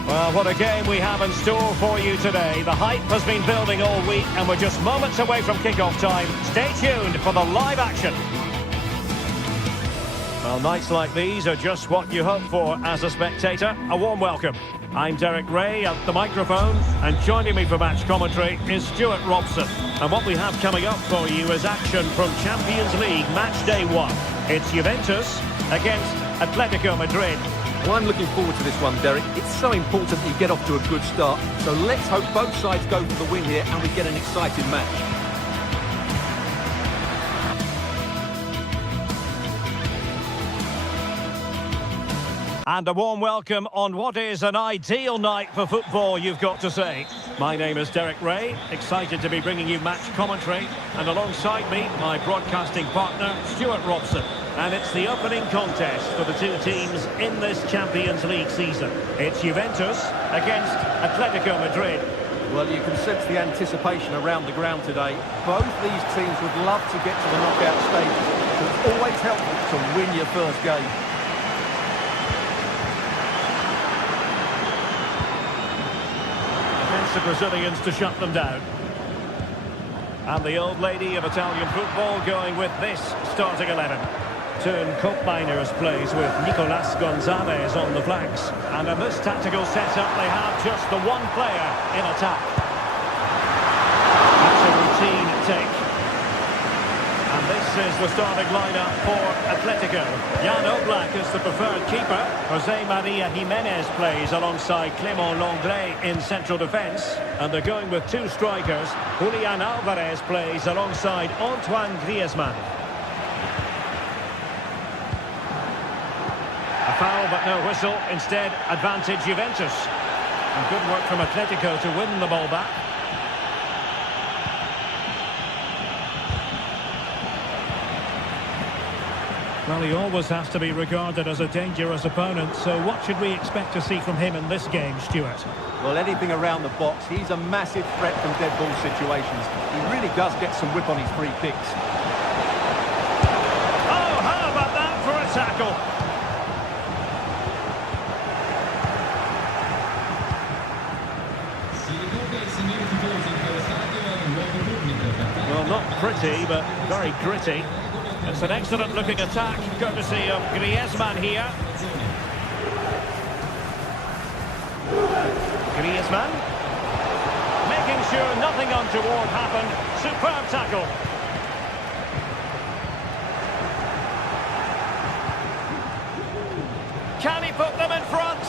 Well, what a game we have in store for you today. The hype has been building all week and we're just moments away from kick-off time. Stay tuned for the live action. Well, nights like these are just what you hope for as a spectator. A warm welcome. I'm Derek Ray at the microphone, and joining me for match commentary is Stuart Robson. And what we have coming up for you is action from Champions League match day 1. It's Juventus against Atletico Madrid. Well, I'm looking forward to this one, Derek. It's so important that you get off to a good start. So let's hope both sides go for the win here and we get an exciting match. And a warm welcome on what is an ideal night for football, you've got to say. My name is Derek Ray, excited to be bringing you match commentary. And alongside me, my broadcasting partner, Stuart Robson. And it's the opening contest for the two teams in this Champions League season. It's Juventus against Atletico Madrid. Well, you can sense the anticipation around the ground today. Both these teams would love to get to the knockout stages. So it's always helpful to win your first game. The Brazilians to shut them down. And the old lady of Italian football going with this starting 11. Turn Koopmeiners plays with Nicolas Gonzalez on the flanks. And in this tactical setup, they have just the one player in attack. That's a routine take. And this is the starting lineup for Atletico. Jan Oblak is the preferred keeper. Jose Maria Jimenez plays alongside Clément Lenglet in central defence. And they're going with two strikers. Julian Alvarez plays alongside Antoine Griezmann. A foul but no whistle. Instead, advantage Juventus. And good work from Atletico to win the ball back. Well, he always has to be regarded as a dangerous opponent, so what should we expect to see from him in this game, Stuart? Well, anything around the box. He's a massive threat from dead ball situations. He really does get some whip on his free kicks. Oh, how about that for a tackle? Well, not pretty, but very gritty. It's an excellent-looking attack, courtesy of Griezmann here. Griezmann. Making sure nothing untoward happened. Superb tackle. Can he put them in front?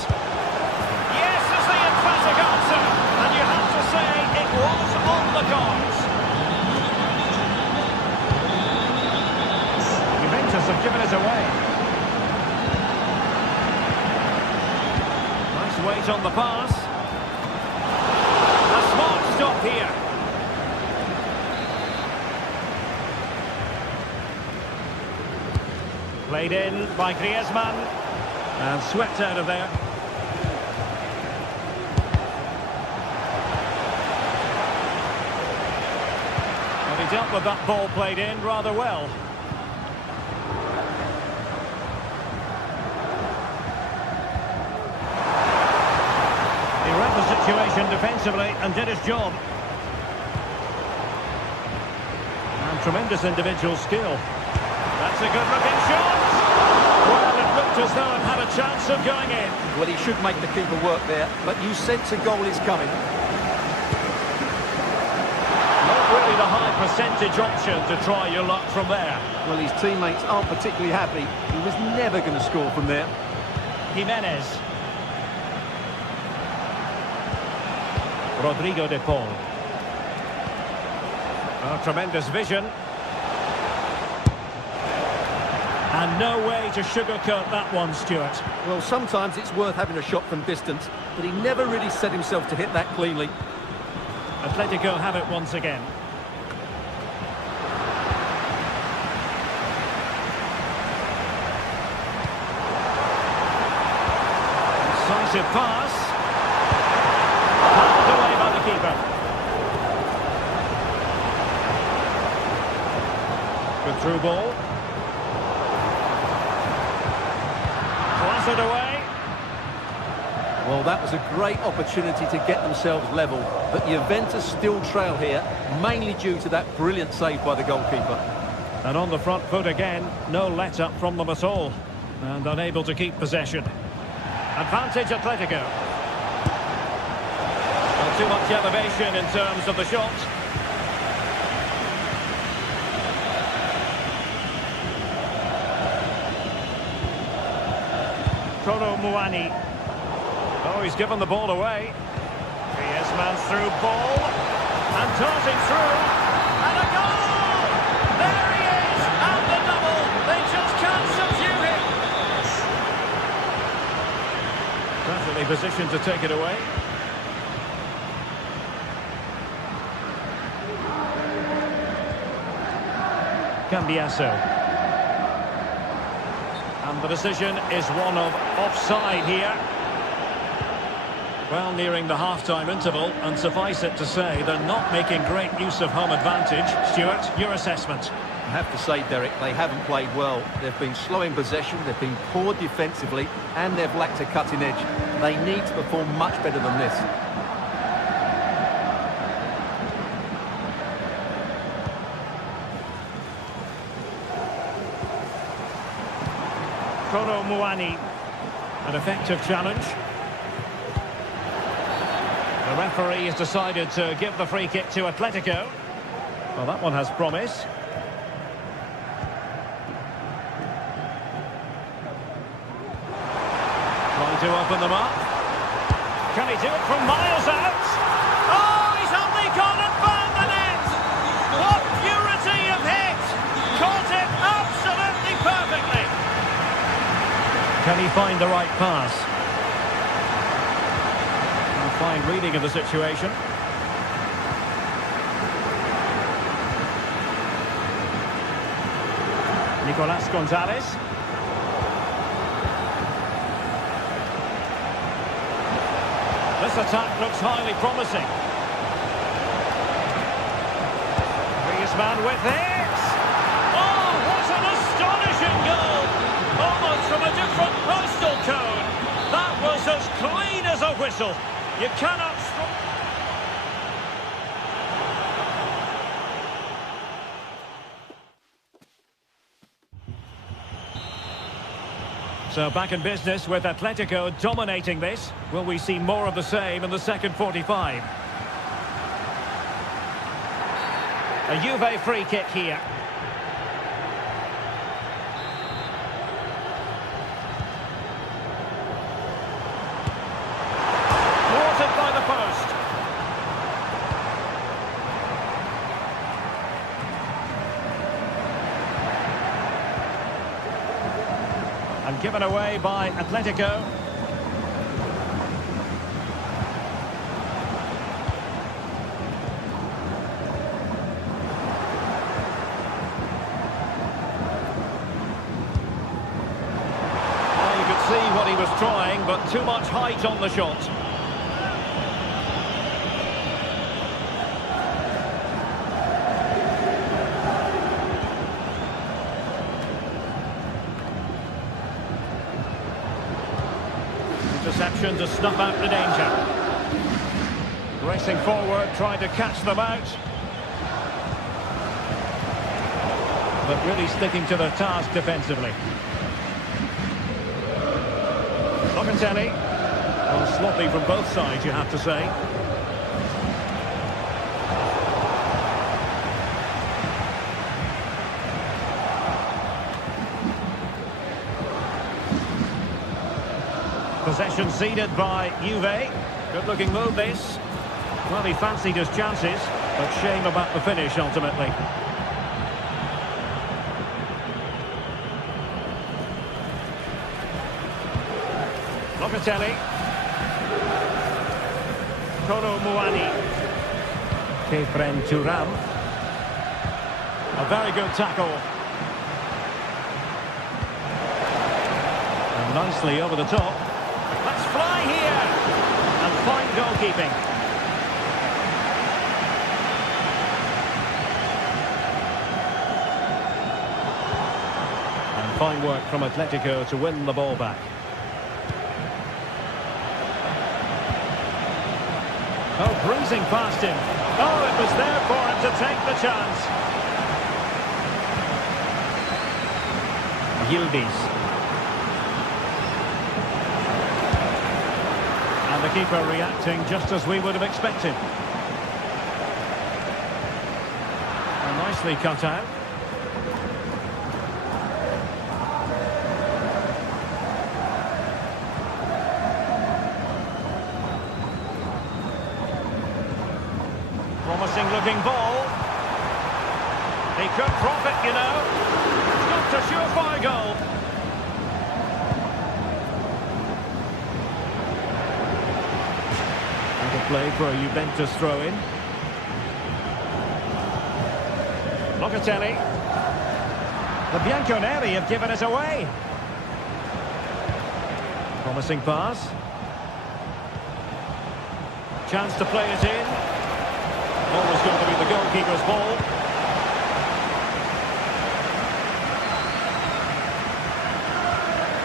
Yes, is the emphatic answer. And you have to say it was on the cards. Have given it away. Nice weight on the pass. A smart stop here. Played in by Griezmann. And swept out of there. And he dealt with that ball played in rather well. Situation defensively and did his job. And tremendous individual skill. That's a good looking shot. Well, it looked as though it had a chance of going in. Well, he should make the keeper work there, but you sense a goal is coming. Not really the high percentage option to try your luck from there. Well, his teammates aren't particularly happy. He was never going to score from there. Jimenez. Rodrigo de Paul. Oh, tremendous vision. And no way to sugarcoat that one, Stuart. Well, sometimes it's worth having a shot from distance, but he never really set himself to hit that cleanly. Atletico have it once again. Decisive pass. Keeper. Good through ball. Clattered away. Well, that was a great opportunity to get themselves level, but Juventus still trail here, mainly due to that brilliant save by the goalkeeper. And on the front foot again, no let-up from them at all, and unable to keep possession. Advantage Atletico. Too much elevation in terms of the shot. Toro Muani. Oh, he's given the ball away. Griezmann's through ball. And darting through. And a goal! There he is! And the double! They just can't subdue him! position to take it away. Cambiasso. And the decision is one of offside here. Well, nearing the half-time interval, and suffice it to say, they're not making great use of home advantage. Stuart, your assessment? I have to say, Derek, they haven't played well. They've been slow in possession, they've been poor defensively, and they've lacked a cutting edge. They need to perform much better than this. Kolo Muani, an effective challenge. The referee has decided to give the free kick to Atletico. Well, that one has promise. Trying to open them up. Can he do it from miles out? Oh, he's only gone and found the net! What purity of hit! Caught it absolutely perfectly! Can he find the right pass? And fine reading of the situation. Nicolas Gonzalez. This attack looks highly promising. Griezmann with it! Oh, what an astonishing goal! Almost from a different postal code. That was as clean as a whistle. You cannot stop. So back in business with Atletico dominating this. Will we see more of the same in the second 45? A Juve free kick here. Thwarted by the post. And given away by Atletico. Well, you could see what he was trying, but too much height on the shot. Interception to snuff out the danger. Racing forward, trying to catch them out. But really sticking to their task defensively. Locatelli. Well, sloppy from both sides, you have to say. Possession ceded by Juve. Good-looking move, this. Well, he fancied his chances, but shame about the finish, ultimately. Locatelli. Kolo Muani. Kefren Turam. A very good tackle. And nicely over the top. Let's fly here! And fine goalkeeping. And fine work from Atletico to win the ball back. Oh, breezing past him. Oh, it was there for him to take the chance. Yildiz. And the keeper reacting just as we would have expected. And nicely cut out. Promising looking ball. He could profit, you know. It's not a surefire goal. Play for a Juventus throw-in. Locatelli. The Bianconeri have given it away. Promising pass. Chance to play it in. Always going to be the goalkeeper's ball.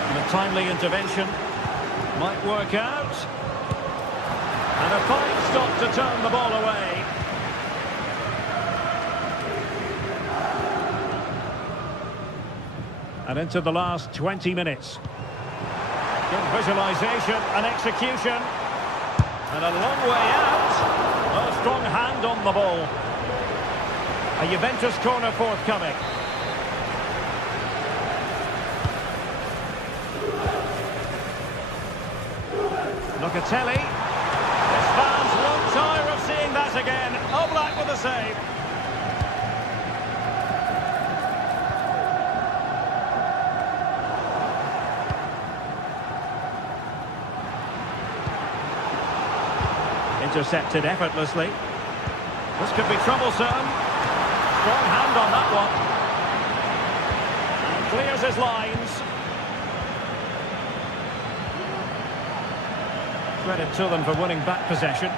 And a timely intervention might work out. And a fine stop to turn the ball away. And into the last 20 minutes. Good visualisation and execution. And a long way out. A strong hand on the ball. A Juventus corner forthcoming. Locatelli. His fans won't tire of seeing that again. Oblak with a save. Intercepted effortlessly. This could be troublesome. Strong hand on that one. And clears his lines. Credit to them for winning back possession.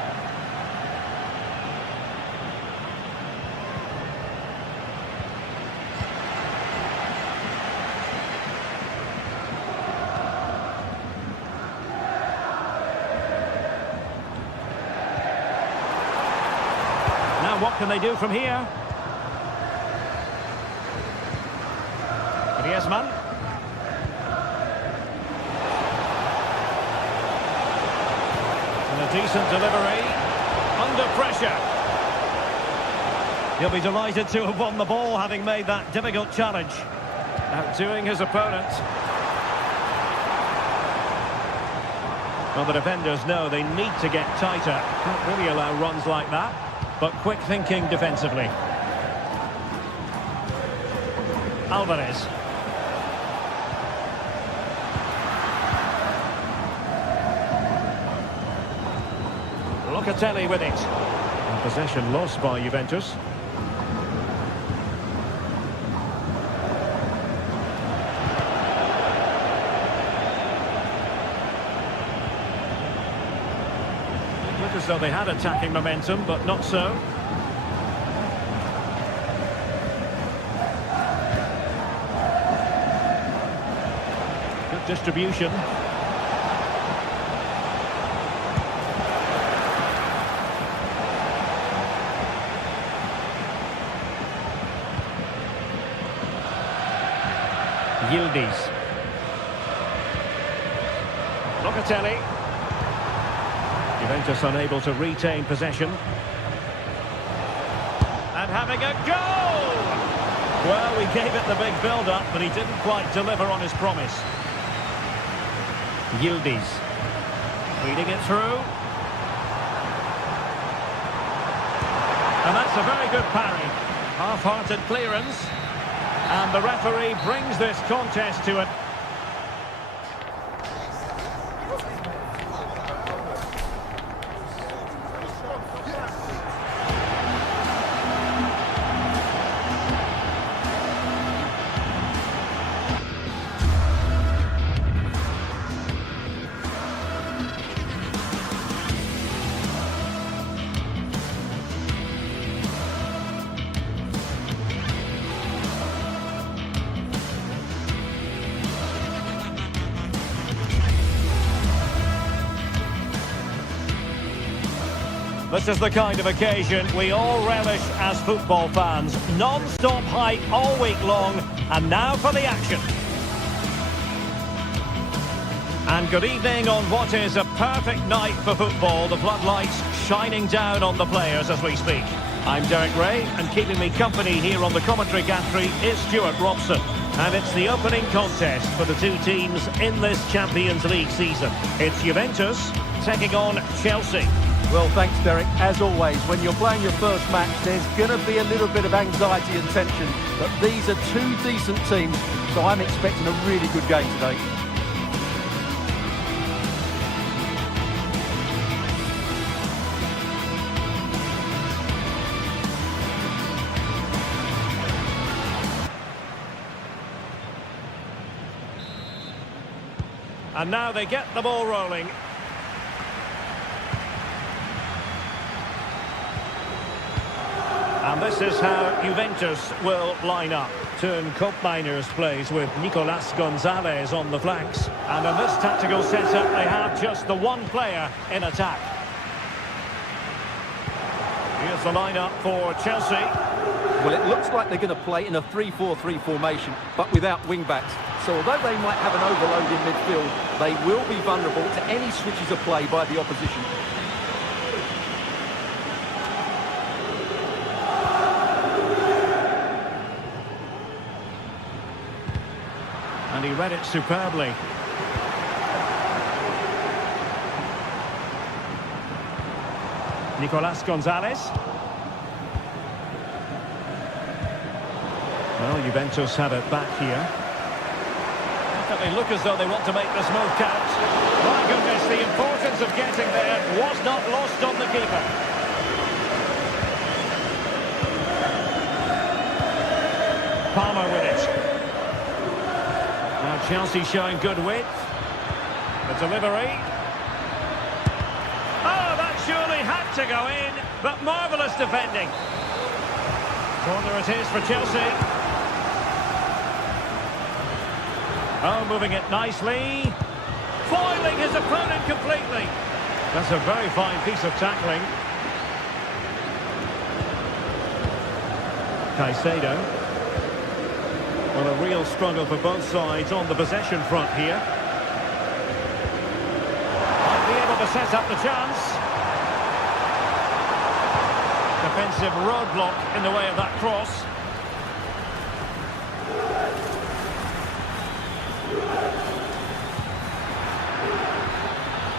What can they do from here? Griezmann. And a decent delivery. Under pressure. He'll be delighted to have won the ball, having made that difficult challenge. Outdoing his opponent. Well, the defenders know they need to get tighter. Can't really allow runs like that. But quick thinking defensively. Alvarez. Locatelli with it. And possession lost by Juventus. As though they had attacking momentum, but not so. Good distribution. Yildiz. Locatelli. Juventus unable to retain possession. And having a goal! Well, we gave it the big build-up, but he didn't quite deliver on his promise. Yildiz. Feeding it through. And that's a very good parry. Half-hearted clearance. And the referee brings this contest to an... This is the kind of occasion we all relish as football fans. Non-stop hype all week long, and now for the action. And good evening on what is a perfect night for football. The floodlights shining down on the players as we speak. I'm Derek Ray, and keeping me company here on the commentary gantry is Stuart Robson. And it's the opening contest for the two teams in this Champions League season. It's Juventus taking on Chelsea. Well, thanks, Derek. As always, when you're playing your first match, there's going to be a little bit of anxiety and tension. But these are two decent teams, so I'm expecting a really good game today. And now they get the ball rolling. And this is how Juventus will line up. Turn Koopmeiners plays with Nicolas Gonzalez on the flanks. And in this tactical setup, they have just the one player in attack. Here's the lineup for Chelsea. Well, it looks like they're going to play in a 3-4-3 formation, but without wing-backs. So although they might have an overload in midfield, they will be vulnerable to any switches of play by the opposition. And he read it superbly. Nicolas Gonzalez. Well, Juventus have it back here. They look as though they want to make this move count. My goodness, the importance of getting there was not lost on the keeper. Palmer with it. Now Chelsea showing good width. The delivery. Oh, that surely had to go in, but marvellous defending. Corner it is for Chelsea. Oh, moving it nicely. Foiling his opponent completely. That's a very fine piece of tackling. Caicedo. Well, a real struggle for both sides on the possession front here. Might be able to set up the chance. Defensive roadblock in the way of that cross.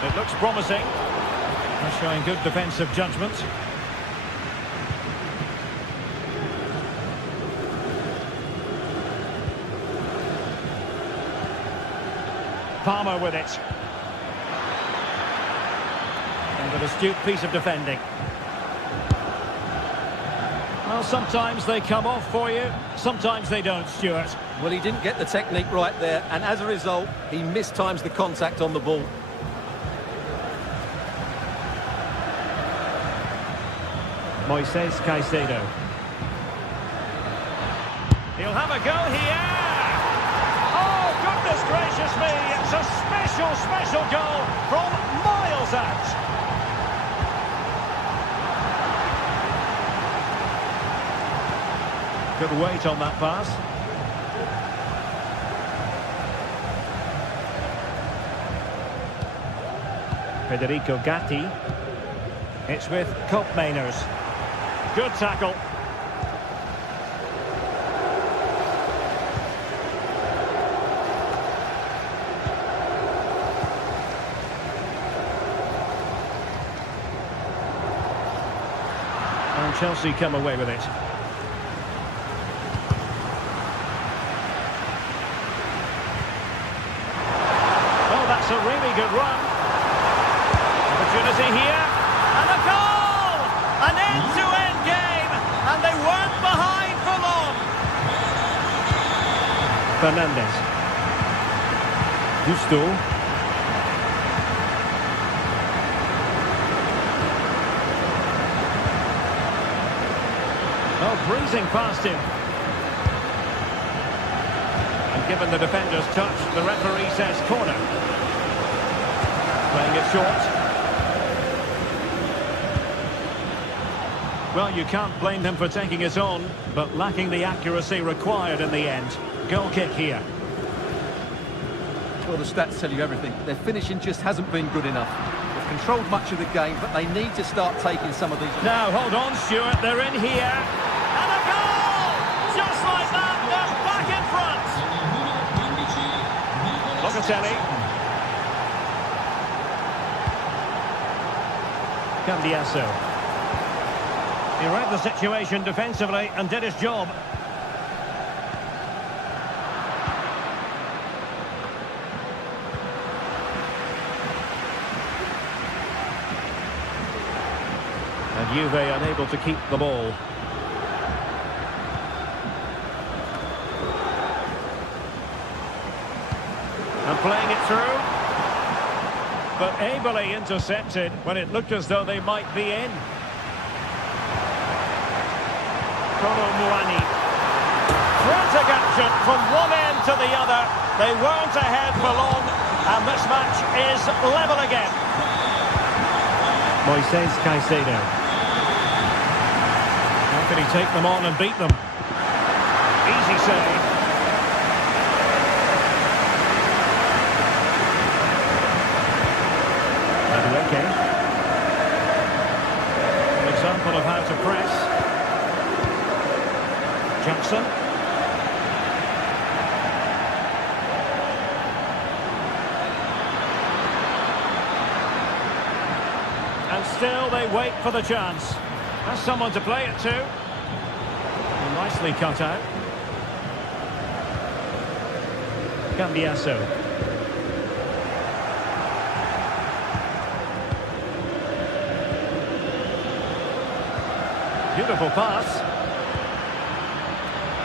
It looks promising. They're showing good defensive judgment. Palmer with it. And an astute piece of defending. Well, sometimes they come off for you, sometimes they don't, Stuart. Well, he didn't get the technique right there, and as a result, he mistimes the contact on the ball. Moises Caicedo. He'll have a go here. Oh, goodness gracious me. It's a special, special goal from miles out. Good weight on that pass. Federico Gatti. It's with Koopmeiners. Good tackle. And Chelsea come away with it. Oh, that's a really good run. Opportunity here. And a goal! An end-to-end game, and they weren't behind for long. Fernandez. Gusto. Oh, breezing past him. And given the defender's touch, the referee says corner. Playing it short. Well, you can't blame him for taking it on, but lacking the accuracy required in the end. Goal kick here. Well, the stats tell you everything. Their finishing just hasn't been good enough. They've controlled much of the game, but they need to start taking some of these... Now, hold on, Stuart. They're in here. And a goal! Just like that, they're back in front. Locatelli. Cambiasso. He read the situation defensively and did his job. And Juve unable to keep the ball. And playing it through. but ably intercepted when it looked as though they might be in. Kolo Muani. Frantic action from one end to the other. They weren't ahead for long, and this match is level again. Moises Caicedo. How can he take them on and beat them? Easy save. Madueke. An example of how to press. Jackson. And still they wait for the chance. Has someone to play it to. And nicely cut out. Cambiasso. Beautiful pass.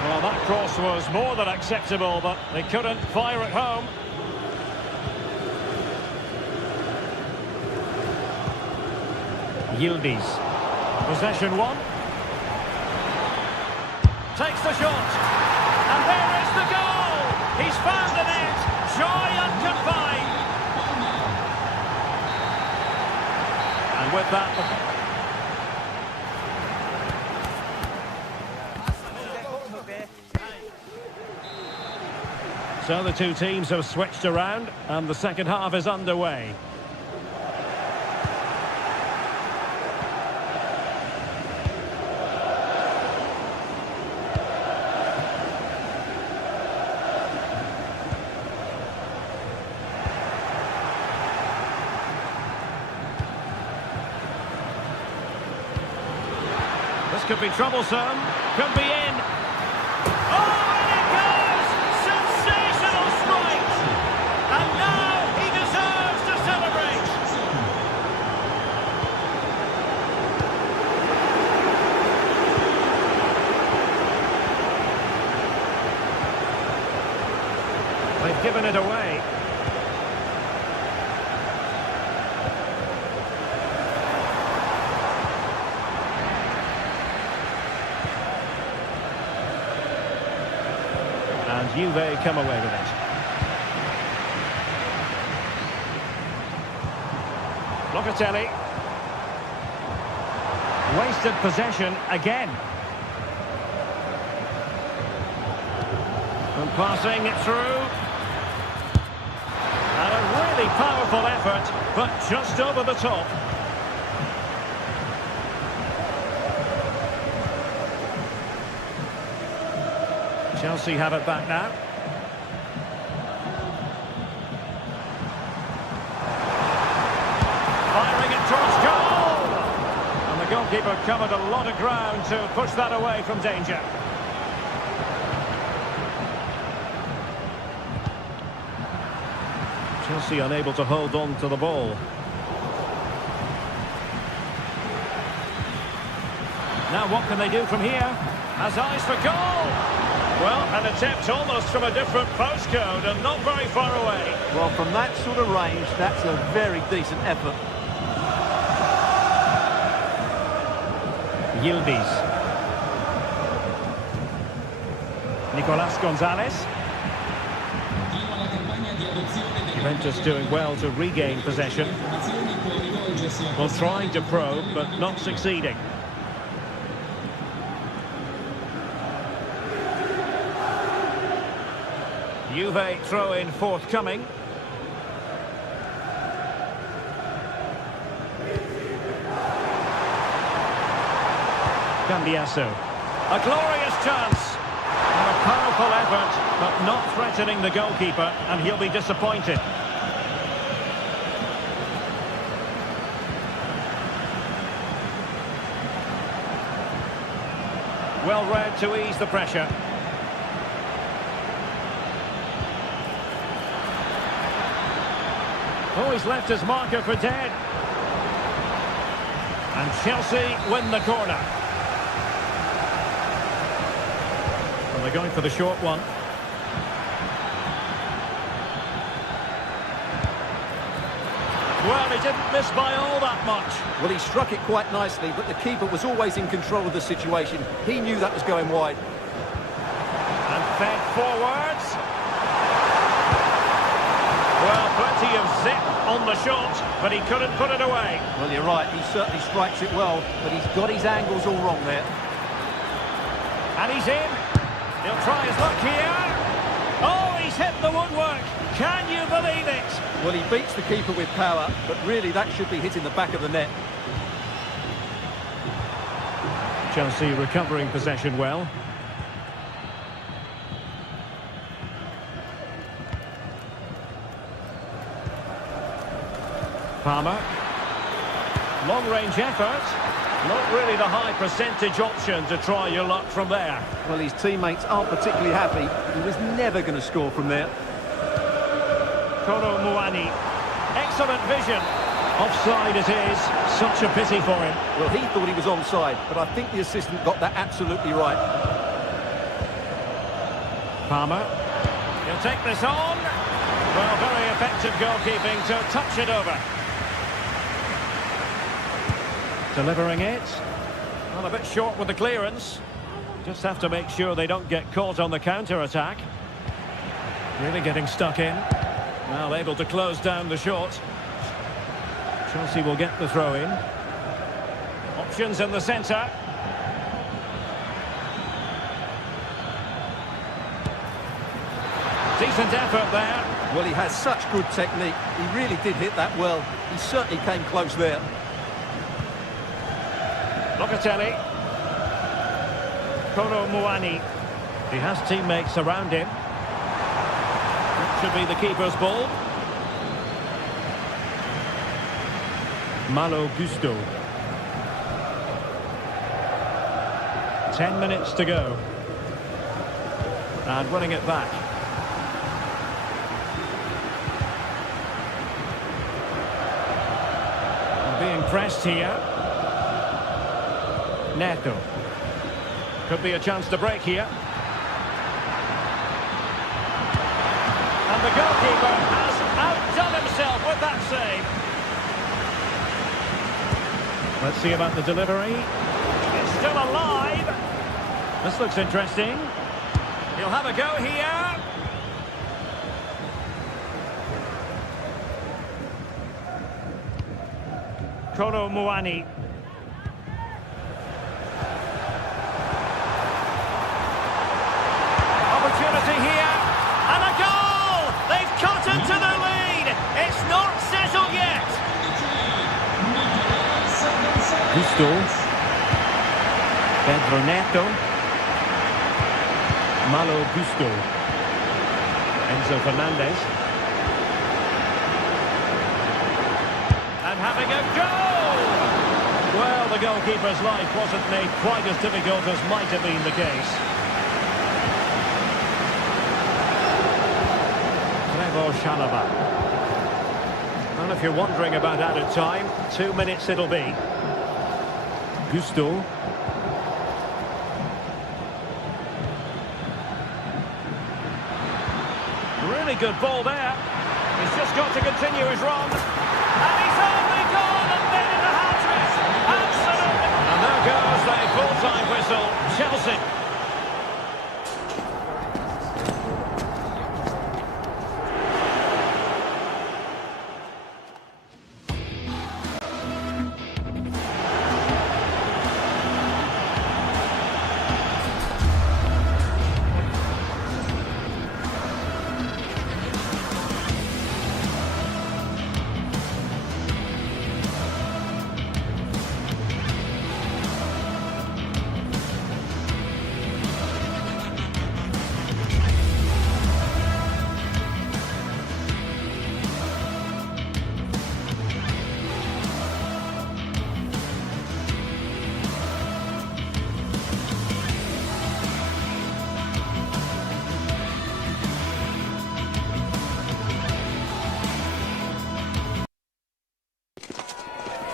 Well, that cross was more than acceptable, but they couldn't fire it home. Yildiz. Possession one. Takes the shot. And there is the goal! He's found the net. Joy unconfined. And with that... So the two teams have switched around, and the second half is underway. This could be troublesome. Could be in. Oh, and it goes! Sensational strike! And now he deserves to celebrate. They've given it away. And Juve come away with it. Locatelli. Wasted possession again. And passing it through. And a really powerful effort, but just over the top. Chelsea have it back now. Firing it towards goal! And the goalkeeper covered a lot of ground to push that away from danger. Chelsea unable to hold on to the ball. Now what can they do from here? Has eyes for goal! Well, an attempt almost from a different postcode and not very far away. Well, from that sort of range, that's a very decent effort. Yildiz. Nicolas Gonzalez. Juventus doing well to regain possession. Well, trying to probe, but not succeeding. Juve throw-in forthcoming. Cambiasso. A glorious chance. And a powerful effort, but not threatening the goalkeeper, and he'll be disappointed. Well read to ease the pressure. Oh, he's left his marker for dead. And Chelsea win the corner. And they're going for the short one. Well, he didn't miss by all that much. Well, he struck it quite nicely, but the keeper was always in control of the situation. He knew that was going wide. And fed forwards. Well, plenty of zip on the shot, but he couldn't put it away. Well, you're right, he certainly strikes it well, but he's got his angles all wrong there. And he's in. He'll try his luck here. Oh, he's hit the woodwork. Can you believe it? Well, he beats the keeper with power, but really that should be hitting the back of the net. Chelsea recovering possession well. Palmer. Long-range effort. Not really the high percentage option to try your luck from there. Well, his teammates aren't particularly happy. He was never going to score from there. Kolo Muani. Excellent vision. Offside it is. Such a pity for him. Well, he thought he was onside, but I think the assistant got that absolutely right. Palmer. He'll take this on. Well, very effective goalkeeping to touch it over. Delivering it. Well, a bit short with the clearance. Just have to make sure they don't get caught on the counter-attack. Really getting stuck in. Well, able to close down the shot. Chelsea will get the throw-in. Options in the centre. Decent effort there. Well, he has such good technique. He really did hit that well. He certainly came close there. Locatelli. Kolo Muani. He has teammates around him. That should be the keeper's ball. Malo Gusto. 10 minutes to go. And winning it back. Being pressed here. Neto. Could be a chance to break here. And the goalkeeper has outdone himself with that save. Let's see about the delivery. It's still alive. This looks interesting. He'll have a go here. Kolo Muani. Opportunity here, and a goal! They've cut into the lead! It's not settled yet! Gusto. Pedro Neto. Malo Gusto. Enzo Fernandez. And having a goal! Well, the goalkeeper's life wasn't made quite as difficult as might have been the case. Shalaba. Well, if you're wondering about added time, 2 minutes it'll be. Gusto. Really good ball there. He's just got to continue his run. And he's only gone and made it a hat-trick. Absolutely. And there goes the full-time whistle. Chelsea.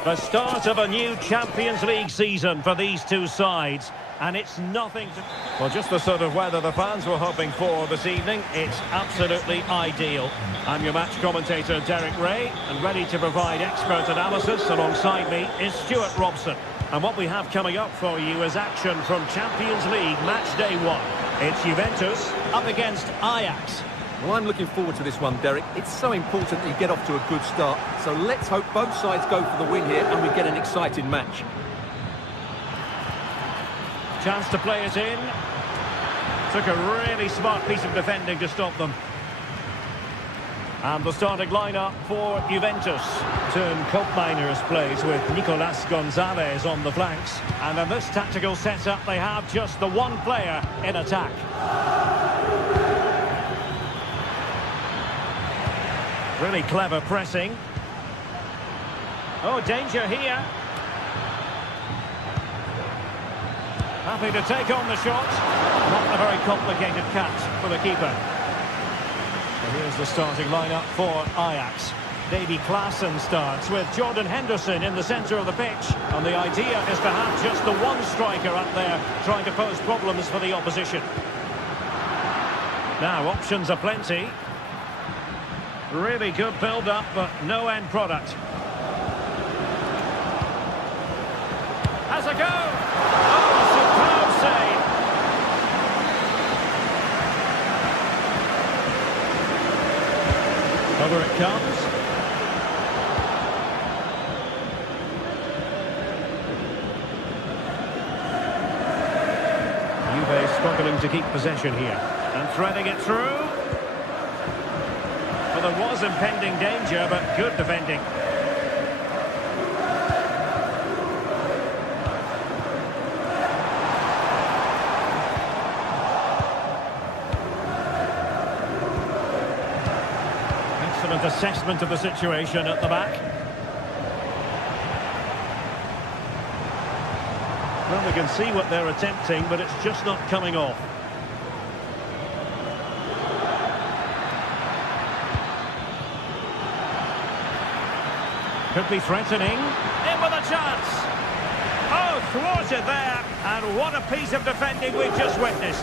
The start of a new Champions League season for these two sides. And it's nothing to... Well, just the sort of weather the fans were hoping for this evening. It's absolutely ideal. I'm your match commentator, Derek Ray, and ready to provide expert analysis alongside me is Stuart Robson. And what we have coming up for you is action from Champions League match day 1. It's Juventus up against Ajax. Well, I'm looking forward to this one, Derek. It's so important that you get off to a good start. So let's hope both sides go for the win here and we get an exciting match. Chance to play it in. Took a really smart piece of defending to stop them. And the starting lineup for Juventus. Turn Koopmeiners plays with Nicolas Gonzalez on the flanks. And in this tactical setup, they have just the one player in attack. Really clever pressing. Oh, danger here. Happy to take on the shot. Not a very complicated catch for the keeper. So here's the starting lineup for Ajax. Davy Klaassen starts with Jordan Henderson in the centre of the pitch. And the idea is to have just the one striker up there trying to pose problems for the opposition. Now, options are plenty. Really good build-up, but no end product. Has a go! Oh, superb save! Over it comes. Juve struggling to keep possession here. And threading it through. Well, there was impending danger, but good defending. Excellent assessment of the situation at the back. Well, we can see what they're attempting, but it's just not coming off. Could be threatening. In with a chance. Oh, thwarted there. And what a piece of defending we've just witnessed.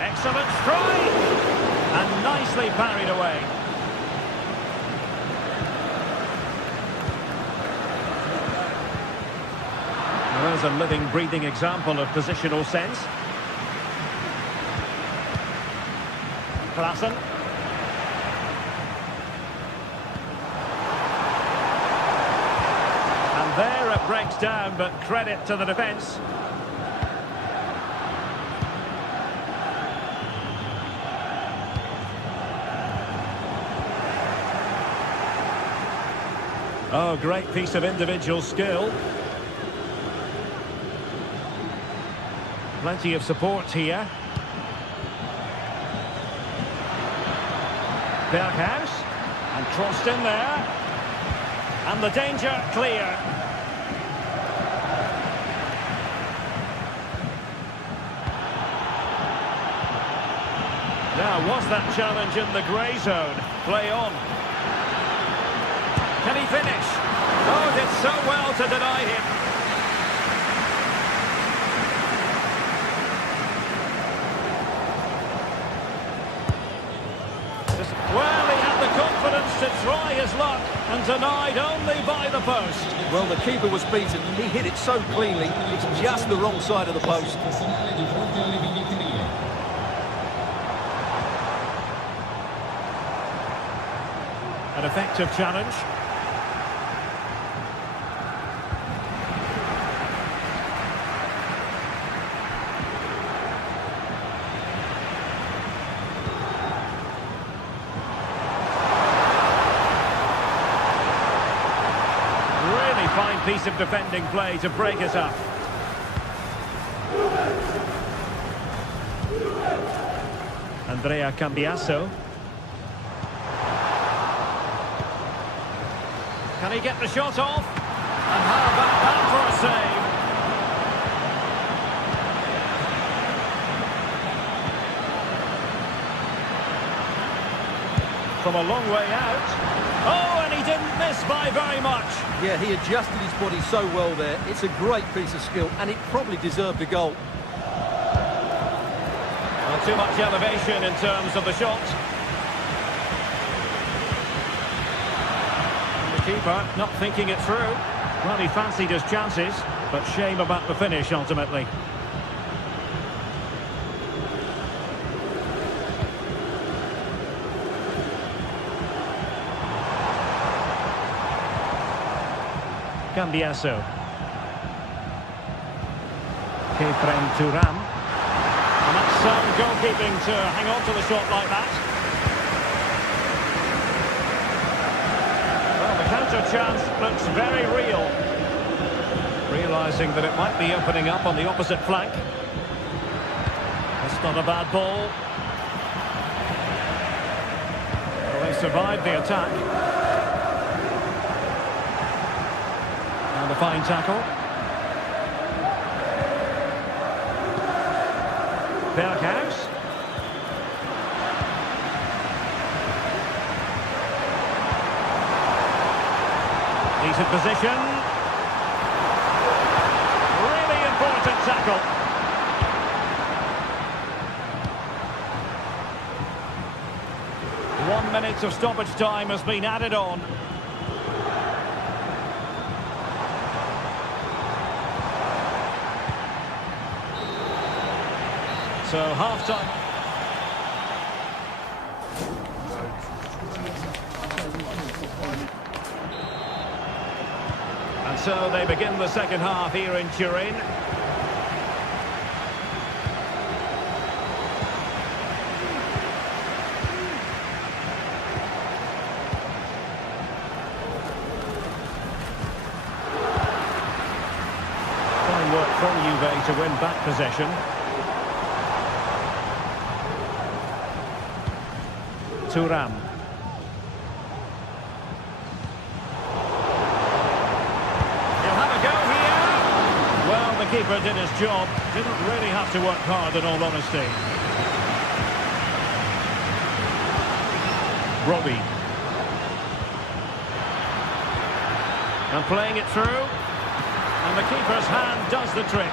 Excellent strike. And nicely parried away. Well, there's a living, breathing example of positional sense. Klaassen. And there it breaks down, but credit to the defence. Oh, great piece of individual skill. Plenty of support here. Berghuis, and crossed in there, and the danger clear. Now, was that challenge in the grey zone? Play on. Can he finish? Oh, did so well to deny him. Well, he had the confidence to try his luck and denied only by the post. Well, the keeper was beaten. He hit it so cleanly. It's just the wrong side of the post. An effective challenge. Fine piece of defending play to break it up. Andrea Cambiasso. Can he get the shot off? And how about that for a save? from a long way out. Oh, and he didn't miss by very much. Yeah, he adjusted his body so well there. It's a great piece of skill, and it probably deserved a goal. Well, too much elevation in terms of the shot. And the keeper not thinking it through. Well, he fancied his chances, but shame about the finish ultimately. Cambiaso. Kefren Turam. And that's sound goalkeeping to hang on to the shot like that. Well, the counter chance looks very real. Realising that it might be opening up on the opposite flank. That's not a bad ball. Well, they survived the attack. And a fine tackle. Berghuis. Decent position. Really important tackle. One minute of stoppage time has been added on. So half-time. And so they begin the second half here in Turin. Fine work from Juve to win back possession. Turam. He'll have a go here. Well, the keeper did his job. Didn't really have to work hard, in all honesty. Robbie. And playing it through. And the keeper's hand does the trick.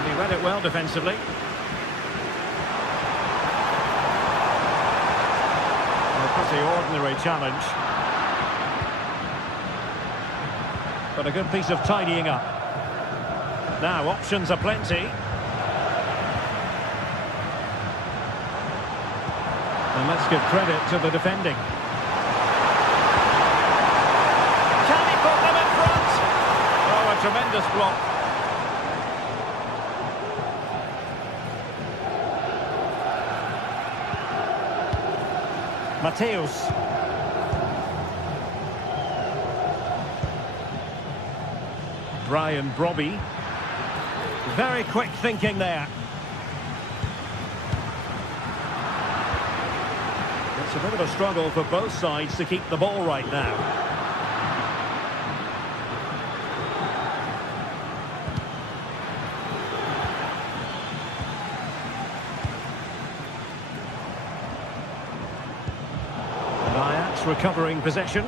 He read it well defensively. A pretty ordinary challenge. But a good piece of tidying up. Now, options are plenty. And let's give credit to the defending. Can he put them in front? Oh, a tremendous block. Mateus. Brian Brobby. Very quick thinking there. It's a bit of a struggle for both sides to keep the ball right now. Recovering possession.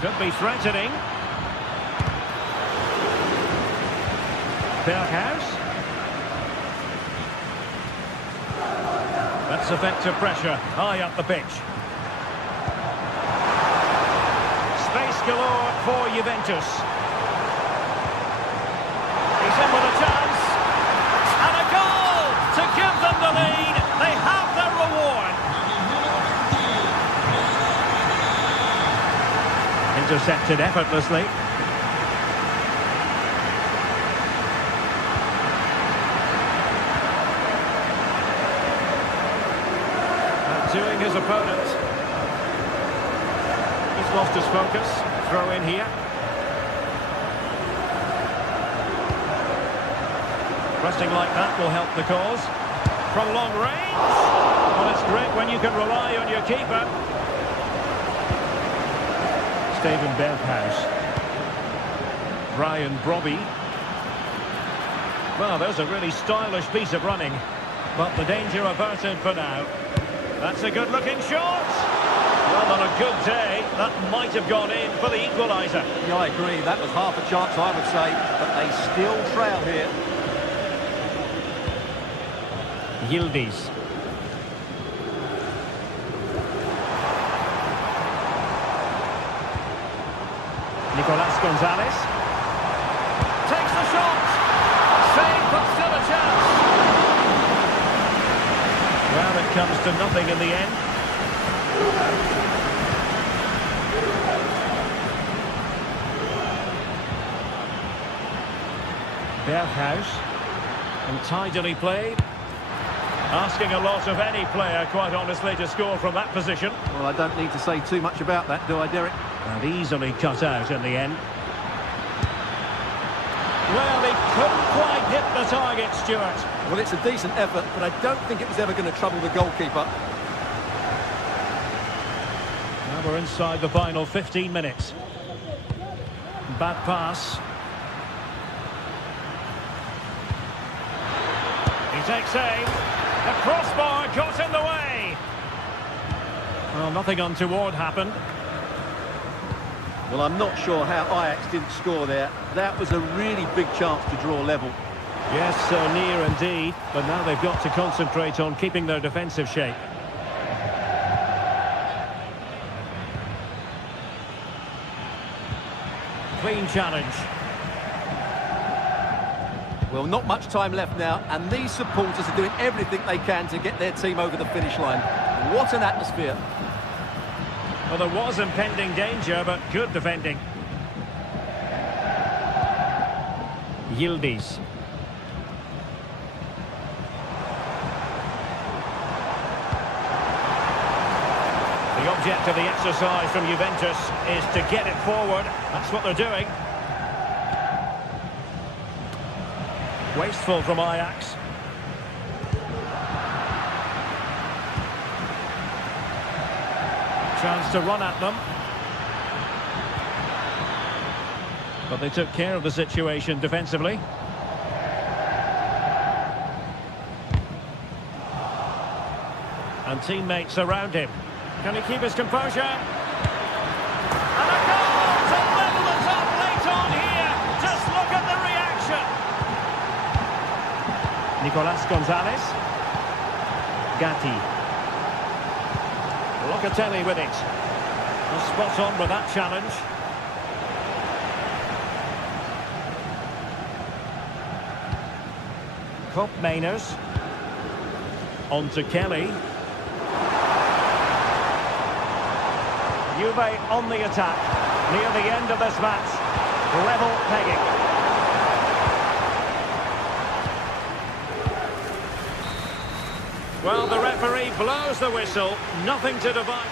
Could be threatening. Berghuis. That's effective pressure high up the pitch. Space galore for Juventus. He's in with a chance. And a goal to give them the lead. They have their reward. Intercepted effortlessly. Doing his opponent. He's lost his focus. Throw in here. Pressing like that will help the cause. From long range. Well, it's great when you can rely on your keeper. Steven Berghuis. Brian Brobby. Well, there's a really stylish piece of running, but the danger averted for now. That's a good-looking shot. Well, on a good day, that might have gone in for the equaliser. Yeah, I agree. That was half a chance, I would say, but they still trail here. Yildiz. Nicolas Gonzalez. Takes the shot. Save, but still a chance. Well, it comes to nothing in the end. Berghuis. And tidily played. Asking a lot of any player, quite honestly, to score from that position. Well, I don't need to say too much about that, do I, Derek? And easily cut out in the end. Well, he couldn't quite hit the target, Stuart. Well, it's a decent effort, but I don't think it was ever going to trouble the goalkeeper. Now we're inside the final 15 minutes. Bad pass. He takes aim. The crossbar got in the way. Well, nothing untoward happened. Well, I'm not sure how Ajax didn't score there. That was a really big chance to draw level. Yes, so near indeed, but now they've got to concentrate on keeping their defensive shape. Clean challenge. Well, not much time left now, and these supporters are doing everything they can to get their team over the finish line. What an atmosphere. Well, there was impending danger, but good defending. Yildiz. The object of the exercise from Juventus is to get it forward. That's what they're doing. Wasteful from Ajax. Chance to run at them. But they took care of the situation defensively. And teammates around him. Can he keep his composure? And a goal to level it up late on here. Just look at the reaction. Nicolas Gonzalez. Gatti. Locatelli with it. Spot on with that challenge. Kopp Mainers. On to Kelly. Juve on the attack. Near the end of this match. Level pegging. Well, the referee blows the whistle. Nothing to divide.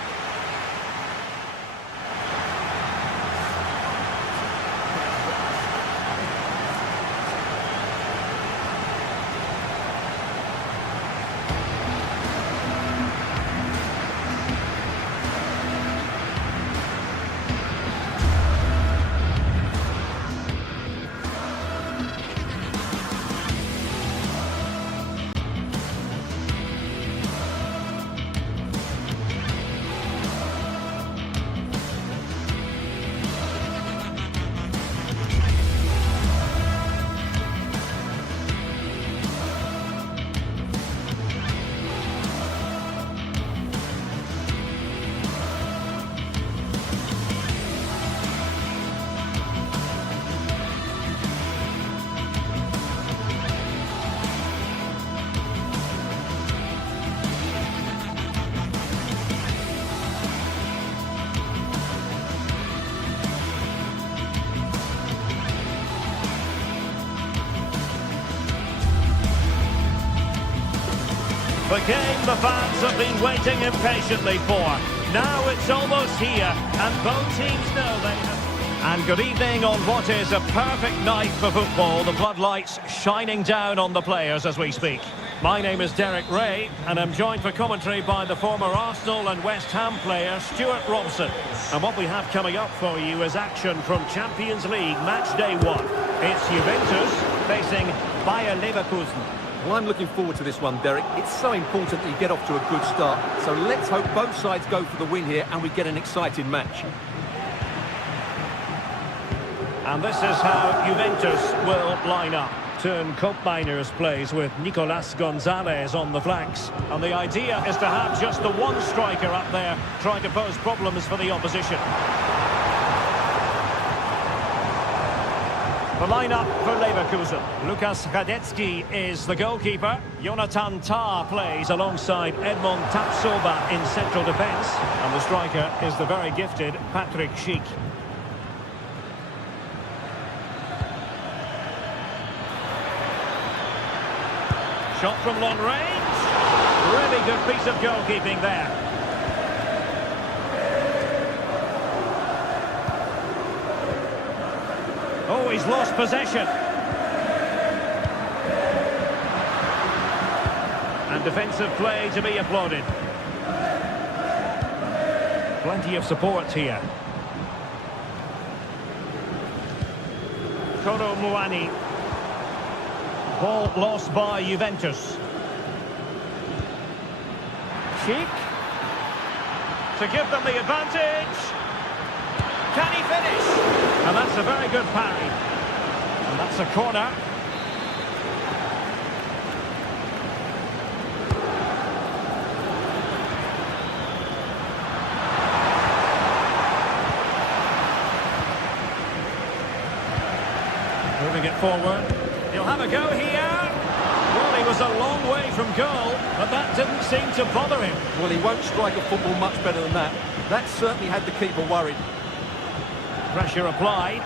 The game the fans have been waiting impatiently for. Now it's almost here, and both teams know they have. And good evening on what is a perfect night for football. The floodlights shining down on the players as we speak. My name is Derek Ray, and I'm joined for commentary by the former Arsenal and West Ham player Stuart Robson. And what we have coming up for you is action from Champions League match day 1. It's Juventus facing Bayer Leverkusen. Well, I'm looking forward to this one, Derek. It's so important that you get off to a good start. So let's hope both sides go for the win here and we get an exciting match. And this is how Juventus will line up. Turn Koopmeiners plays with Nicolas Gonzalez on the flanks. And the idea is to have just the one striker up there trying to pose problems for the opposition. The lineup for Leverkusen. Lukas Radetzky is the goalkeeper. Jonathan Tah plays alongside Edmond Tapsoba in central defence. And the striker is the very gifted Patrick Schick. Shot from long range. Really good piece of goalkeeping there. Oh, he's lost possession. And defensive play to be applauded. Plenty of support here. Kolo Muani. Ball lost by Juventus. Schick. To give them the advantage. Can he finish? And that's a very good parry. And that's a corner. Moving it forward. He'll have a go here. Well, he was a long way from goal, but that didn't seem to bother him. Well, he won't strike a football much better than that. That certainly had the keeper worried. Pressure applied.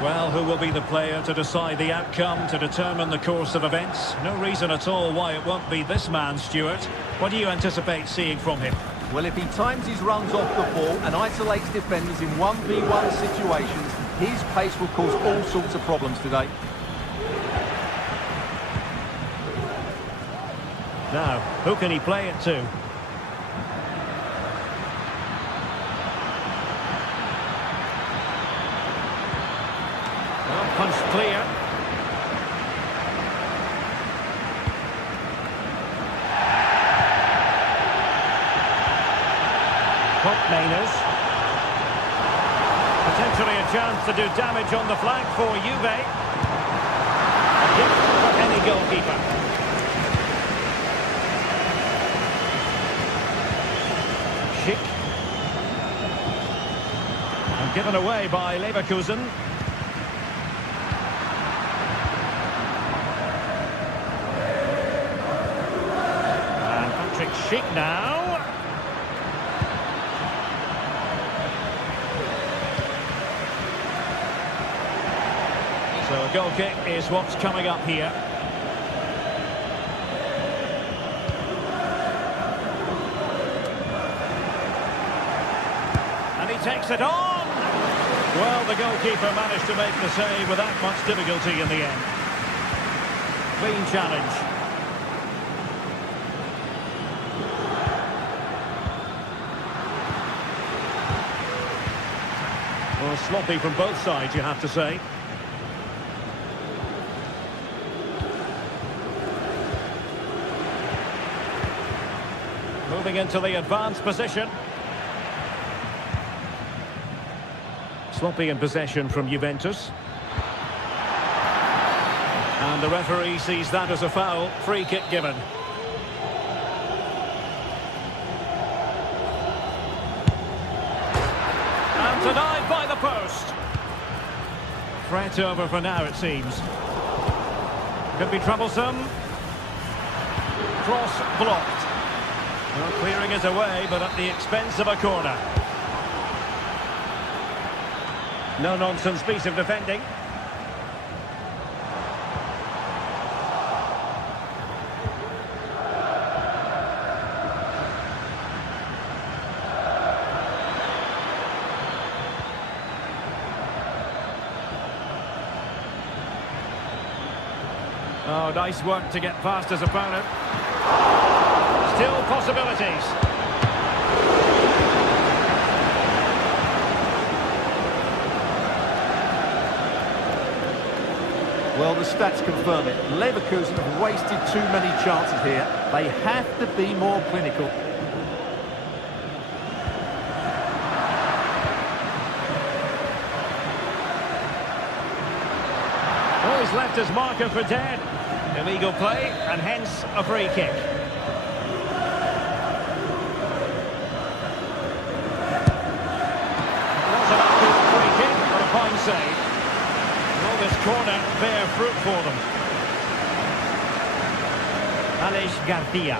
Well, who will be the player to decide the outcome, to determine the course of events? No reason at all why it won't be this man, Stuart. What do you anticipate seeing from him? Well, if he times his runs off the ball and isolates defenders in 1v1 situations, his pace will cause all sorts of problems today. Now, who can he play it to? Well, punched clear. Koopmeiners. Potentially a chance to do damage on the flank for Juve. A gift for any goalkeeper. Schick. And given away by Leverkusen. And Patrick Schick now. So a goal kick is what's coming up here. And he takes it on! Well, the goalkeeper managed to make the save without much difficulty in the end. Clean challenge. Well, sloppy from both sides, you have to say. Moving into the advanced position. Sloppy in possession from Juventus. And the referee sees that as a foul. Free kick given. And denied by the post. Threat over for now, it seems. Could be troublesome. Cross blocked. Well, clearing it away, but at the expense of a corner. No-nonsense piece of defending. Oh, nice work to get past his opponent. Still possibilities. Well, the stats confirm it. Leverkusen have wasted too many chances here. They have to be more clinical. Oh, he's left his marker for dead. Illegal play, and hence a free kick. Wasn't a good free kick, but a fine save. Will this corner bear fruit for them? Alex Garcia.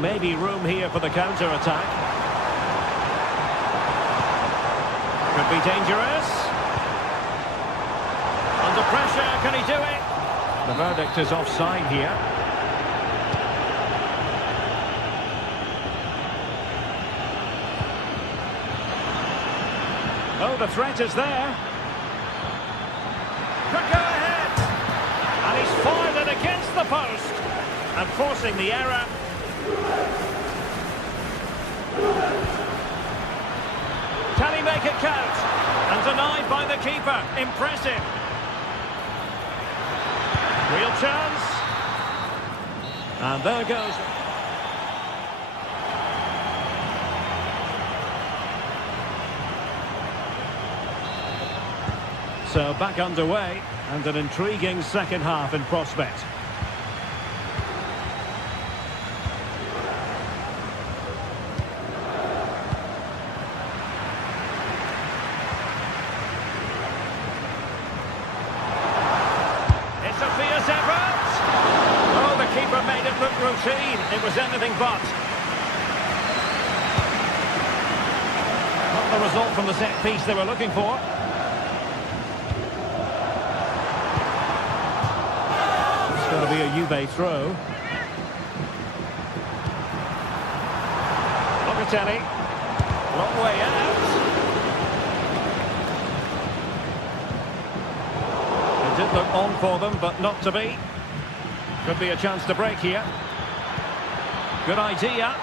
Maybe room here for the counter-attack. Could be dangerous. Under pressure, can he do it? The verdict is offside here. Oh, the threat is there. Could go ahead. And he's fired it against the post. And forcing the error. Can he make it count? And denied by the keeper. Impressive. Real chance. And there goes. So back underway, and an intriguing second half in prospect. Routine. It was anything but. Not the result from the set piece they were looking for. It's going to be a Juve throw. Locatelli. Long way out. It did look on for them, but not to be. Could be a chance to break here. Good idea.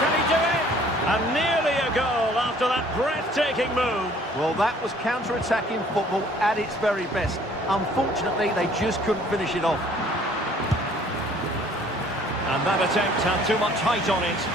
Can he do it? And nearly a goal after that breathtaking move. Well, that was counter-attacking football at its very best. Unfortunately, they just couldn't finish it off. And that attempt had too much height on it.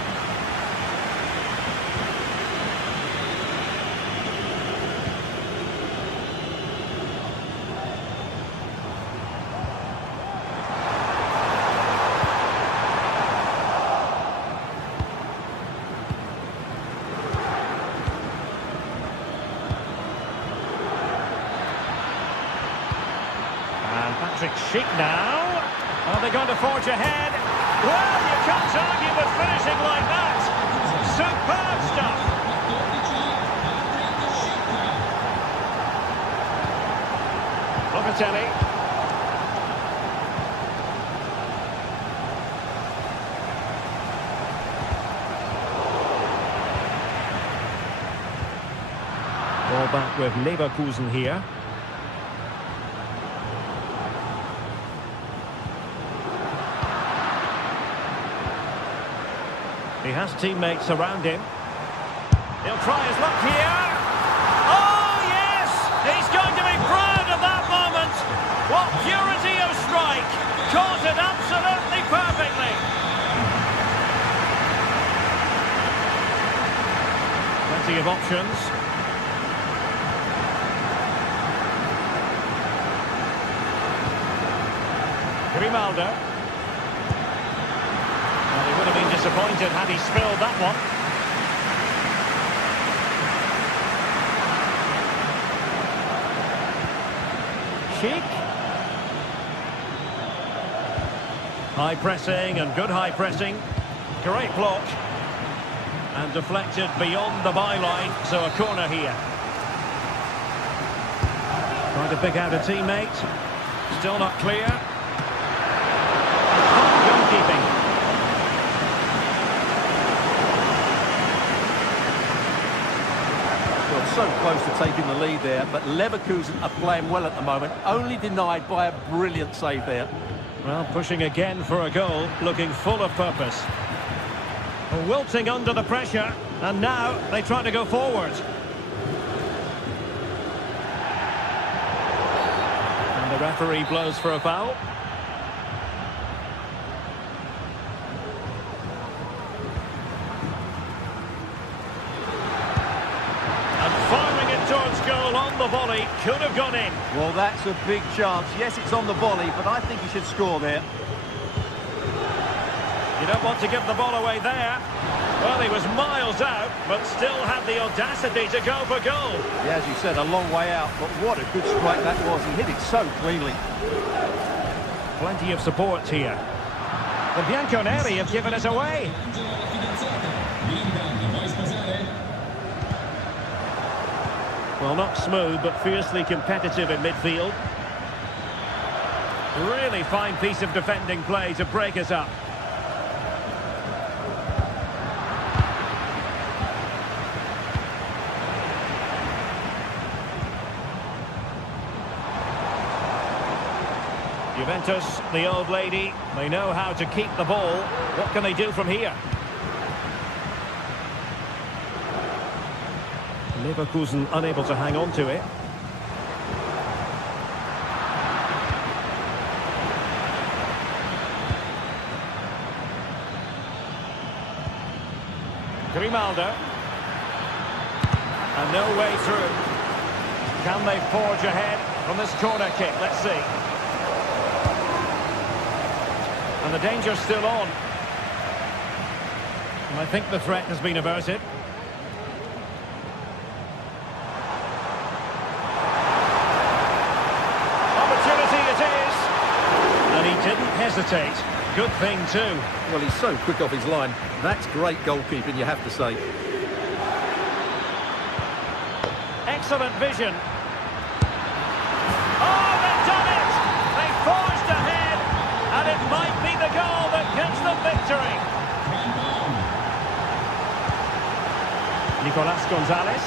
Chic now. Are they going to forge ahead? Well, you can't argue with finishing like that. Superb stuff. Locatelli. Ball back with Leverkusen here. He has teammates around him. He'll try his luck here. Oh, yes! He's going to be proud of that moment. What purity of strike. Caught it absolutely perfectly. Plenty of options. Grimaldo. He would have been disappointed had he spilled that one. Chic. High pressing and good high pressing. Great block. And deflected beyond the byline, so a corner here. Trying to pick out a teammate. Still not clear. Goalkeeping. so close to taking the lead there, but Leverkusen are playing well at the moment, only denied by a brilliant save there. Well, pushing again for a goal, looking full of purpose. Wilting under the pressure, and now they try to go forward. And the referee blows for a foul. Towards goal on the volley, could have gone in. Well, that's a big chance. Yes, it's on the volley, but I think he should score there. You don't want to give the ball away there. Well, he was miles out, but still had the audacity to go for goal. Yeah, as you said, a long way out, but what a good strike that was. He hit it so cleanly. Plenty of support here. The Bianconeri have given it away. Well, not smooth, but fiercely competitive in midfield. Really fine piece of defending play to break us up. Juventus, the old lady, they know how to keep the ball. What can they do from here? Leverkusen unable to hang on to it. Grimaldo. And no way through. Can they forge ahead from this corner kick? Let's see. And the danger's still on. And I think the threat has been averted. Didn't hesitate. Good thing too. Well, he's so quick off his line. That's great goalkeeping, you have to say. Excellent vision. Oh, they've done it! They forged ahead, and it might be the goal that gives them victory. Nicolas Gonzalez.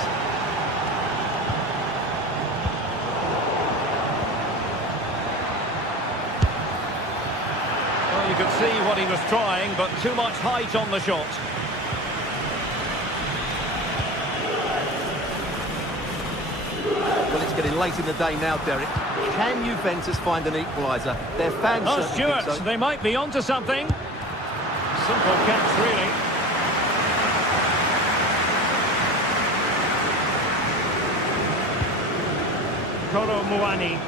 You could see what he was trying, but too much height on the shot. Well, it's getting late in the day now, Derek. Can Juventus find an equaliser? Their fans certainly think so. They might be onto something. Simple catch, really. Kolo Muani.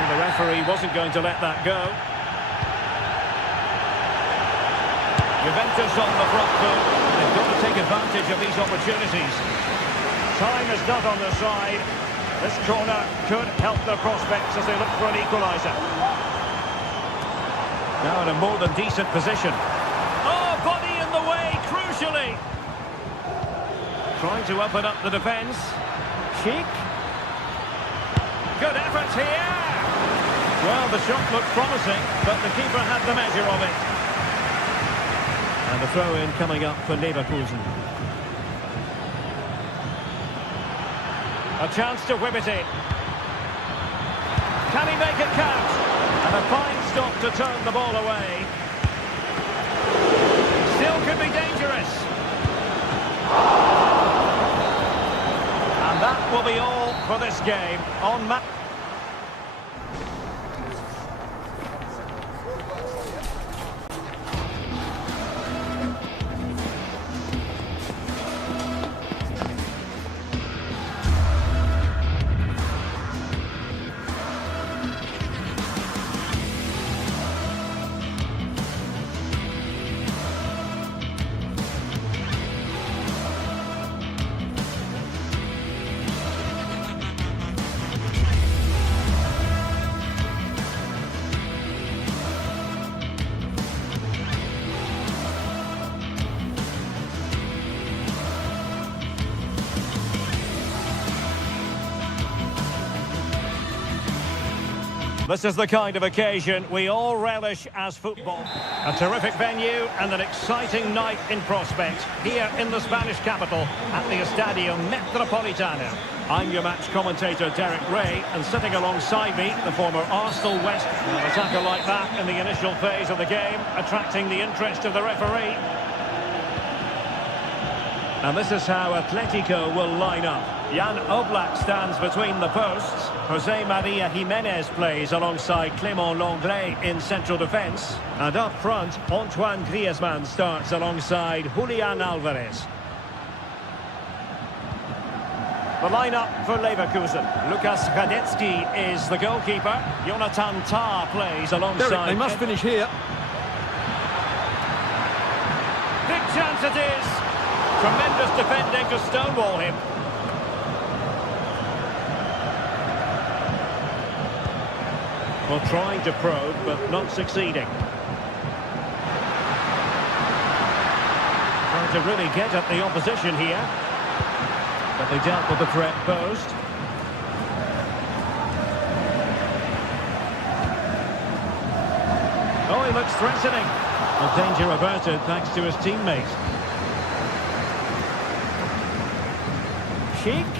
The referee wasn't going to let that go. Juventus on the front foot. They've got to take advantage of these opportunities. Time is not on their side. This corner could help their prospects as they look for an equaliser. Now in a more than decent position. Oh, body in the way, crucially. Trying to open up the defence. Cheek. Good effort here. Well, the shot looked promising, but the keeper had the measure of it. And the throw-in coming up for Leverkusen. A chance to whip it in. Can he make it count? And a fine stop to turn the ball away. Still could be dangerous. And that will be all for this game. On match. This is the kind of occasion we all relish as football. A terrific venue and an exciting night in prospect here in the Spanish capital at the Estadio Metropolitano. I'm your match commentator Derek Ray, and sitting alongside me, the former Arsenal West. An attacker like that in the initial phase of the game, attracting the interest of the referee. And this is how Atletico will line up. Jan Oblak stands between the posts. Jose Maria Jimenez plays alongside Clément Lenglet in central defence. And up front, Antoine Griezmann starts alongside Julian Alvarez. The lineup for Leverkusen. Lukas Radetzky is the goalkeeper. Jonathan Tah plays alongside... Derek, they must finish here. Big chance it is. Tremendous defending to stonewall him. Well, trying to probe, but not succeeding. Trying to really get at the opposition here. But they dealt with the threat posed. Oh, he looks threatening. The danger averted thanks to his teammate. Sheik.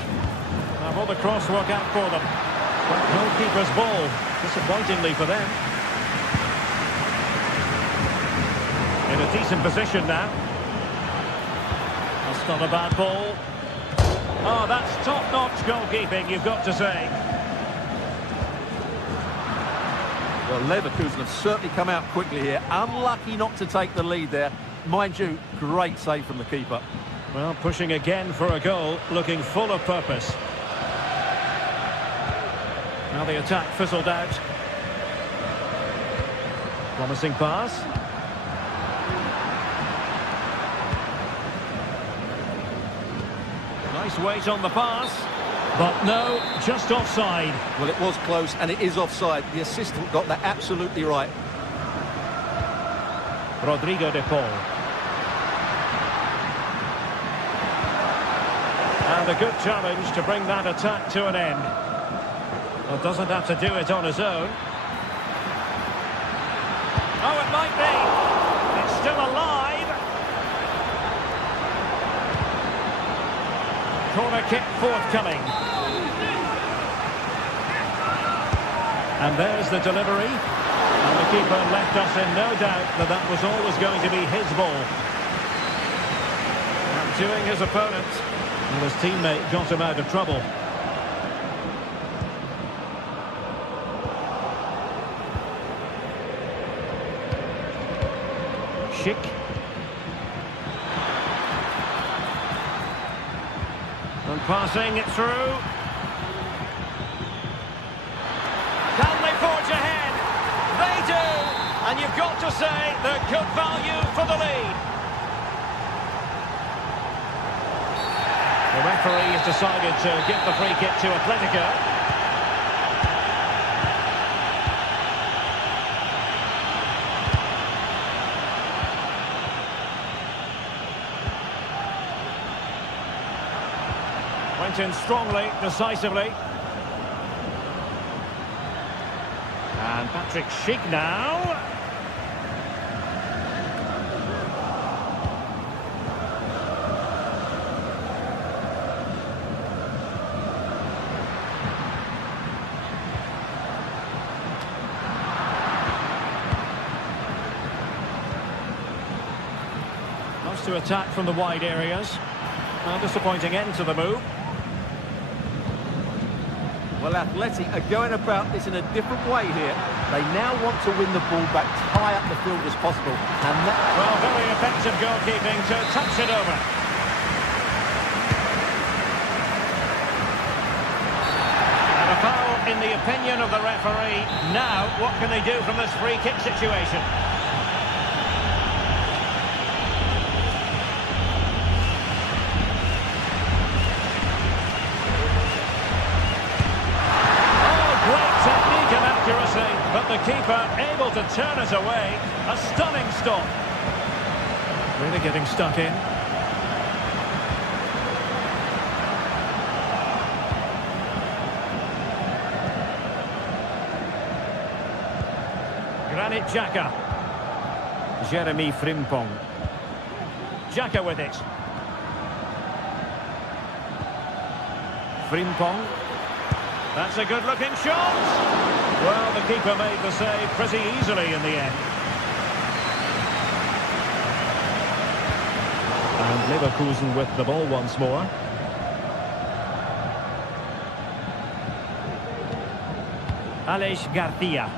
Now will the cross work out for them? But goalkeeper's ball, disappointingly for them. In a decent position now. That's not a bad ball. Oh, that's top-notch goalkeeping, you've got to say. Well, Leverkusen have certainly come out quickly here. Unlucky not to take the lead there. Mind you, great save from the keeper. Well, pushing again for a goal, looking full of purpose. Now the attack fizzled out. Promising pass. Nice weight on the pass. But no, just offside. Well, it was close, and it is offside. The assistant got that absolutely right. Rodrigo de Paul. And a good challenge to bring that attack to an end. Well, doesn't have to do it on his own. Oh, it might be. It's still alive. Corner kick forthcoming. And there's the delivery. And the keeper left us in no doubt that that was always going to be his ball. Outdoing his opponent. And his teammate got him out of trouble. Schick. And passing it through. Can they forge ahead? They do! And you've got to say they're good value for the lead. The referee has decided to give the free kick to Atletico. Went in strongly, decisively. And Patrick Schick now. Loves to attack from the wide areas. A disappointing end to the move. Well, Athletic are going about this in a different way here. They now want to win the ball back high up the field as possible. And that... Well, very effective goalkeeping to touch it over. And a foul in the opinion of the referee. Now, what can they do from this free kick situation? But the keeper able to turn it away. A stunning stop. Really getting stuck in. Granit Xhaka. Jeremy Frimpong. Xhaka with it. Frimpong. That's a good-looking shot. Well, the keeper made the save pretty easily in the end. And Leverkusen with the ball once more. Aleix Garcia.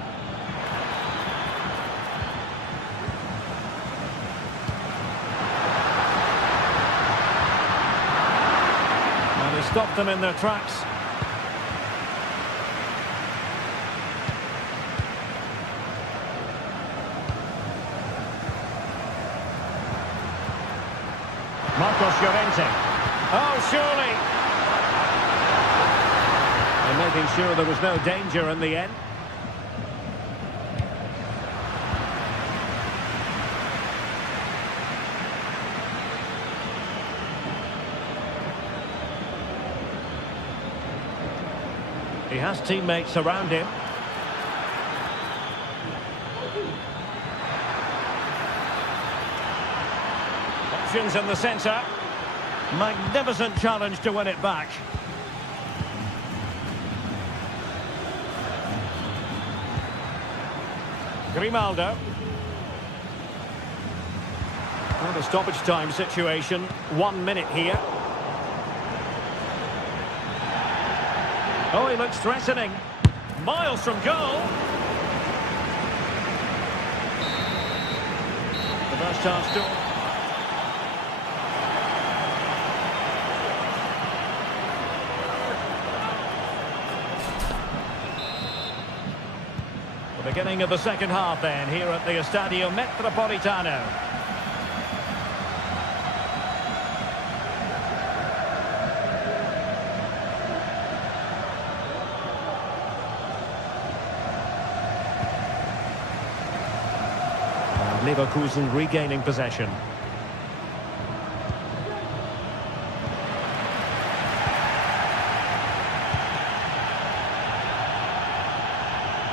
And he stopped them in their tracks. Marcos Llorente. Oh, surely. And making sure there was no danger in the end. He has teammates around him. Options in the centre. Magnificent challenge to win it back. Grimaldo. Well, the stoppage time situation. 1 minute here. Oh, he looks threatening. Miles from goal. The first chance to... The beginning of the second half then, here at the Estadio Metropolitano. Leverkusen regaining possession.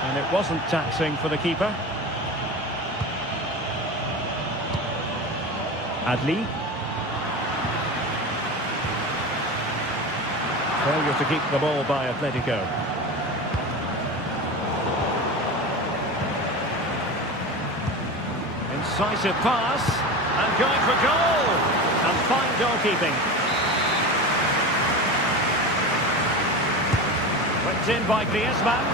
And it wasn't taxing for the keeper. Adli. Failure to keep the ball by Atletico. Incisive pass, and going for goal, and fine goalkeeping. Whipped in by Griezmann,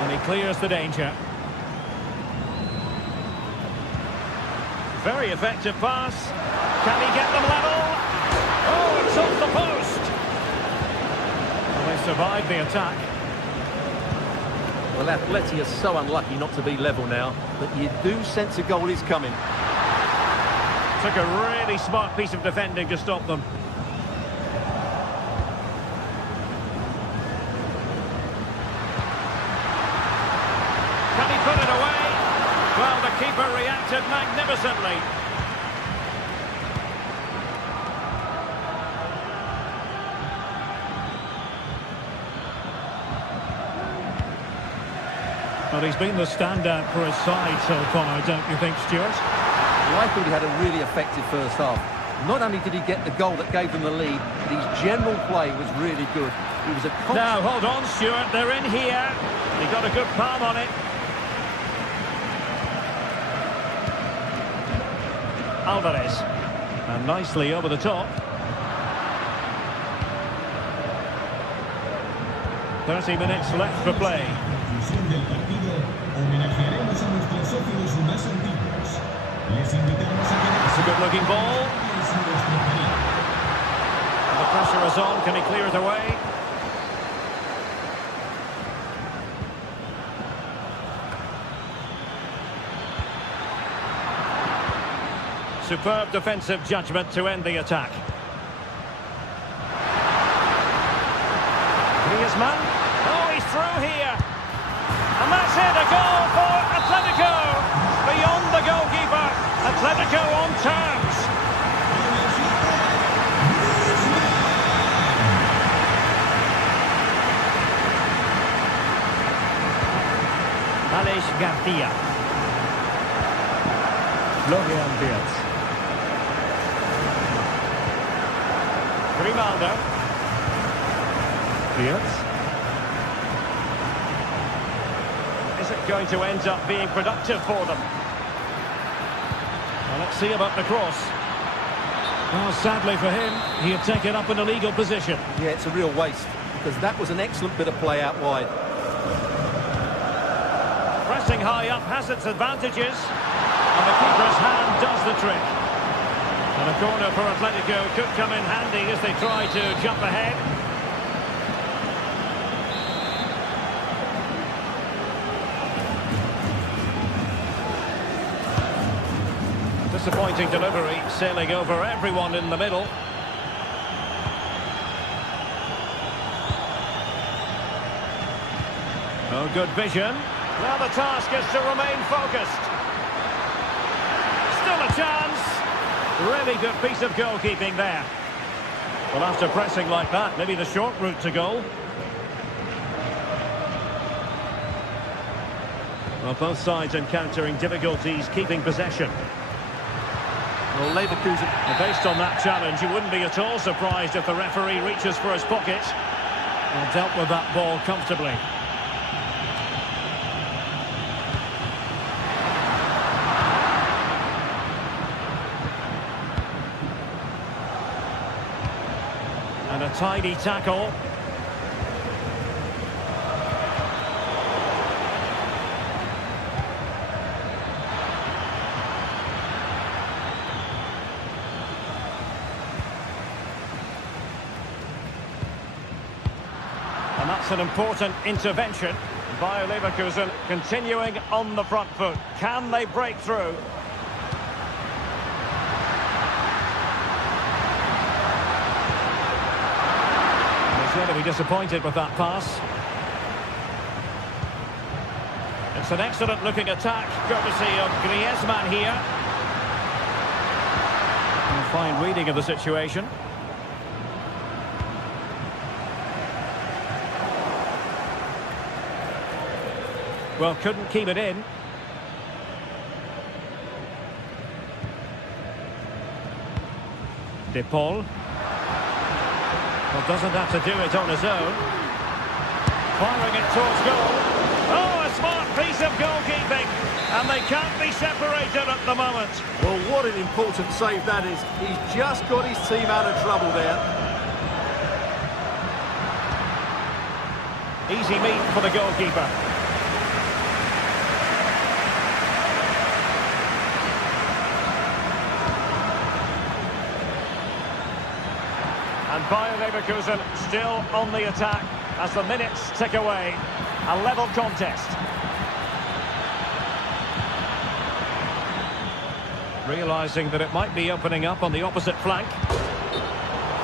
and he clears the danger. Very effective pass. Can he get them level? Oh, it's off the post. Well, they survived the attack. Well, Atleti are so unlucky not to be level now, but you do sense a goal is coming. Took a really smart piece of defending to stop them. Can he put it away? Well, the keeper reacted magnificently. Well, he's been the standout for his side so far, don't you think, Stuart? Well, I thought he had a really effective first half. Not only did he get the goal that gave them the lead, but his general play was really good. He was a Now, hold on, Stuart. They're in here. He got a good palm on it. Alvarez. And nicely over the top. 30 minutes left for play. Del partido, homenajearemos a nuestros socios más antiguos. Les invitamos a que It's a good-looking ball. The pressure is on. Can he clear it away? Superb defensive judgment to end the attack. Griezmann. Oh, he's through here. And that's it, a goal for Atletico. Beyond the goalkeeper, Atletico on terms. Aleix Garcia. Florian Wirtz. Grimaldo. Wirtz. Is it going to end up being productive for them? Well, let's see about the cross. Well, sadly for him, he had taken up an illegal position. Yeah, it's a real waste, because that was an excellent bit of play out wide. Pressing high up has its advantages, and the keeper's hand does the trick. And a corner for Atletico could come in handy as they try to jump ahead. Disappointing delivery, sailing over everyone in the middle. Oh, good vision. Now the task is to remain focused. Still a chance. Really good piece of goalkeeping there. Well, after pressing like that, maybe the short route to goal. Well, both sides encountering difficulties keeping possession. Well, Leverkusen... Based on that challenge, you wouldn't be at all surprised if the referee reaches for his pocket. Well, dealt with that ball comfortably. And a tidy tackle. And that's an important intervention by Leverkusen, continuing on the front foot. Can they break through? He's going to be disappointed with that pass. It's an excellent looking attack, courtesy of Griezmann here. And a fine reading of the situation. Well, couldn't keep it in. De Paul. Well, doesn't have to do it on his own. Firing it towards goal. Oh, a smart piece of goalkeeping. And they can't be separated at the moment. Well, what an important save that is. He's just got his team out of trouble there. Easy meat for the goalkeeper. And Bayer Leverkusen still on the attack as the minutes tick away. A level contest. Realising that it might be opening up on the opposite flank.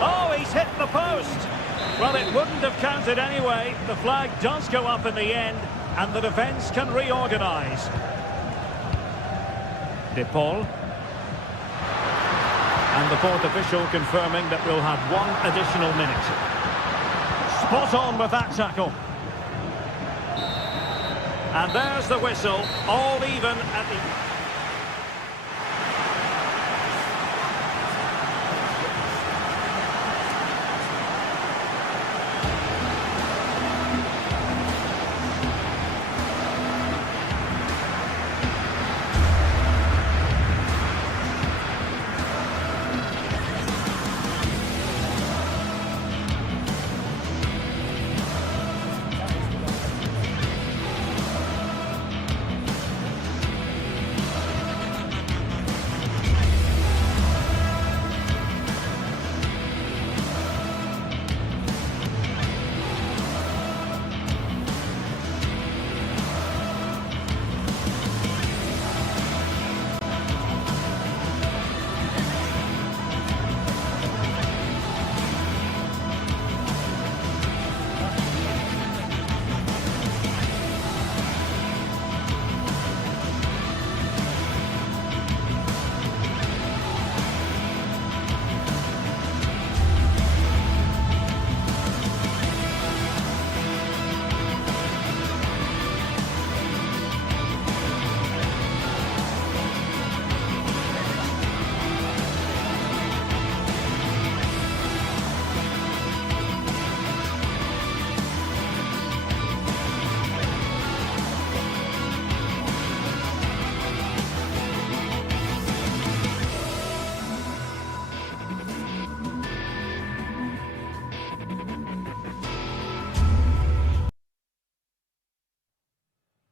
Oh, he's hit the post. Well, it wouldn't have counted anyway. The flag does go up in the end, and the defence can reorganise. De Paul. And the fourth official confirming that we'll have one additional minute. Spot on with that tackle. And there's the whistle, all even at the...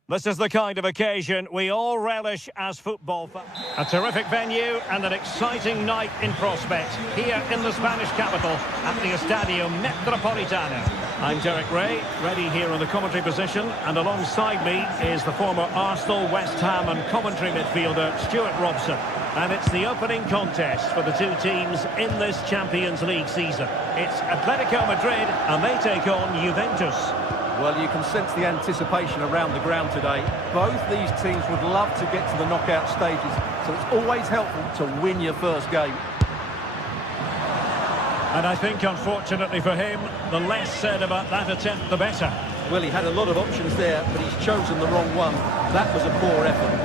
This is the kind of occasion we all relish as football fans. A terrific venue and an exciting night in prospect here in the Spanish capital at the Estadio Metropolitano. I'm Derek Ray, ready here in the commentary position, and alongside me is the former Arsenal, West Ham and Coventry midfielder Stuart Robson. And it's the opening contest for the two teams in this Champions League season. It's Atletico Madrid and they take on Juventus. Well, you can sense the anticipation around the ground today. Both these teams would love to get to the knockout stages, so it's always helpful to win your first game. And I think, unfortunately for him, the less said about that attempt, the better. Well, he had a lot of options there, but he's chosen the wrong one. That was a poor effort.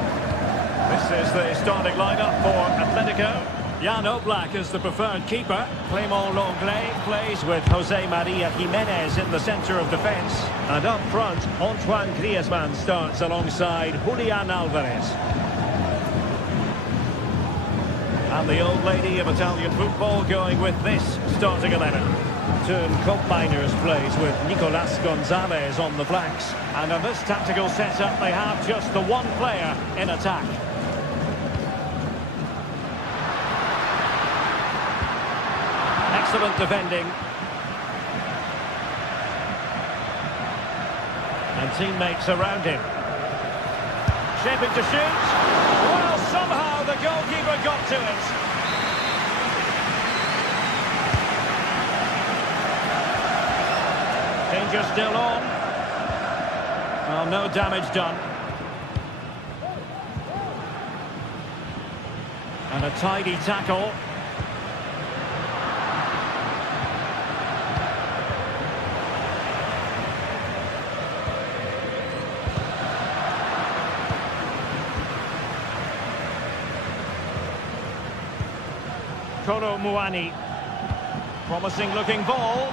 This is the starting lineup for Atletico. Jan Oblak is the preferred keeper. Clément Lenglet plays with Jose Maria Jimenez in the centre of defence. And up front, Antoine Griezmann starts alongside Julian Alvarez. And the old lady of Italian football going with this starting 11. Turn Koopmeiners plays with Nicolas Gonzalez on the flanks. And in this tactical setup, they have just the one player in attack. Excellent defending. And teammates around him. Shaping to shoot. Well, somehow the goalkeeper got to it. Danger still on. Well, no damage done. And a tidy tackle. Kolo Muani. Promising looking ball.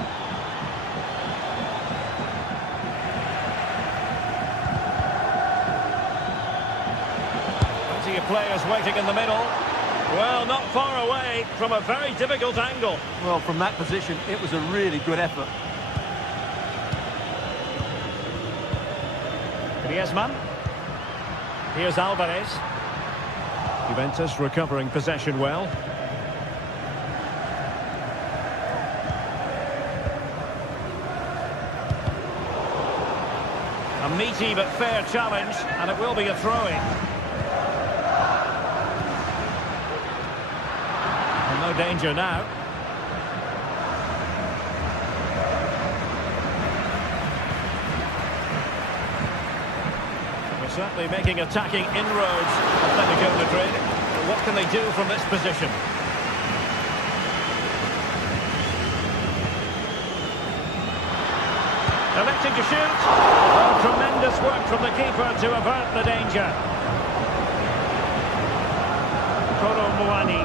Plenty of players waiting in the middle. Well, not far away from a very difficult angle. Well, from that position, it was a really good effort. Griezmann. Here's Alvarez. Juventus recovering possession well. A meaty but fair challenge, and it will be a throw-in. And no danger now. They're certainly making attacking inroads, Atletico Madrid. What can they do from this position? Electing to shoot. Oh, tremendous work from the keeper to avert the danger. Kolo Muani.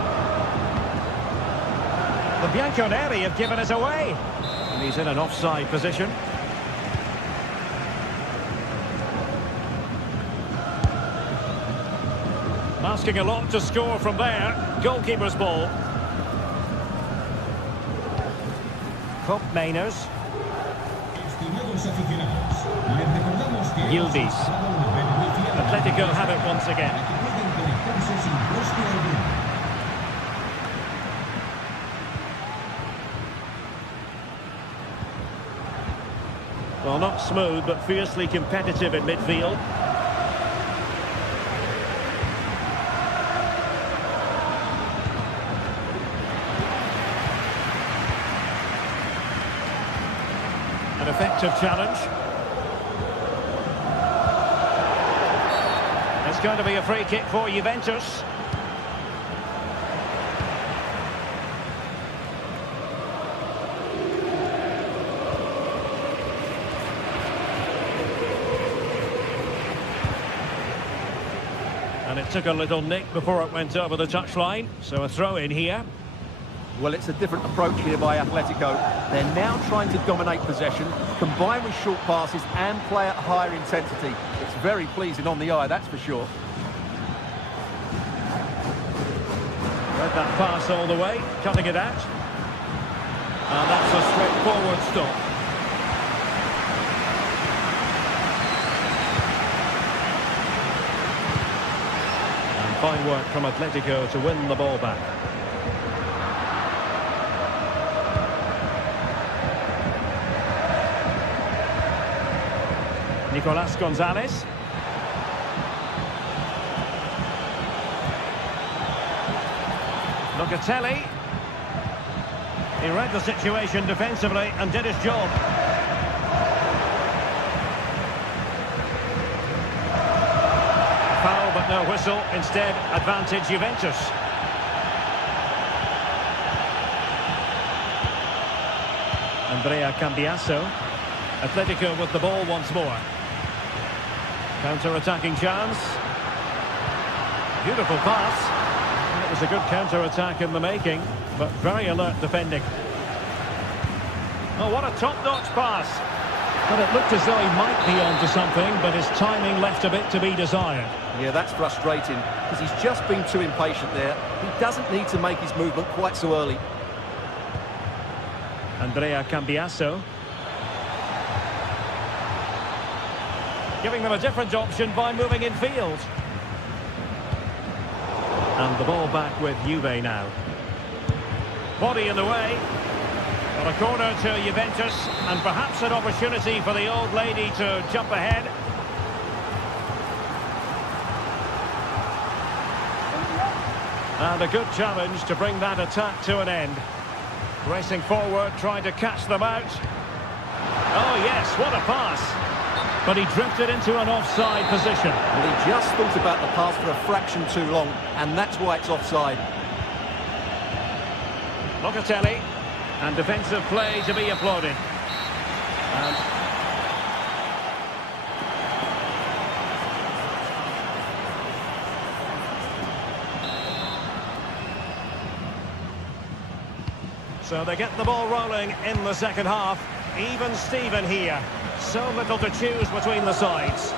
The Bianconeri have given us away. And he's in an offside position. Asking a lot to score from there. Goalkeeper's ball. Koopmeiners. Yildiz. Atletico have it once again. Well, not smooth, but fiercely competitive in midfield. An effective challenge. It's going to be a free kick for Juventus. And it took a little nick before it went over the touchline, so a throw in here. Well, it's a different approach here by Atletico. They're now trying to dominate possession, combine with short passes and play at higher intensity. It's very pleasing on the eye, that's for sure. Read that pass all the way, cutting it out. And that's a straightforward stop. Fine work from Atletico to win the ball back. Nicolas Gonzalez. Locatelli. He read the situation defensively and did his job. Foul but no whistle. Instead, advantage Juventus. Andrea Cambiasso. Atletico with the ball once more. Counter-attacking chance. Beautiful pass. It was a good counter-attack in the making, but very alert defending. Oh, what a top-notch pass. But it looked as though he might be onto something, but his timing left a bit to be desired. Yeah, that's frustrating, because he's just been too impatient there. He doesn't need to make his movement quite so early. Andrea Cambiasso. Giving them a different option by moving in field. And the ball back with Juve now. Body in the way. Got a corner to Juventus, and perhaps an opportunity for the old lady to jump ahead. And a good challenge to bring that attack to an end. Racing forward, trying to catch them out. Oh yes, what a pass. But he drifted into an offside position. Well, he just thought about the pass for a fraction too long, and that's why it's offside. Locatelli, and defensive play to be applauded. And so they get the ball rolling in the second half. Even Steven here. So little to choose between the sides.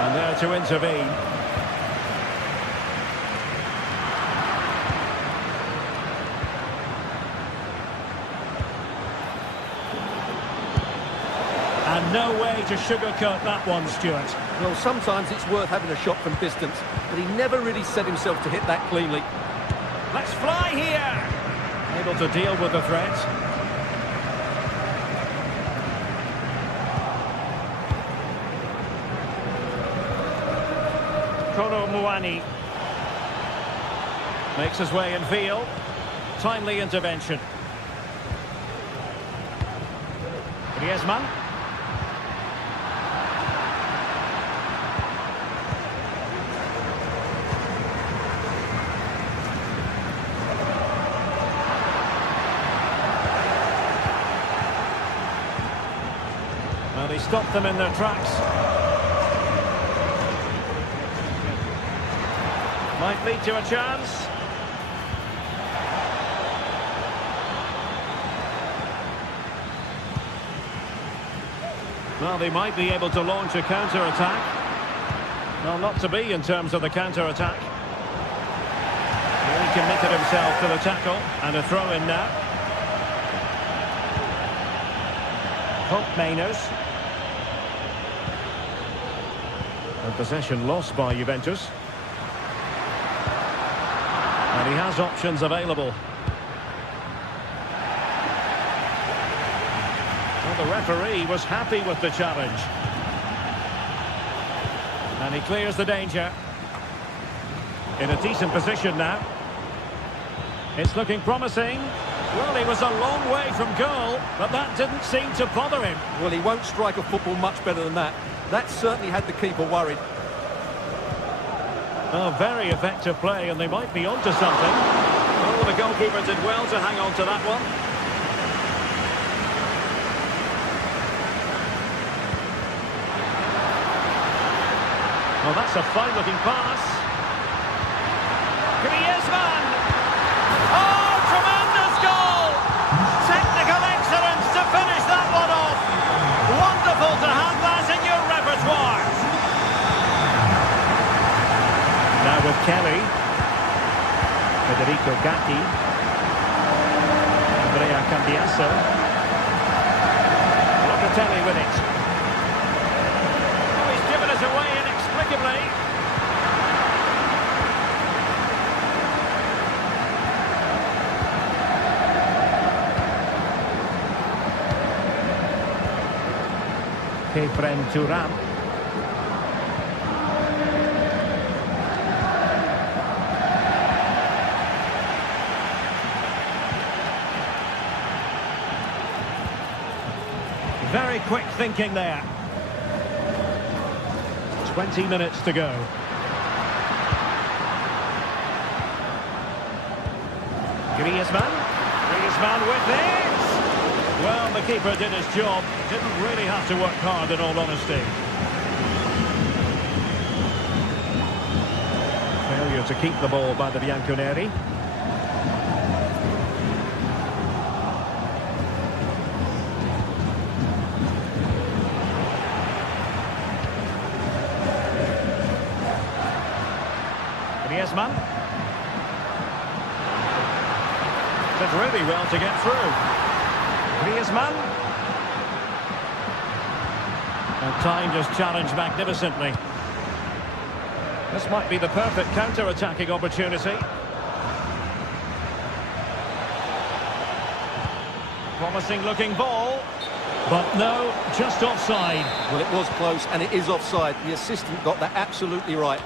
And there to intervene. And no way to sugarcoat that one, Stuart. Well, sometimes it's worth having a shot from distance, but he never really set himself to hit that cleanly. Let's fly here! Able to deal with the threat. Kolo Muani makes his way in field. Timely intervention. Griezmann. Well, he stopped them in their tracks. Might lead to a chance. Well, they might be able to launch a counter-attack. Well, not to be in terms of the counter-attack. He committed himself to the tackle, and a throw-in now. Hope Mainers. And possession lost by Juventus. And he has options available. Well, the referee was happy with the challenge. And he clears the danger. In a decent position now. It's looking promising. Well, he was a long way from goal, but that didn't seem to bother him. Well, he won't strike a football much better than that. That certainly had the keeper worried. Oh, very effective play, and they might be onto something. Oh, the goalkeeper did well to hang on to that one. Well, that's a fine-looking pass. Griezmann! Oh, tremendous goal! Technical excellence to finish that one off. Wonderful to have that in your repertoire. Now with Kelly. Federico Gatti. Andrea Cambiasso. Locatelli with it. Oh, he's given us away inexplicably. Kefren Turam. Very quick thinking there. 20 minutes to go. Griezmann. Griezmann with it. Well, the keeper did his job. Didn't really have to work hard, in all honesty. Failure to keep the ball by the Bianconeri. Griezmann. Did really well to get through. Griezmann. And time just challenged magnificently. This might be the perfect counter-attacking opportunity. Promising looking ball. But no, just offside. Well, it was close and it is offside. The assistant got that absolutely right.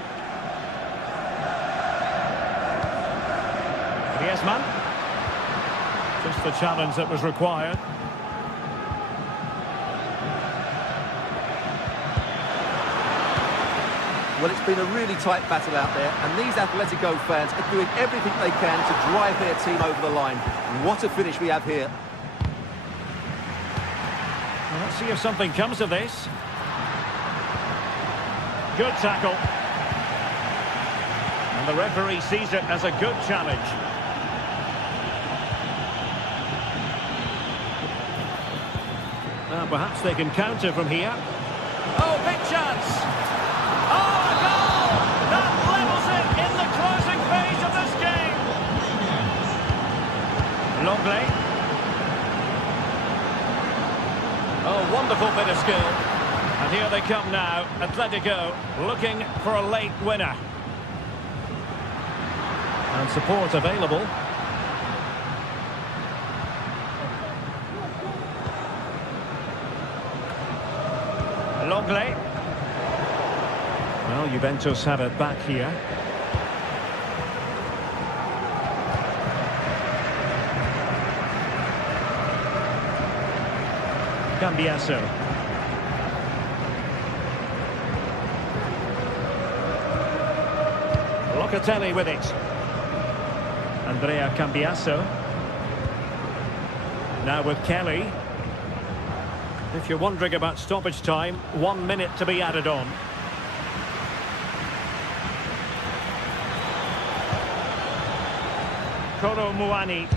Griezmann. Just the challenge that was required. Well, it's been a really tight battle out there, and these Atletico fans are doing everything they can to drive their team over the line. What a finish we have here. Well, let's see if something comes of this. Good tackle. And the referee sees it as a good challenge. Now perhaps they can counter from here. Oh, big chance! Oh, a goal! That levels it in the closing phase of this game. Longley. Oh, wonderful bit of skill. And here they come now. Atletico looking for a late winner. And support available. Longley. Well, Juventus have it back here. Cambiasso. Locatelli with it. Andrea Cambiasso. Now with Kelly. If you're wondering about stoppage time, 1 minute to be added on. Kolo Muani.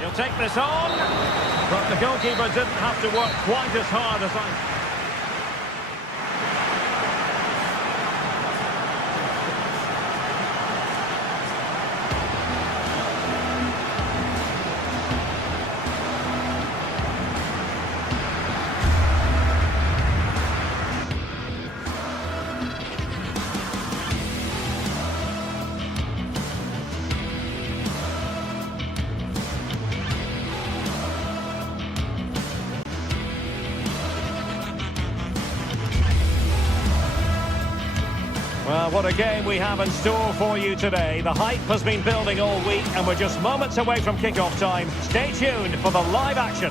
He'll take this on. But the goalkeeper didn't have to work quite as hard as I... Well, what a game we have in store for you today. The hype has been building all week and we're just moments away from kick-off time. Stay tuned for the live action.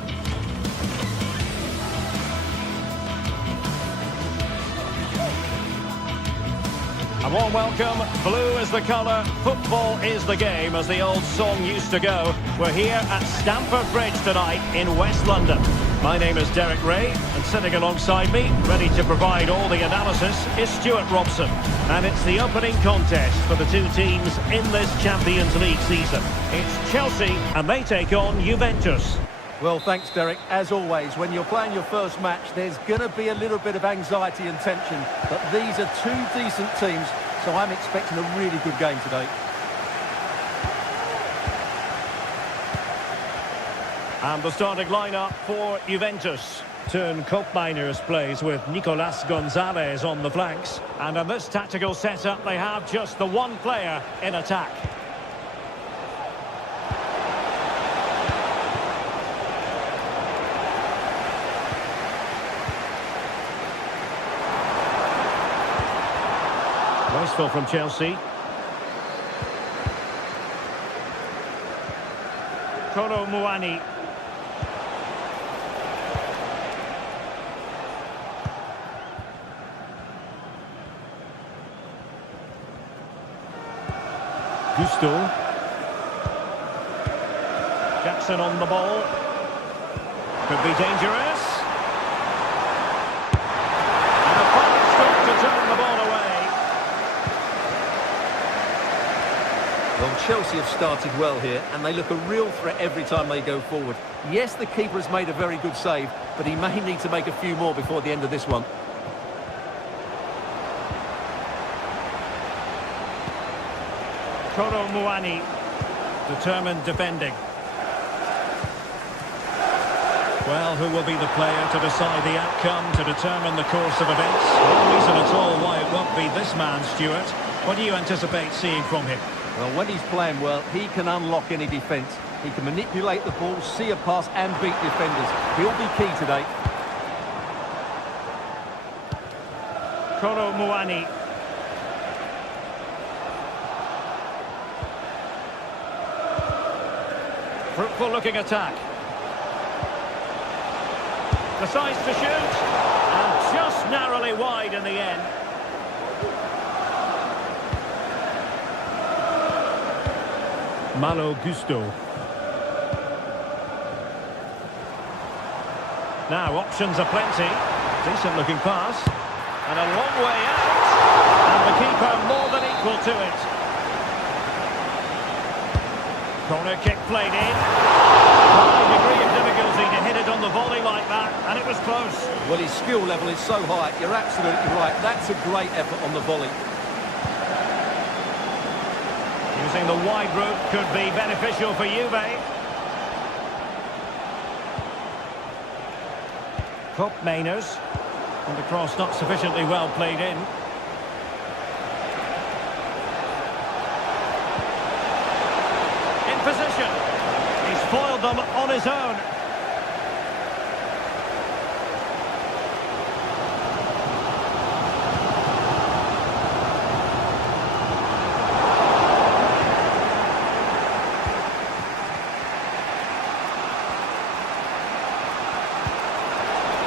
A warm welcome. Blue is the colour, football is the game, as the old song used to go. We're here at Stamford Bridge tonight in West London. My name is Derek Ray, and sitting alongside me, ready to provide all the analysis, is Stuart Robson. And it's the opening contest for the two teams in this Champions League season. It's Chelsea, and they take on Juventus. Well, thanks, Derek. As always, when you're playing your first match, there's going to be a little bit of anxiety and tension. But these are two decent teams, so I'm expecting a really good game today. And the starting lineup for Juventus. Turn Koopmeiners plays with Nicolas Gonzalez on the flanks. And in this tactical setup, they have just the one player in attack. Wasteful from Chelsea. Kolo Muani. Gusto. Jackson on the ball. Could be dangerous. And a fine stroke to turn the ball away. Well, Chelsea have started well here, and they look a real threat every time they go forward. Yes, the keeper has made a very good save, but he may need to make a few more before the end of this one. Kolo Muani, determined defending. Well, who will be the player to decide the outcome, to determine the course of events? No reason at all why it won't be this man, Stuart. What do you anticipate seeing from him? Well, when he's playing well, he can unlock any defence. He can manipulate the ball, see a pass and beat defenders. He'll be key today. Kolo Muani. Fruitful looking attack. Decides to shoot. And just narrowly wide in the end. Malo Gusto. Now options are plenty. Decent looking pass. And a long way out. And the keeper more than equal to it. Corner kick played in. High degree of difficulty to hit it on the volley like that, and it was close. Well, his skill level is so high, you're absolutely right. That's a great effort on the volley. Using the wide route could be beneficial for Juve. Koopmeiners. And the cross not sufficiently well played in. Position. He's foiled them on his own.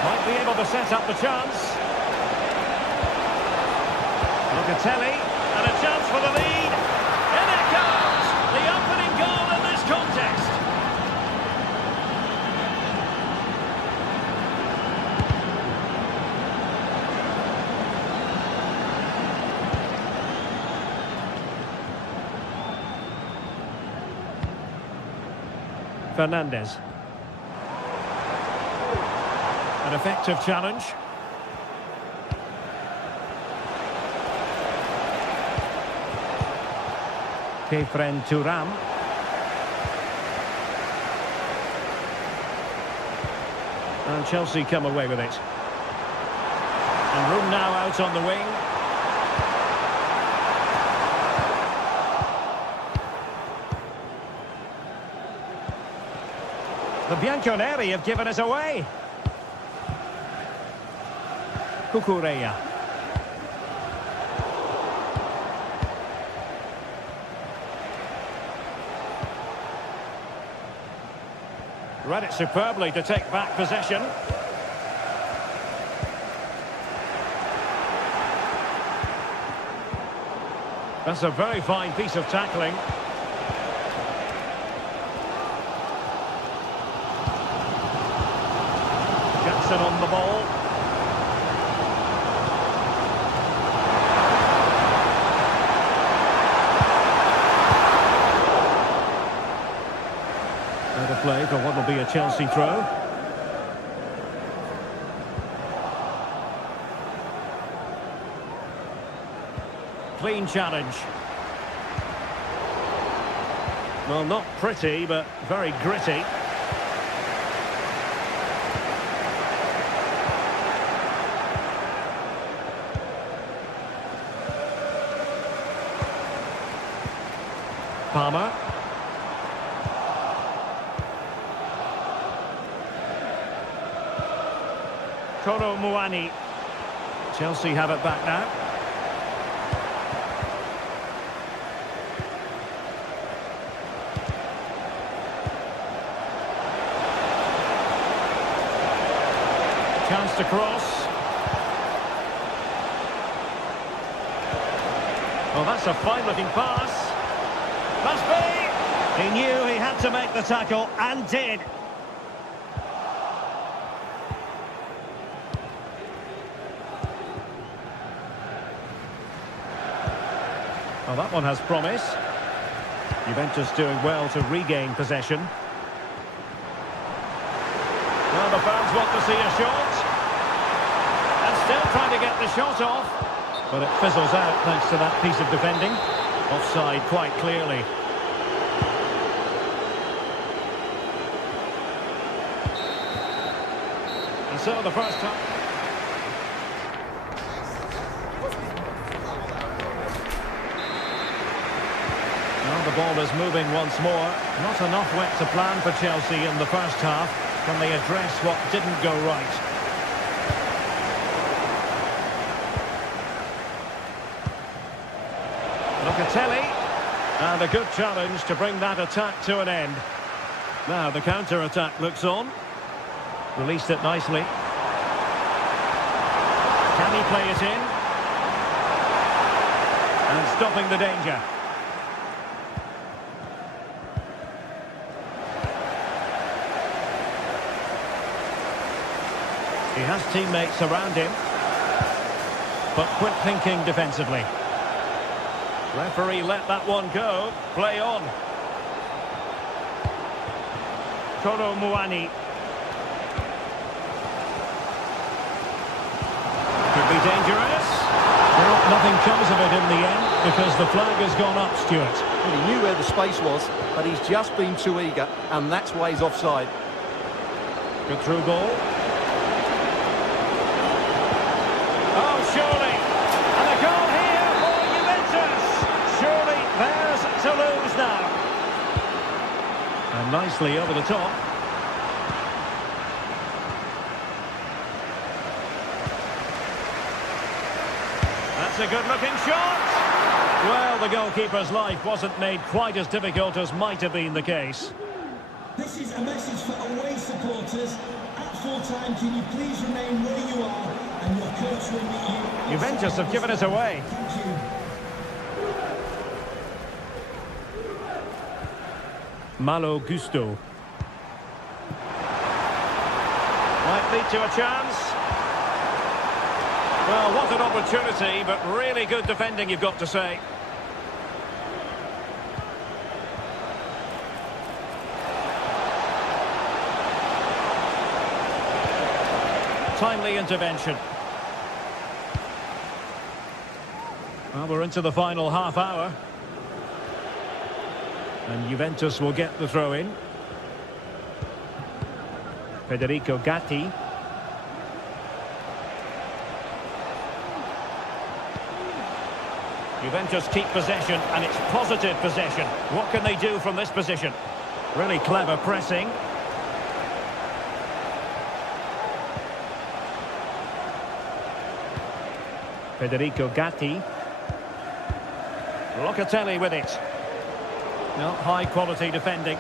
Might be able to set up the chance. Locatelli, and a chance for the lead. In it goes! The opening goal in this contest. Fernandez. An effective challenge. Kefren Thuram. And Chelsea come away with it. And room now out on the wing. The Bianconeri have given us away. Cucurella. Read it superbly to take back possession. That's a very fine piece of tackling. Jackson on the ball. Better play for what will be a Chelsea throw. Clean challenge. Well, not pretty, but very gritty. Palmer. Kolo Muani. Chelsea have it back now. Chance to cross. Oh, that's a fine-looking pass. Must be! He knew he had to make the tackle, and did. Well, that one has promise. Juventus doing well to regain possession. Well, the fans want to see a shot. And still trying to get the shot off. But it fizzles out thanks to that piece of defending. Offside quite clearly. And so the first time... Well, the ball is moving once more. Not enough wet to plan for Chelsea in the first half. Can they address what didn't go right? Locatelli. And a good challenge to bring that attack to an end. Now the counter-attack looks on. Released it nicely. Can he play it in? And stopping the danger. He has teammates around him, but quick thinking defensively. Referee let that one go. Play on. Kolo Muani. Could be dangerous. Well, nothing comes of it in the end because the flag has gone up, Stuart. Well, he knew where the space was, but he's just been too eager, and that's why he's offside. Good through ball. Oh, surely. And a goal here for Juventus. Surely theirs to lose now. And nicely over the top. That's a good-looking shot. Well, the goalkeeper's life wasn't made quite as difficult as might have been the case. This is a message for away supporters. At full-time, can you please remain where you are, and your coach will meet you. Juventus have given it away. Thank you. Malo Gusto. Might lead to a chance. Well, what an opportunity, but really good defending, you've got to say. Timely intervention. Well, we're into the final half hour. And Juventus will get the throw in. Federico Gatti. Juventus keep possession, and it's positive possession. What can they do from this position? Really clever pressing. Federico Gatti. Locatelli with it. No, high quality defending.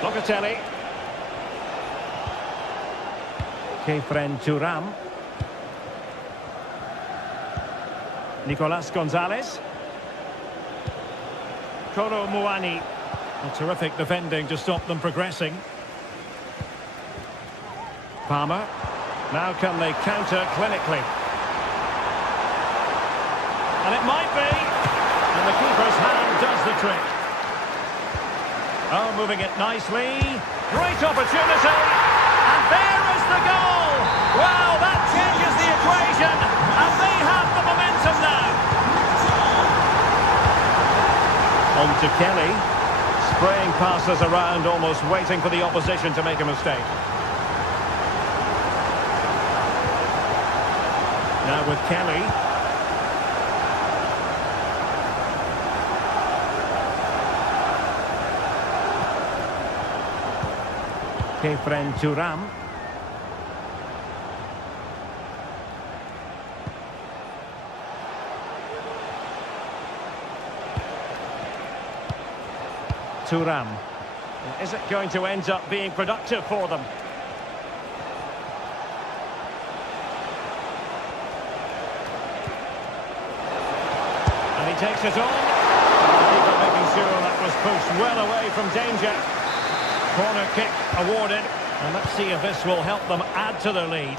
Locatelli. Kefren Thuram. Nicolas Gonzalez. Kolo Muani. A terrific defending to stop them progressing. Palmer. Now can they counter clinically? And it might be. And the keeper's hand does the trick. Oh, moving it nicely. Great opportunity. And there is the goal. Wow, that changes the equation. And they have the momentum now. On to Kelly. Spraying passes around, almost waiting for the opposition to make a mistake. Now with Kelly. Kefren Turam. Turam. Is it going to end up being productive for them? And he takes it on. Keeper making sure that was pushed well away from danger. Corner kick awarded. And let's see if this will help them add to their lead.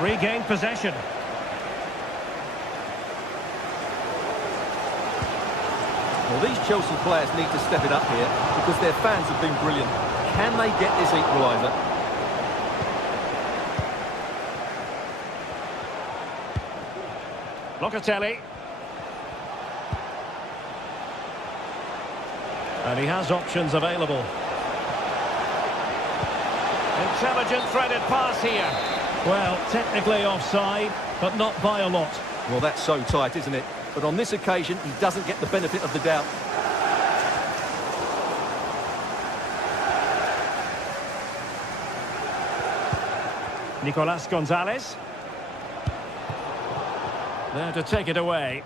Regain possession. Well, these Chelsea players need to step it up here because their fans have been brilliant. Can they get this equaliser? Locatelli. And he has options available. Intelligent threaded pass here. Well, technically offside, but not by a lot. Well, that's so tight, isn't it? But on this occasion, he doesn't get the benefit of the doubt. Nicolas Gonzalez. There to take it away.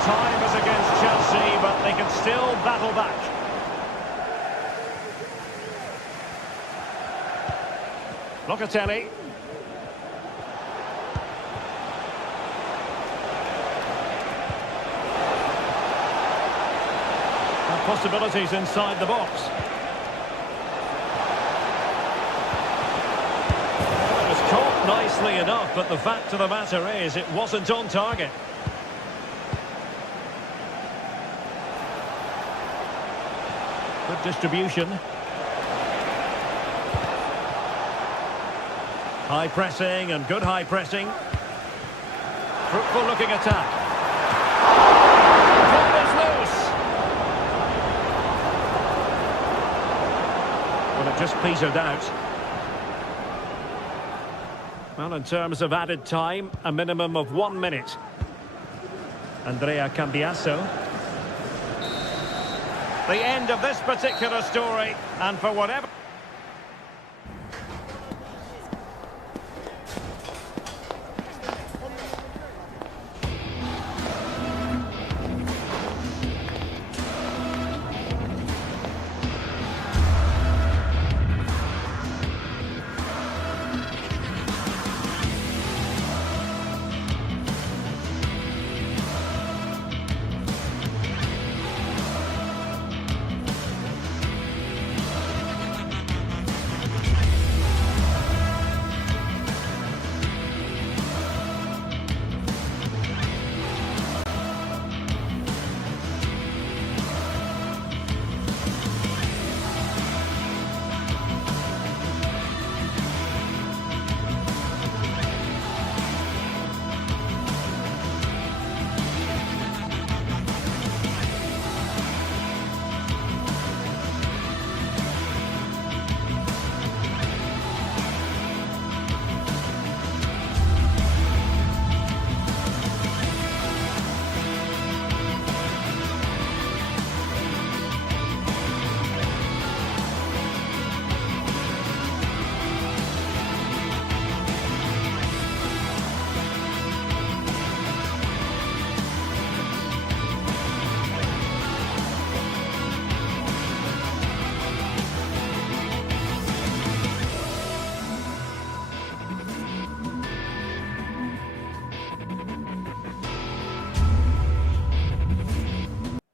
Time is against Chelsea, but they can still battle back. Locatelli. And possibilities inside the box. It was caught nicely enough, but the fact of the matter is it wasn't on target. Good distribution. High pressing and good high pressing. Fruitful looking attack. Ball is loose. Well, it just petered out. Well, in terms of added time, a minimum of 1 minute. Andrea Cambiasso. The end of this particular story, and for whatever...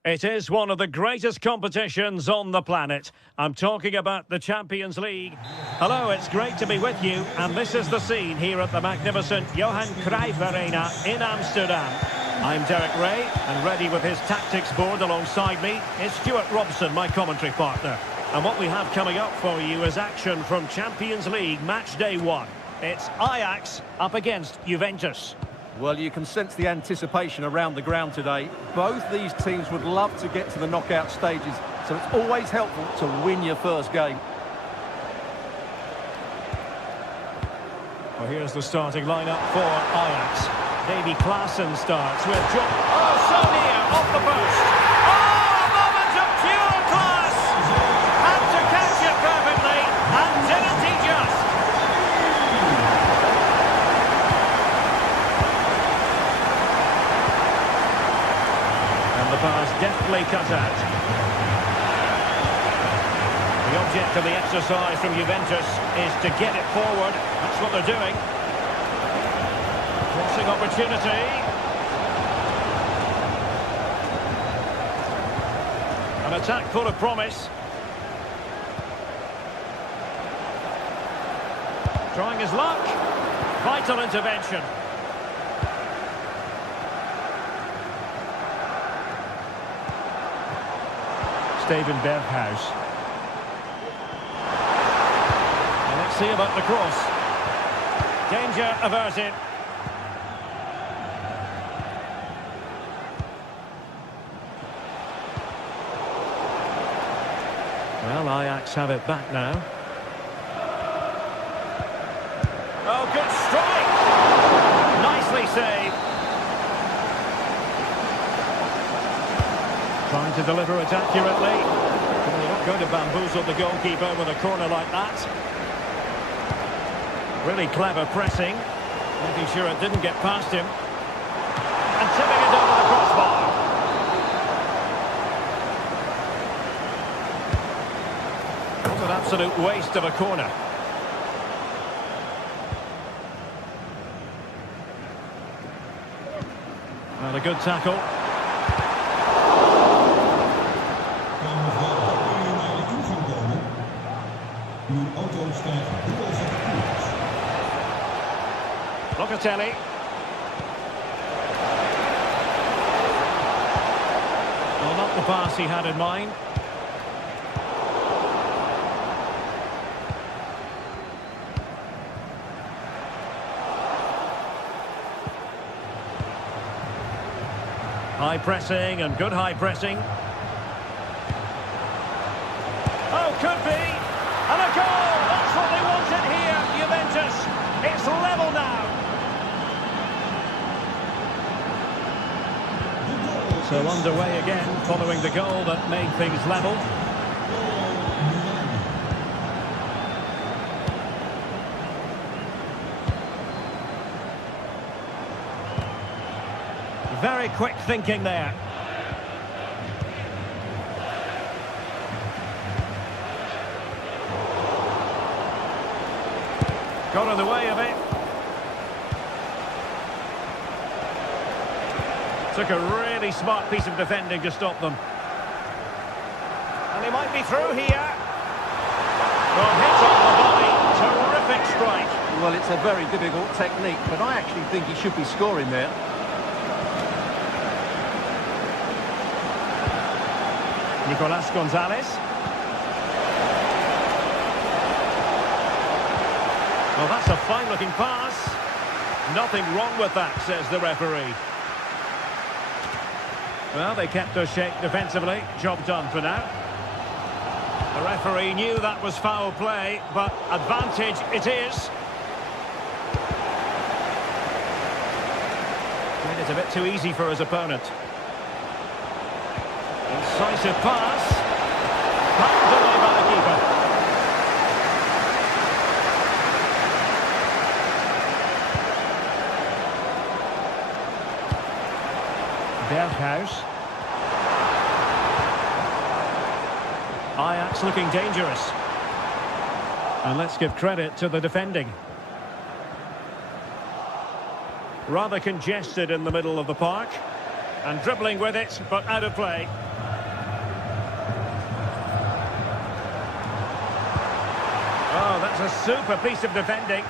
It is one of the greatest competitions on the planet. I'm talking about the Champions League. Hello, it's great to be with you, and this is the scene here at the magnificent Johan Cruyff Arena in Amsterdam. I'm Derek Ray, and ready with his tactics board alongside me is Stuart Robson, my commentary partner. And what we have coming up for you is action from Champions League Match Day 1. It's Ajax up against Juventus. Well, you can sense the anticipation around the ground today. Both these teams would love to get to the knockout stages, so it's always helpful to win your first game. Well, here's the starting lineup for Ajax. Davy Klaassen starts with John. Oh, so near, off the post. Oh, a moment of pure class! Had to catch it perfectly, and didn't he just? And the pass deftly cut out. The object of the exercise from Juventus is to get it forward. That's what they're doing. Crossing opportunity. An attack full of promise. Trying his luck. Vital intervention. Steven Berghuis. See about the cross. Danger averted. Well, Ajax have it back now. Oh, good strike! Nicely saved. Trying to deliver it accurately. Well, you're not going to bamboozle the goalkeeper with a corner like that. Really clever pressing, making sure it didn't get past him. And tipping it over the crossbar. What an absolute waste of a corner. Well, a good tackle. Locatelli. Well, not the pass he had in mind. High pressing and good high pressing. Oh, could be. And a goal! That's what they wanted here, Juventus. It's level now. So underway again, following the goal that made things level. Very quick thinking there. Got in the way of it. Took a really smart piece of defending to stop them. And he might be through here. Well, hit on the body. Terrific strike. Well, it's a very difficult technique, but I actually think he should be scoring there. Nicolas Gonzalez. Well, that's a fine-looking pass. Nothing wrong with that, says the referee. Well, they kept their shape defensively. Job done for now. The referee knew that was foul play, but advantage it is. Made it a bit too easy for his opponent. Incisive pass. Pumped away by the keeper. Berghuis. Ajax looking dangerous. And let's give credit to the defending. Rather congested in the middle of the park. And dribbling with it, but out of play. Oh, that's a super piece of defending.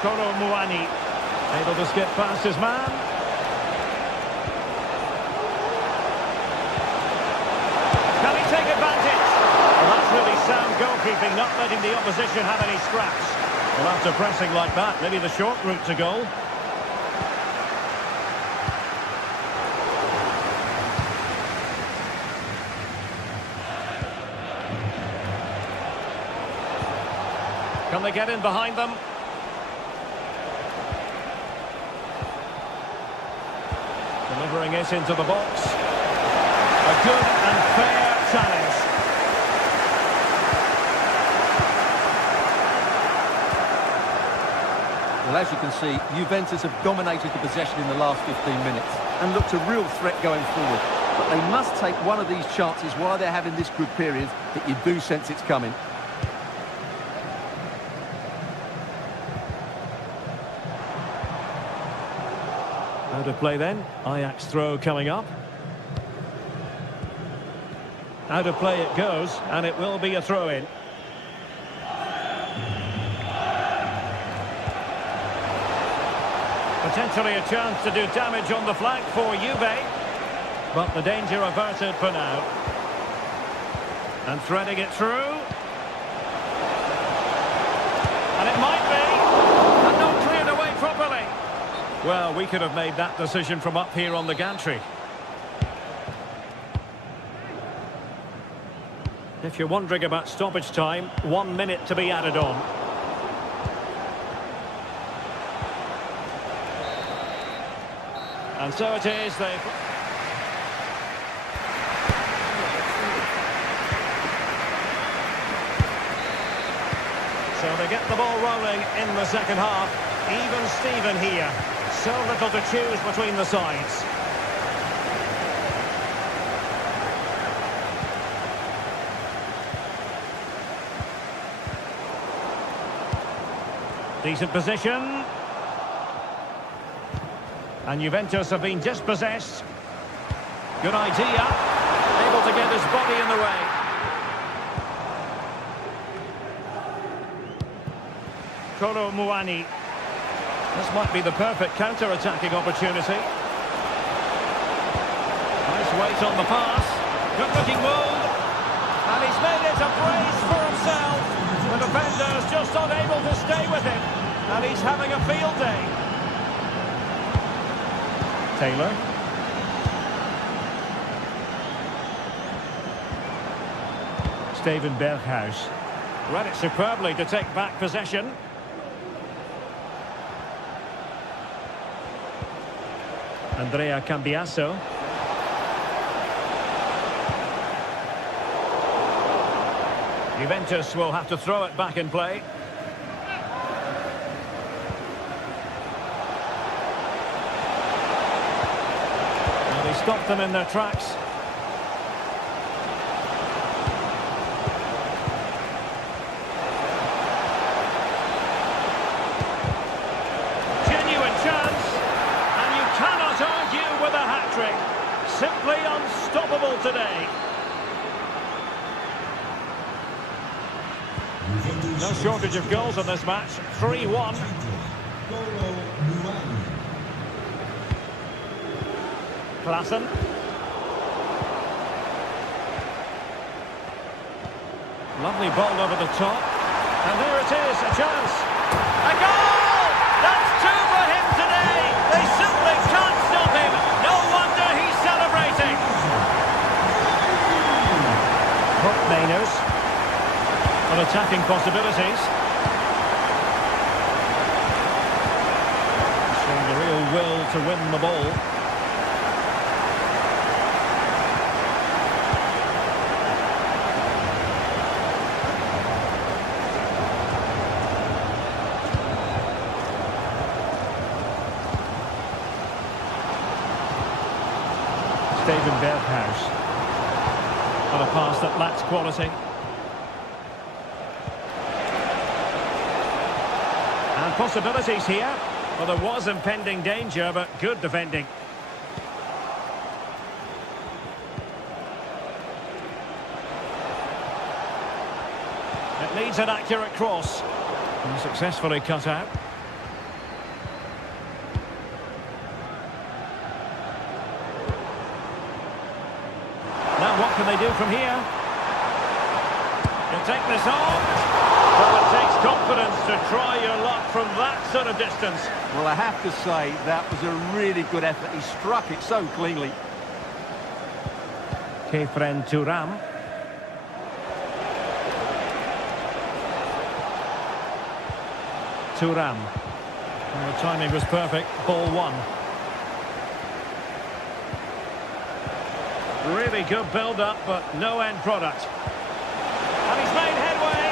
Kolo Muani able to skip past his man. Can he take advantage? Well, that's really sound goalkeeping, not letting the opposition have any scraps. Well, after pressing like that, maybe the short route to goal. Can they get in behind them? Delivering it into the box. A good and fair challenge. Well, as you can see, Juventus have dominated the possession in the last 15 minutes and looked a real threat going forward. But they must take one of these chances while they're having this good period that you do sense it's coming. Out of play then. Ajax throw coming up. Out of play it goes, and it will be a throw-in. Potentially a chance to do damage on the flank for Juve. But the danger averted for now. And threading it through. And it might be. And not cleared away properly. Well, we could have made that decision from up here on the gantry. If you're wondering about stoppage time, 1 minute to be added on. And so it is. So they get the ball rolling in the second half. Even Steven here. So little to choose between the sides. Decent position. And Juventus have been dispossessed. Good idea. Able to get his body in the way. Kolo Muani. This might be the perfect counter-attacking opportunity. Nice weight on the pass. Good-looking move. And he's made it a brace for himself. The defender's just unable to stay with him. And he's having a field day. Taylor. Steven Berghuis. Read it superbly to take back possession. Andrea Cambiasso. Juventus will have to throw it back in play. And they stopped them in their tracks. Genuine chance, and you cannot argue with a hat-trick. Simply unstoppable today. No shortage of goals in this match. 3-1. Klassen. Lovely ball over the top. And there it is, a chance. A goal! That's two for him today. They simply can't stop him. No wonder he's celebrating. Hook Mainers. On attacking possibilities. Showing a real will to win the ball. Steven Berghuis. On a pass that lacks quality. Possibilities here. Well, there was impending danger, but good defending. It needs an accurate cross. And successfully cut out. Now what can they do from here? You'll take this on. Well, it takes confidence to try your luck from that sort of distance. Well, I have to say, that was a really good effort. He struck it so cleanly. Kefren Thuram. Thuram. Well, the timing was perfect. Ball one. Really good build-up, but no end product. And he's made headway.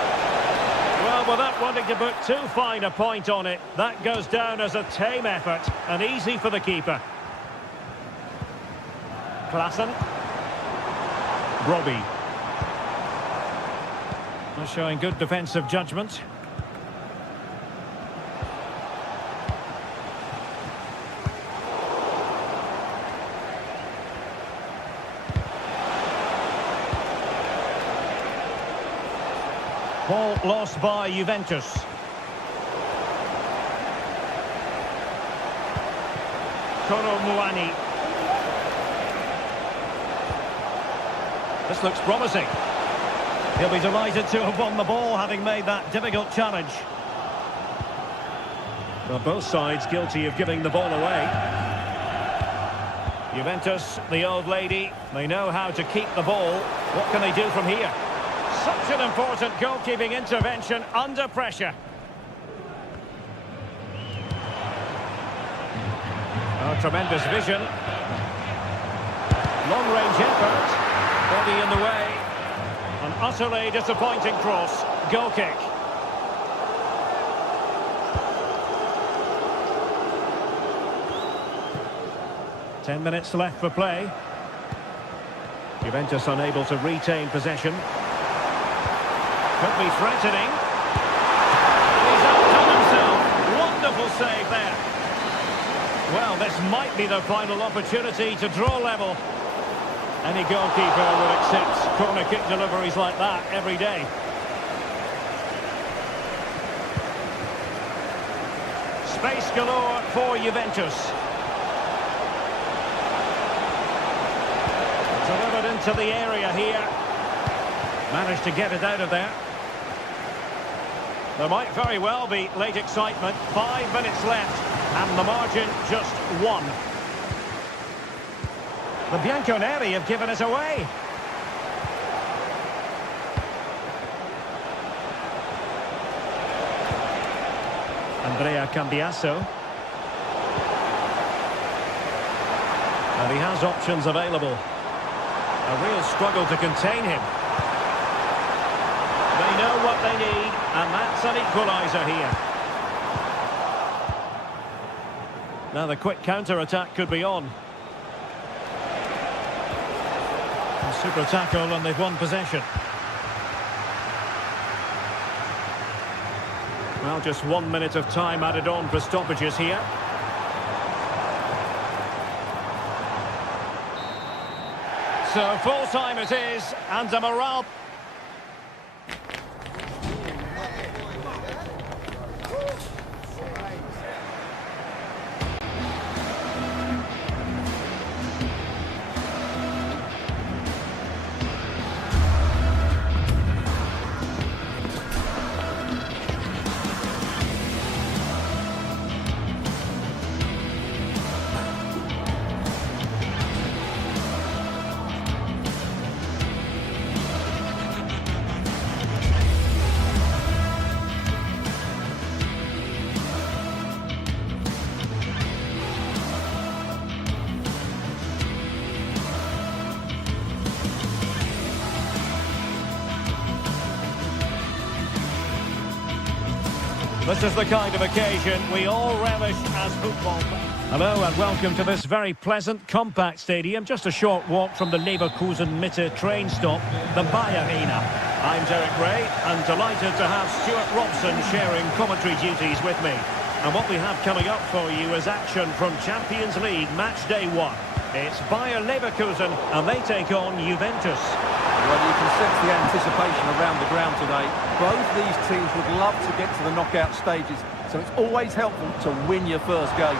Well, without wanting to put too fine a point on it, that goes down as a tame effort and easy for the keeper. Klaassen. Robbie. Showing good defensive judgment. Ball lost by Juventus. Kolo Muani. This looks promising. He'll be delighted to have won the ball, having made that difficult challenge. Well, both sides guilty of giving the ball away. Juventus, the old lady, they know how to keep the ball. What can they do from here? Such an important goalkeeping intervention under pressure. Oh, tremendous vision. Long-range effort. Body in the way. An utterly disappointing cross. Goal kick. Ten minutes left for play. Juventus unable to retain possession. Could be threatening. And he's outdone himself. Wonderful save there. Well, this might be the final opportunity to draw level. Any goalkeeper would accept corner kick deliveries like that every day. Space galore for Juventus. Delivered into the area here. Managed to get it out of there. There might very well be late excitement. 5 minutes left, and the margin just 1. The Bianconeri have given us away. Andrea Cambiasso. And he has options available. A real struggle to contain him. They know what they need, and that's an equaliser here. Now the quick counter-attack could be on. A super tackle, and they've won possession. Well, just 1 minute of time added on for stoppages here. So full time it is, and a morale. This is the kind of occasion we all relish as football. Hello and welcome to this very pleasant, compact stadium, just a short walk from the Leverkusen-Mitte train stop, the Bayer Arena. I'm Derek Ray and delighted to have Stuart Robson sharing commentary duties with me. And what we have coming up for you is action from Champions League match day 1. It's Bayer Leverkusen and they take on Juventus. Well, you can sense the anticipation around the ground today. Both these teams would love to get to the knockout stages, so it's always helpful to win your first game.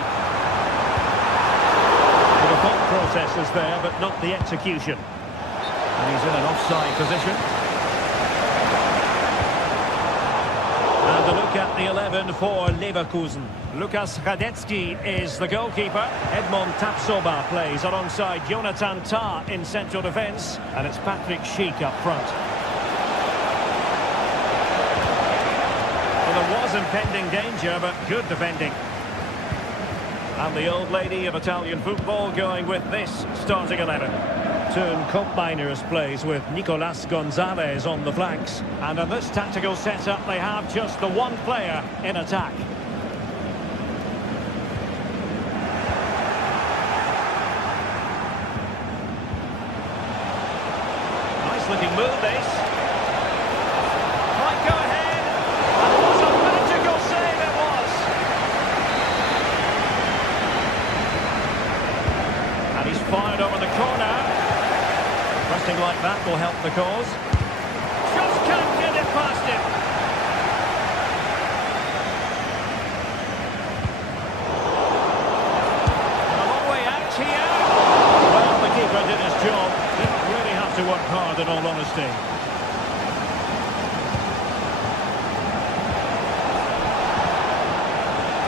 Well, the thought process is there, but not the execution. And he's in an offside position. And a look at the 11 for Leverkusen. Lukas Radetzky is the goalkeeper. Edmond Tapsoba plays alongside Jonathan Tah in central defence. And it's Patrick Schick up front. Well, there was impending danger, but good defending. And the old lady of Italian football going with this starting 11. Turn Koopmeiners plays with Nicolas Gonzalez on the flanks. And in this tactical setup, they have just the one player in attack. Nice looking move, this. Might go ahead. And what a magical save it was. And he's fired over the corner. Pressing like that will help the cause. Just can't get it past him. A long way out here. Well, the keeper did his job. Didn't really have to work hard, in all honesty.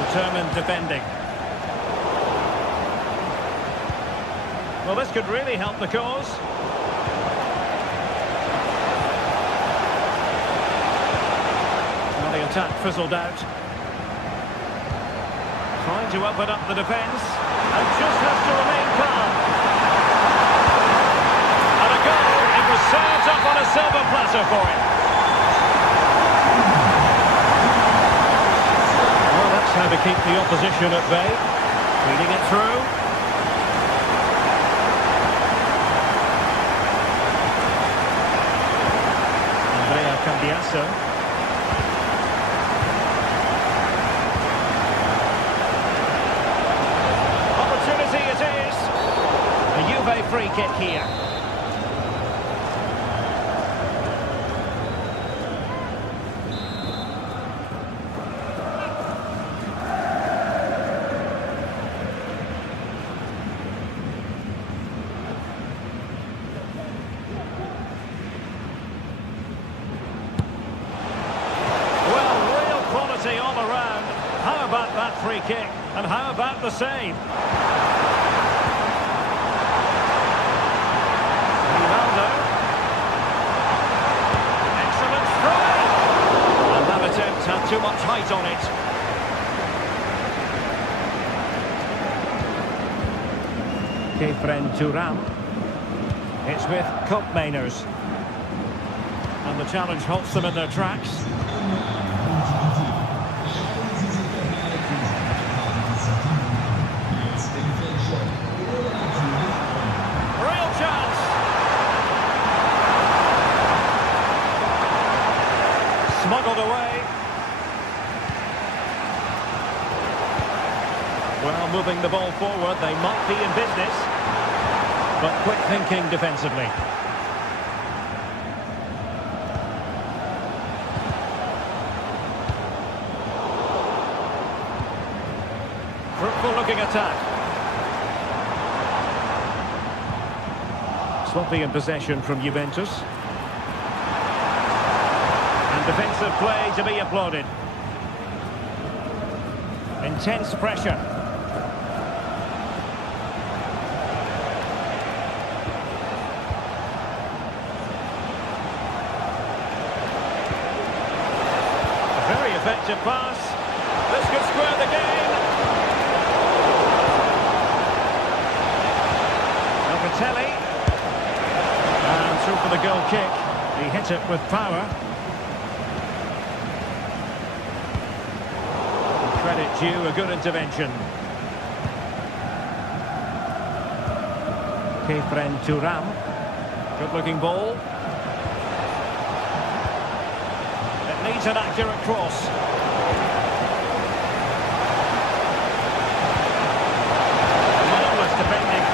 Determined defending. Well, this could really help the cause. Well, the attack fizzled out. Trying to open up the defence, and just has to remain calm. And a goal, it was served up on a silver platter for him. Well, that's how to keep the opposition at bay. Feeding it through. Cambiasso. Opportunity it is. A Juve free kick here. All around. How about that free kick? And how about the save? Ronaldo. Excellent strike. And that attempt had too much height on it. Kefren Thuram. It's with Koopmeiners. And the challenge halts them in their tracks. Smuggled away. Well, moving the ball forward, they might be in business. But quick thinking defensively. Fruitful looking attack. Sloppy in possession from Juventus. Defensive play to be applauded. Intense pressure. A very effective pass. This could square the game. Locatelli. And through for the goal kick. He hit it with power. Credit due, a good intervention. Kefren Thuram. Good looking ball. It needs an accurate cross. Marvellous defending.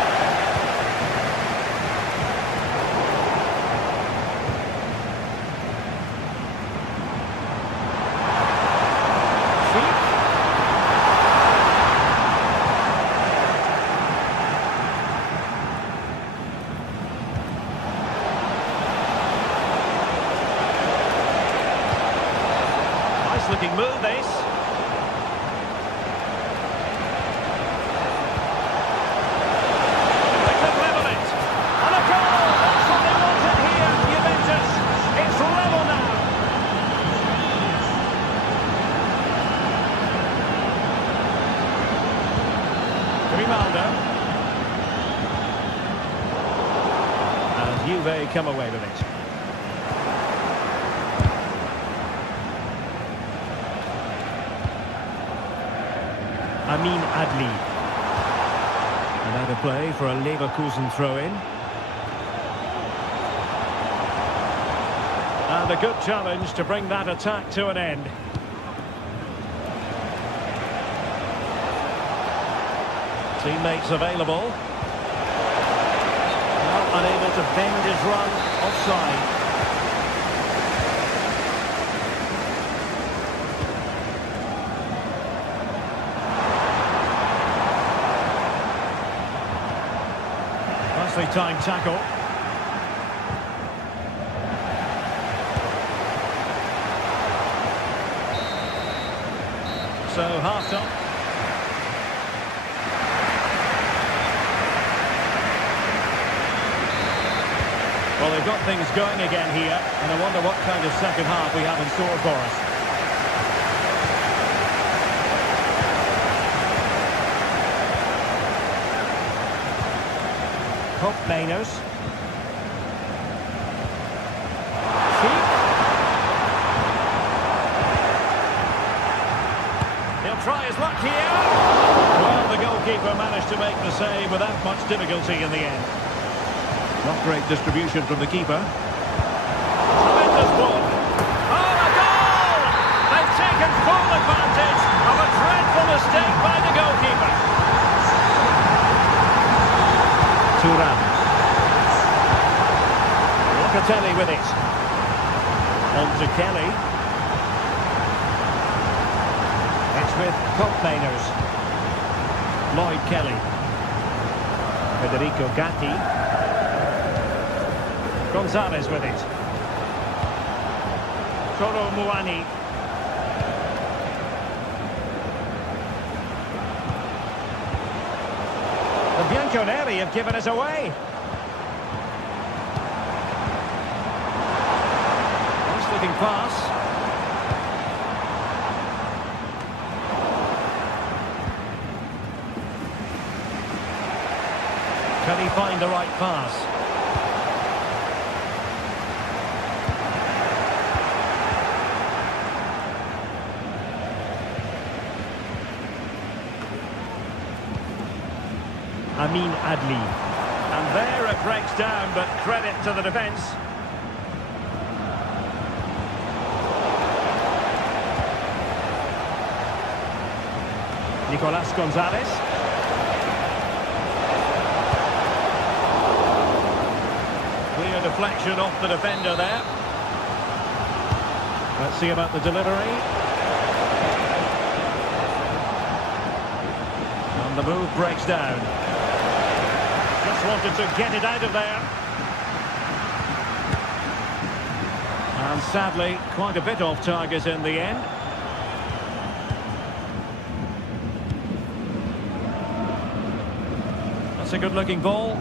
Looking move, this. They could level it. And a goal! That's what they wanted here, Juventus. It's level now. they come away with it. Amin Adli. Another play for a Leverkusen throw-in. And a good challenge to bring that attack to an end. Teammates available. Well, unable to bend his run. Offside. Nicely timed tackle. So half-time. Well, they've got things going again here, and I wonder what kind of second half we have in store for us. Mainers. He'll try his luck here. Well, the goalkeeper managed to make the save without much difficulty in the end. Not great distribution from the keeper. Tremendous ball. Oh, a goal! They've taken full advantage of a dreadful mistake by the goalkeeper. Thuram. Locatelli with it. On to Kelly. It's with Mainers. Lloyd Kelly. Federico Gatti. Gonzalez with it. Toro Muani. The Bianconeri have given us away. Nice looking pass. Can he find the right pass? Amin Adli. And there it breaks down, but credit to the defence. Nicolas Gonzalez. Clear deflection off the defender there. Let's see about the delivery. And the move breaks down. Just wanted to get it out of there. And sadly, quite a bit off target in the end. That's a good-looking ball. A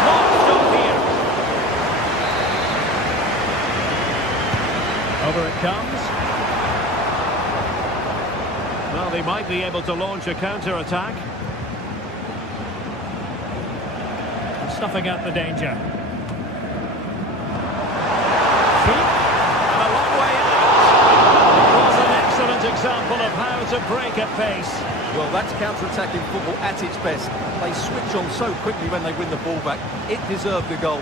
small stop here. Over it comes. Well, they might be able to launch a counter-attack. Snuffing out the danger. Feet, and a long way out. It was an excellent example of how to break at pace. Well, that's counter-attacking football at its best. They switch on so quickly when they win the ball back. It deserved the goal.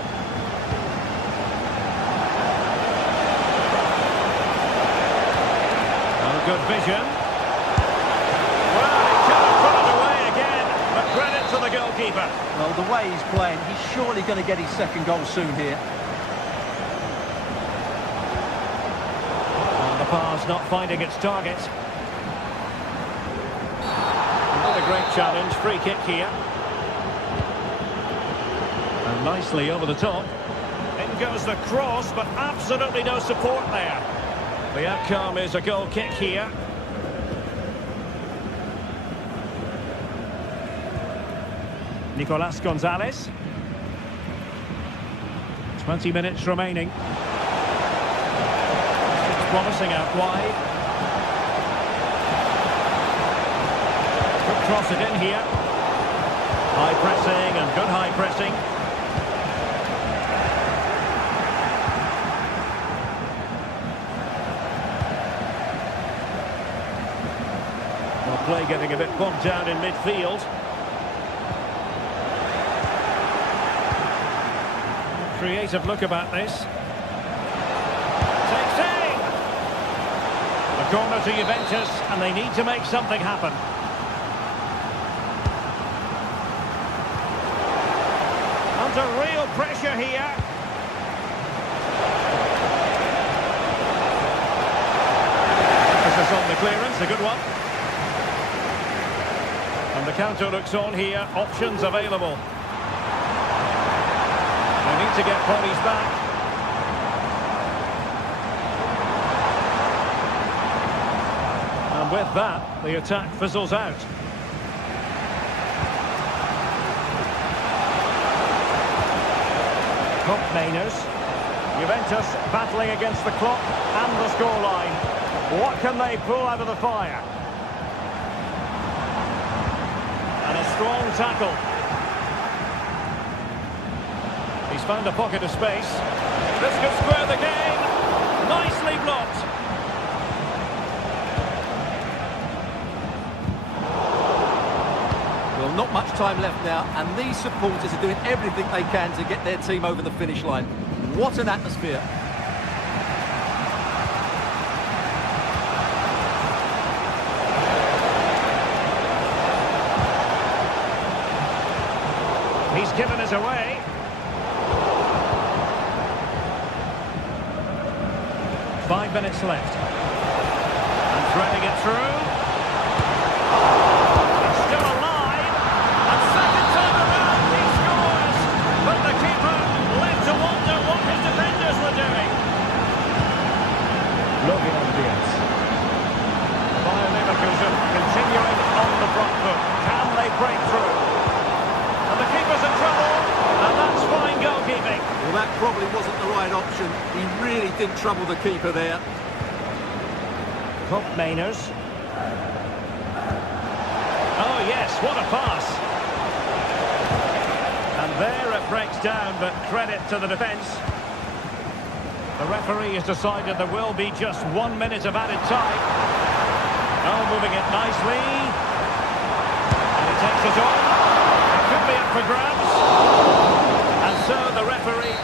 Oh, good vision. Well, he could have put it away again, but credit to the goalkeeper. Well, the way he's playing, he's surely going to get his second goal soon here. And the pass not finding its target. Not a great challenge, free kick here. And nicely over the top. In goes the cross, but absolutely no support there. The outcome is a goal kick here. Nicolas Gonzalez. 20 minutes remaining. It's promising out wide. Could cross it in here. High pressing and good high pressing. play getting a bit bogged down in midfield. Creative look about this. Takes aim! A corner to Juventus, and they need to make something happen. Under real pressure here. This is on the clearance, a good one. And the counter looks on here, options available. They need to get bodies back. And with that, the attack fizzles out. Mainers. Juventus battling against the clock and the scoreline. What can they pull out of the fire? And a strong tackle. He's found a pocket of space. This could square the game. Nicely blocked. Well, not much time left now, and these supporters are doing everything they can to get their team over the finish line. What an atmosphere. He's given us away. Five minutes left. And threading it through. It's still alive. And second time around he scores. But the keeper left to wonder what his defenders were doing. Looking on Diaz. Bayern Leverkusen continuing on the front foot. Can they break through? And the keeper's in trouble, and that's fine goalkeeping. Well, that probably wasn't the right option. He really did trouble the keeper there. Mainers. Oh yes, what a pass. And there it breaks down, but credit to the defence. The referee has decided there will be just 1 minute of added time. Oh, moving it nicely. And he takes it on. It could be up for grabs. And so the referee